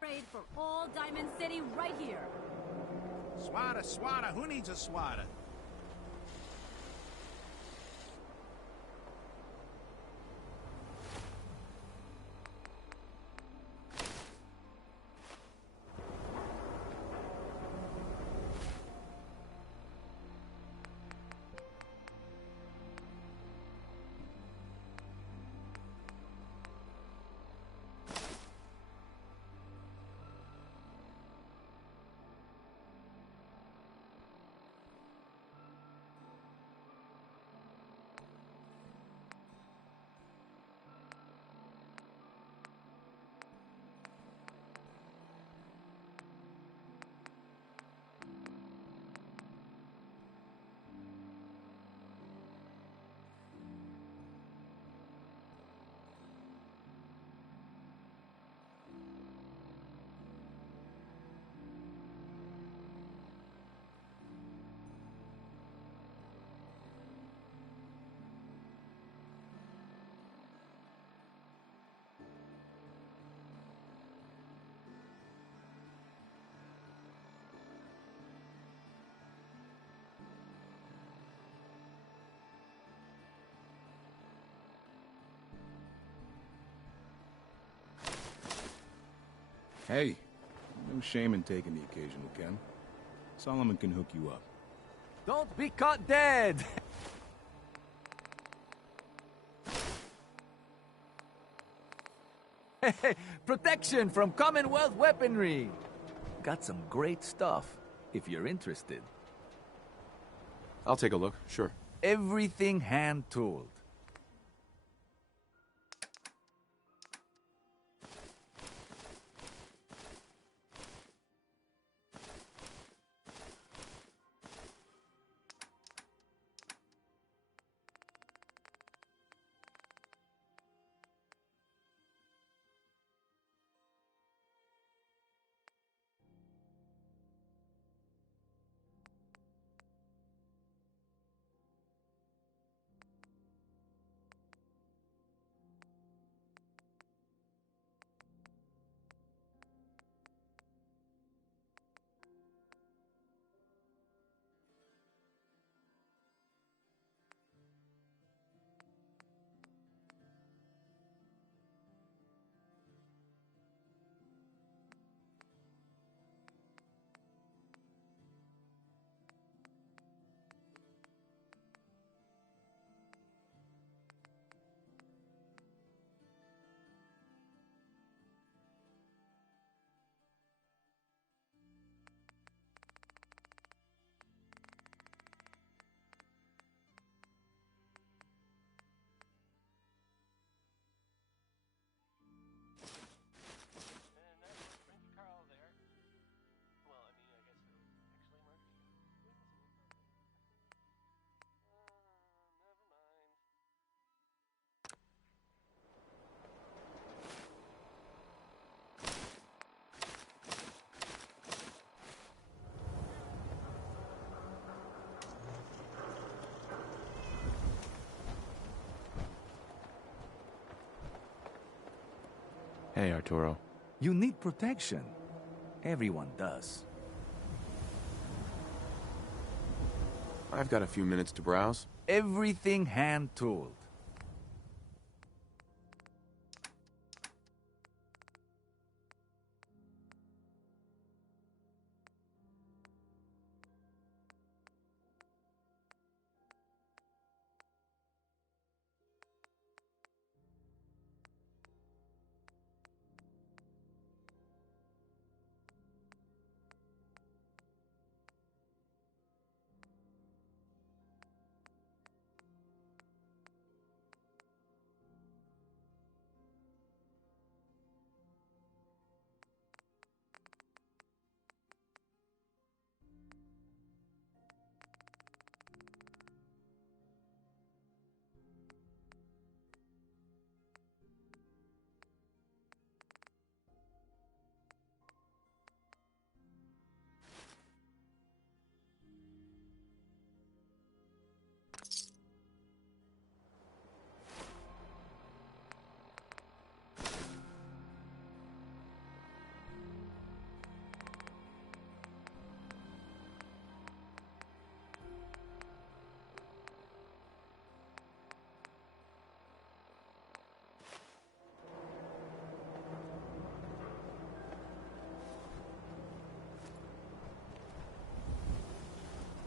Trade for all Diamond City right here. Swatter, who needs a swatter? Hey, no shame in taking the occasional Ken. Solomon can hook you up. Don't be caught dead! Protection from Commonwealth weaponry! Got some great stuff, if you're interested. I'll take a look, sure. Everything hand-tooled. Hey, Arturo. You need protection. Everyone does. I've got a few minutes to browse. Everything hand-tooled.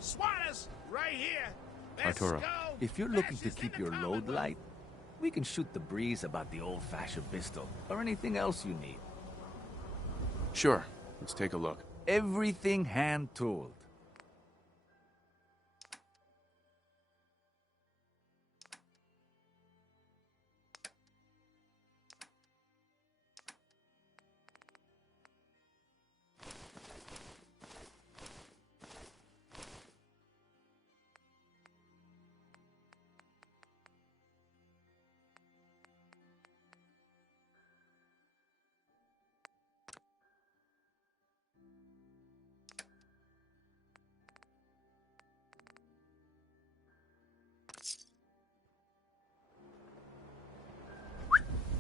SWATers, right here. Let's Arturo. go. If you're looking to keep your load light, we can shoot the breeze about the old-fashioned pistol, or anything else you need. Sure. Let's take a look. Everything hand-tooled.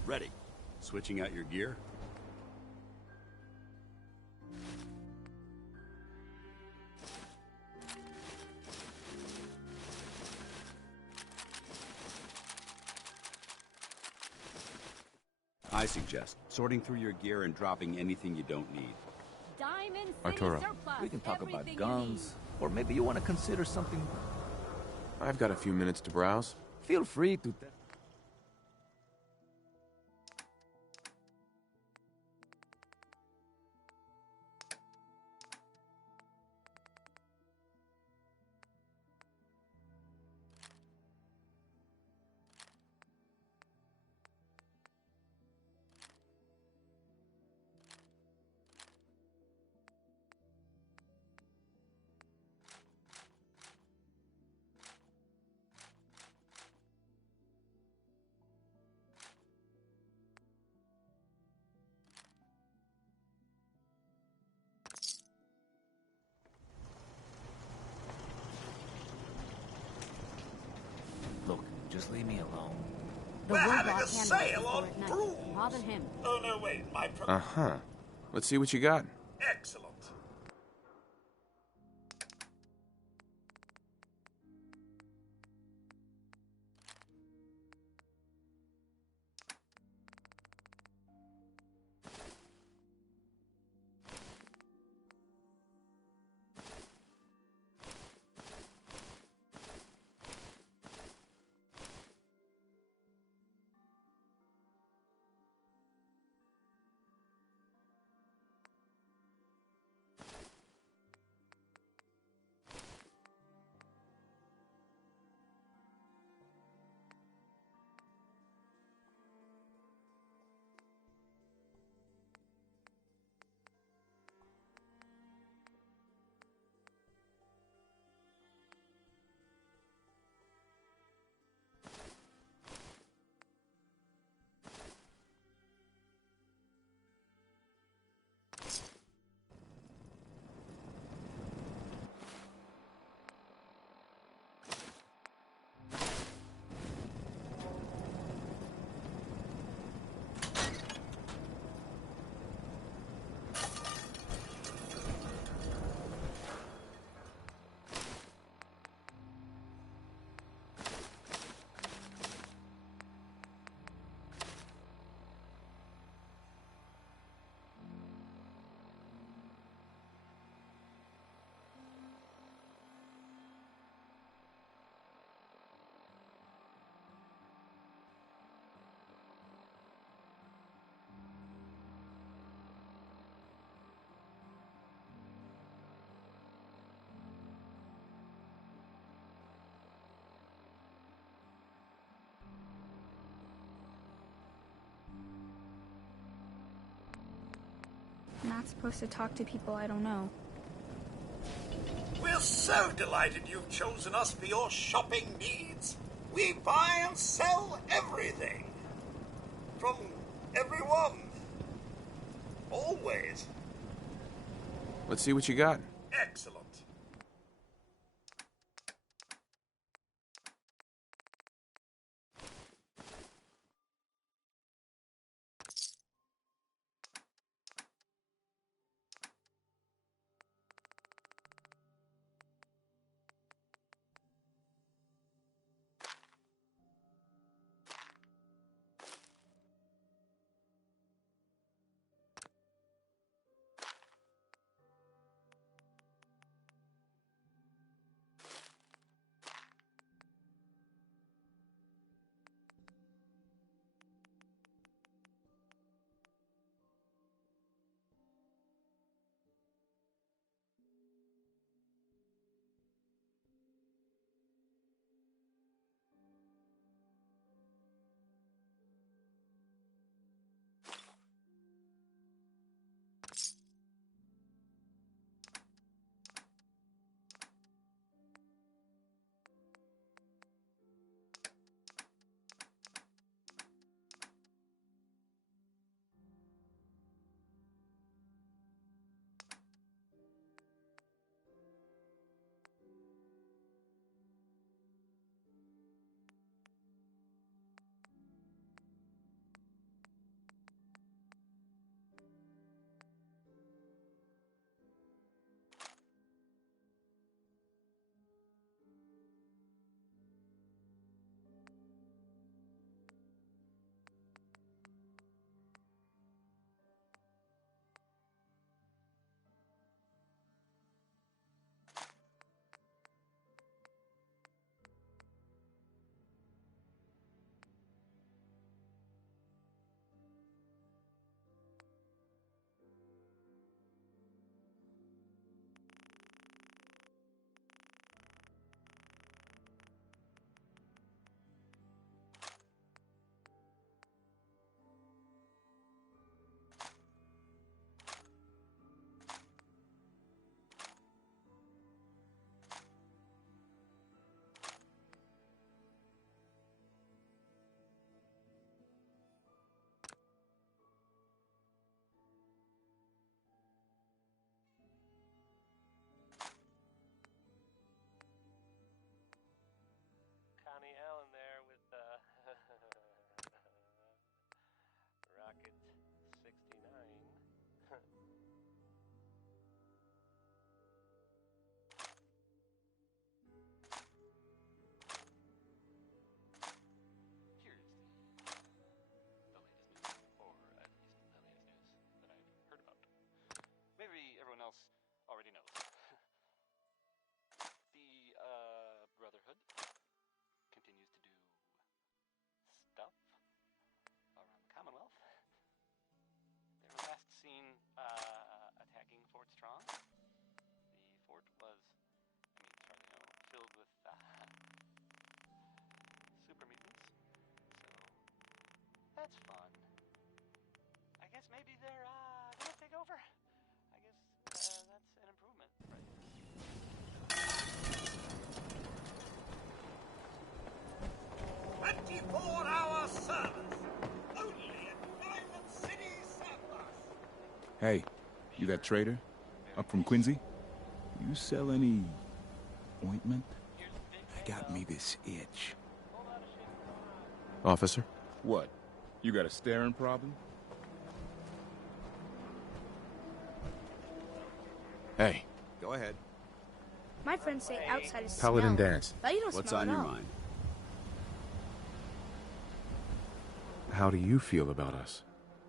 Ready. Switching out your gear? I suggest sorting through your gear and dropping anything you don't need. Diamond Arturo. surplus. We can talk about Everything guns, or maybe you want to consider something. I've got a few minutes to browse. Feel free to. Look, just leave me alone. The We're robot having a handles sale before on at night. brooms. Bother him. Oh, no, wait. Uh-huh. Let's see what you got. Excellent. Not supposed to talk to people I don't know. We're so delighted you've chosen us for your shopping needs. We buy and sell everything. From everyone. Always. Let's see what you got. Excellent. that's fun. I guess maybe they're gonna take over. I guess that's an improvement, right? 24-hour service. Only at Diamond City Surplus. Hey, you that trader? Up from Quincy? You sell any ointment? I got me this itch. Officer? What? You got a staring problem? Hey. Go ahead. My friends say outside is Paladin smell. dance. But you don't What's smell on at your all. mind? How do you feel about us?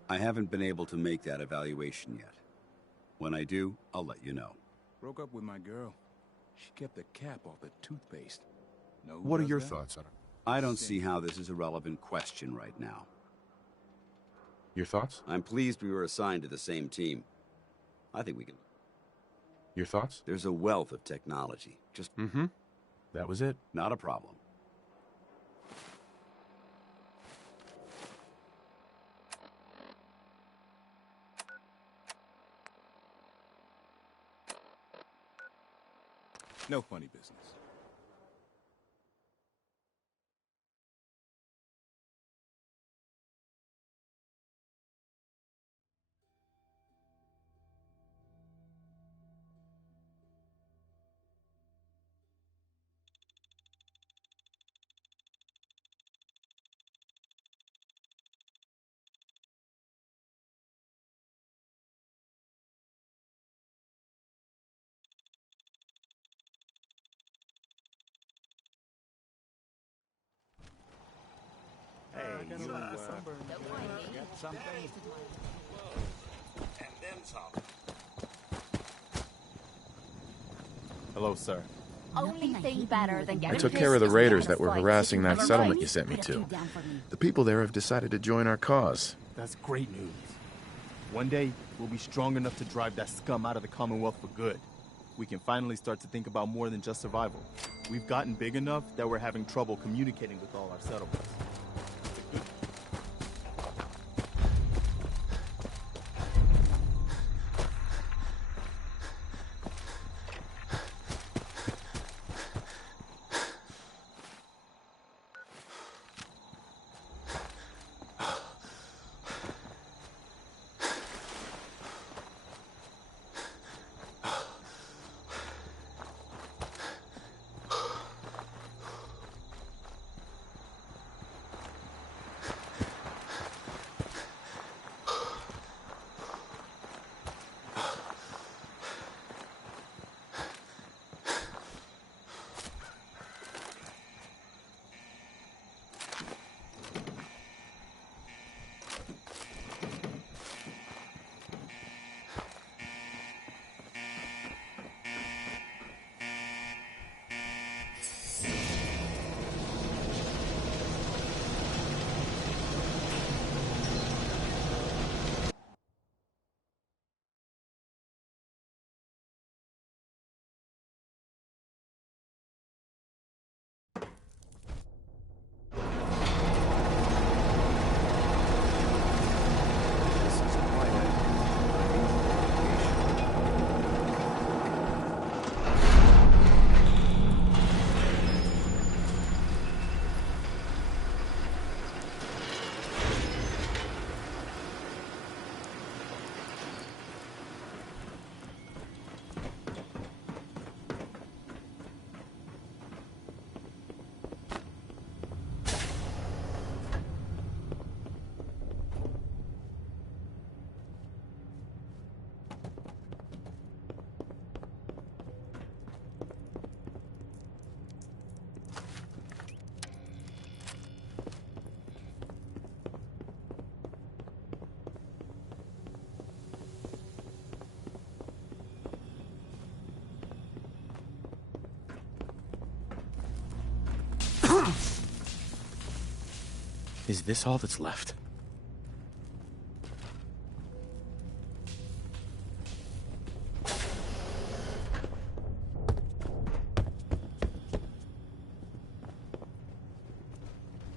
I haven't been able to make that evaluation yet. When I do, I'll let you know. Broke up with my girl. She kept the cap off the toothpaste. No, What are your thoughts on it? I don't see how this is a relevant question right now. Your thoughts? I'm pleased we were assigned to the same team. I think we can... Your thoughts? There's a wealth of technology. Just... Mm-hmm. That was it. Not a problem. No funny business. Hey, you, got something? And then some. Hello, sir. Only thing better than getting I took pissed care of the is raiders getting that were fights harassing if that you settlement right. you sent me Put a few to. down for me. The people there have decided to join our cause. That's great news. One day, we'll be strong enough to drive that scum out of the Commonwealth for good. We can finally start to think about more than just survival. We've gotten big enough that we're having trouble communicating with all our settlements. Is this all that's left?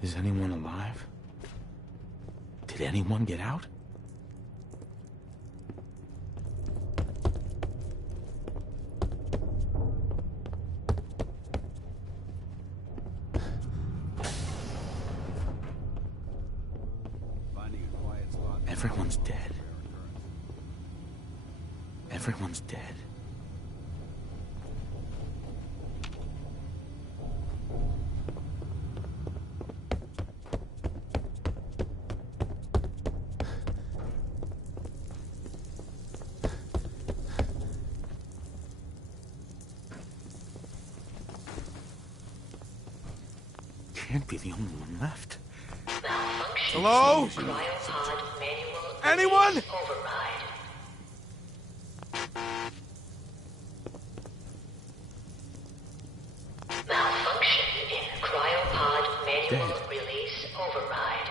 Is anyone alive? Did anyone get out? Everyone's dead. Everyone's dead. Can't be the only one left. Hello? Anyone? Malfunction in cryopod manual release override.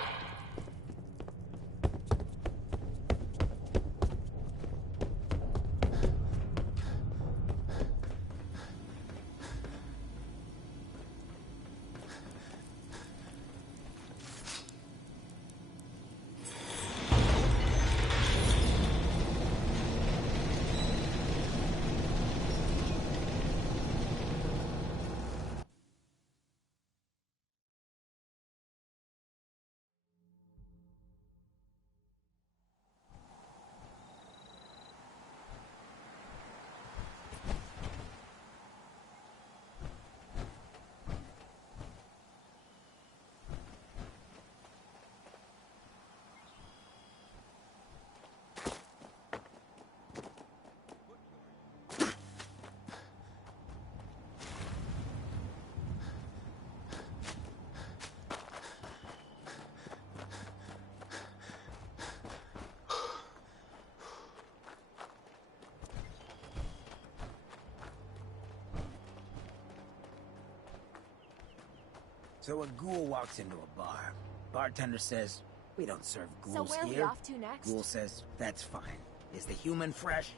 So a ghoul walks into a bar. Bartender says, "We don't serve ghouls So where are we here." off to next? Ghoul says, "That's fine. Is the human fresh?"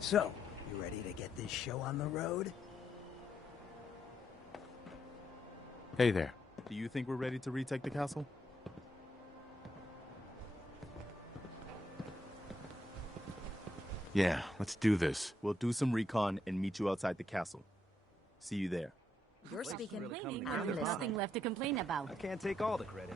So, you ready to get this show on the road? Hey there. Do you think we're ready to retake the castle? Yeah, let's do this. We'll do some recon and meet you outside the castle. See you there. You're speaking plainly. There's nothing left to complain about. I can't take all the credit.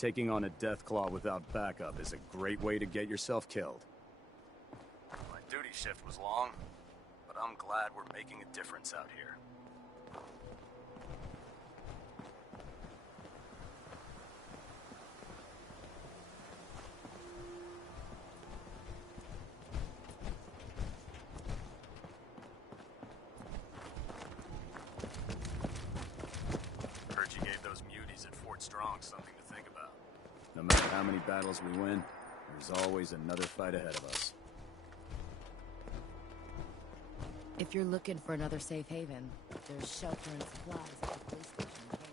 taking on a Deathclaw without backup is a great way to get yourself killed. My duty shift was long, but I'm glad we're making a difference out here. Heard you gave those muties at Fort Strong something to think about. No matter how many battles we win, there's always another fight ahead of us. If you're looking for another safe haven, there's shelter and supplies at the police station in Cambridge.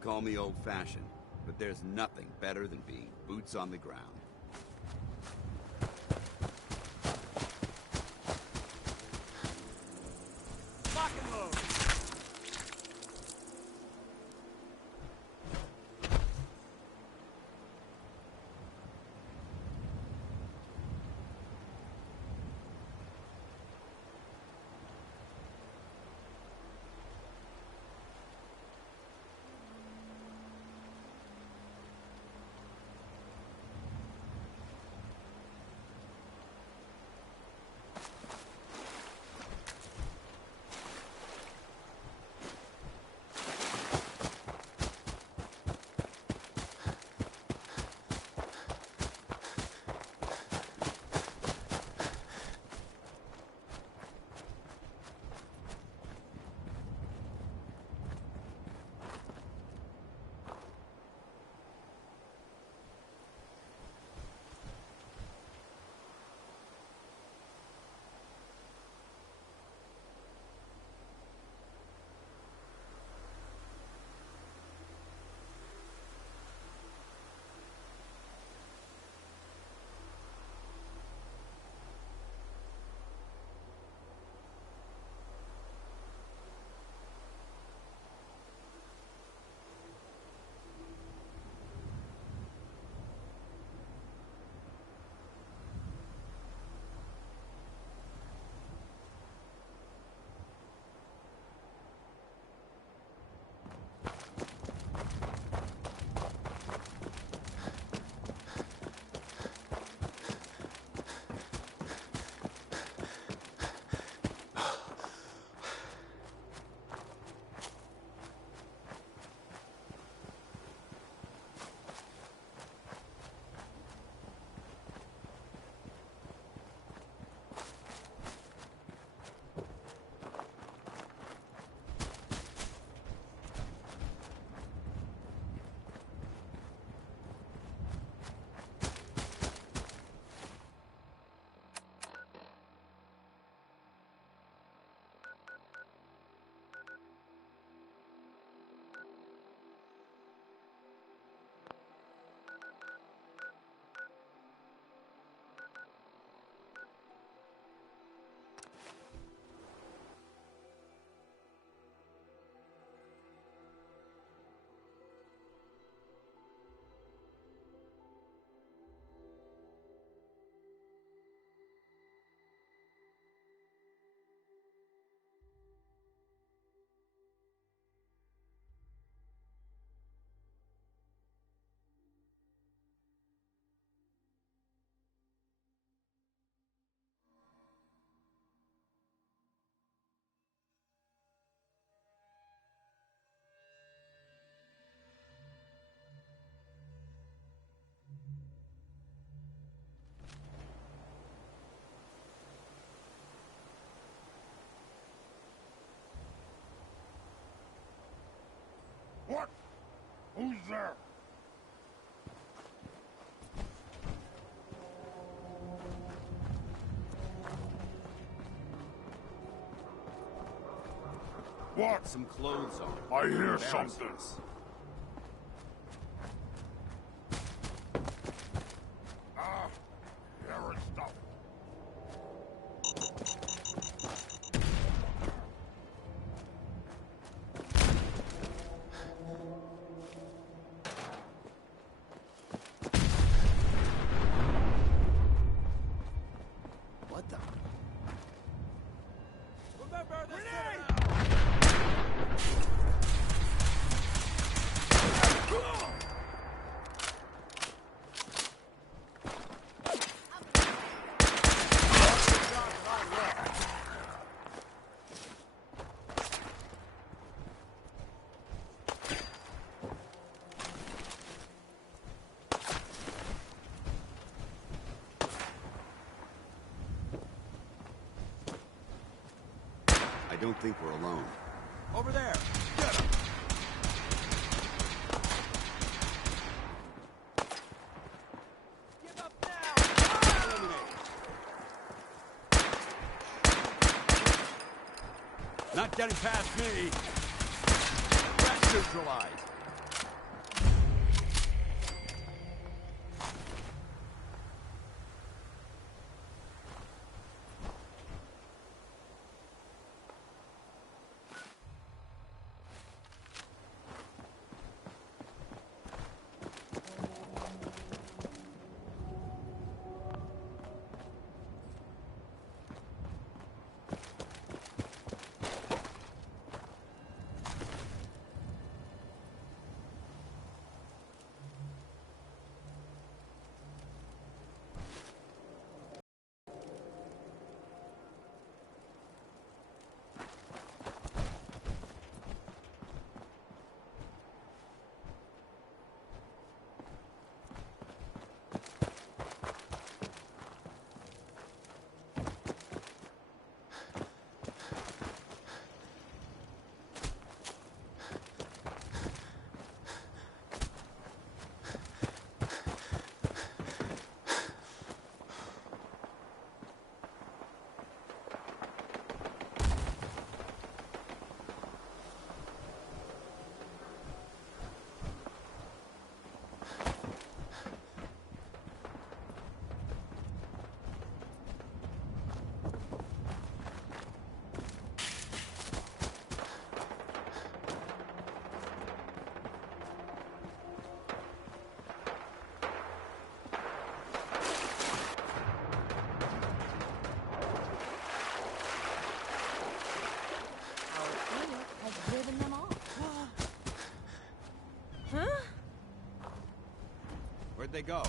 Call me old-fashioned, but there's nothing better than being boots on the ground. Lock and load. loser! What? Some clothes on. I hear something. Ah, here is stuff. What the? Remember this. I don't think we're alone. Over there. Get him! Give up now. Not getting past me! Threat neutralized! Driven them off. Huh? Where'd they go?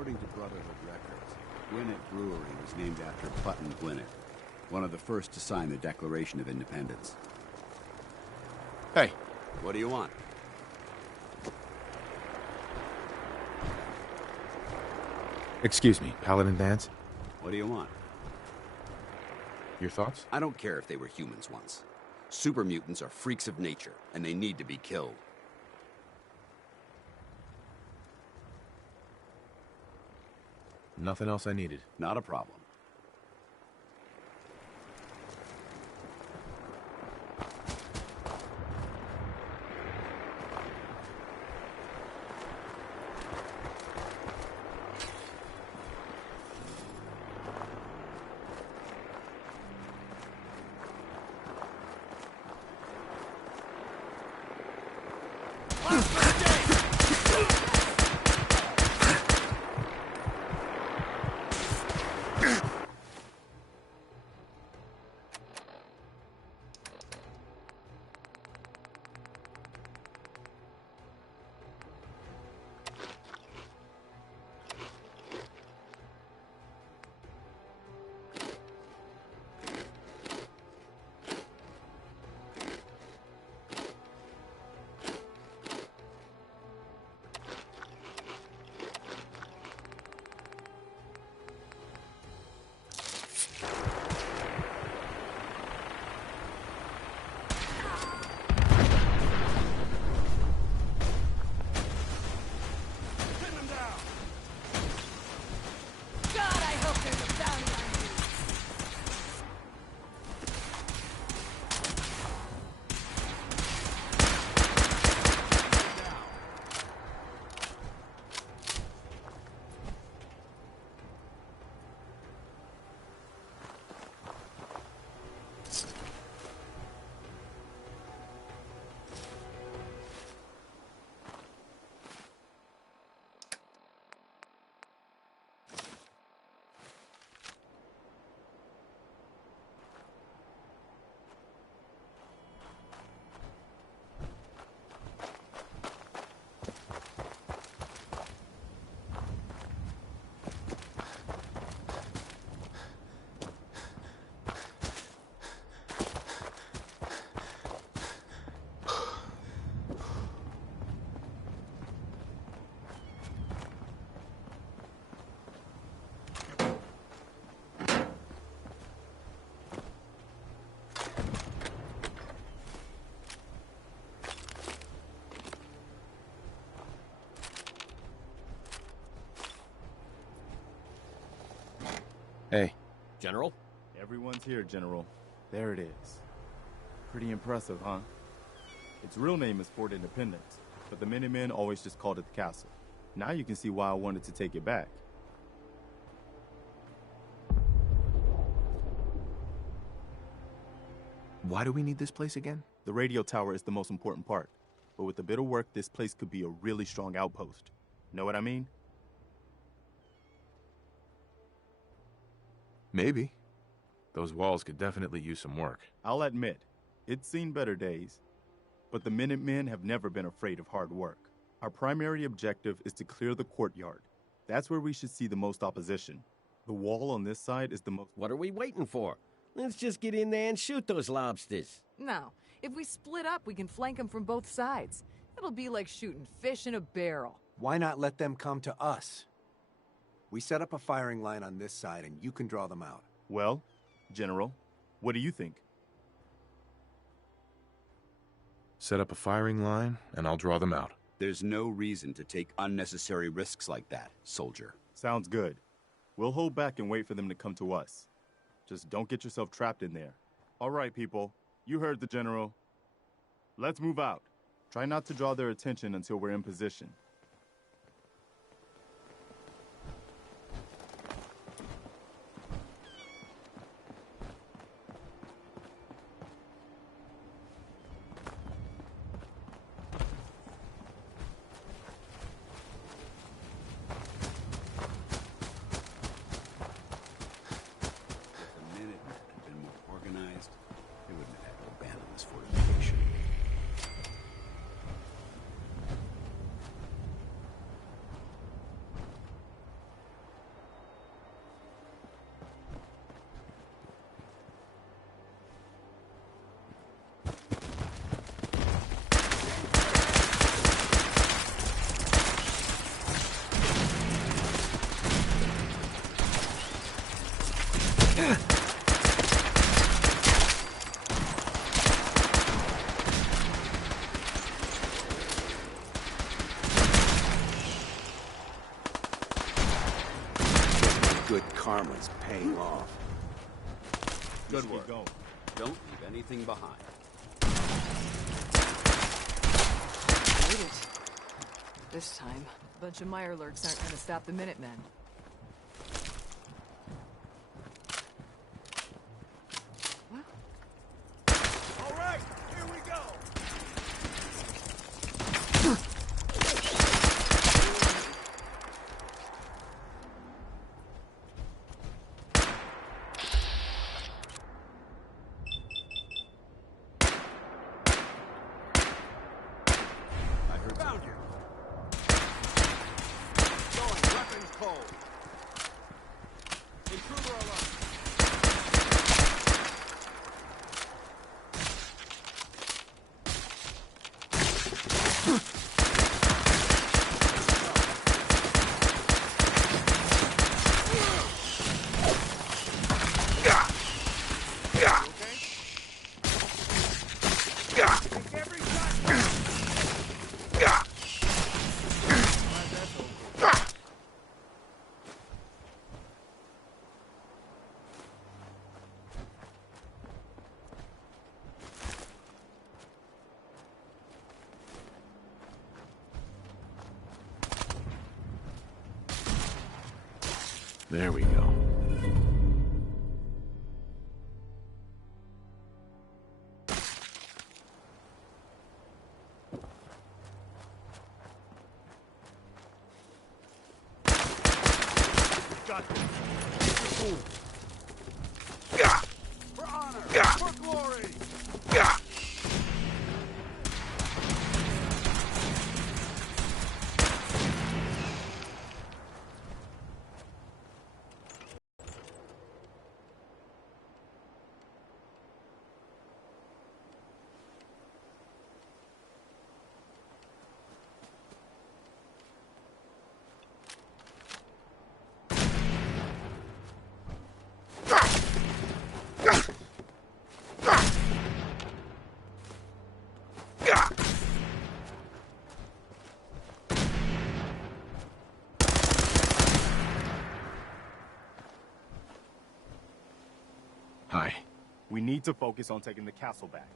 According to Brotherhood records, Gwinnett Brewery was named after Button Gwinnett, one of the first to sign the Declaration of Independence. Hey. What do you want? Excuse me, Paladin Vance? What do you want? Your thoughts? I don't care if they were humans once. Super mutants are freaks of nature, and they need to be killed. Nothing else I needed. Not a problem. Hey. General? Everyone's here, General. There it is. Pretty impressive, huh? Its real name is Fort Independence, but the Minutemen always just called it the castle. Now you can see why I wanted to take it back. Why do we need this place again? The radio tower is the most important part, but with a bit of work, this place could be a really strong outpost. Know what I mean? Maybe. Those walls could definitely use some work. I'll admit, it's seen better days. But the Minutemen have never been afraid of hard work. Our primary objective is to clear the courtyard. That's where we should see the most opposition. The wall on this side is the most... What are we waiting for? Let's just get in there and shoot those lobsters. No. If we split up, we can flank them from both sides. It'll be like shooting fish in a barrel. Why not let them come to us? We set up a firing line on this side, and you can draw them out. Well, General, what do you think? Set up a firing line, and I'll draw them out. There's no reason to take unnecessary risks like that, soldier. Sounds good. We'll hold back and wait for them to come to us. Just don't get yourself trapped in there. All right, people. You heard the General. Let's move out. Try not to draw their attention until we're in position. Good karma's paying off. Good work. Don't leave anything behind. Made it. This time. A bunch of Mirelurks aren't gonna stop the Minutemen. All right, here we go. Found you. Going weapons cold. Intruder alert. There we go. Got this. For honor. For glory. Hi. We need to focus on taking the castle back.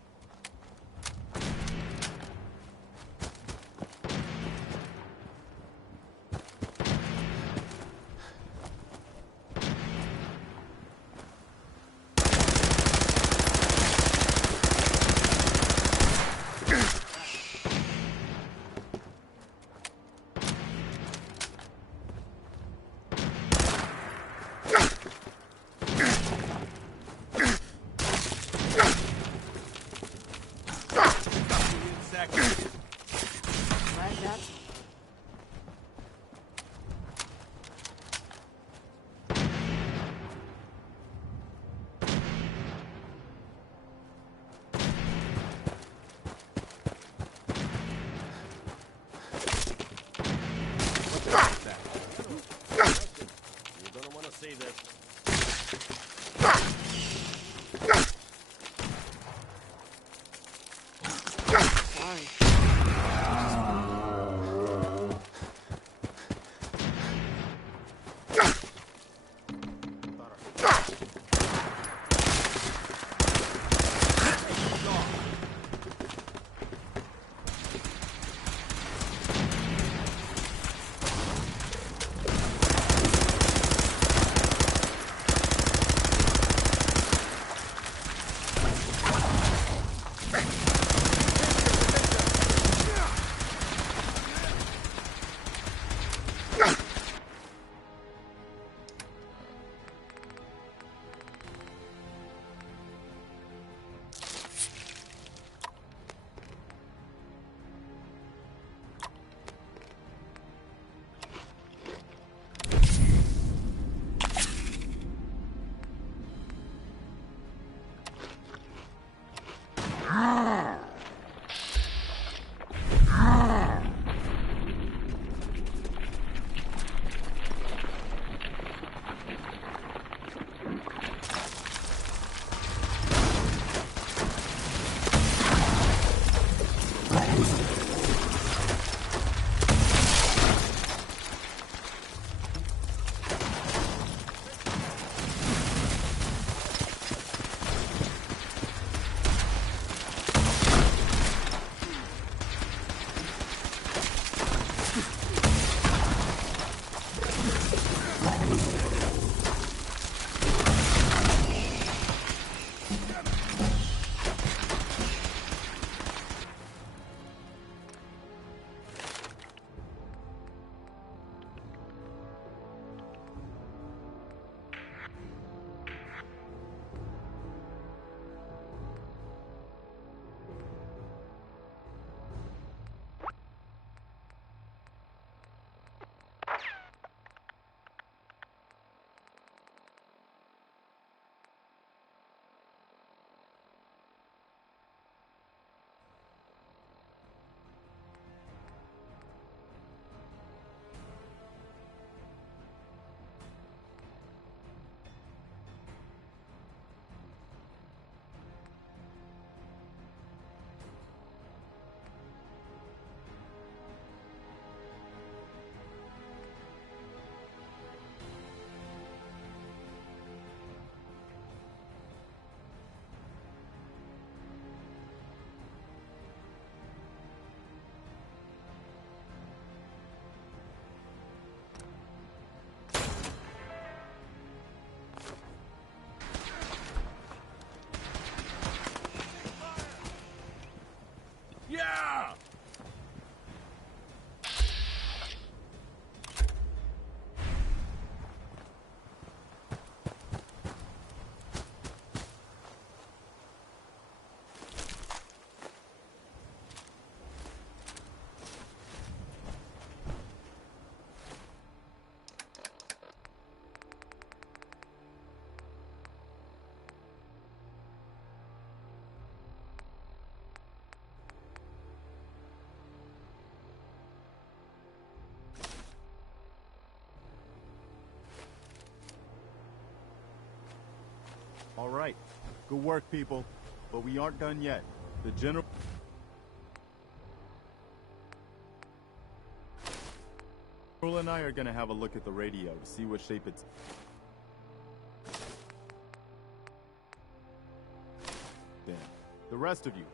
All right. Good work, people. But we aren't done yet. The general and I are gonna have a look at the radio to see what shape it's... Then, the rest of you,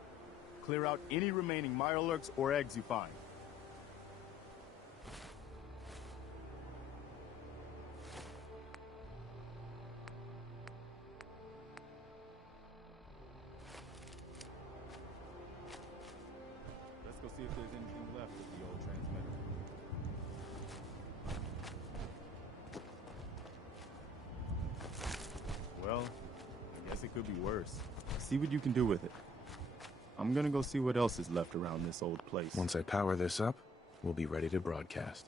clear out any remaining Mirelurks or eggs you find. Let's go see if there's anything left of the old transmitter. Well, I guess it could be worse. See what you can do with it. I'm gonna go see what else is left around this old place. Once I power this up, we'll be ready to broadcast.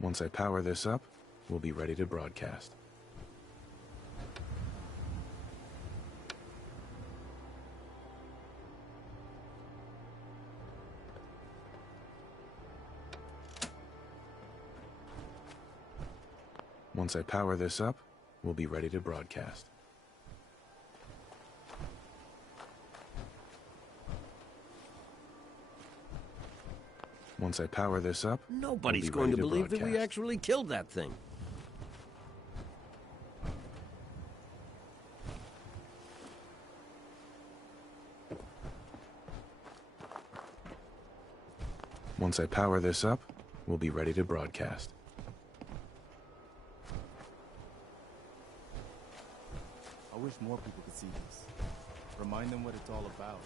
Once I power this up, we'll be ready to broadcast. Once I power this up, we'll be ready to broadcast. Once I power this up, Nobody's going to believe that we actually killed that thing. Once I power this up, we'll be ready to broadcast. I wish more people could see this. Remind them what it's all about.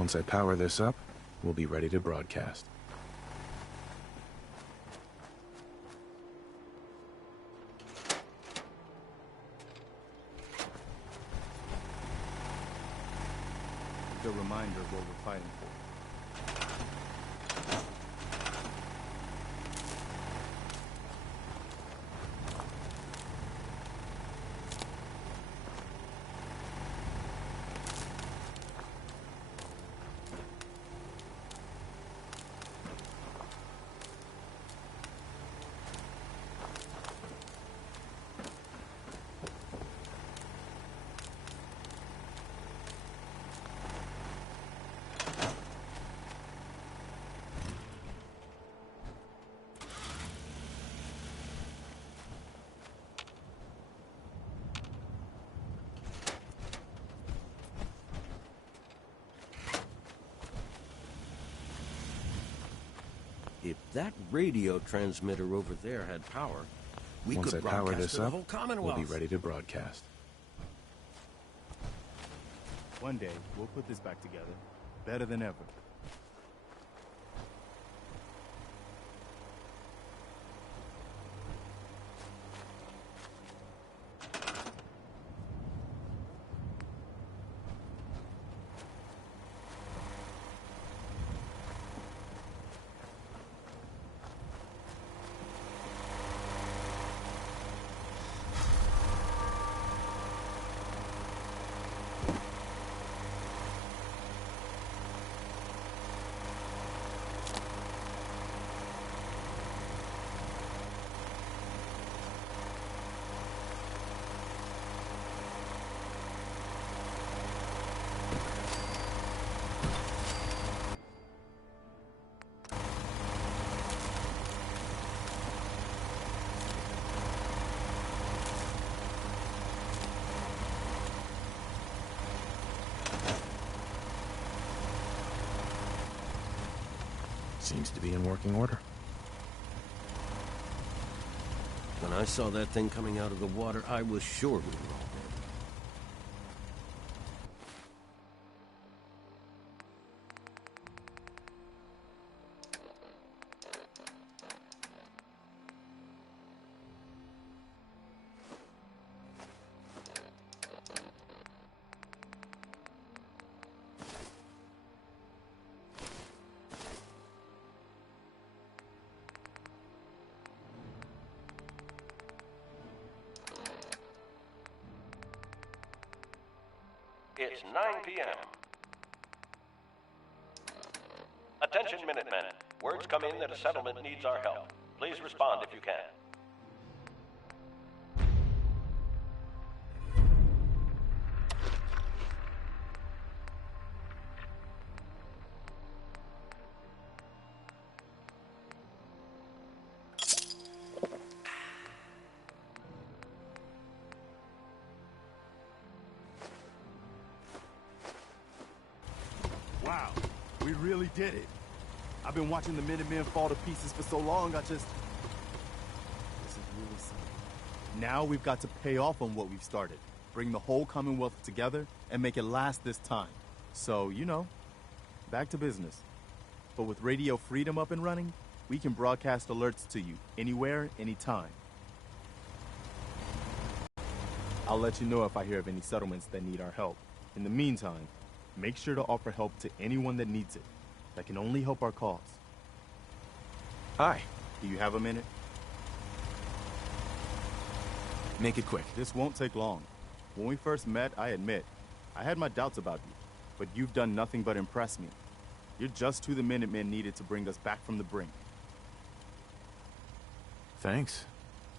Once I power this up, we'll be ready to broadcast. It's a reminder of what we're fighting for. If that radio transmitter over there had power, we Once I could power broadcast this to the up, whole Commonwealth. we'll be ready to broadcast. One day, we'll put this back together, better than ever. Seems to be in working order. When I saw that thing coming out of the water, I was sure we were all dead. It's 9 p.m. Attention, Minutemen. Words come in that a settlement needs our help. Please respond if you can. Wow, we really did it. I've been watching the Minutemen fall to pieces for so long, This is really something. Now we've got to pay off on what we've started. Bring the whole Commonwealth together and make it last this time. So, you know, back to business. But with Radio Freedom up and running, we can broadcast alerts to you anywhere, anytime. I'll let you know if I hear of any settlements that need our help. In the meantime, make sure to offer help to anyone that needs it. That can only help our cause. Hi. Do you have a minute? Make it quick. This won't take long. When we first met, I admit, I had my doubts about you. But you've done nothing but impress me. You're just who the Minutemen needed to bring us back from the brink. Thanks.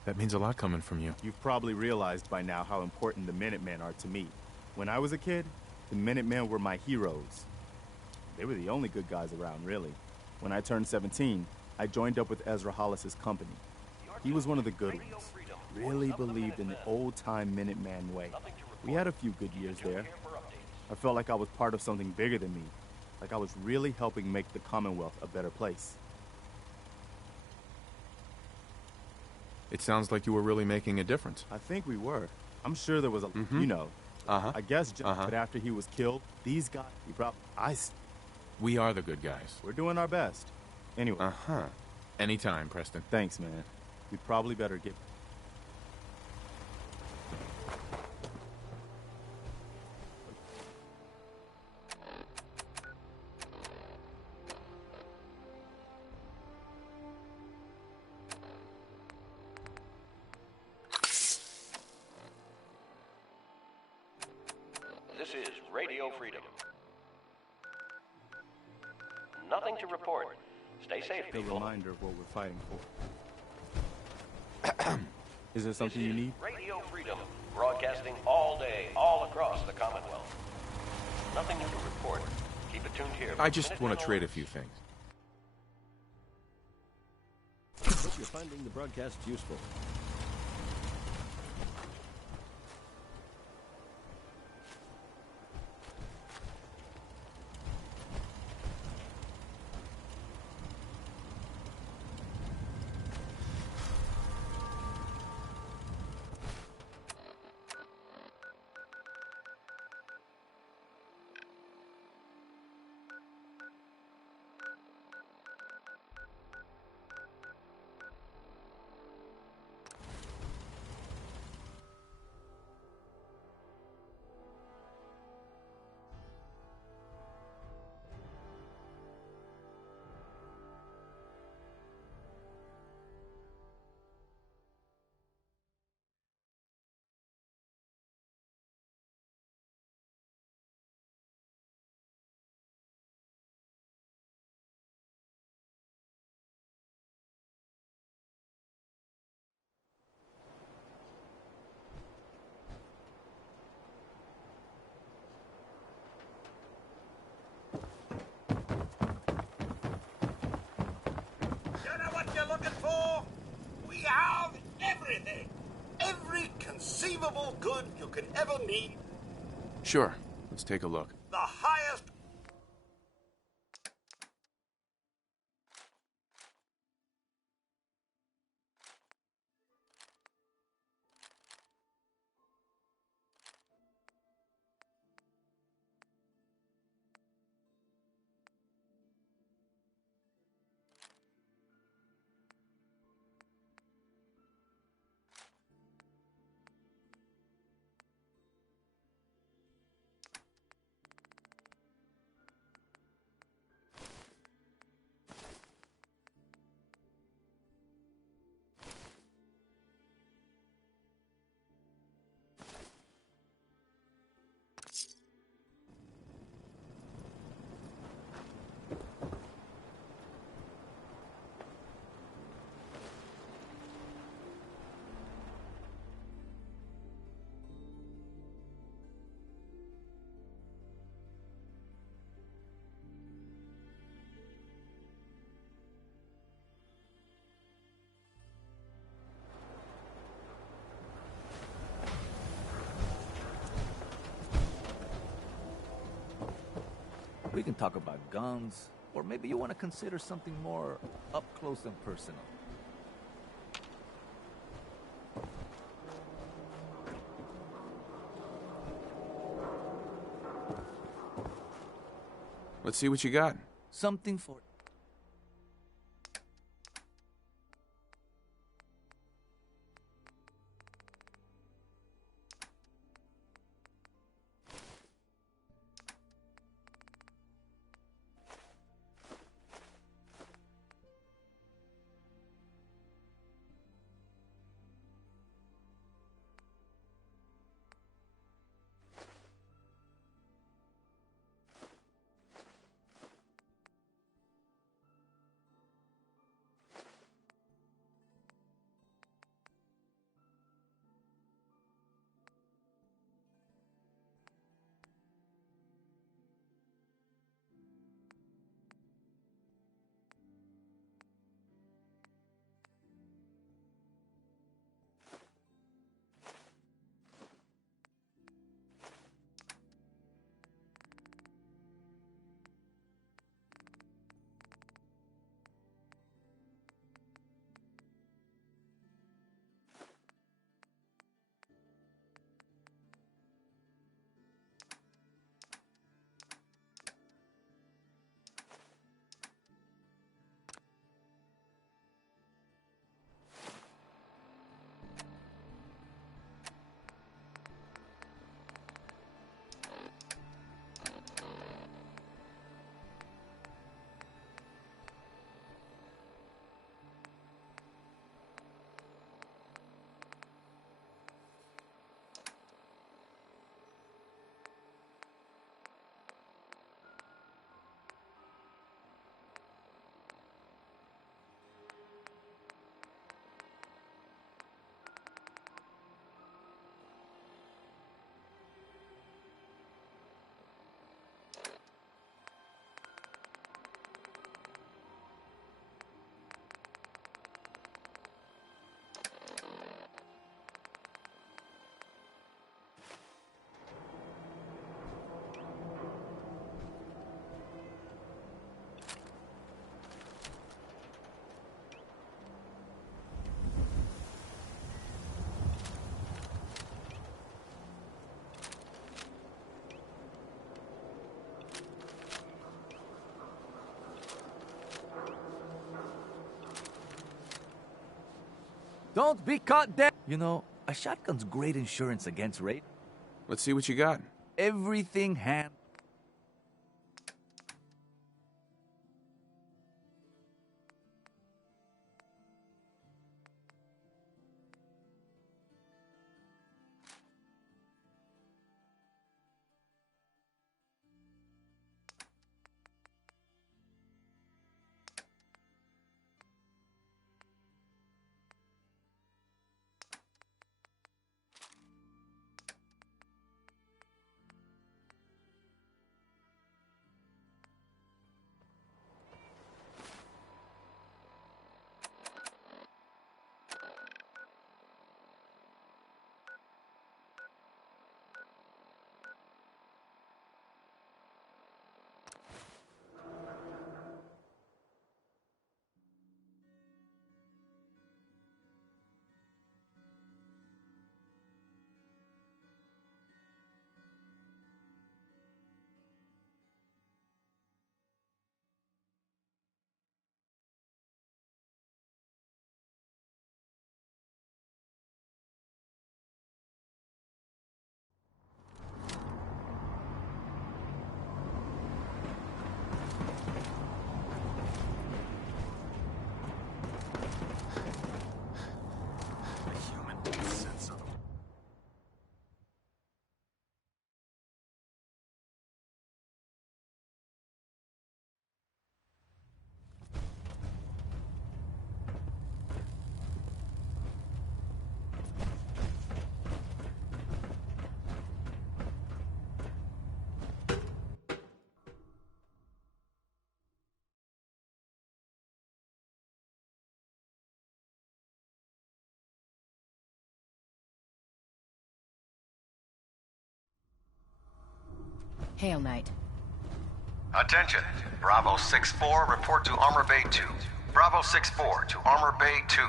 That means a lot coming from you. You've probably realized by now how important the Minutemen are to me. When I was a kid, the Minutemen were my heroes. They were the only good guys around, really. When I turned 17, I joined up with Ezra Hollis's company. He was one of the good ones. Really believed in the old-time Minuteman way. We had a few good years there. I felt like I was part of something bigger than me. Like I was really helping make the Commonwealth a better place. It sounds like you were really making a difference. I think we were. I'm sure there was a, you know, I guess, but after he was killed, these guys, We are the good guys. We're doing our best. Anyway. Anytime, Preston. Thanks, man. We probably better get... This is Radio Freedom. Nothing to report. Stay safe, people. A reminder of what we're fighting for. Is there something you need? Radio Freedom, broadcasting all day, all across the Commonwealth. Nothing new to report. Keep it tuned here. I just want to trade a few things. Hope you're finding the broadcast useful. We have everything. Every conceivable good you could ever need. Sure. Let's take a look. The highest... We can talk about guns, or maybe you want to consider something more up close and personal. Let's see what you got. Something for... Don't be caught dead! You know, a shotgun's great insurance against rape. Let's see what you got. Everything hand... Hail, Knight. Attention. Bravo 6-4, report to Armor Bay 2. Bravo 6-4 to Armor Bay 2.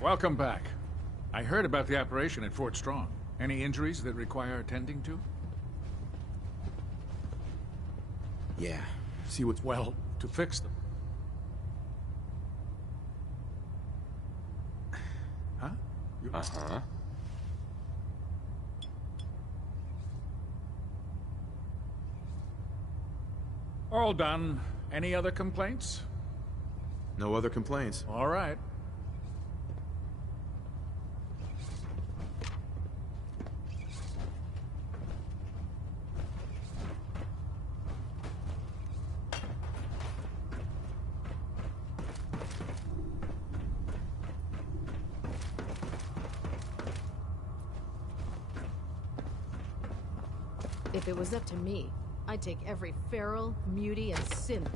Welcome back. I heard about the operation at Fort Strong. Any injuries that require attending to? Yeah. See what's well to fix them. Huh? Uh-huh. All done. Any other complaints? No other complaints. All right. If it was up to me, I'd take every feral, mutie, and synth.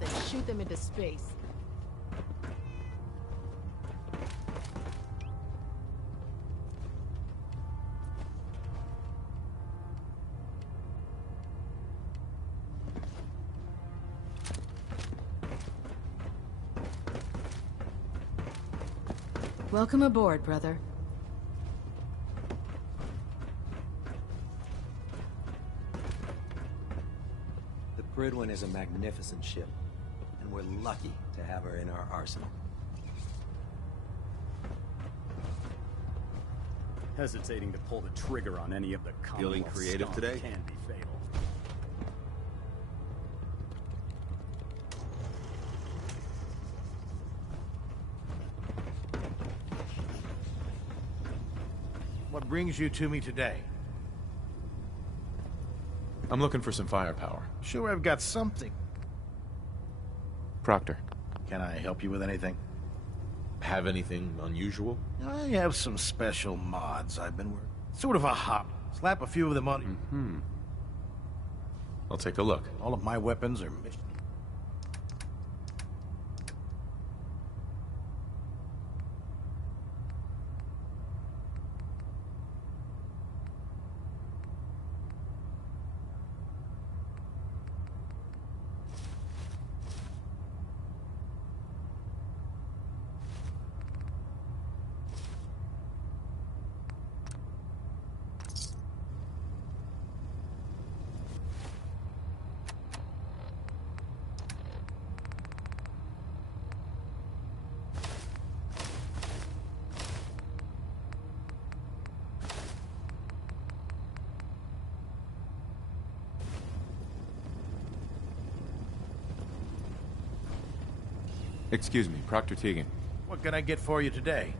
Then shoot them into space. Welcome aboard, brother. The Prydwen is a magnificent ship, and we're lucky to have her in our arsenal. Hesitating to pull the trigger on any of the Feeling Commonwealth creative scum today? can be fatal. What brings you to me today? I'm looking for some firepower. Sure, I've got something. Proctor. Can I help you with anything? Have anything unusual? I have some special mods I've been working. Sort of a hobby. Slap a few of them on. Mm-hmm. I'll take a look. All of my weapons are mission. Excuse me, Proctor Teagan. What can I get for you today?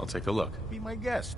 I'll take a look. Be my guest.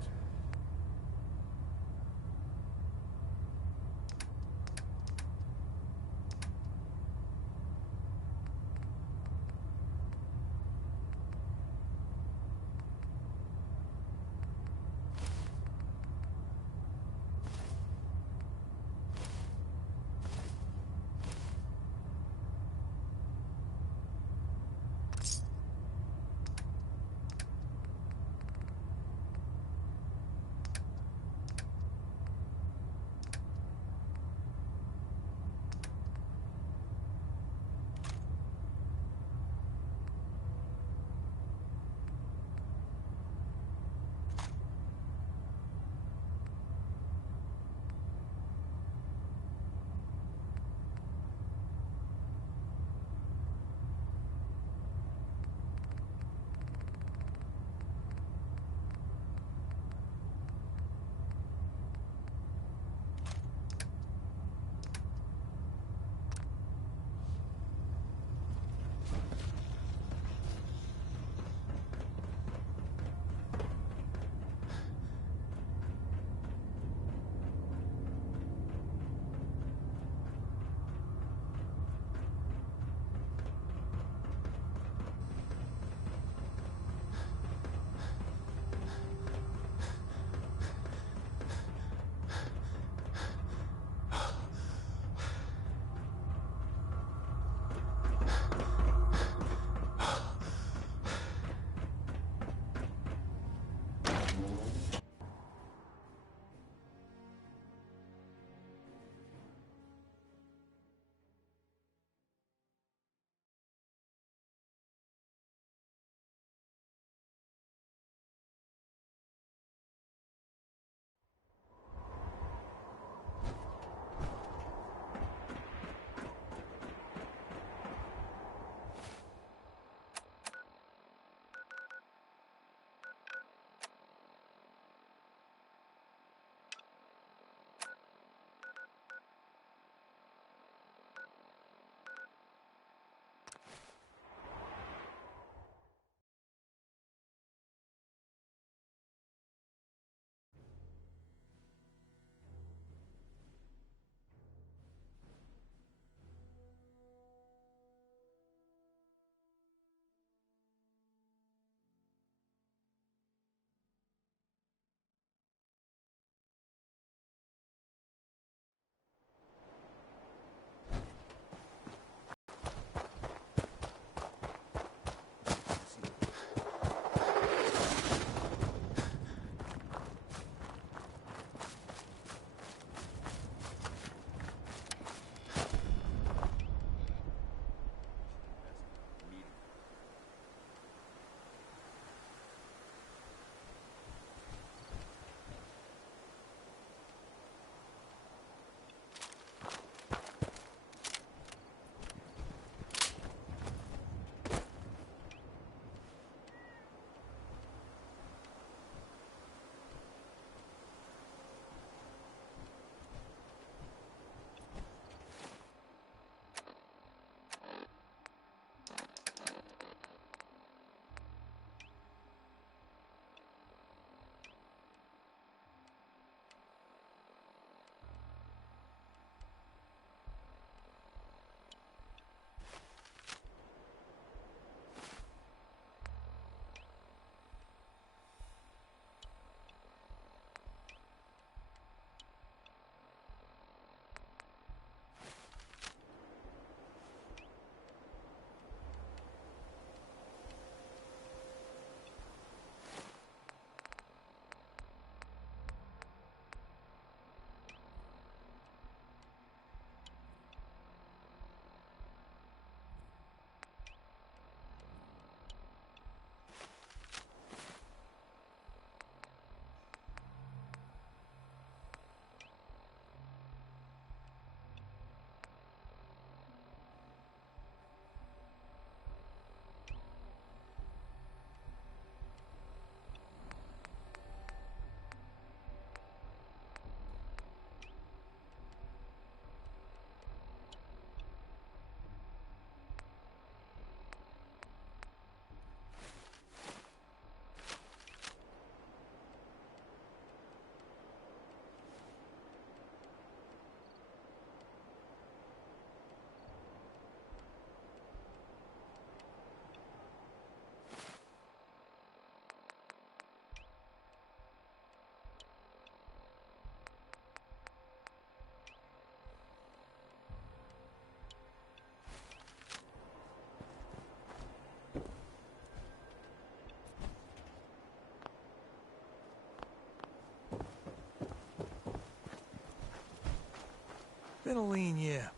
Been a lean year.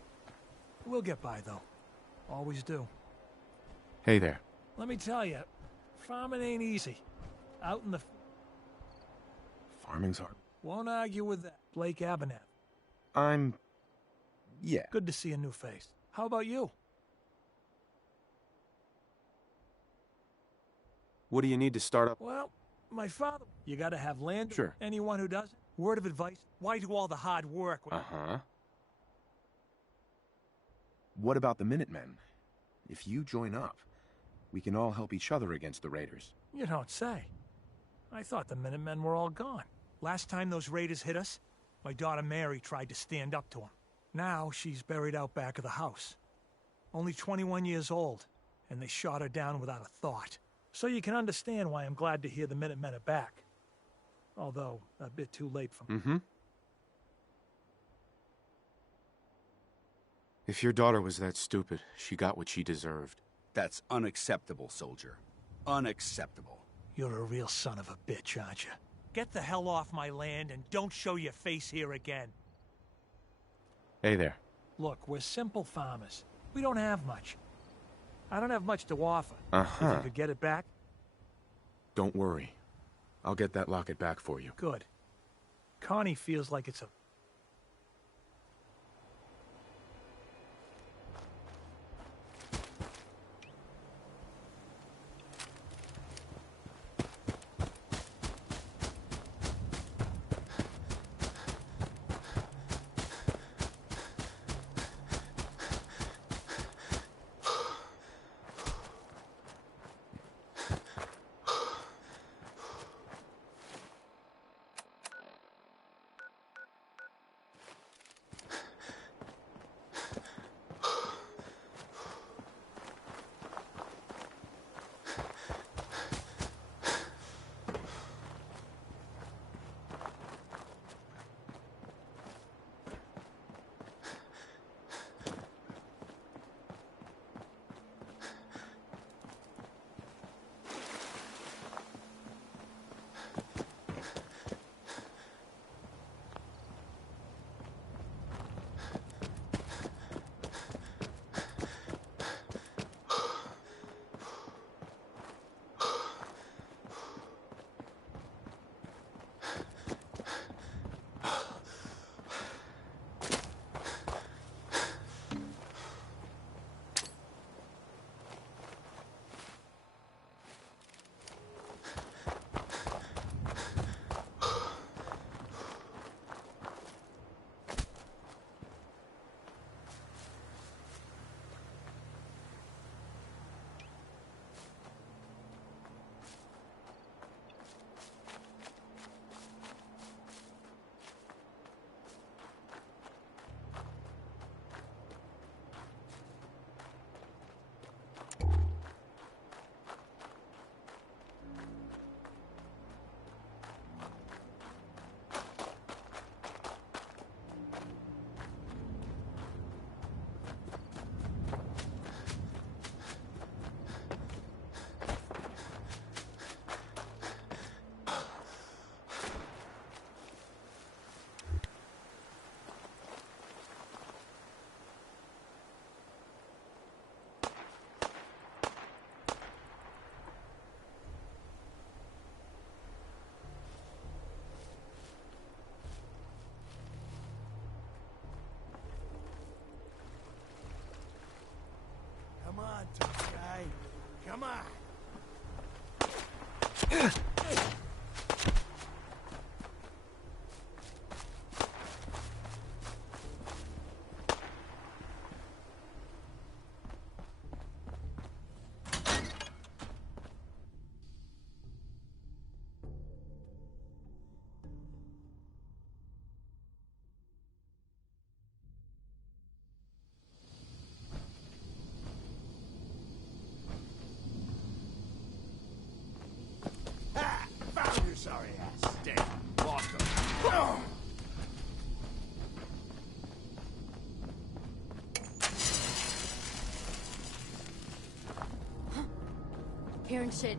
We'll get by, though. Always do. Hey there. Let me tell you, farming ain't easy. Out in the... Farming's hard. Won't argue with that. Blake Abernathy. Yeah. Good to see a new face. How about you? What do you need to start up? Well, my father... You gotta have land. Sure. Anyone who doesn't. Word of advice, why do all the hard work? Uh-huh. What about the Minutemen? If you join up, we can all help each other against the Raiders. You don't say. I thought the Minutemen were all gone. Last time those Raiders hit us, my daughter Mary tried to stand up to them. Now she's buried out back of the house. Only 21 years old, and they shot her down without a thought. So you can understand why I'm glad to hear the Minutemen are back. Although, a bit too late for me. Mm-hmm. If your daughter was that stupid, she got what she deserved. That's unacceptable, soldier. Unacceptable. You're a real son of a bitch, aren't you? Get the hell off my land and don't show your face here again. Hey there. Look, we're simple farmers. We don't have much. I don't have much to offer. Uh-huh. If you could get it back... Don't worry. I'll get that locket back for you. Good. Connie feels like it's a... Come on, tough guy. Come on. Found your sorry ass. Dead. Lost him. Hearing shit.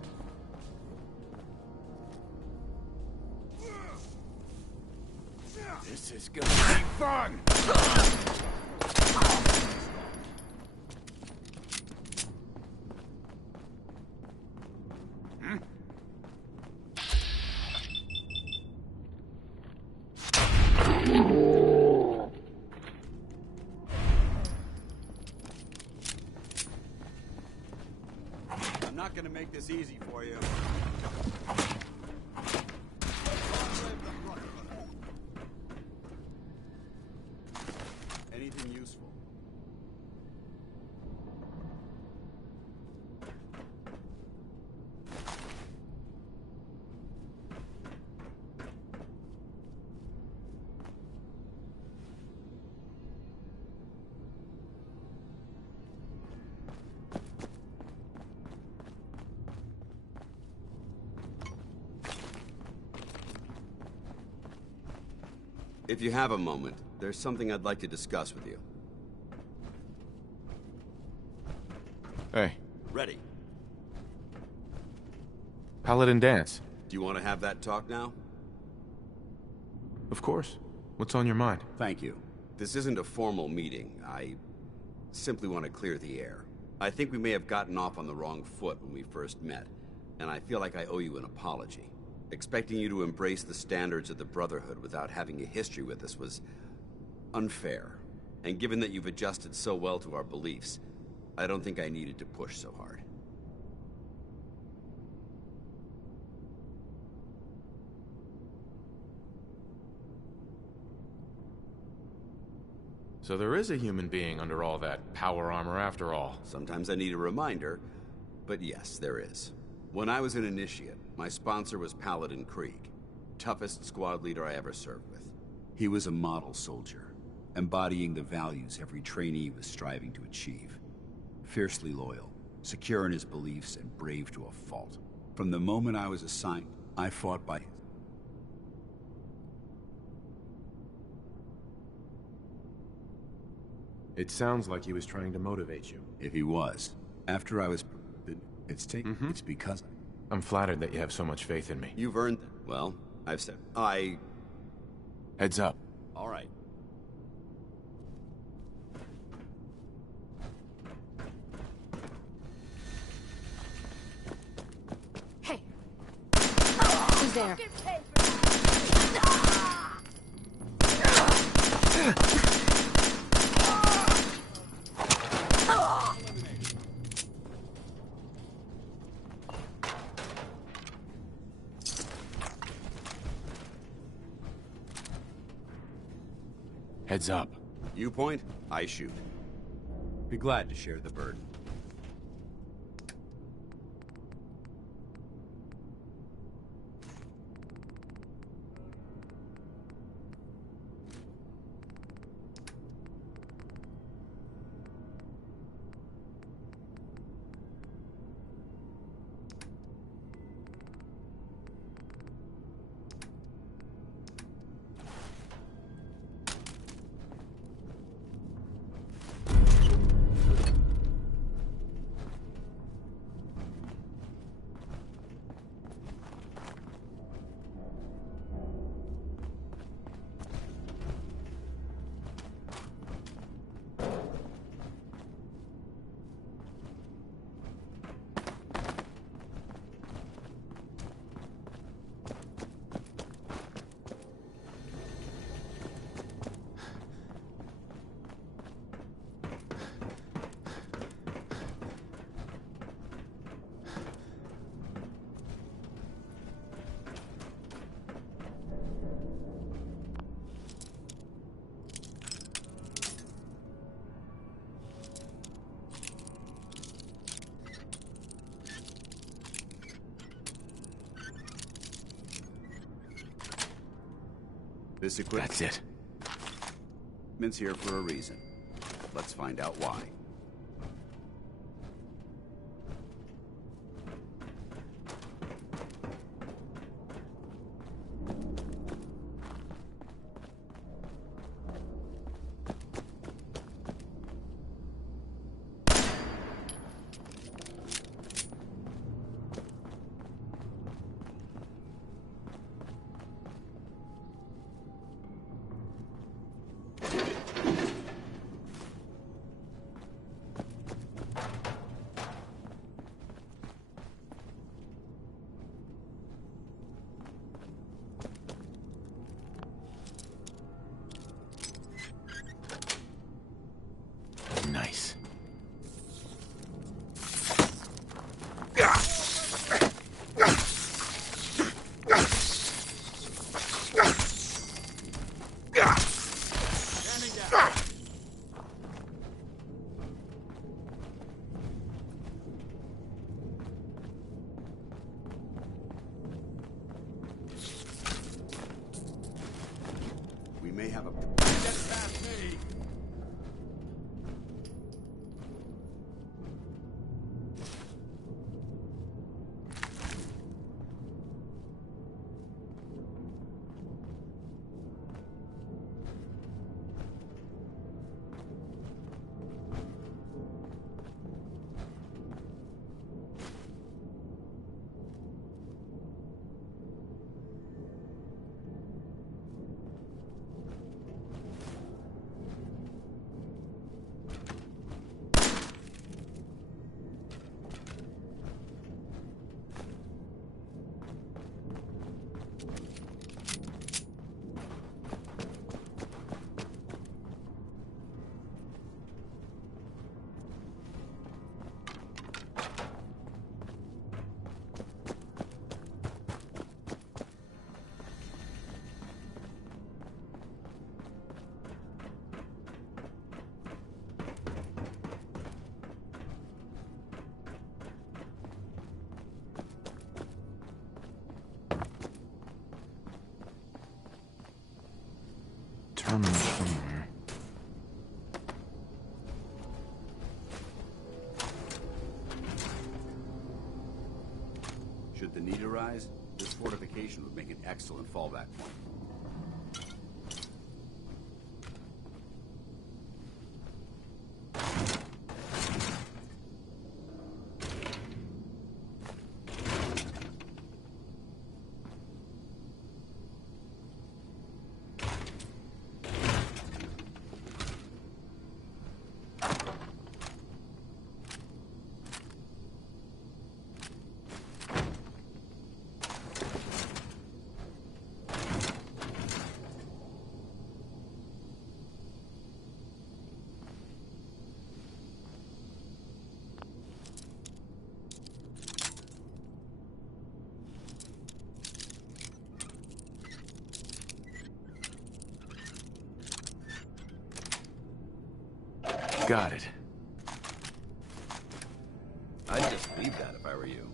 This is gonna be fun! I'm not gonna make this easy for you. Anything useful? If you have a moment, there's something I'd like to discuss with you. Hey. Ready. Paladin dance. Do you want to have that talk now? Of course. What's on your mind? Thank you. This isn't a formal meeting. I simply want to clear the air. I think we may have gotten off on the wrong foot when we first met, and I feel like I owe you an apology. Expecting you to embrace the standards of the Brotherhood without having a history with us was unfair. And given that you've adjusted so well to our beliefs, I don't think I needed to push so hard. So there is a human being under all that power armor after all. Sometimes I need a reminder, but yes, there is. When I was an initiate, my sponsor was Paladin Krieg, toughest squad leader I ever served with. He was a model soldier, embodying the values every trainee was striving to achieve. Fiercely loyal, secure in his beliefs, and brave to a fault. From the moment I was assigned, I fought by... It sounds like he was trying to motivate you. If he was. After I was... It's because... I'm flattered that you have so much faith in me. You've earned... Well, I've said... Heads up. All right. Hey! Who's there? Heads up. You point, I shoot. Be glad to share the burden. This equipment... That's it. Equipment's here for a reason. Let's find out why. may have a... Get past me! Terminal somewhere. Should the need arise, this fortification would make an excellent fallback point. Got it. I'd just leave that if I were you.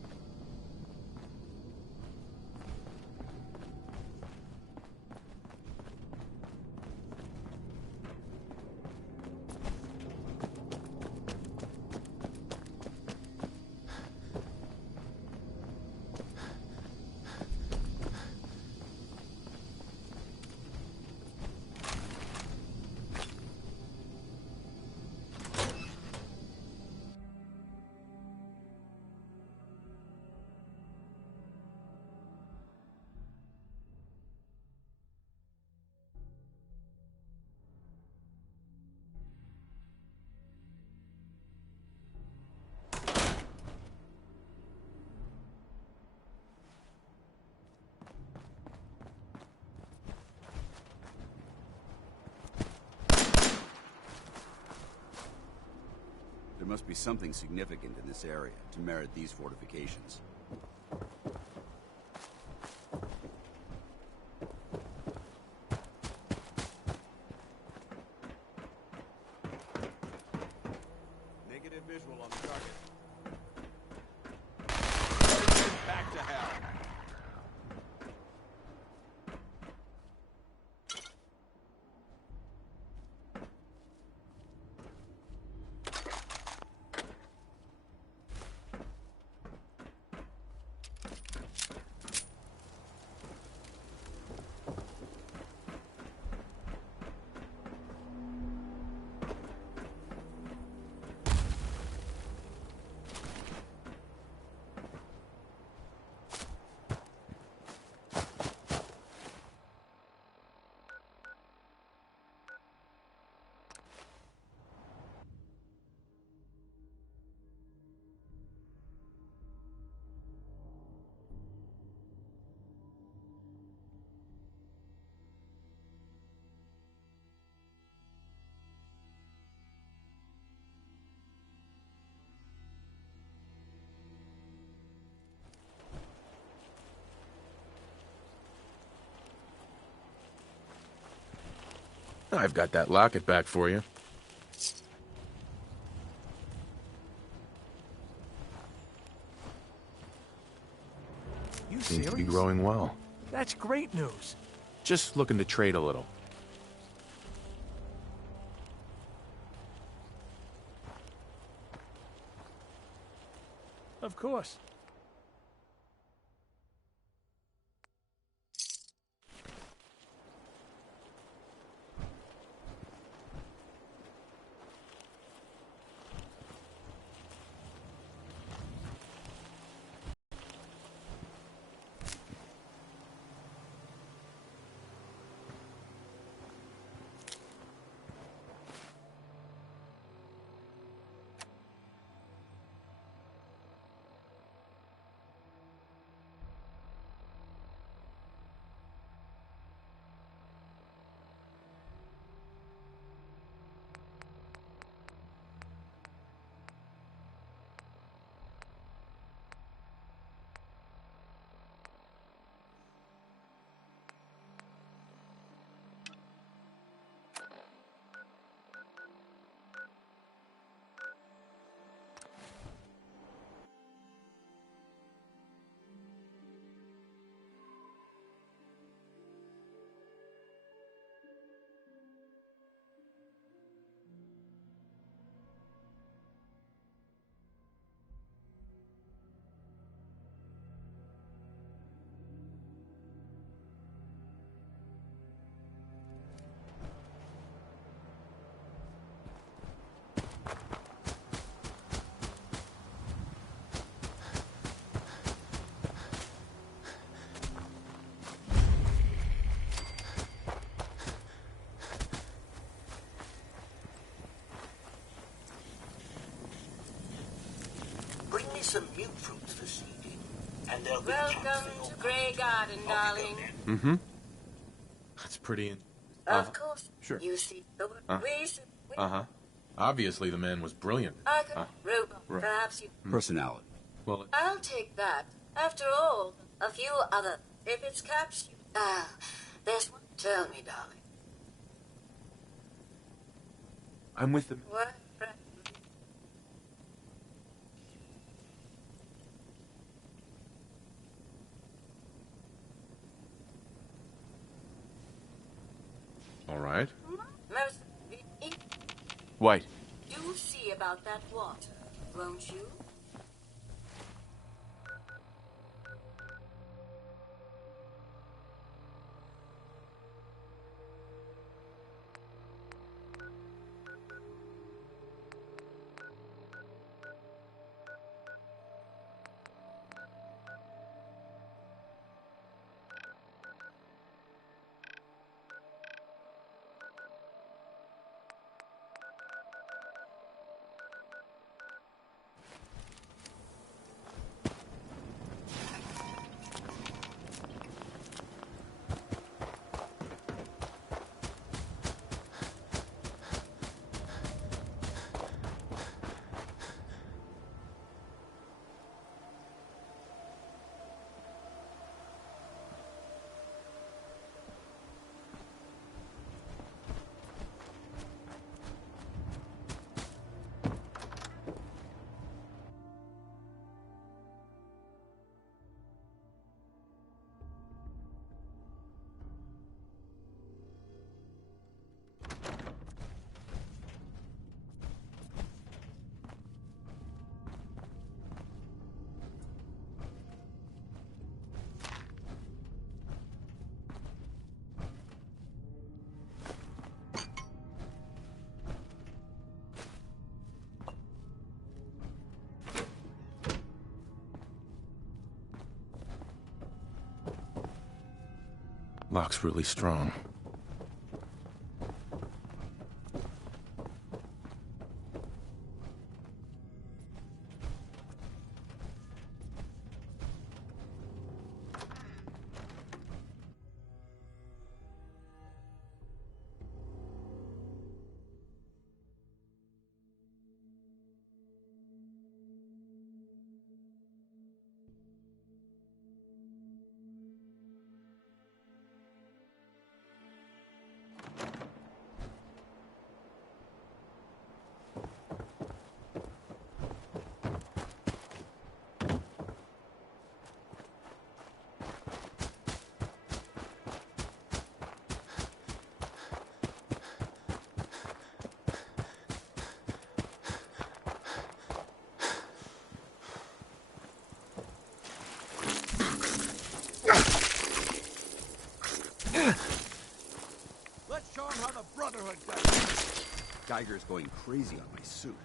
There must be something significant in this area to merit these fortifications. Negative visual on the target. Back to hell. I've got that locket back for you. You Seems to be serious? growing well. That's great news. Just looking to trade a little. Of course. Bring me some milk fruits this evening, and there'll be Welcome to Grey Garden, darling. Mm-hmm. That's pretty. Of course. Sure. You see the Uh. ways. Uh-huh. Obviously, the man was brilliant. I could robot. Right. Perhaps you. Personality. Well, I'll take that. After all, a few other. If it's captured. There's one. Tell me, darling. I'm with the... What? All right. Most. White. Do see about that water, won't you? Lock's really strong. the Brotherhood does. Geiger's going crazy on my suit.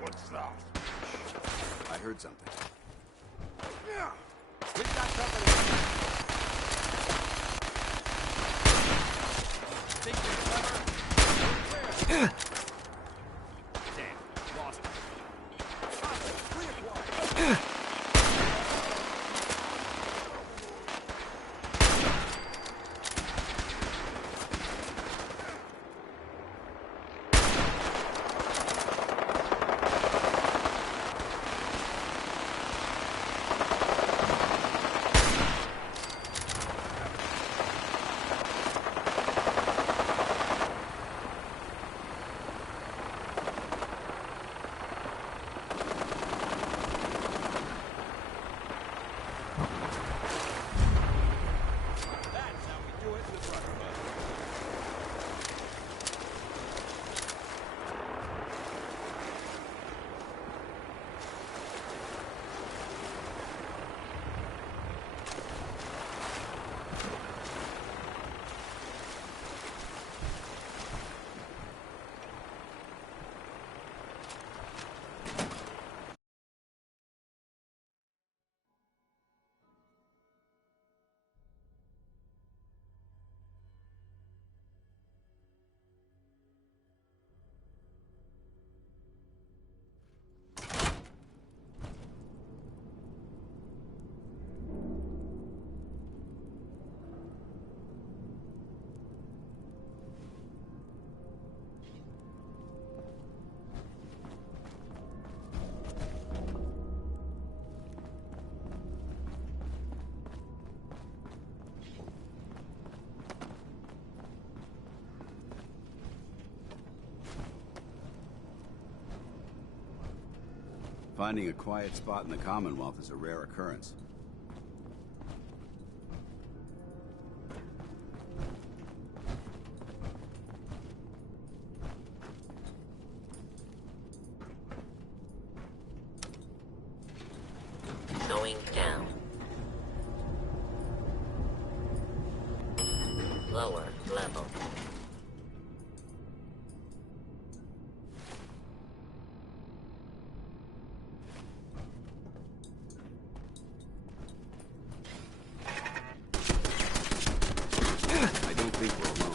What's that? I heard something. Yeah. We've got company. Think you're clever? Clear. Damn, lost it. Finding a quiet spot in the Commonwealth is a rare occurrence. Going down. Lower level. I don't think we're alone.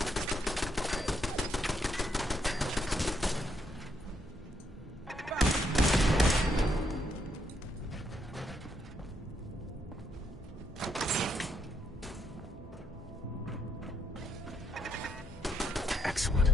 Excellent.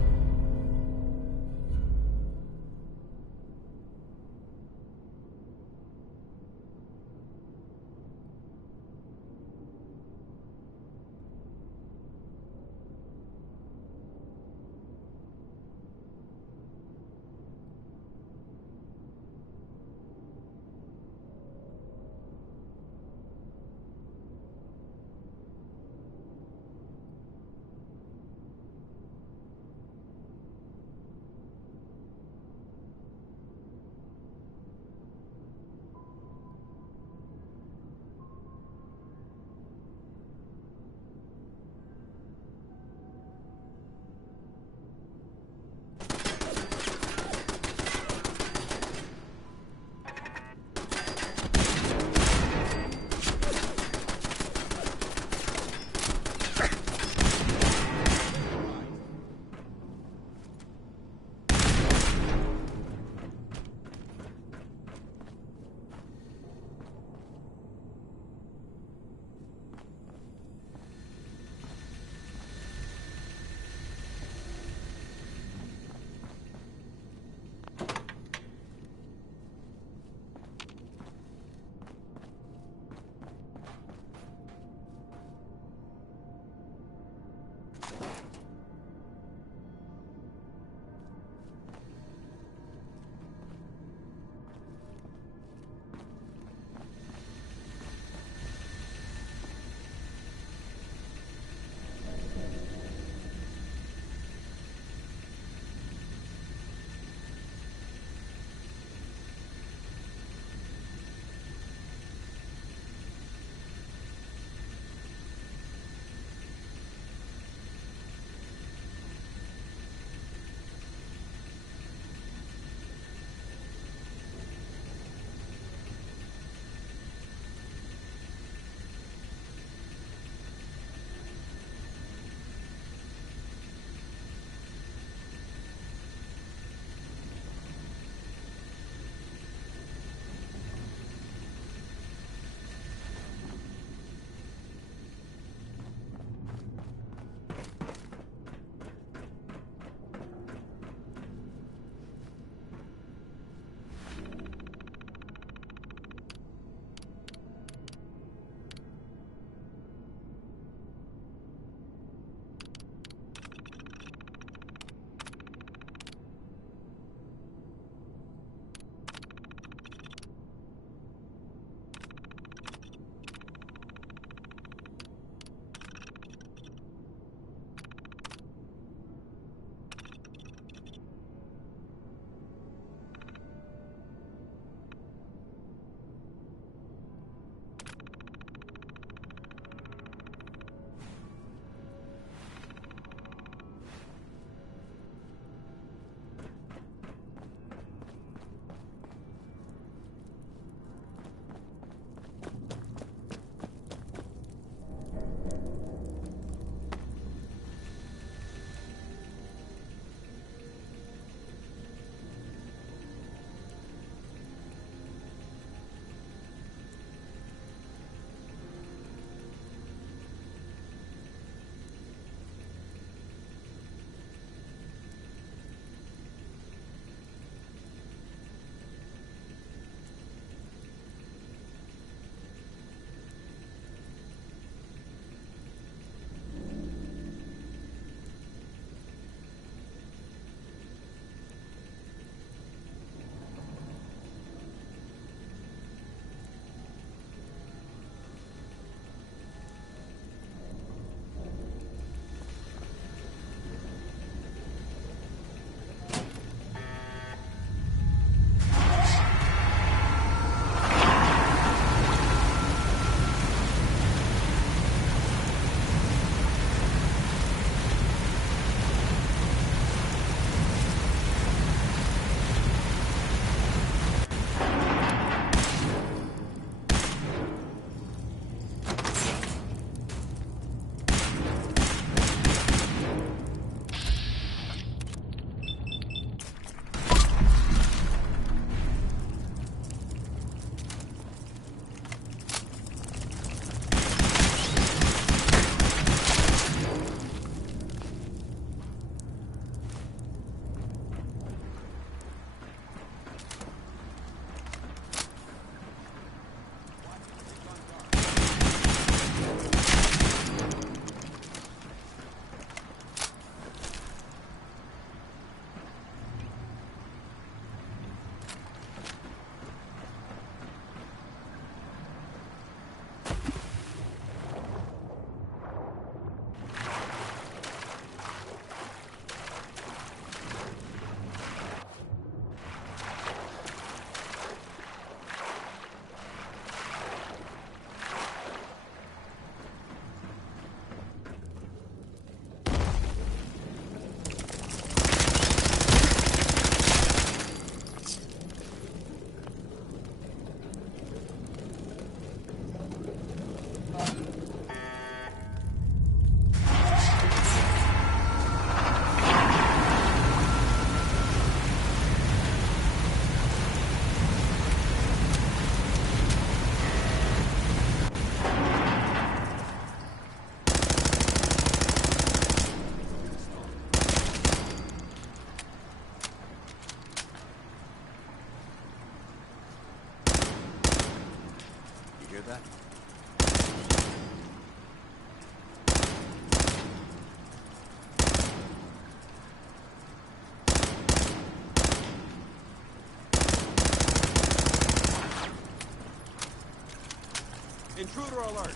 Intruder alert!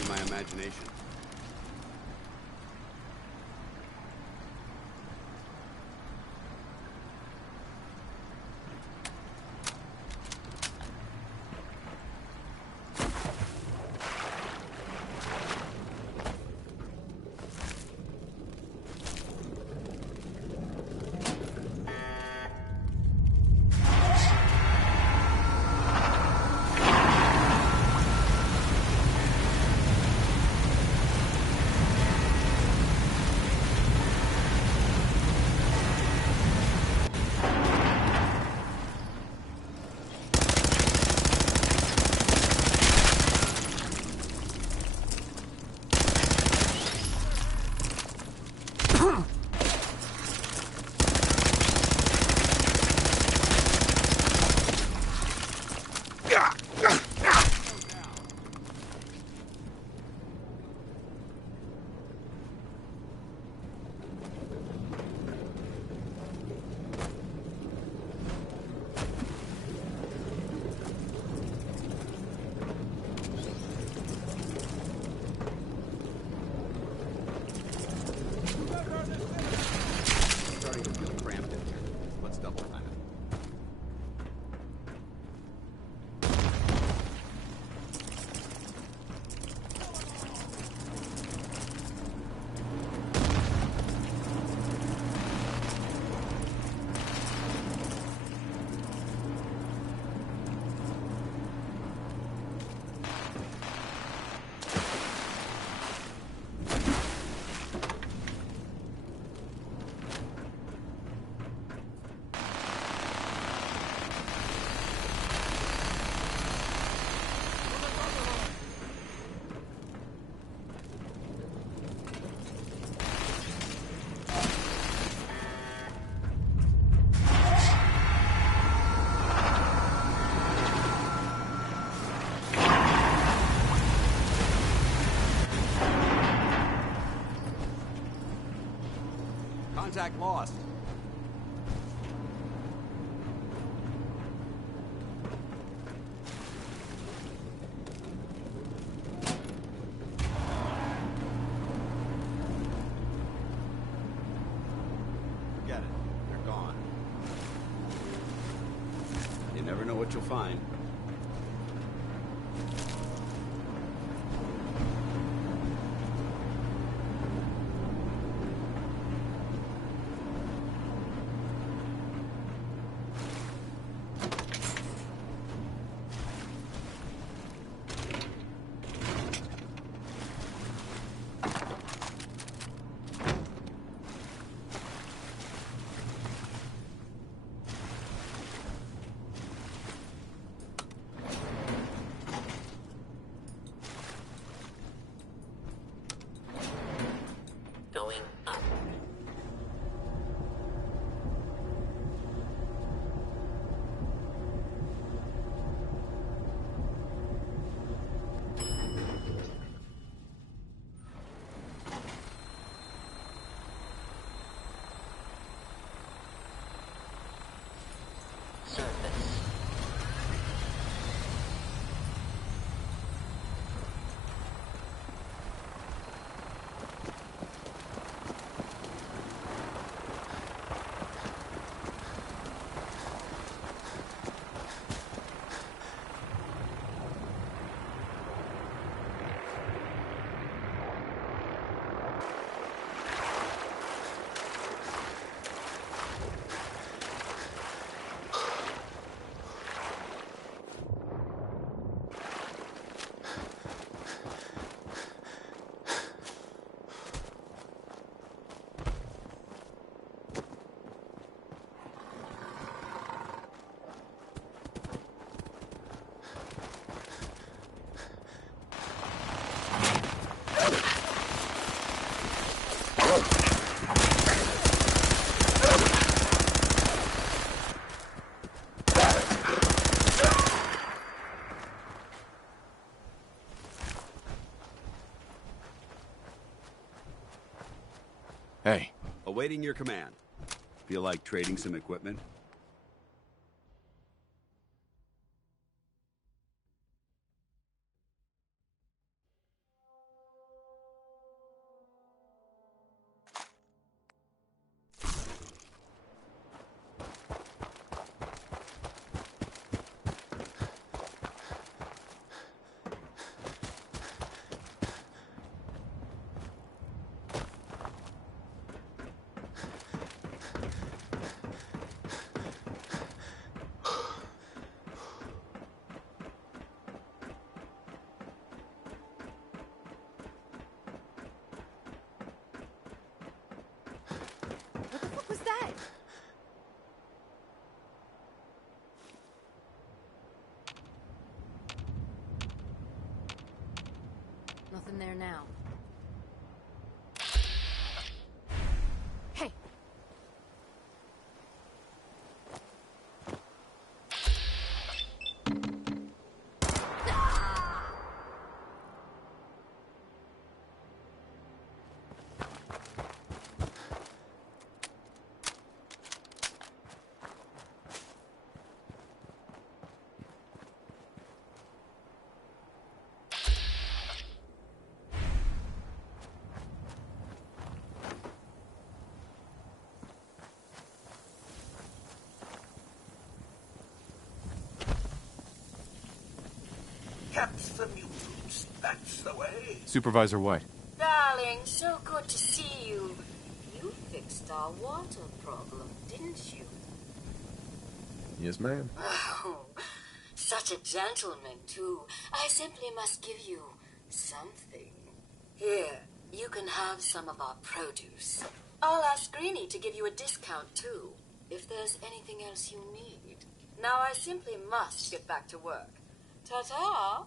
In my imagination. Starting to feel cramped in here. Let's double time it. Contact lost. Forget it. They're gone. You never know what you'll find. Going up. Surface. Hey. Awaiting your command. Feel like trading some equipment? What was that? Nothing there now. Hey! Caps the mutants, that's the way. Supervisor White. Darling, so good to see you. You fixed our water problem, didn't you? Yes, ma'am. Oh, such a gentleman, too. I simply must give you something. Here, you can have some of our produce. I'll ask Greenie to give you a discount, too, if there's anything else you need. Now I simply must get back to work. Ta-ta!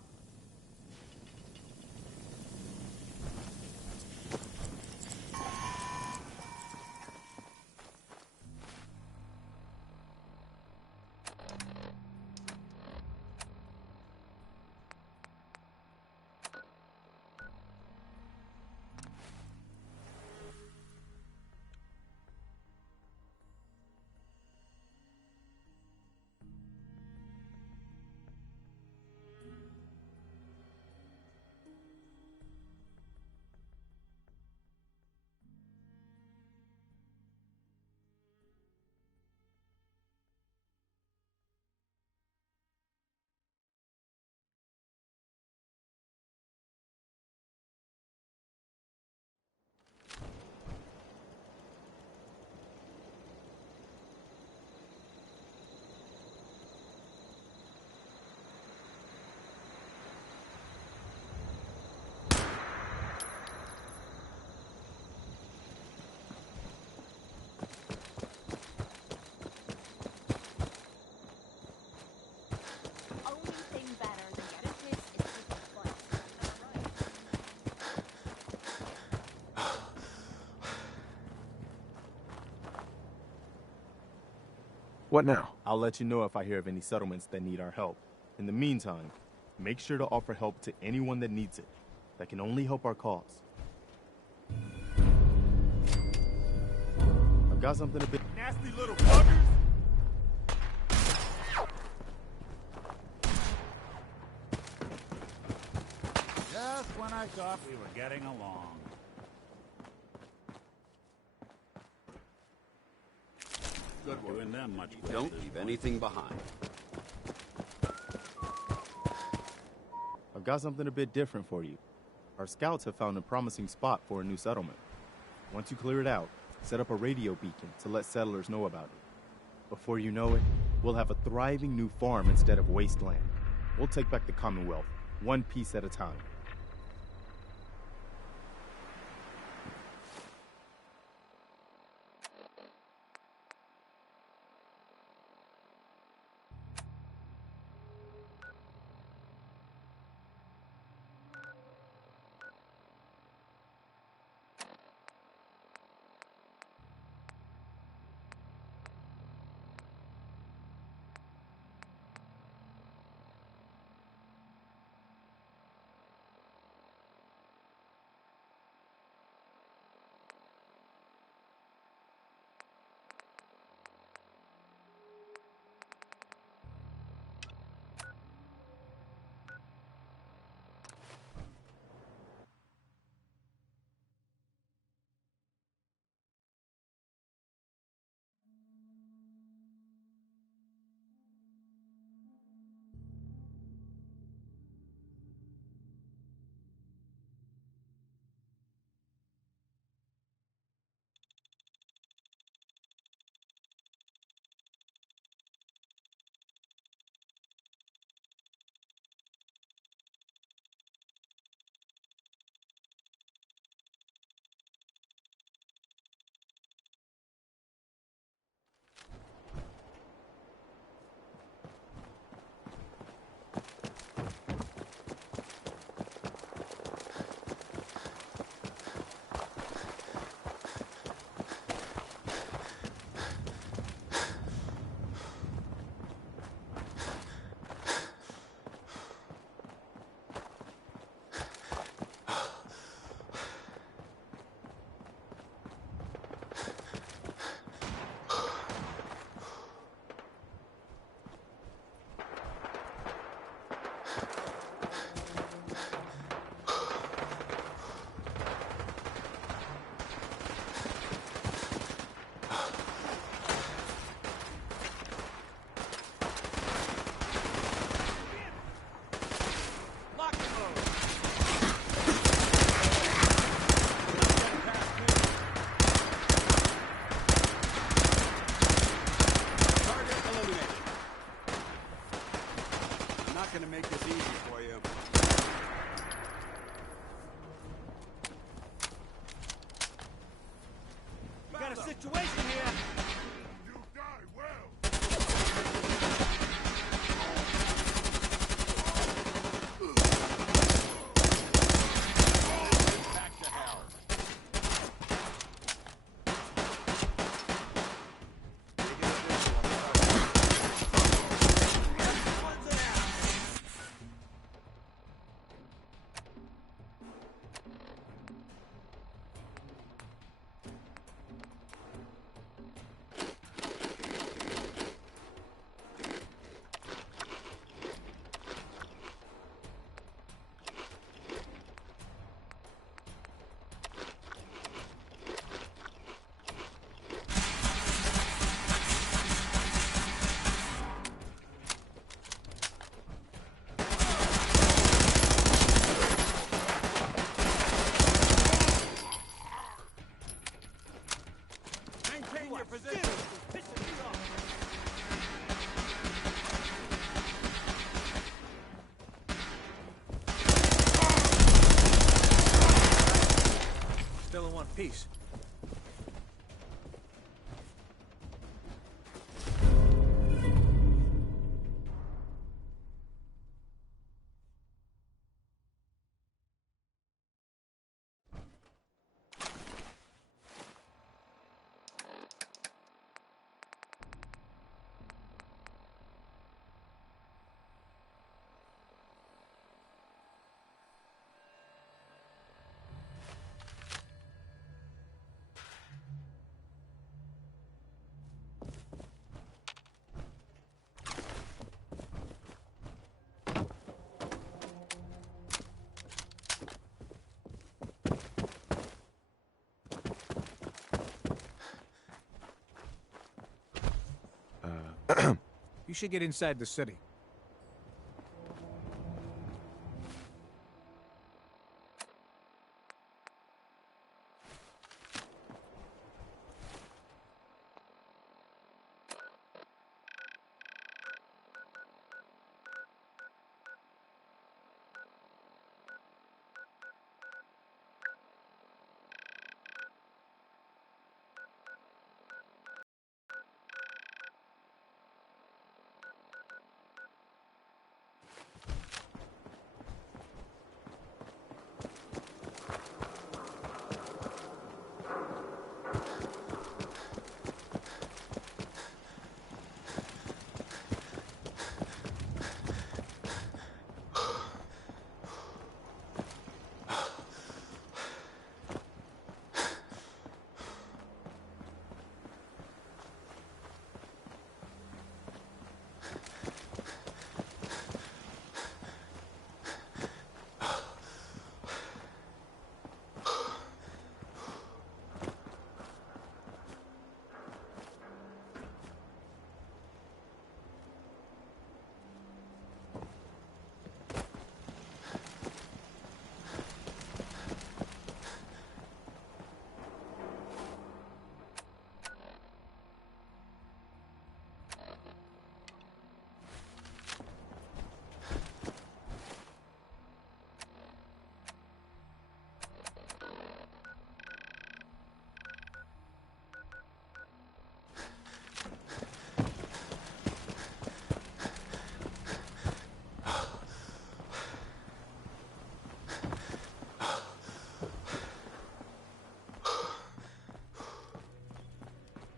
What now? I'll let you know if I hear of any settlements that need our help. In the meantime, make sure to offer help to anyone that needs it. That can only help our cause. I've got something a bit... Nasty little buggers! Just when I thought we were getting along. Good work. Doing them much better. Don't leave anything behind. I've got something a bit different for you. Our scouts have found a promising spot for a new settlement. Once you clear it out, set up a radio beacon to let settlers know about it. Before you know it, we'll have a thriving new farm instead of wasteland. We'll take back the Commonwealth, one piece at a time. gonna make this easy for you. We got a situation here. You die well. Back to hell. Maintain your position. Pissing me off. Still in one piece. You should get inside the city.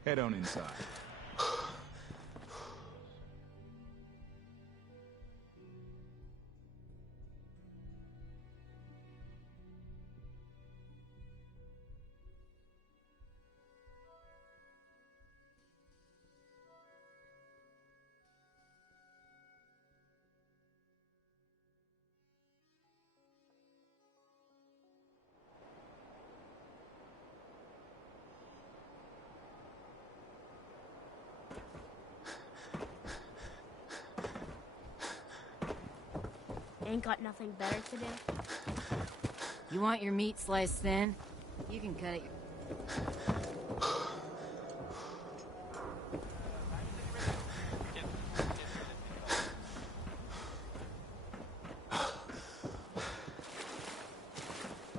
Head on inside. Ain't got nothing better to do? You want your meat sliced thin? You can cut it.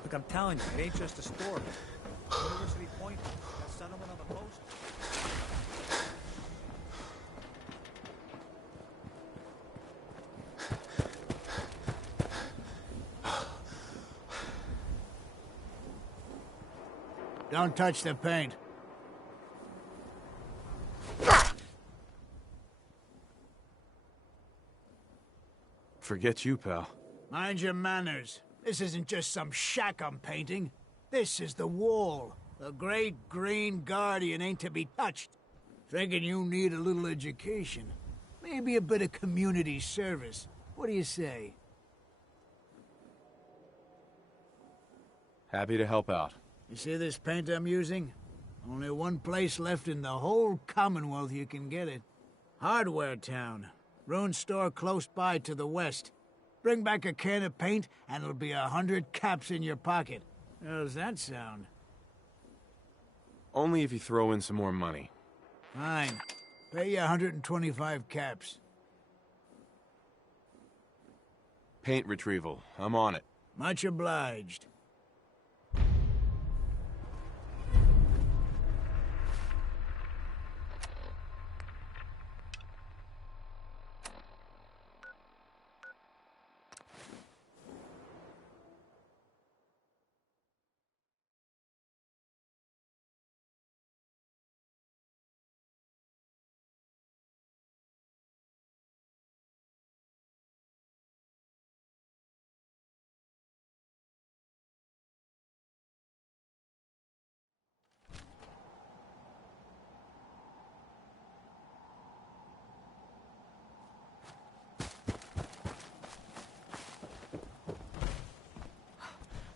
Look, I'm telling you, it ain't just a story. University Point, that settlement on the coast. Don't touch the paint. Forget you, pal. Mind your manners. This isn't just some shack I'm painting. This is the wall. The great green guardian ain't to be touched. Thinking you need a little education. Maybe a bit of community service. What do you say? Happy to help out. You see this paint I'm using? Only one place left in the whole Commonwealth you can get it. Hardware Town. Ruin store close by to the west. Bring back a can of paint, and it'll be 100 caps in your pocket. How's that sound? Only if you throw in some more money. Fine. Pay you 125 caps. Paint retrieval. I'm on it. Much obliged.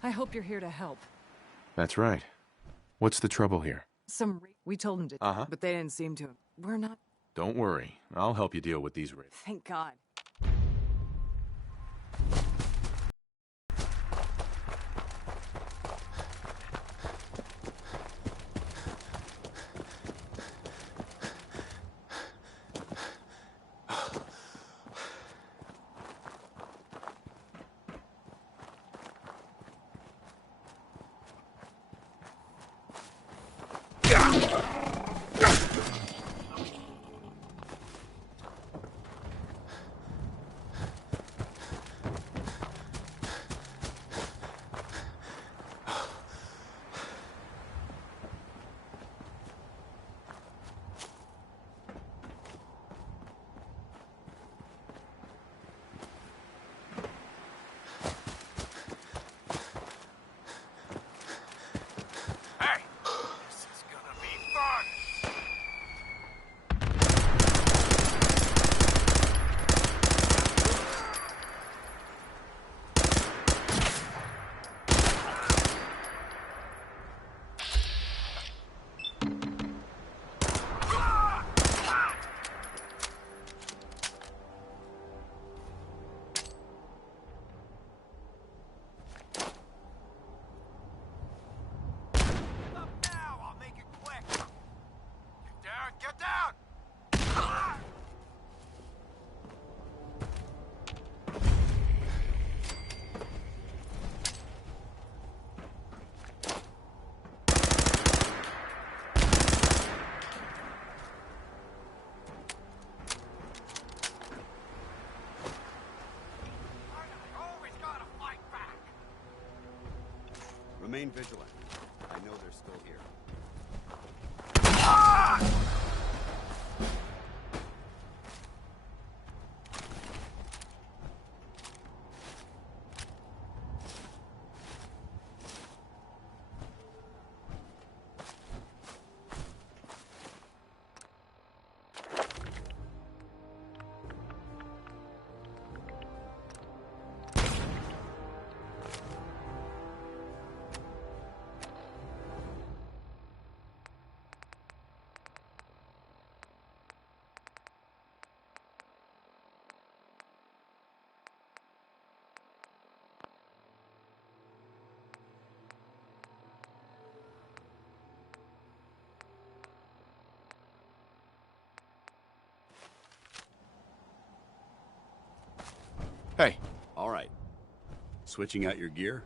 I hope you're here to help. That's right. What's the trouble here? We told them to, but they didn't seem to. We're not. Don't worry. I'll help you deal with these raiders. Thank God. Remain vigilant. I know they're still here. Hey. All right. Switching out your gear?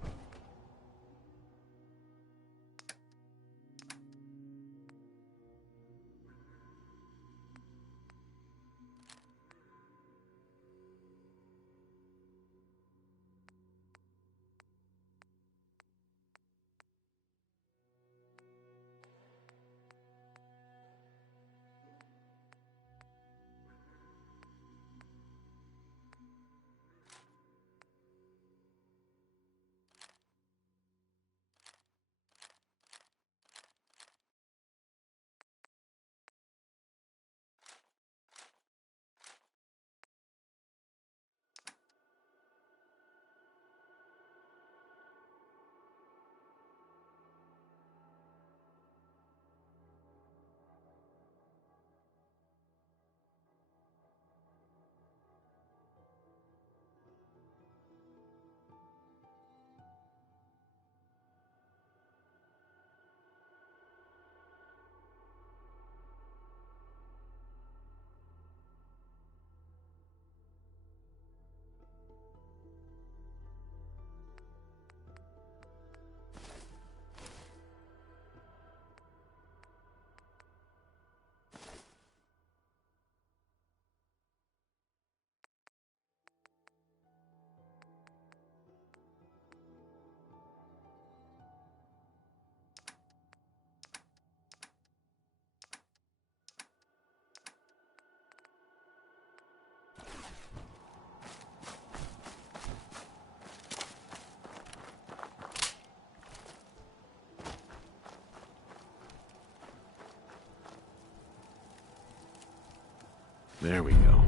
There we go.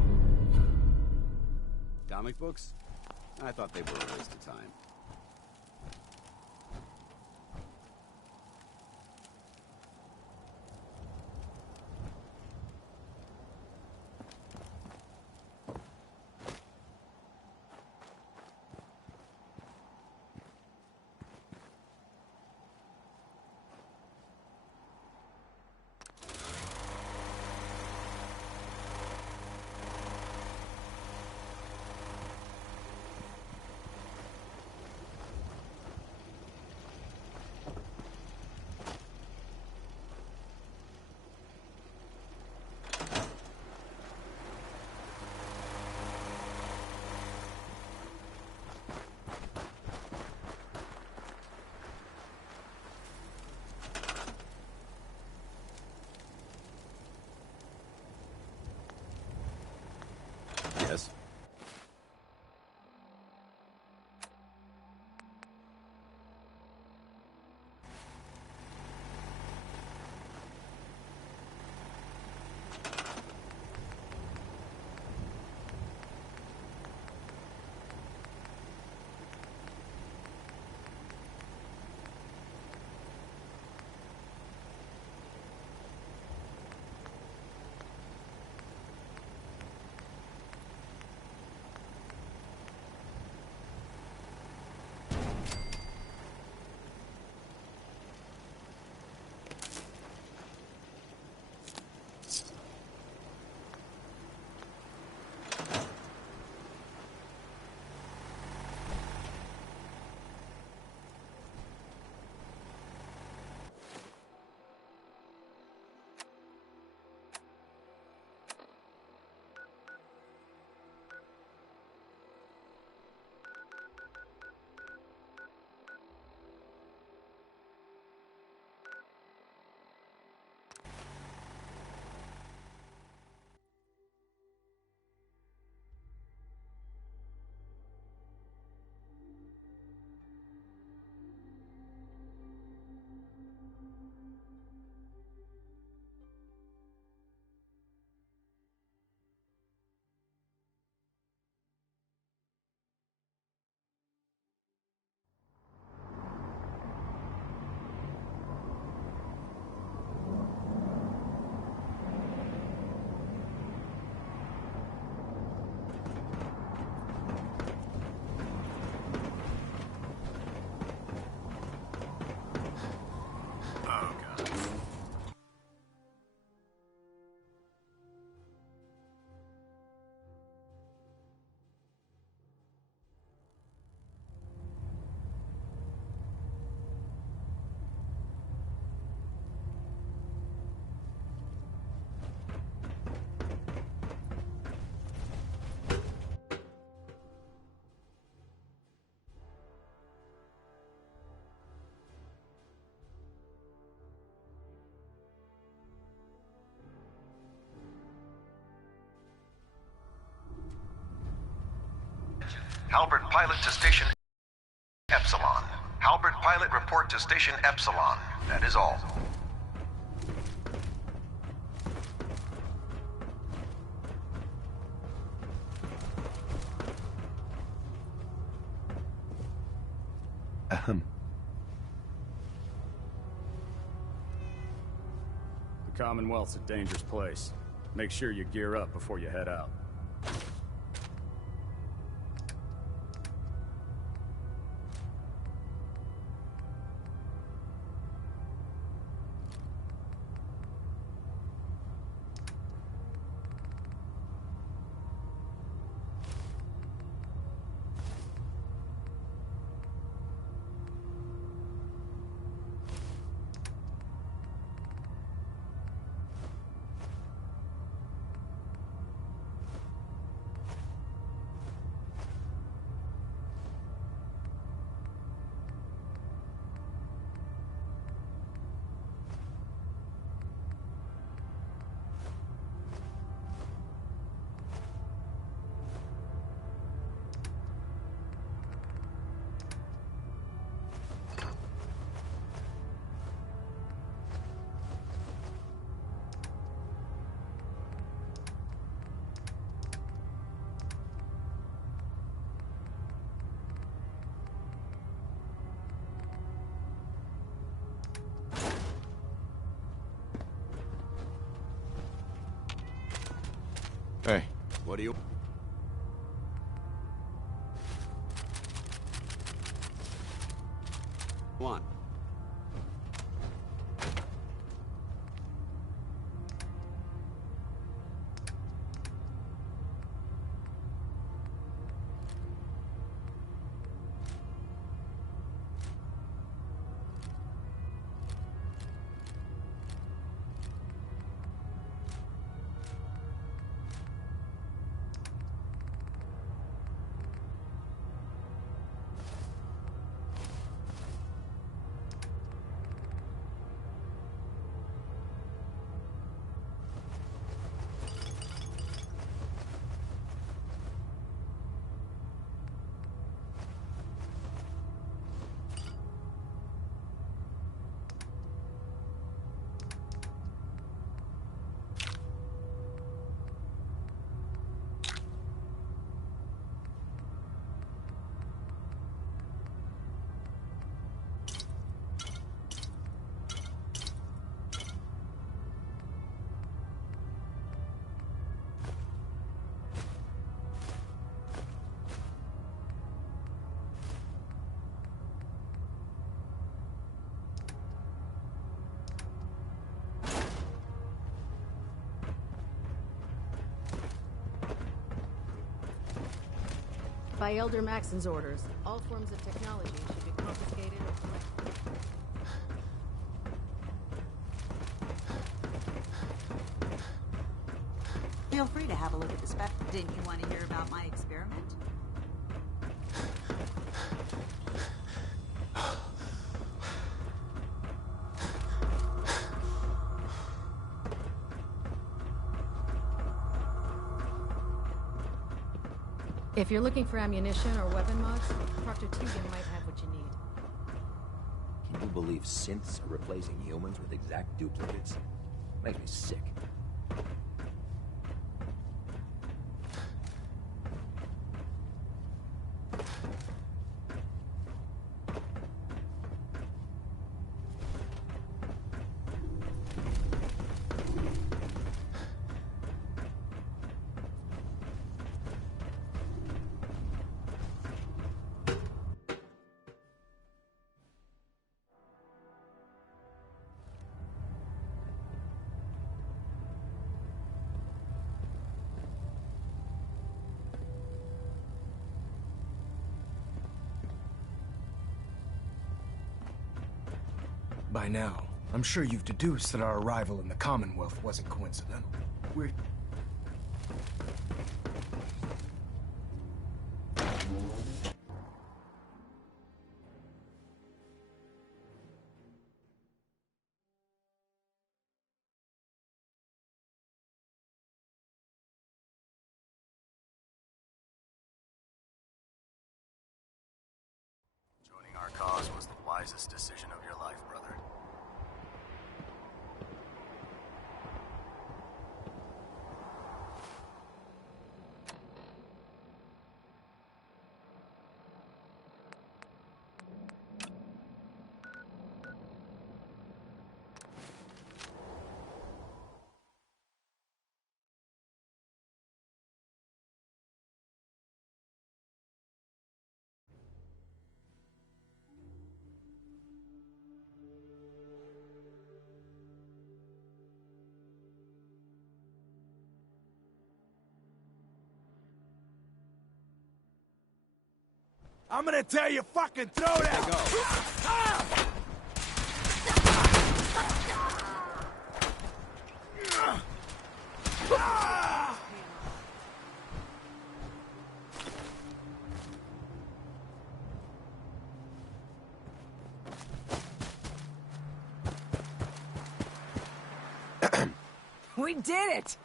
Comic books? I thought they were a waste of time. Yes. Halbert pilot to station Epsilon. Halbert pilot report to station Epsilon. That is all. The Commonwealth's a dangerous place. Make sure you gear up before you head out. What do you... want? By Elder Maxon's orders, all forms of technology should be confiscated or collected. Feel free to have a look at the spec. Didn't you want to hear about my experiment? If you're looking for ammunition or weapon mods, Dr. Tegan might have what you need. Can you believe synths are replacing humans with exact duplicates? Makes me sick. By now, I'm sure you've deduced that our arrival in the Commonwealth wasn't coincidental. We're... Joining our cause was the wisest decision of your life, brother. I'm gonna tear your fucking throat out! We did it!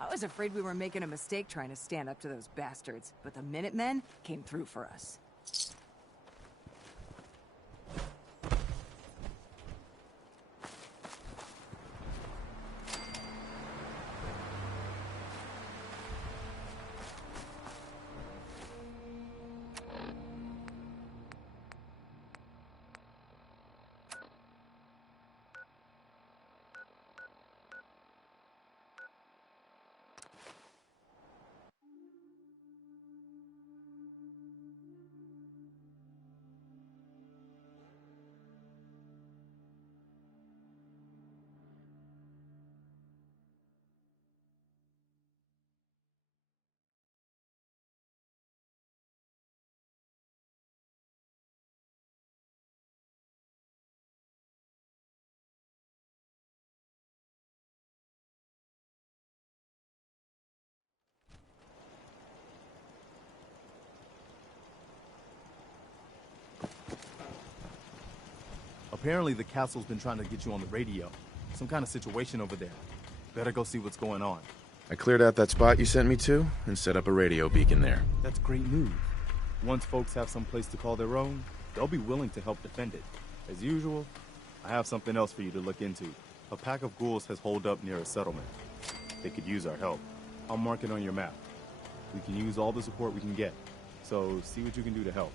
I was afraid we were making a mistake trying to stand up to those bastards, but the Minutemen came through for us. Apparently the castle's been trying to get you on the radio. Some kind of situation over there. Better go see what's going on. I cleared out that spot you sent me to and set up a radio beacon there. That's great news. Once folks have some place to call their own, they'll be willing to help defend it. As usual, I have something else for you to look into. A pack of ghouls has holed up near a settlement. They could use our help. I'll mark it on your map. We can use all the support we can get. So see what you can do to help.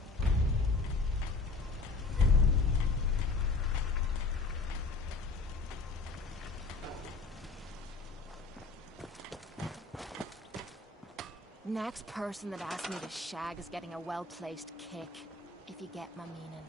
Next person that asks me to shag is getting a well-placed kick, if you get my meaning.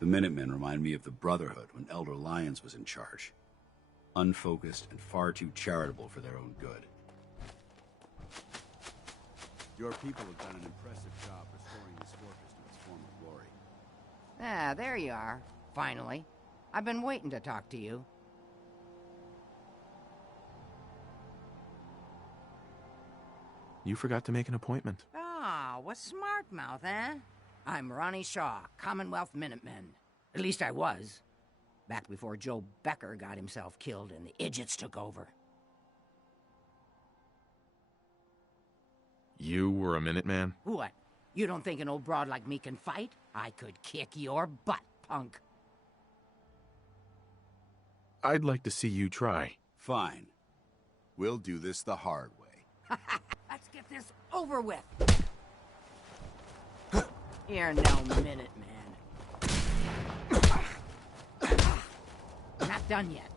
The Minutemen remind me of the Brotherhood when Elder Lyons was in charge. Unfocused and far too charitable for their own good. Your people have done an impressive job restoring this fortress to its former glory. Ah, there you are. Finally. I've been waiting to talk to you. You forgot to make an appointment. Ah, what's smart mouth, eh? I'm Ronnie Shaw, Commonwealth Minutemen. At least I was. Back before Joe Becker got himself killed and the idiots took over. You were a Minuteman? What? You don't think an old broad like me can fight? I could kick your butt, punk. I'd like to see you try. Fine. We'll do this the hard way. Let's get this over with. You're no Minuteman. Not done yet.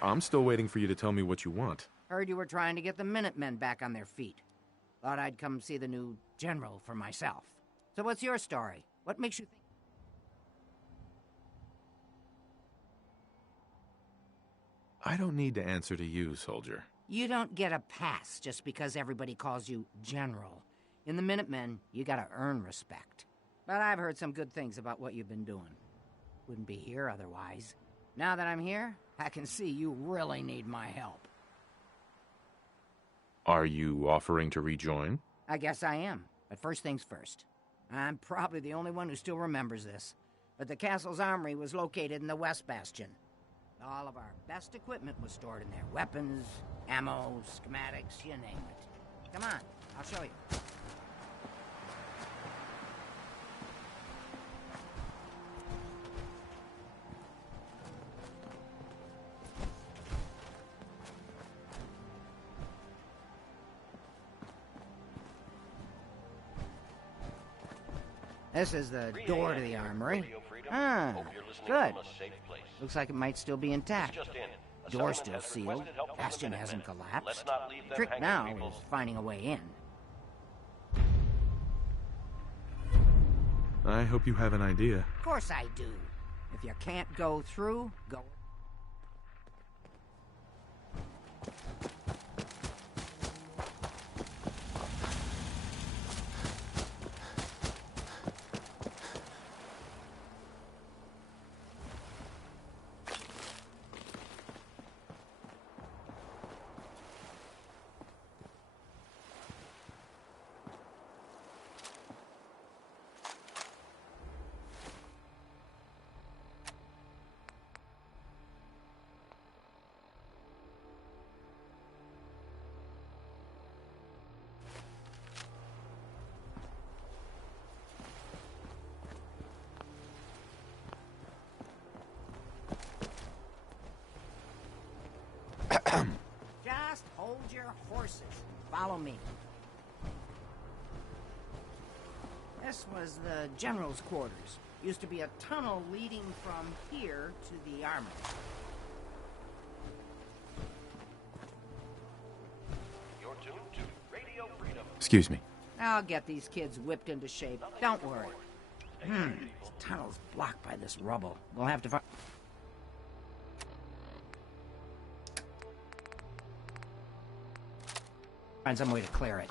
I'm still waiting for you to tell me what you want. Heard you were trying to get the Minutemen back on their feet. Thought I'd come see the new general for myself. So what's your story? What makes you think... I don't need to answer to you, soldier. You don't get a pass just because everybody calls you General. In the Minutemen, you gotta earn respect. But I've heard some good things about what you've been doing. Wouldn't be here otherwise. Now that I'm here, I can see you really need my help. Are you offering to rejoin? I guess I am. But first things first. I'm probably the only one who still remembers this. But the castle's armory was located in the West Bastion. All of our best equipment was stored in there. Weapons, ammo, schematics, you name it. Come on, I'll show you. This is the door to the armory. Ah, good. Looks like it might still be intact. Door's still sealed. Bastion hasn't collapsed. Trick now is finding a way in. I hope you have an idea. Of course I do. If you can't go through, go... Just hold your horses. Follow me. This was the general's quarters. Used to be a tunnel leading from here to the armory. You're tuned to Radio Freedom. Excuse me. I'll get these kids whipped into shape. Don't worry. This tunnel's blocked by this rubble. We'll have to find... Find some way to clear it.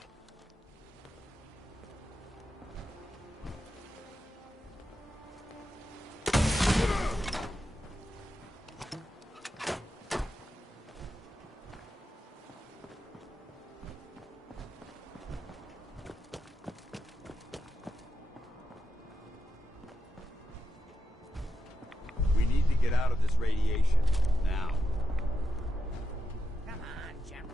We need to get out of this radiation. Now. Come on, General.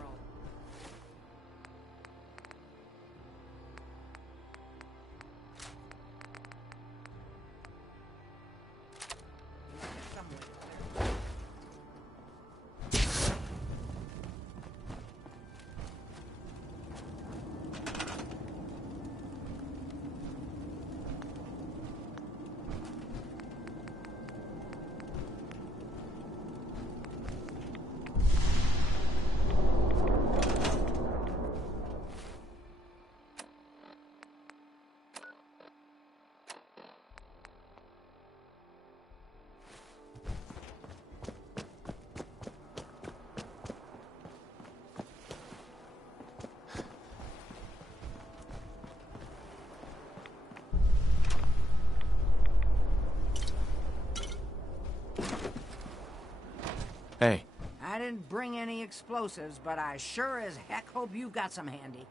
Hey. I didn't bring any explosives, but I sure as heck hope you've got some handy.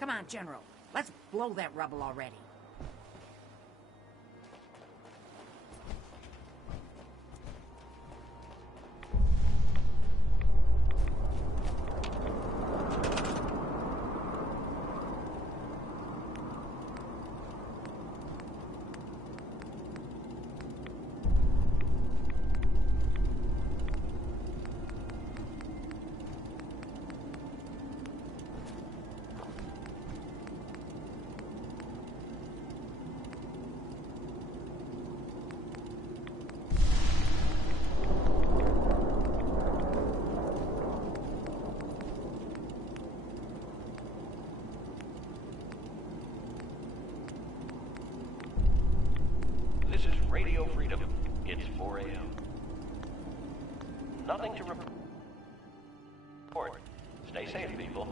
Come on, General. Let's blow that rubble already. This is Radio Freedom. It's 4 a.m. Nothing to report. Stay safe, people.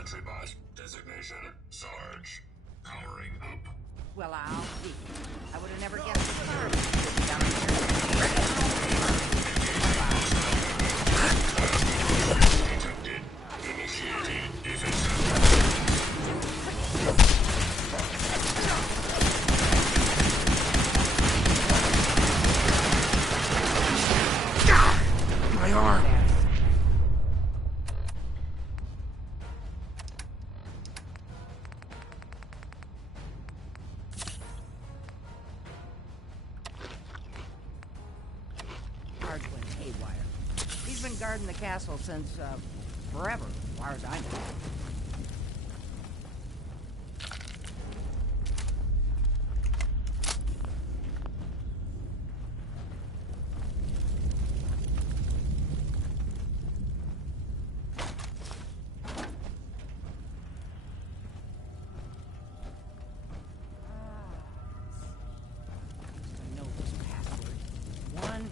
Sentry bot. Designation, Sarge. Powering up. Well, I'll see. I would have never guessed the Sarge was down here. Detected. Initiating defensive. My arm! Sarge went haywire. He's been guarding the castle since, forever, as far as I know.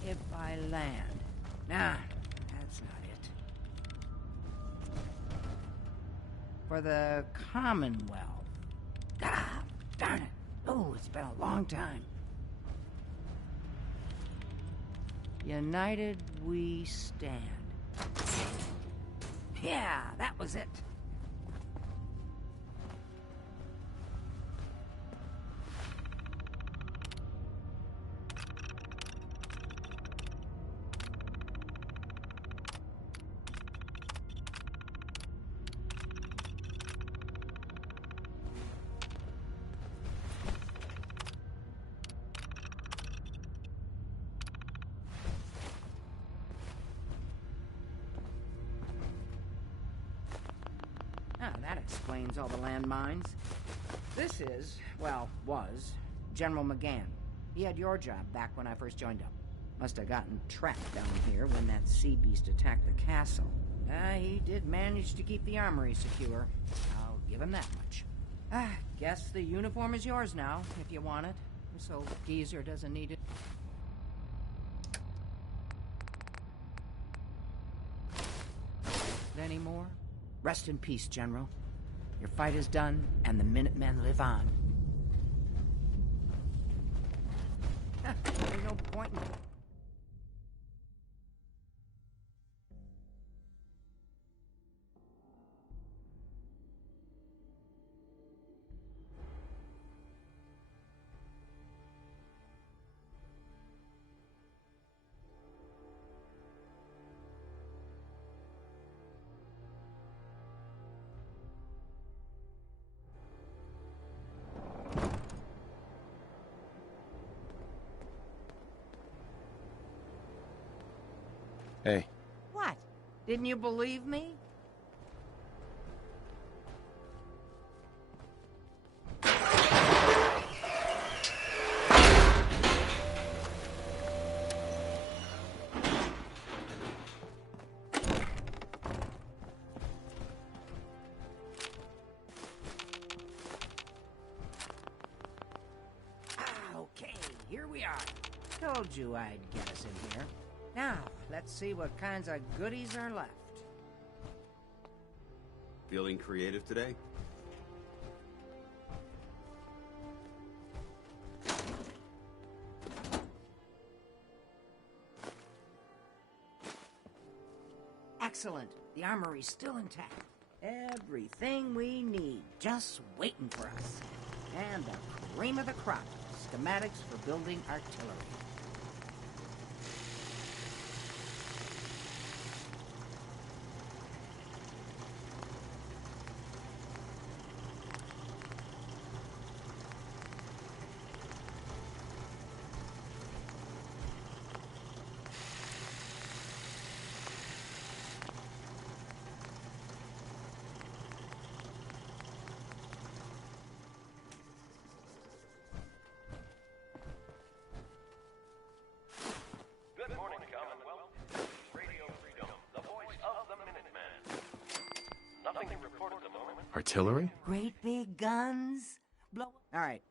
If I land. Nah, that's not it. For the Commonwealth. Ah, darn it. Oh, it's been a long time. United we stand. Yeah, that was it. Ah, that explains all the landmines. This is, well, was, General McGann. He had your job back when I first joined up. Must have gotten trapped down here when that sea beast attacked the castle. He did manage to keep the armory secure. I'll give him that much. Guess the uniform is yours now, if you want it. This old geezer doesn't need it. Any more? Rest in peace, General. Your fight is done, and the Minutemen live on. There's no point in it. Hey. What? Didn't you believe me? Okay, here we are. Told you I'd get us in here. Now, let's see what kinds of goodies are left. Feeling creative today? Excellent. The armory's still intact. Everything we need, just waiting for us. And the cream of the crop, schematics for building artillery. Good morning, Commonwealth. This is Radio Freedom, the voice of the Minutemen. Nothing to report at the moment. Artillery? Great big guns. Blow. All right.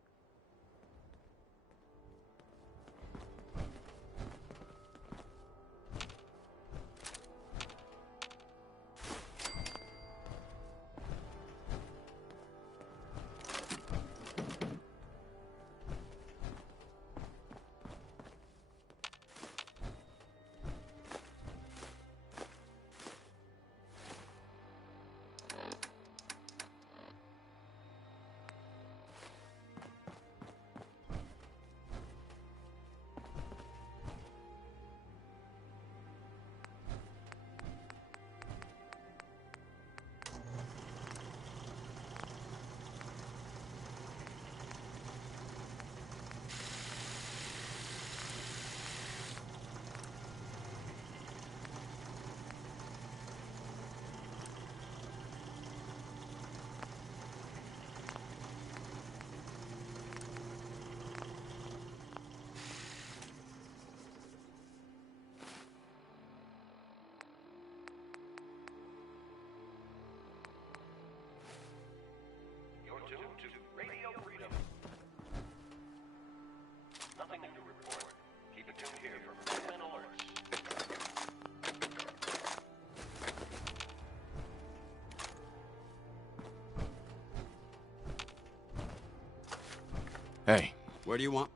Hey. Where do you want?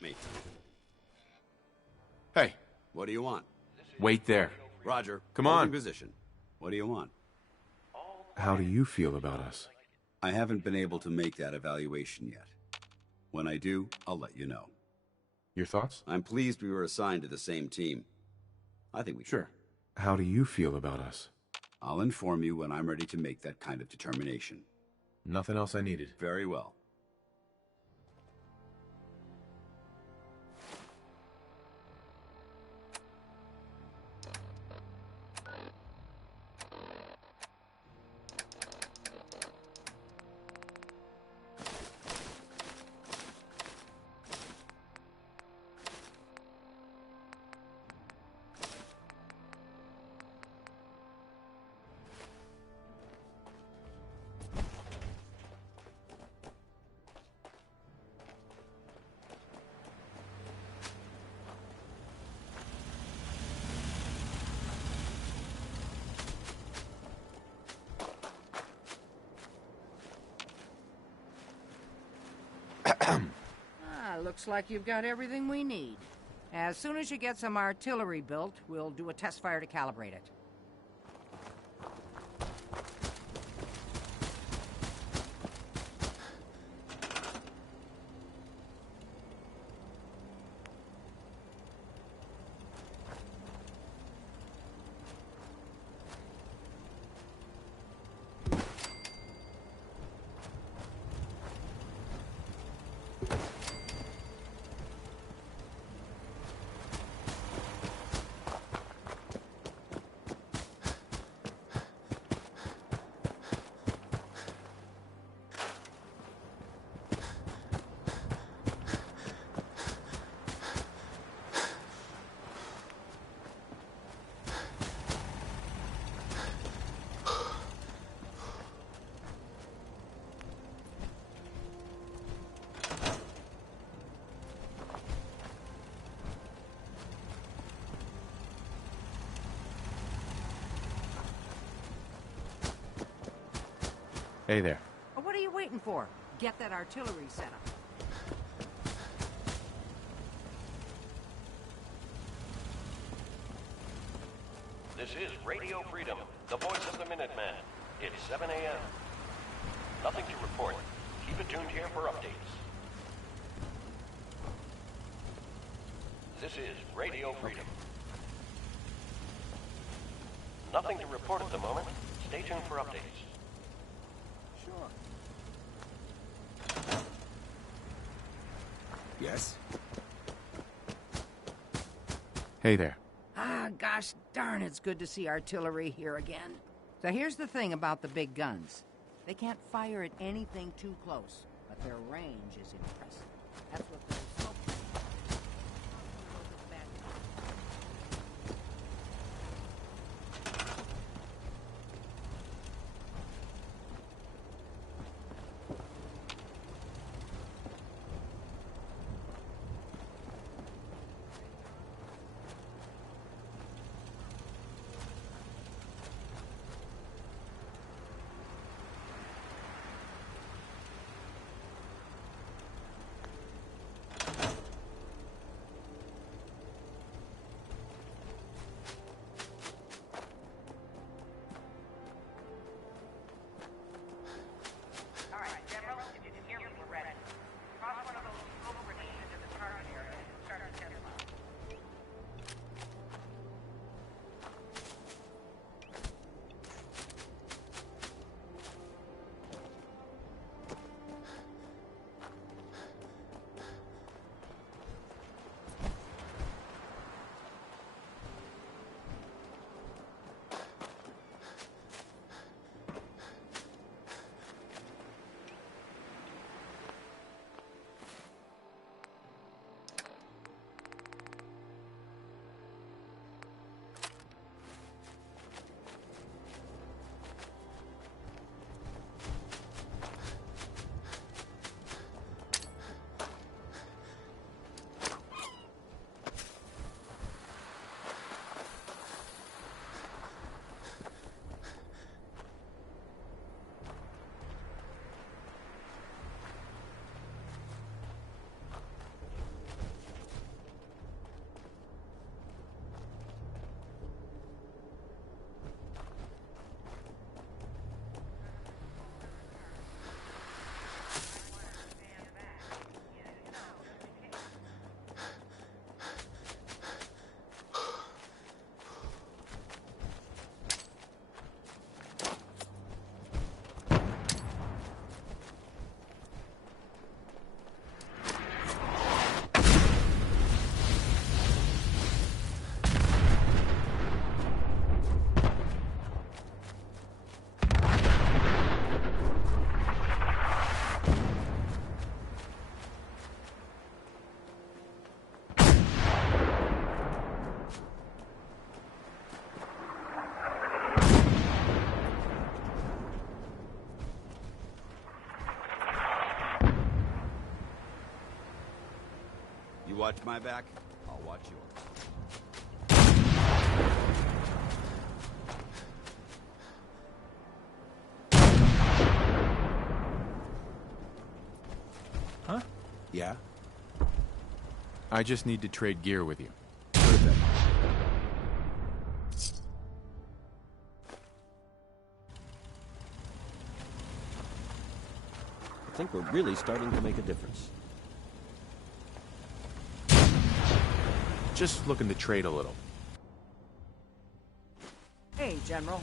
Me. Hey. What do you want? Wait there. Roger. Come Holding on. Position. What do you want? How do you feel about us? I haven't been able to make that evaluation yet. When I do, I'll let you know. Your thoughts? I'm pleased we were assigned to the same team. I think we can. Sure. How do you feel about us? I'll inform you when I'm ready to make that kind of determination. Nothing else I needed. Very well. Looks like you've got everything we need. As soon as you get some artillery built, we'll do a test fire to calibrate it. Hey there. What are you waiting for? Get that artillery set up. This is Radio Freedom, the voice of the Minuteman. It's 7 a.m. Nothing to report. Keep it tuned here for updates. This is Radio Freedom. Nothing to report at the moment. Stay tuned for updates. Sure. Yes? Hey there. Ah, gosh darn, it's good to see artillery here again. So here's the thing about the big guns. They can't fire at anything too close, but their range is impressive. That's what they're so... watch my back, I'll watch yours. Huh? Yeah? I just need to trade gear with you. I think we're really starting to make a difference. Just looking to trade a little. Hey, General.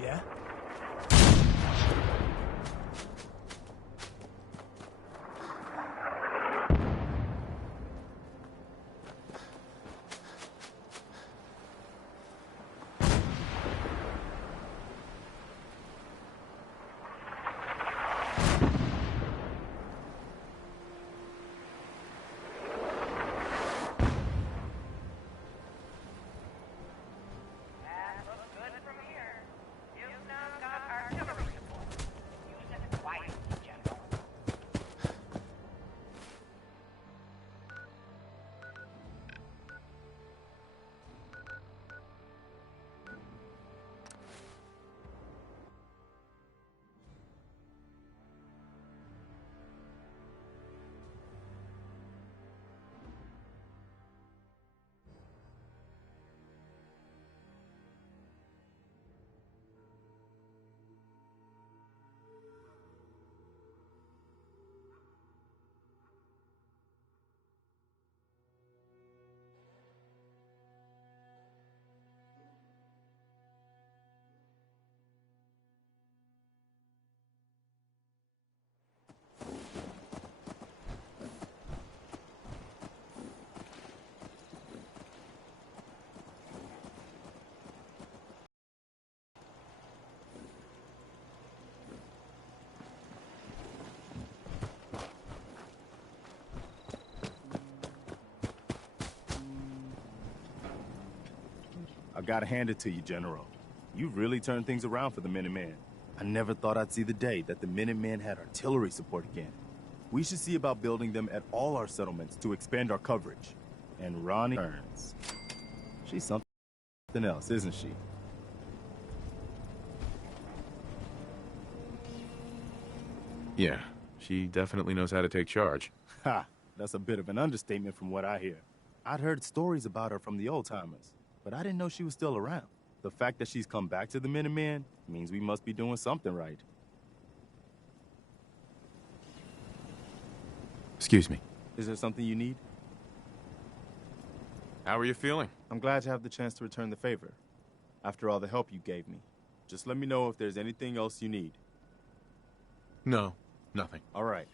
Yeah? I gotta hand it to you, General. You've really turned things around for the Minutemen. I never thought I'd see the day that the Minutemen had artillery support again. We should see about building them at all our settlements to expand our coverage. And Ronnie Burns. She's something else, isn't she? Yeah, she definitely knows how to take charge. Ha! That's a bit of an understatement from what I hear. I'd heard stories about her from the old-timers, but I didn't know she was still around. The fact that she's come back to the Minutemen means we must be doing something right. Excuse me. Is there something you need? How are you feeling? I'm glad to have the chance to return the favor. After all the help you gave me. Just let me know if there's anything else you need. No, nothing. All right.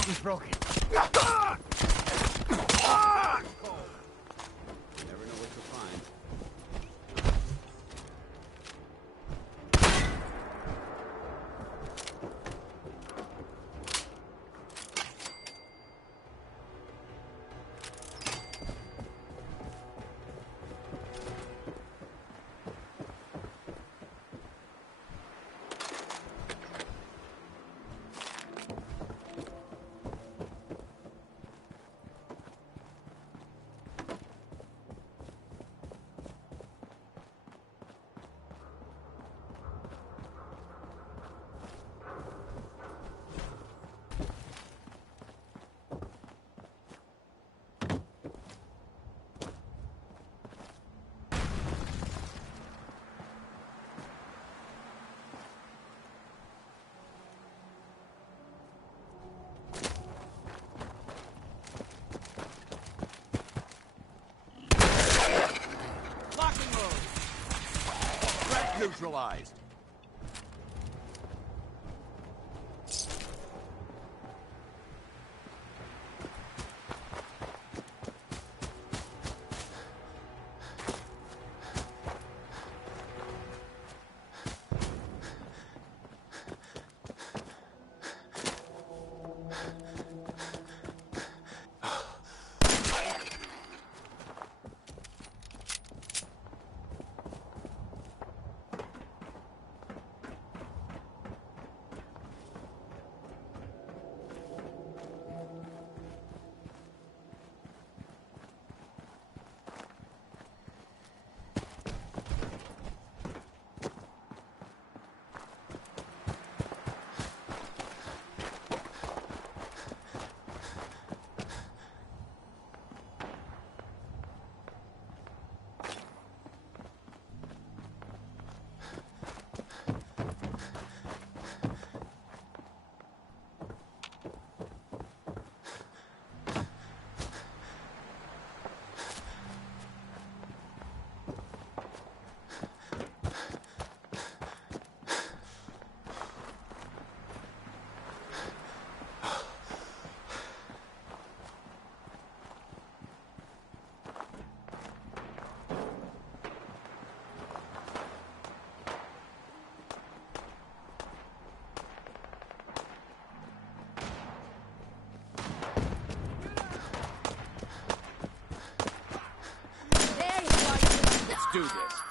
Something's broken. Never know what to find. Neutralized. do this.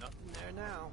Nothing there now.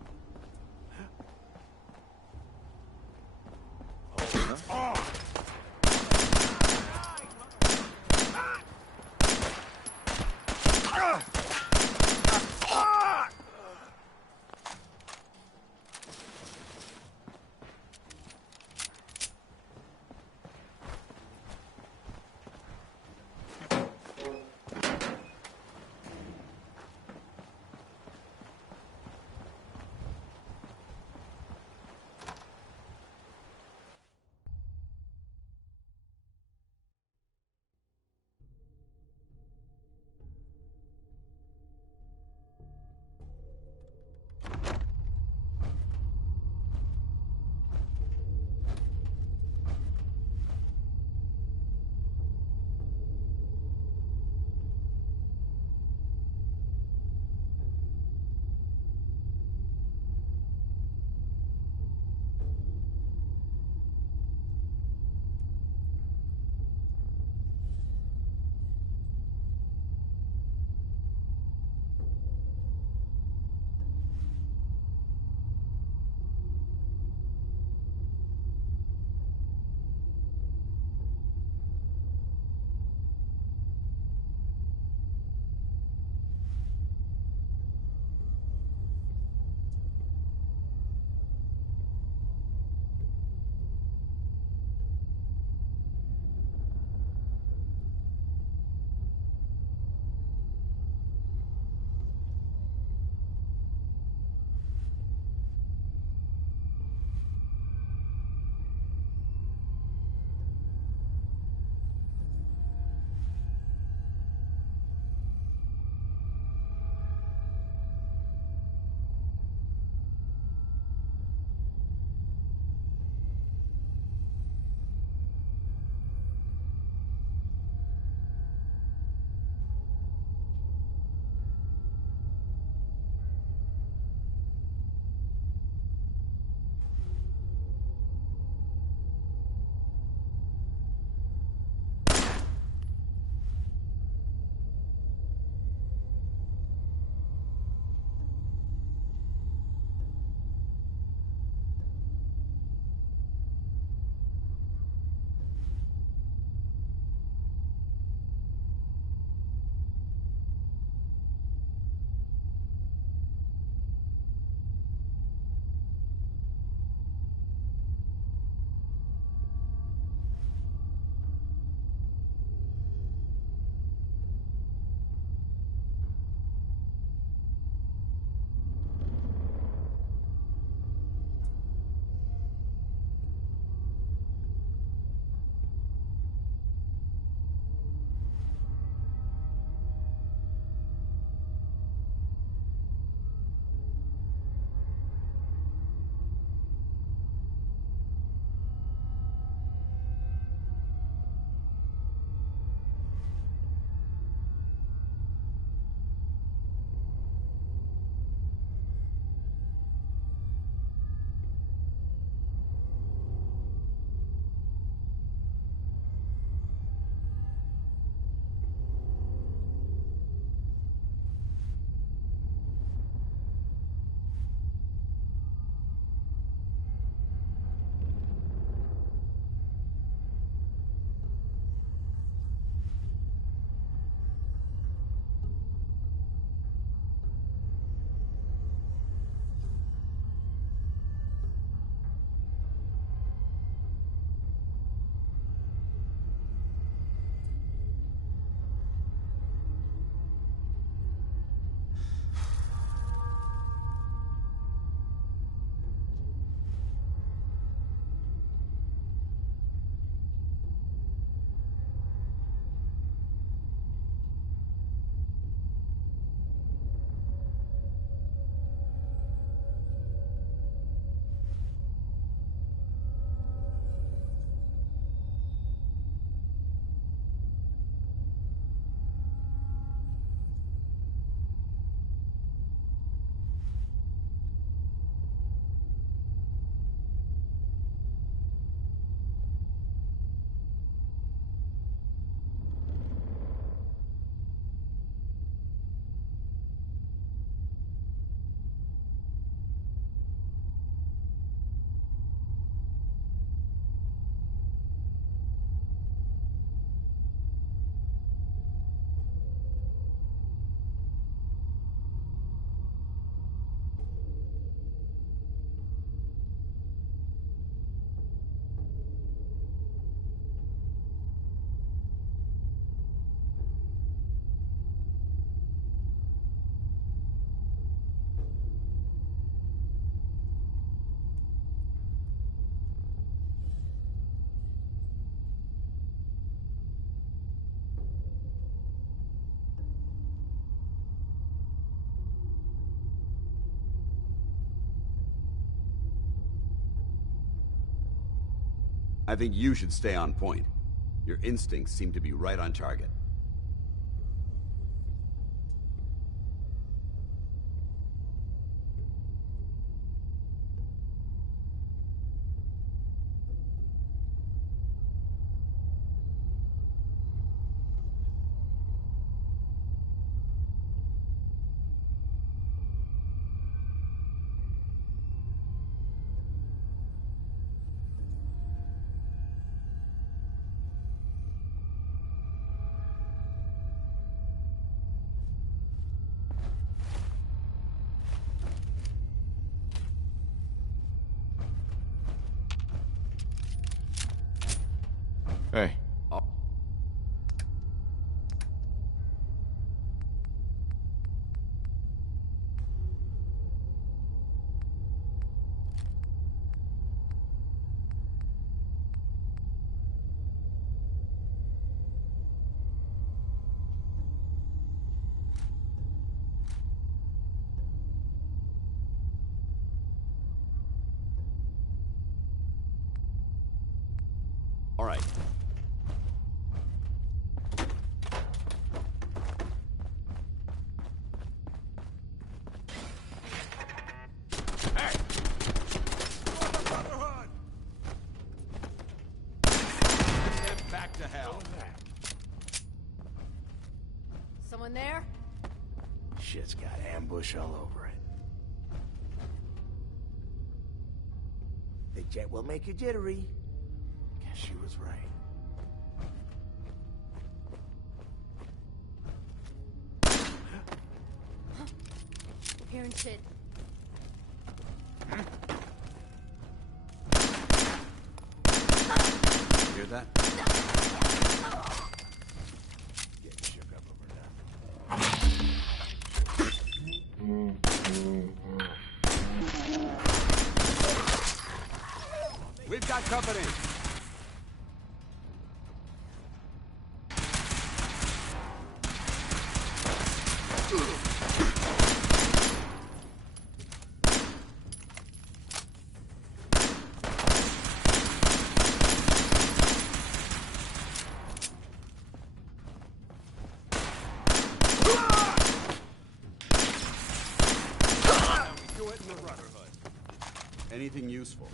I think you should stay on point. Your instincts seem to be right on target. Hey. All right. Back to hell. Someone there? Shit's got ambush all over it. The jet will make you jittery. Guess she was right. Hearing shit. Hear that? Getting shook up over nothing. We've got company. Anything useful?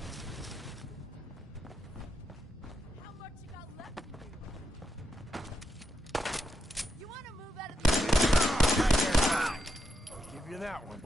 How much you got left in you? You want to move out of the I'll give you that one.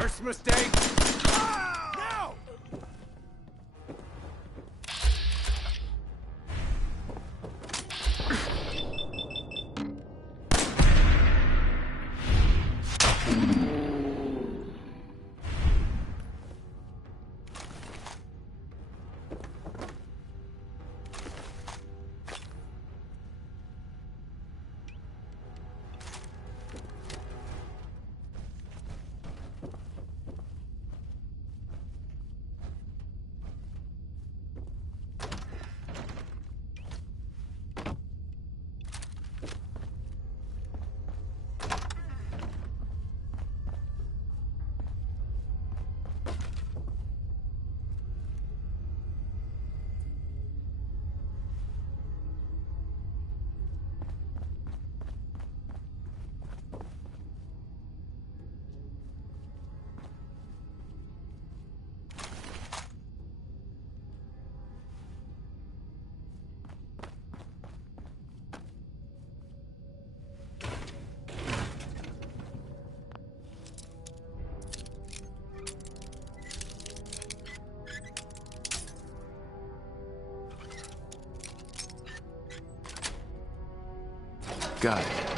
First mistake. No! Got it.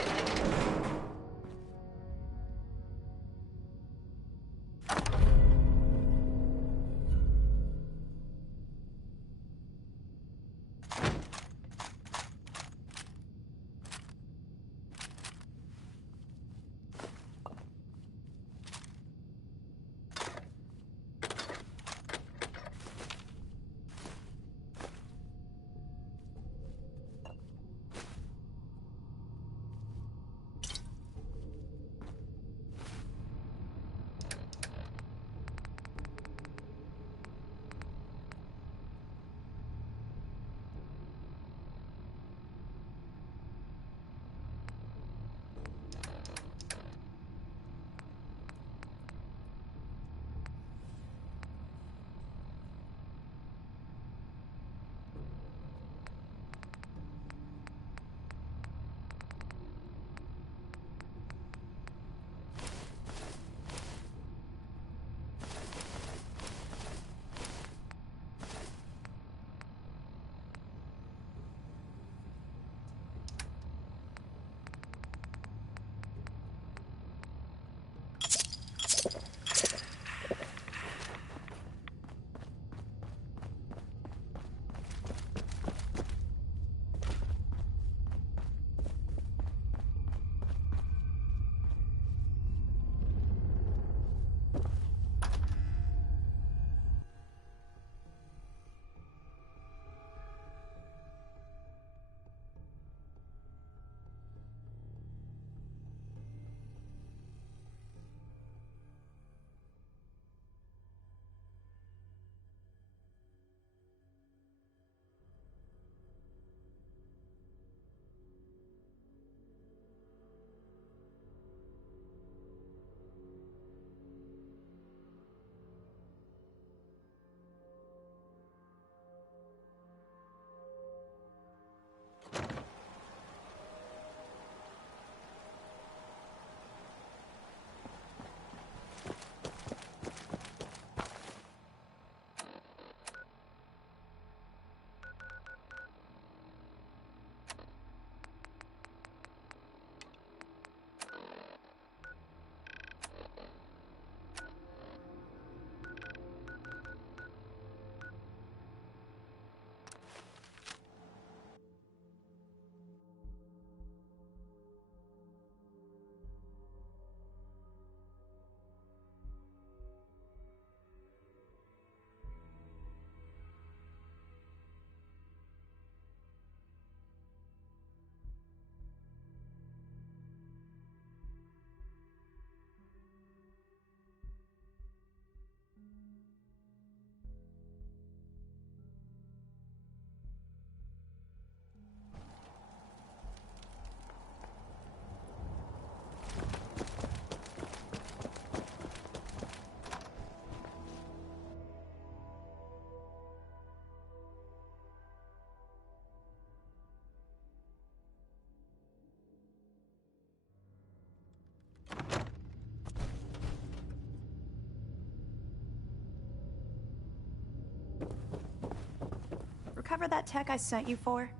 recover that tech I sent you for?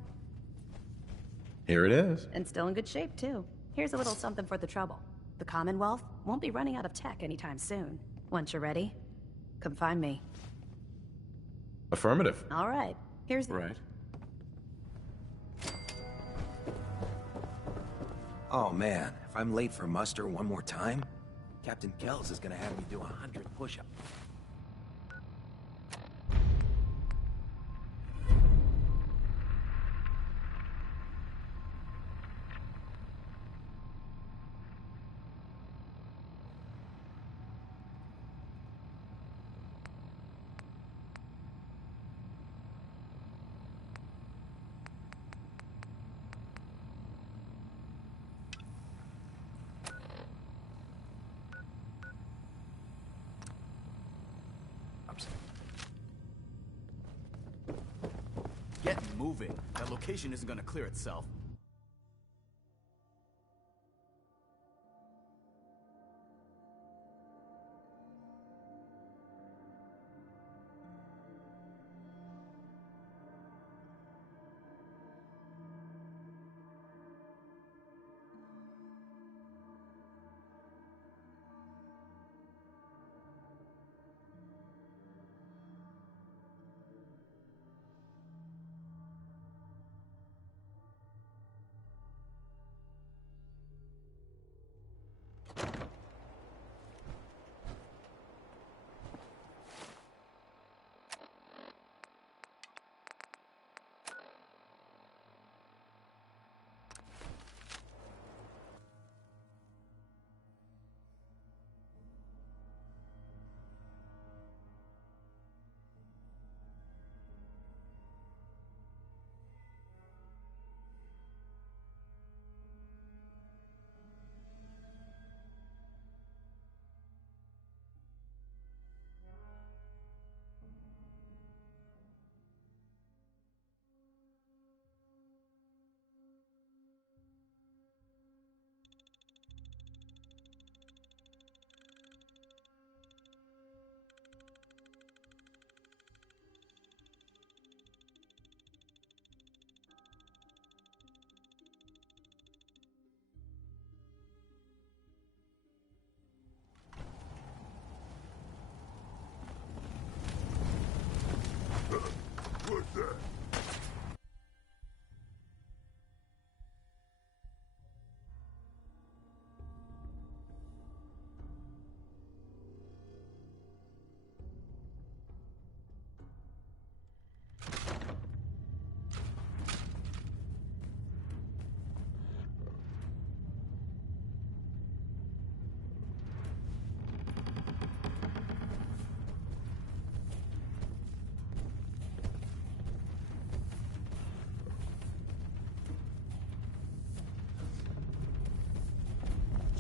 Here it is. And still in good shape, too. Here's a little something for the trouble. The Commonwealth won't be running out of tech anytime soon. Once you're ready, come find me. Affirmative. All right. Here's the... Right. Oh man, if I'm late for muster one more time, Captain Kells is gonna have me do 100 push-ups. Get moving. That location isn't gonna clear itself. What's that?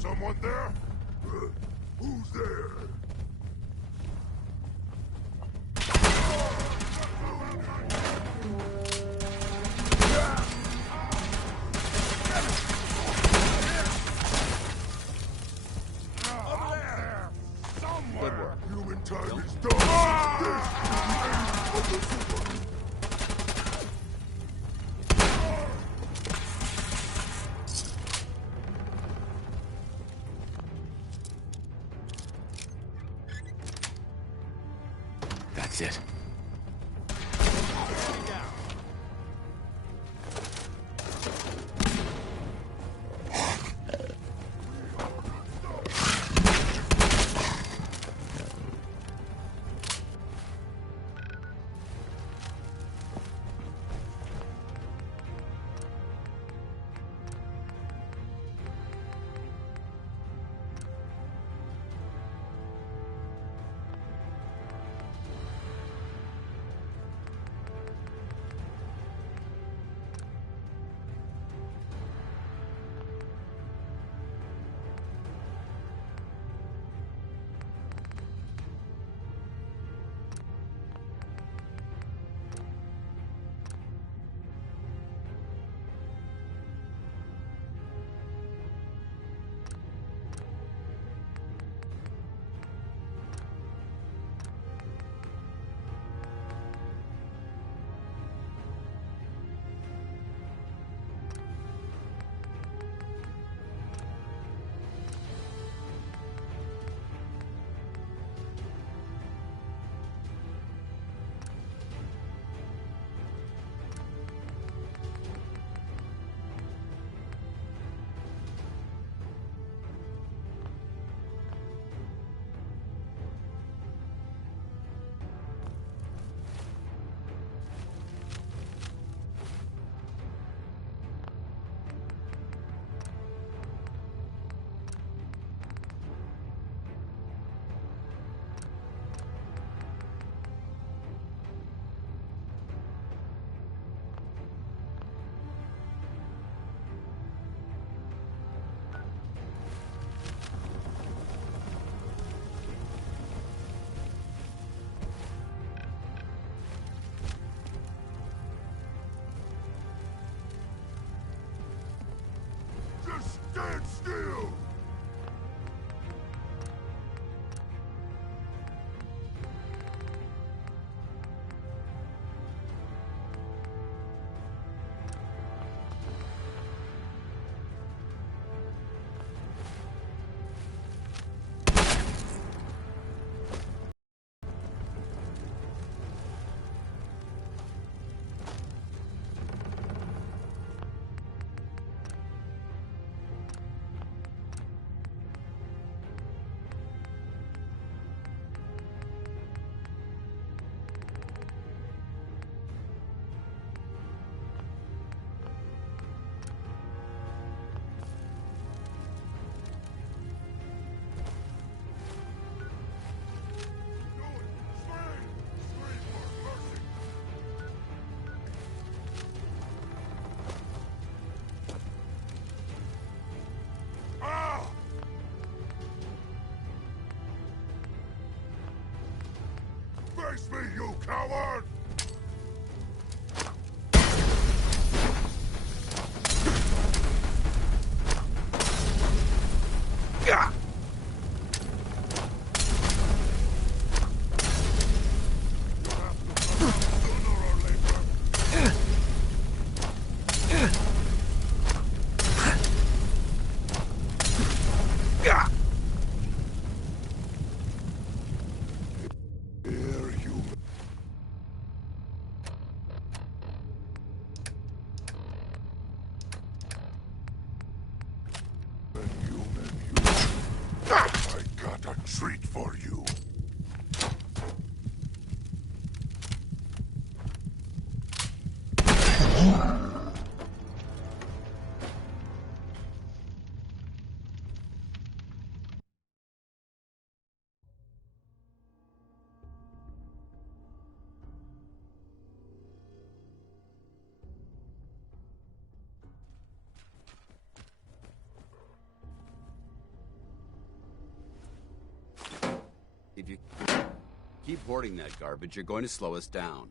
Someone there? Who's there? Up there! Somewhere! Good work. Human time is done! This is the end of the super... That's it. Face me, you coward! Yeah. Treat for you. If you keep hoarding that garbage, you're going to slow us down.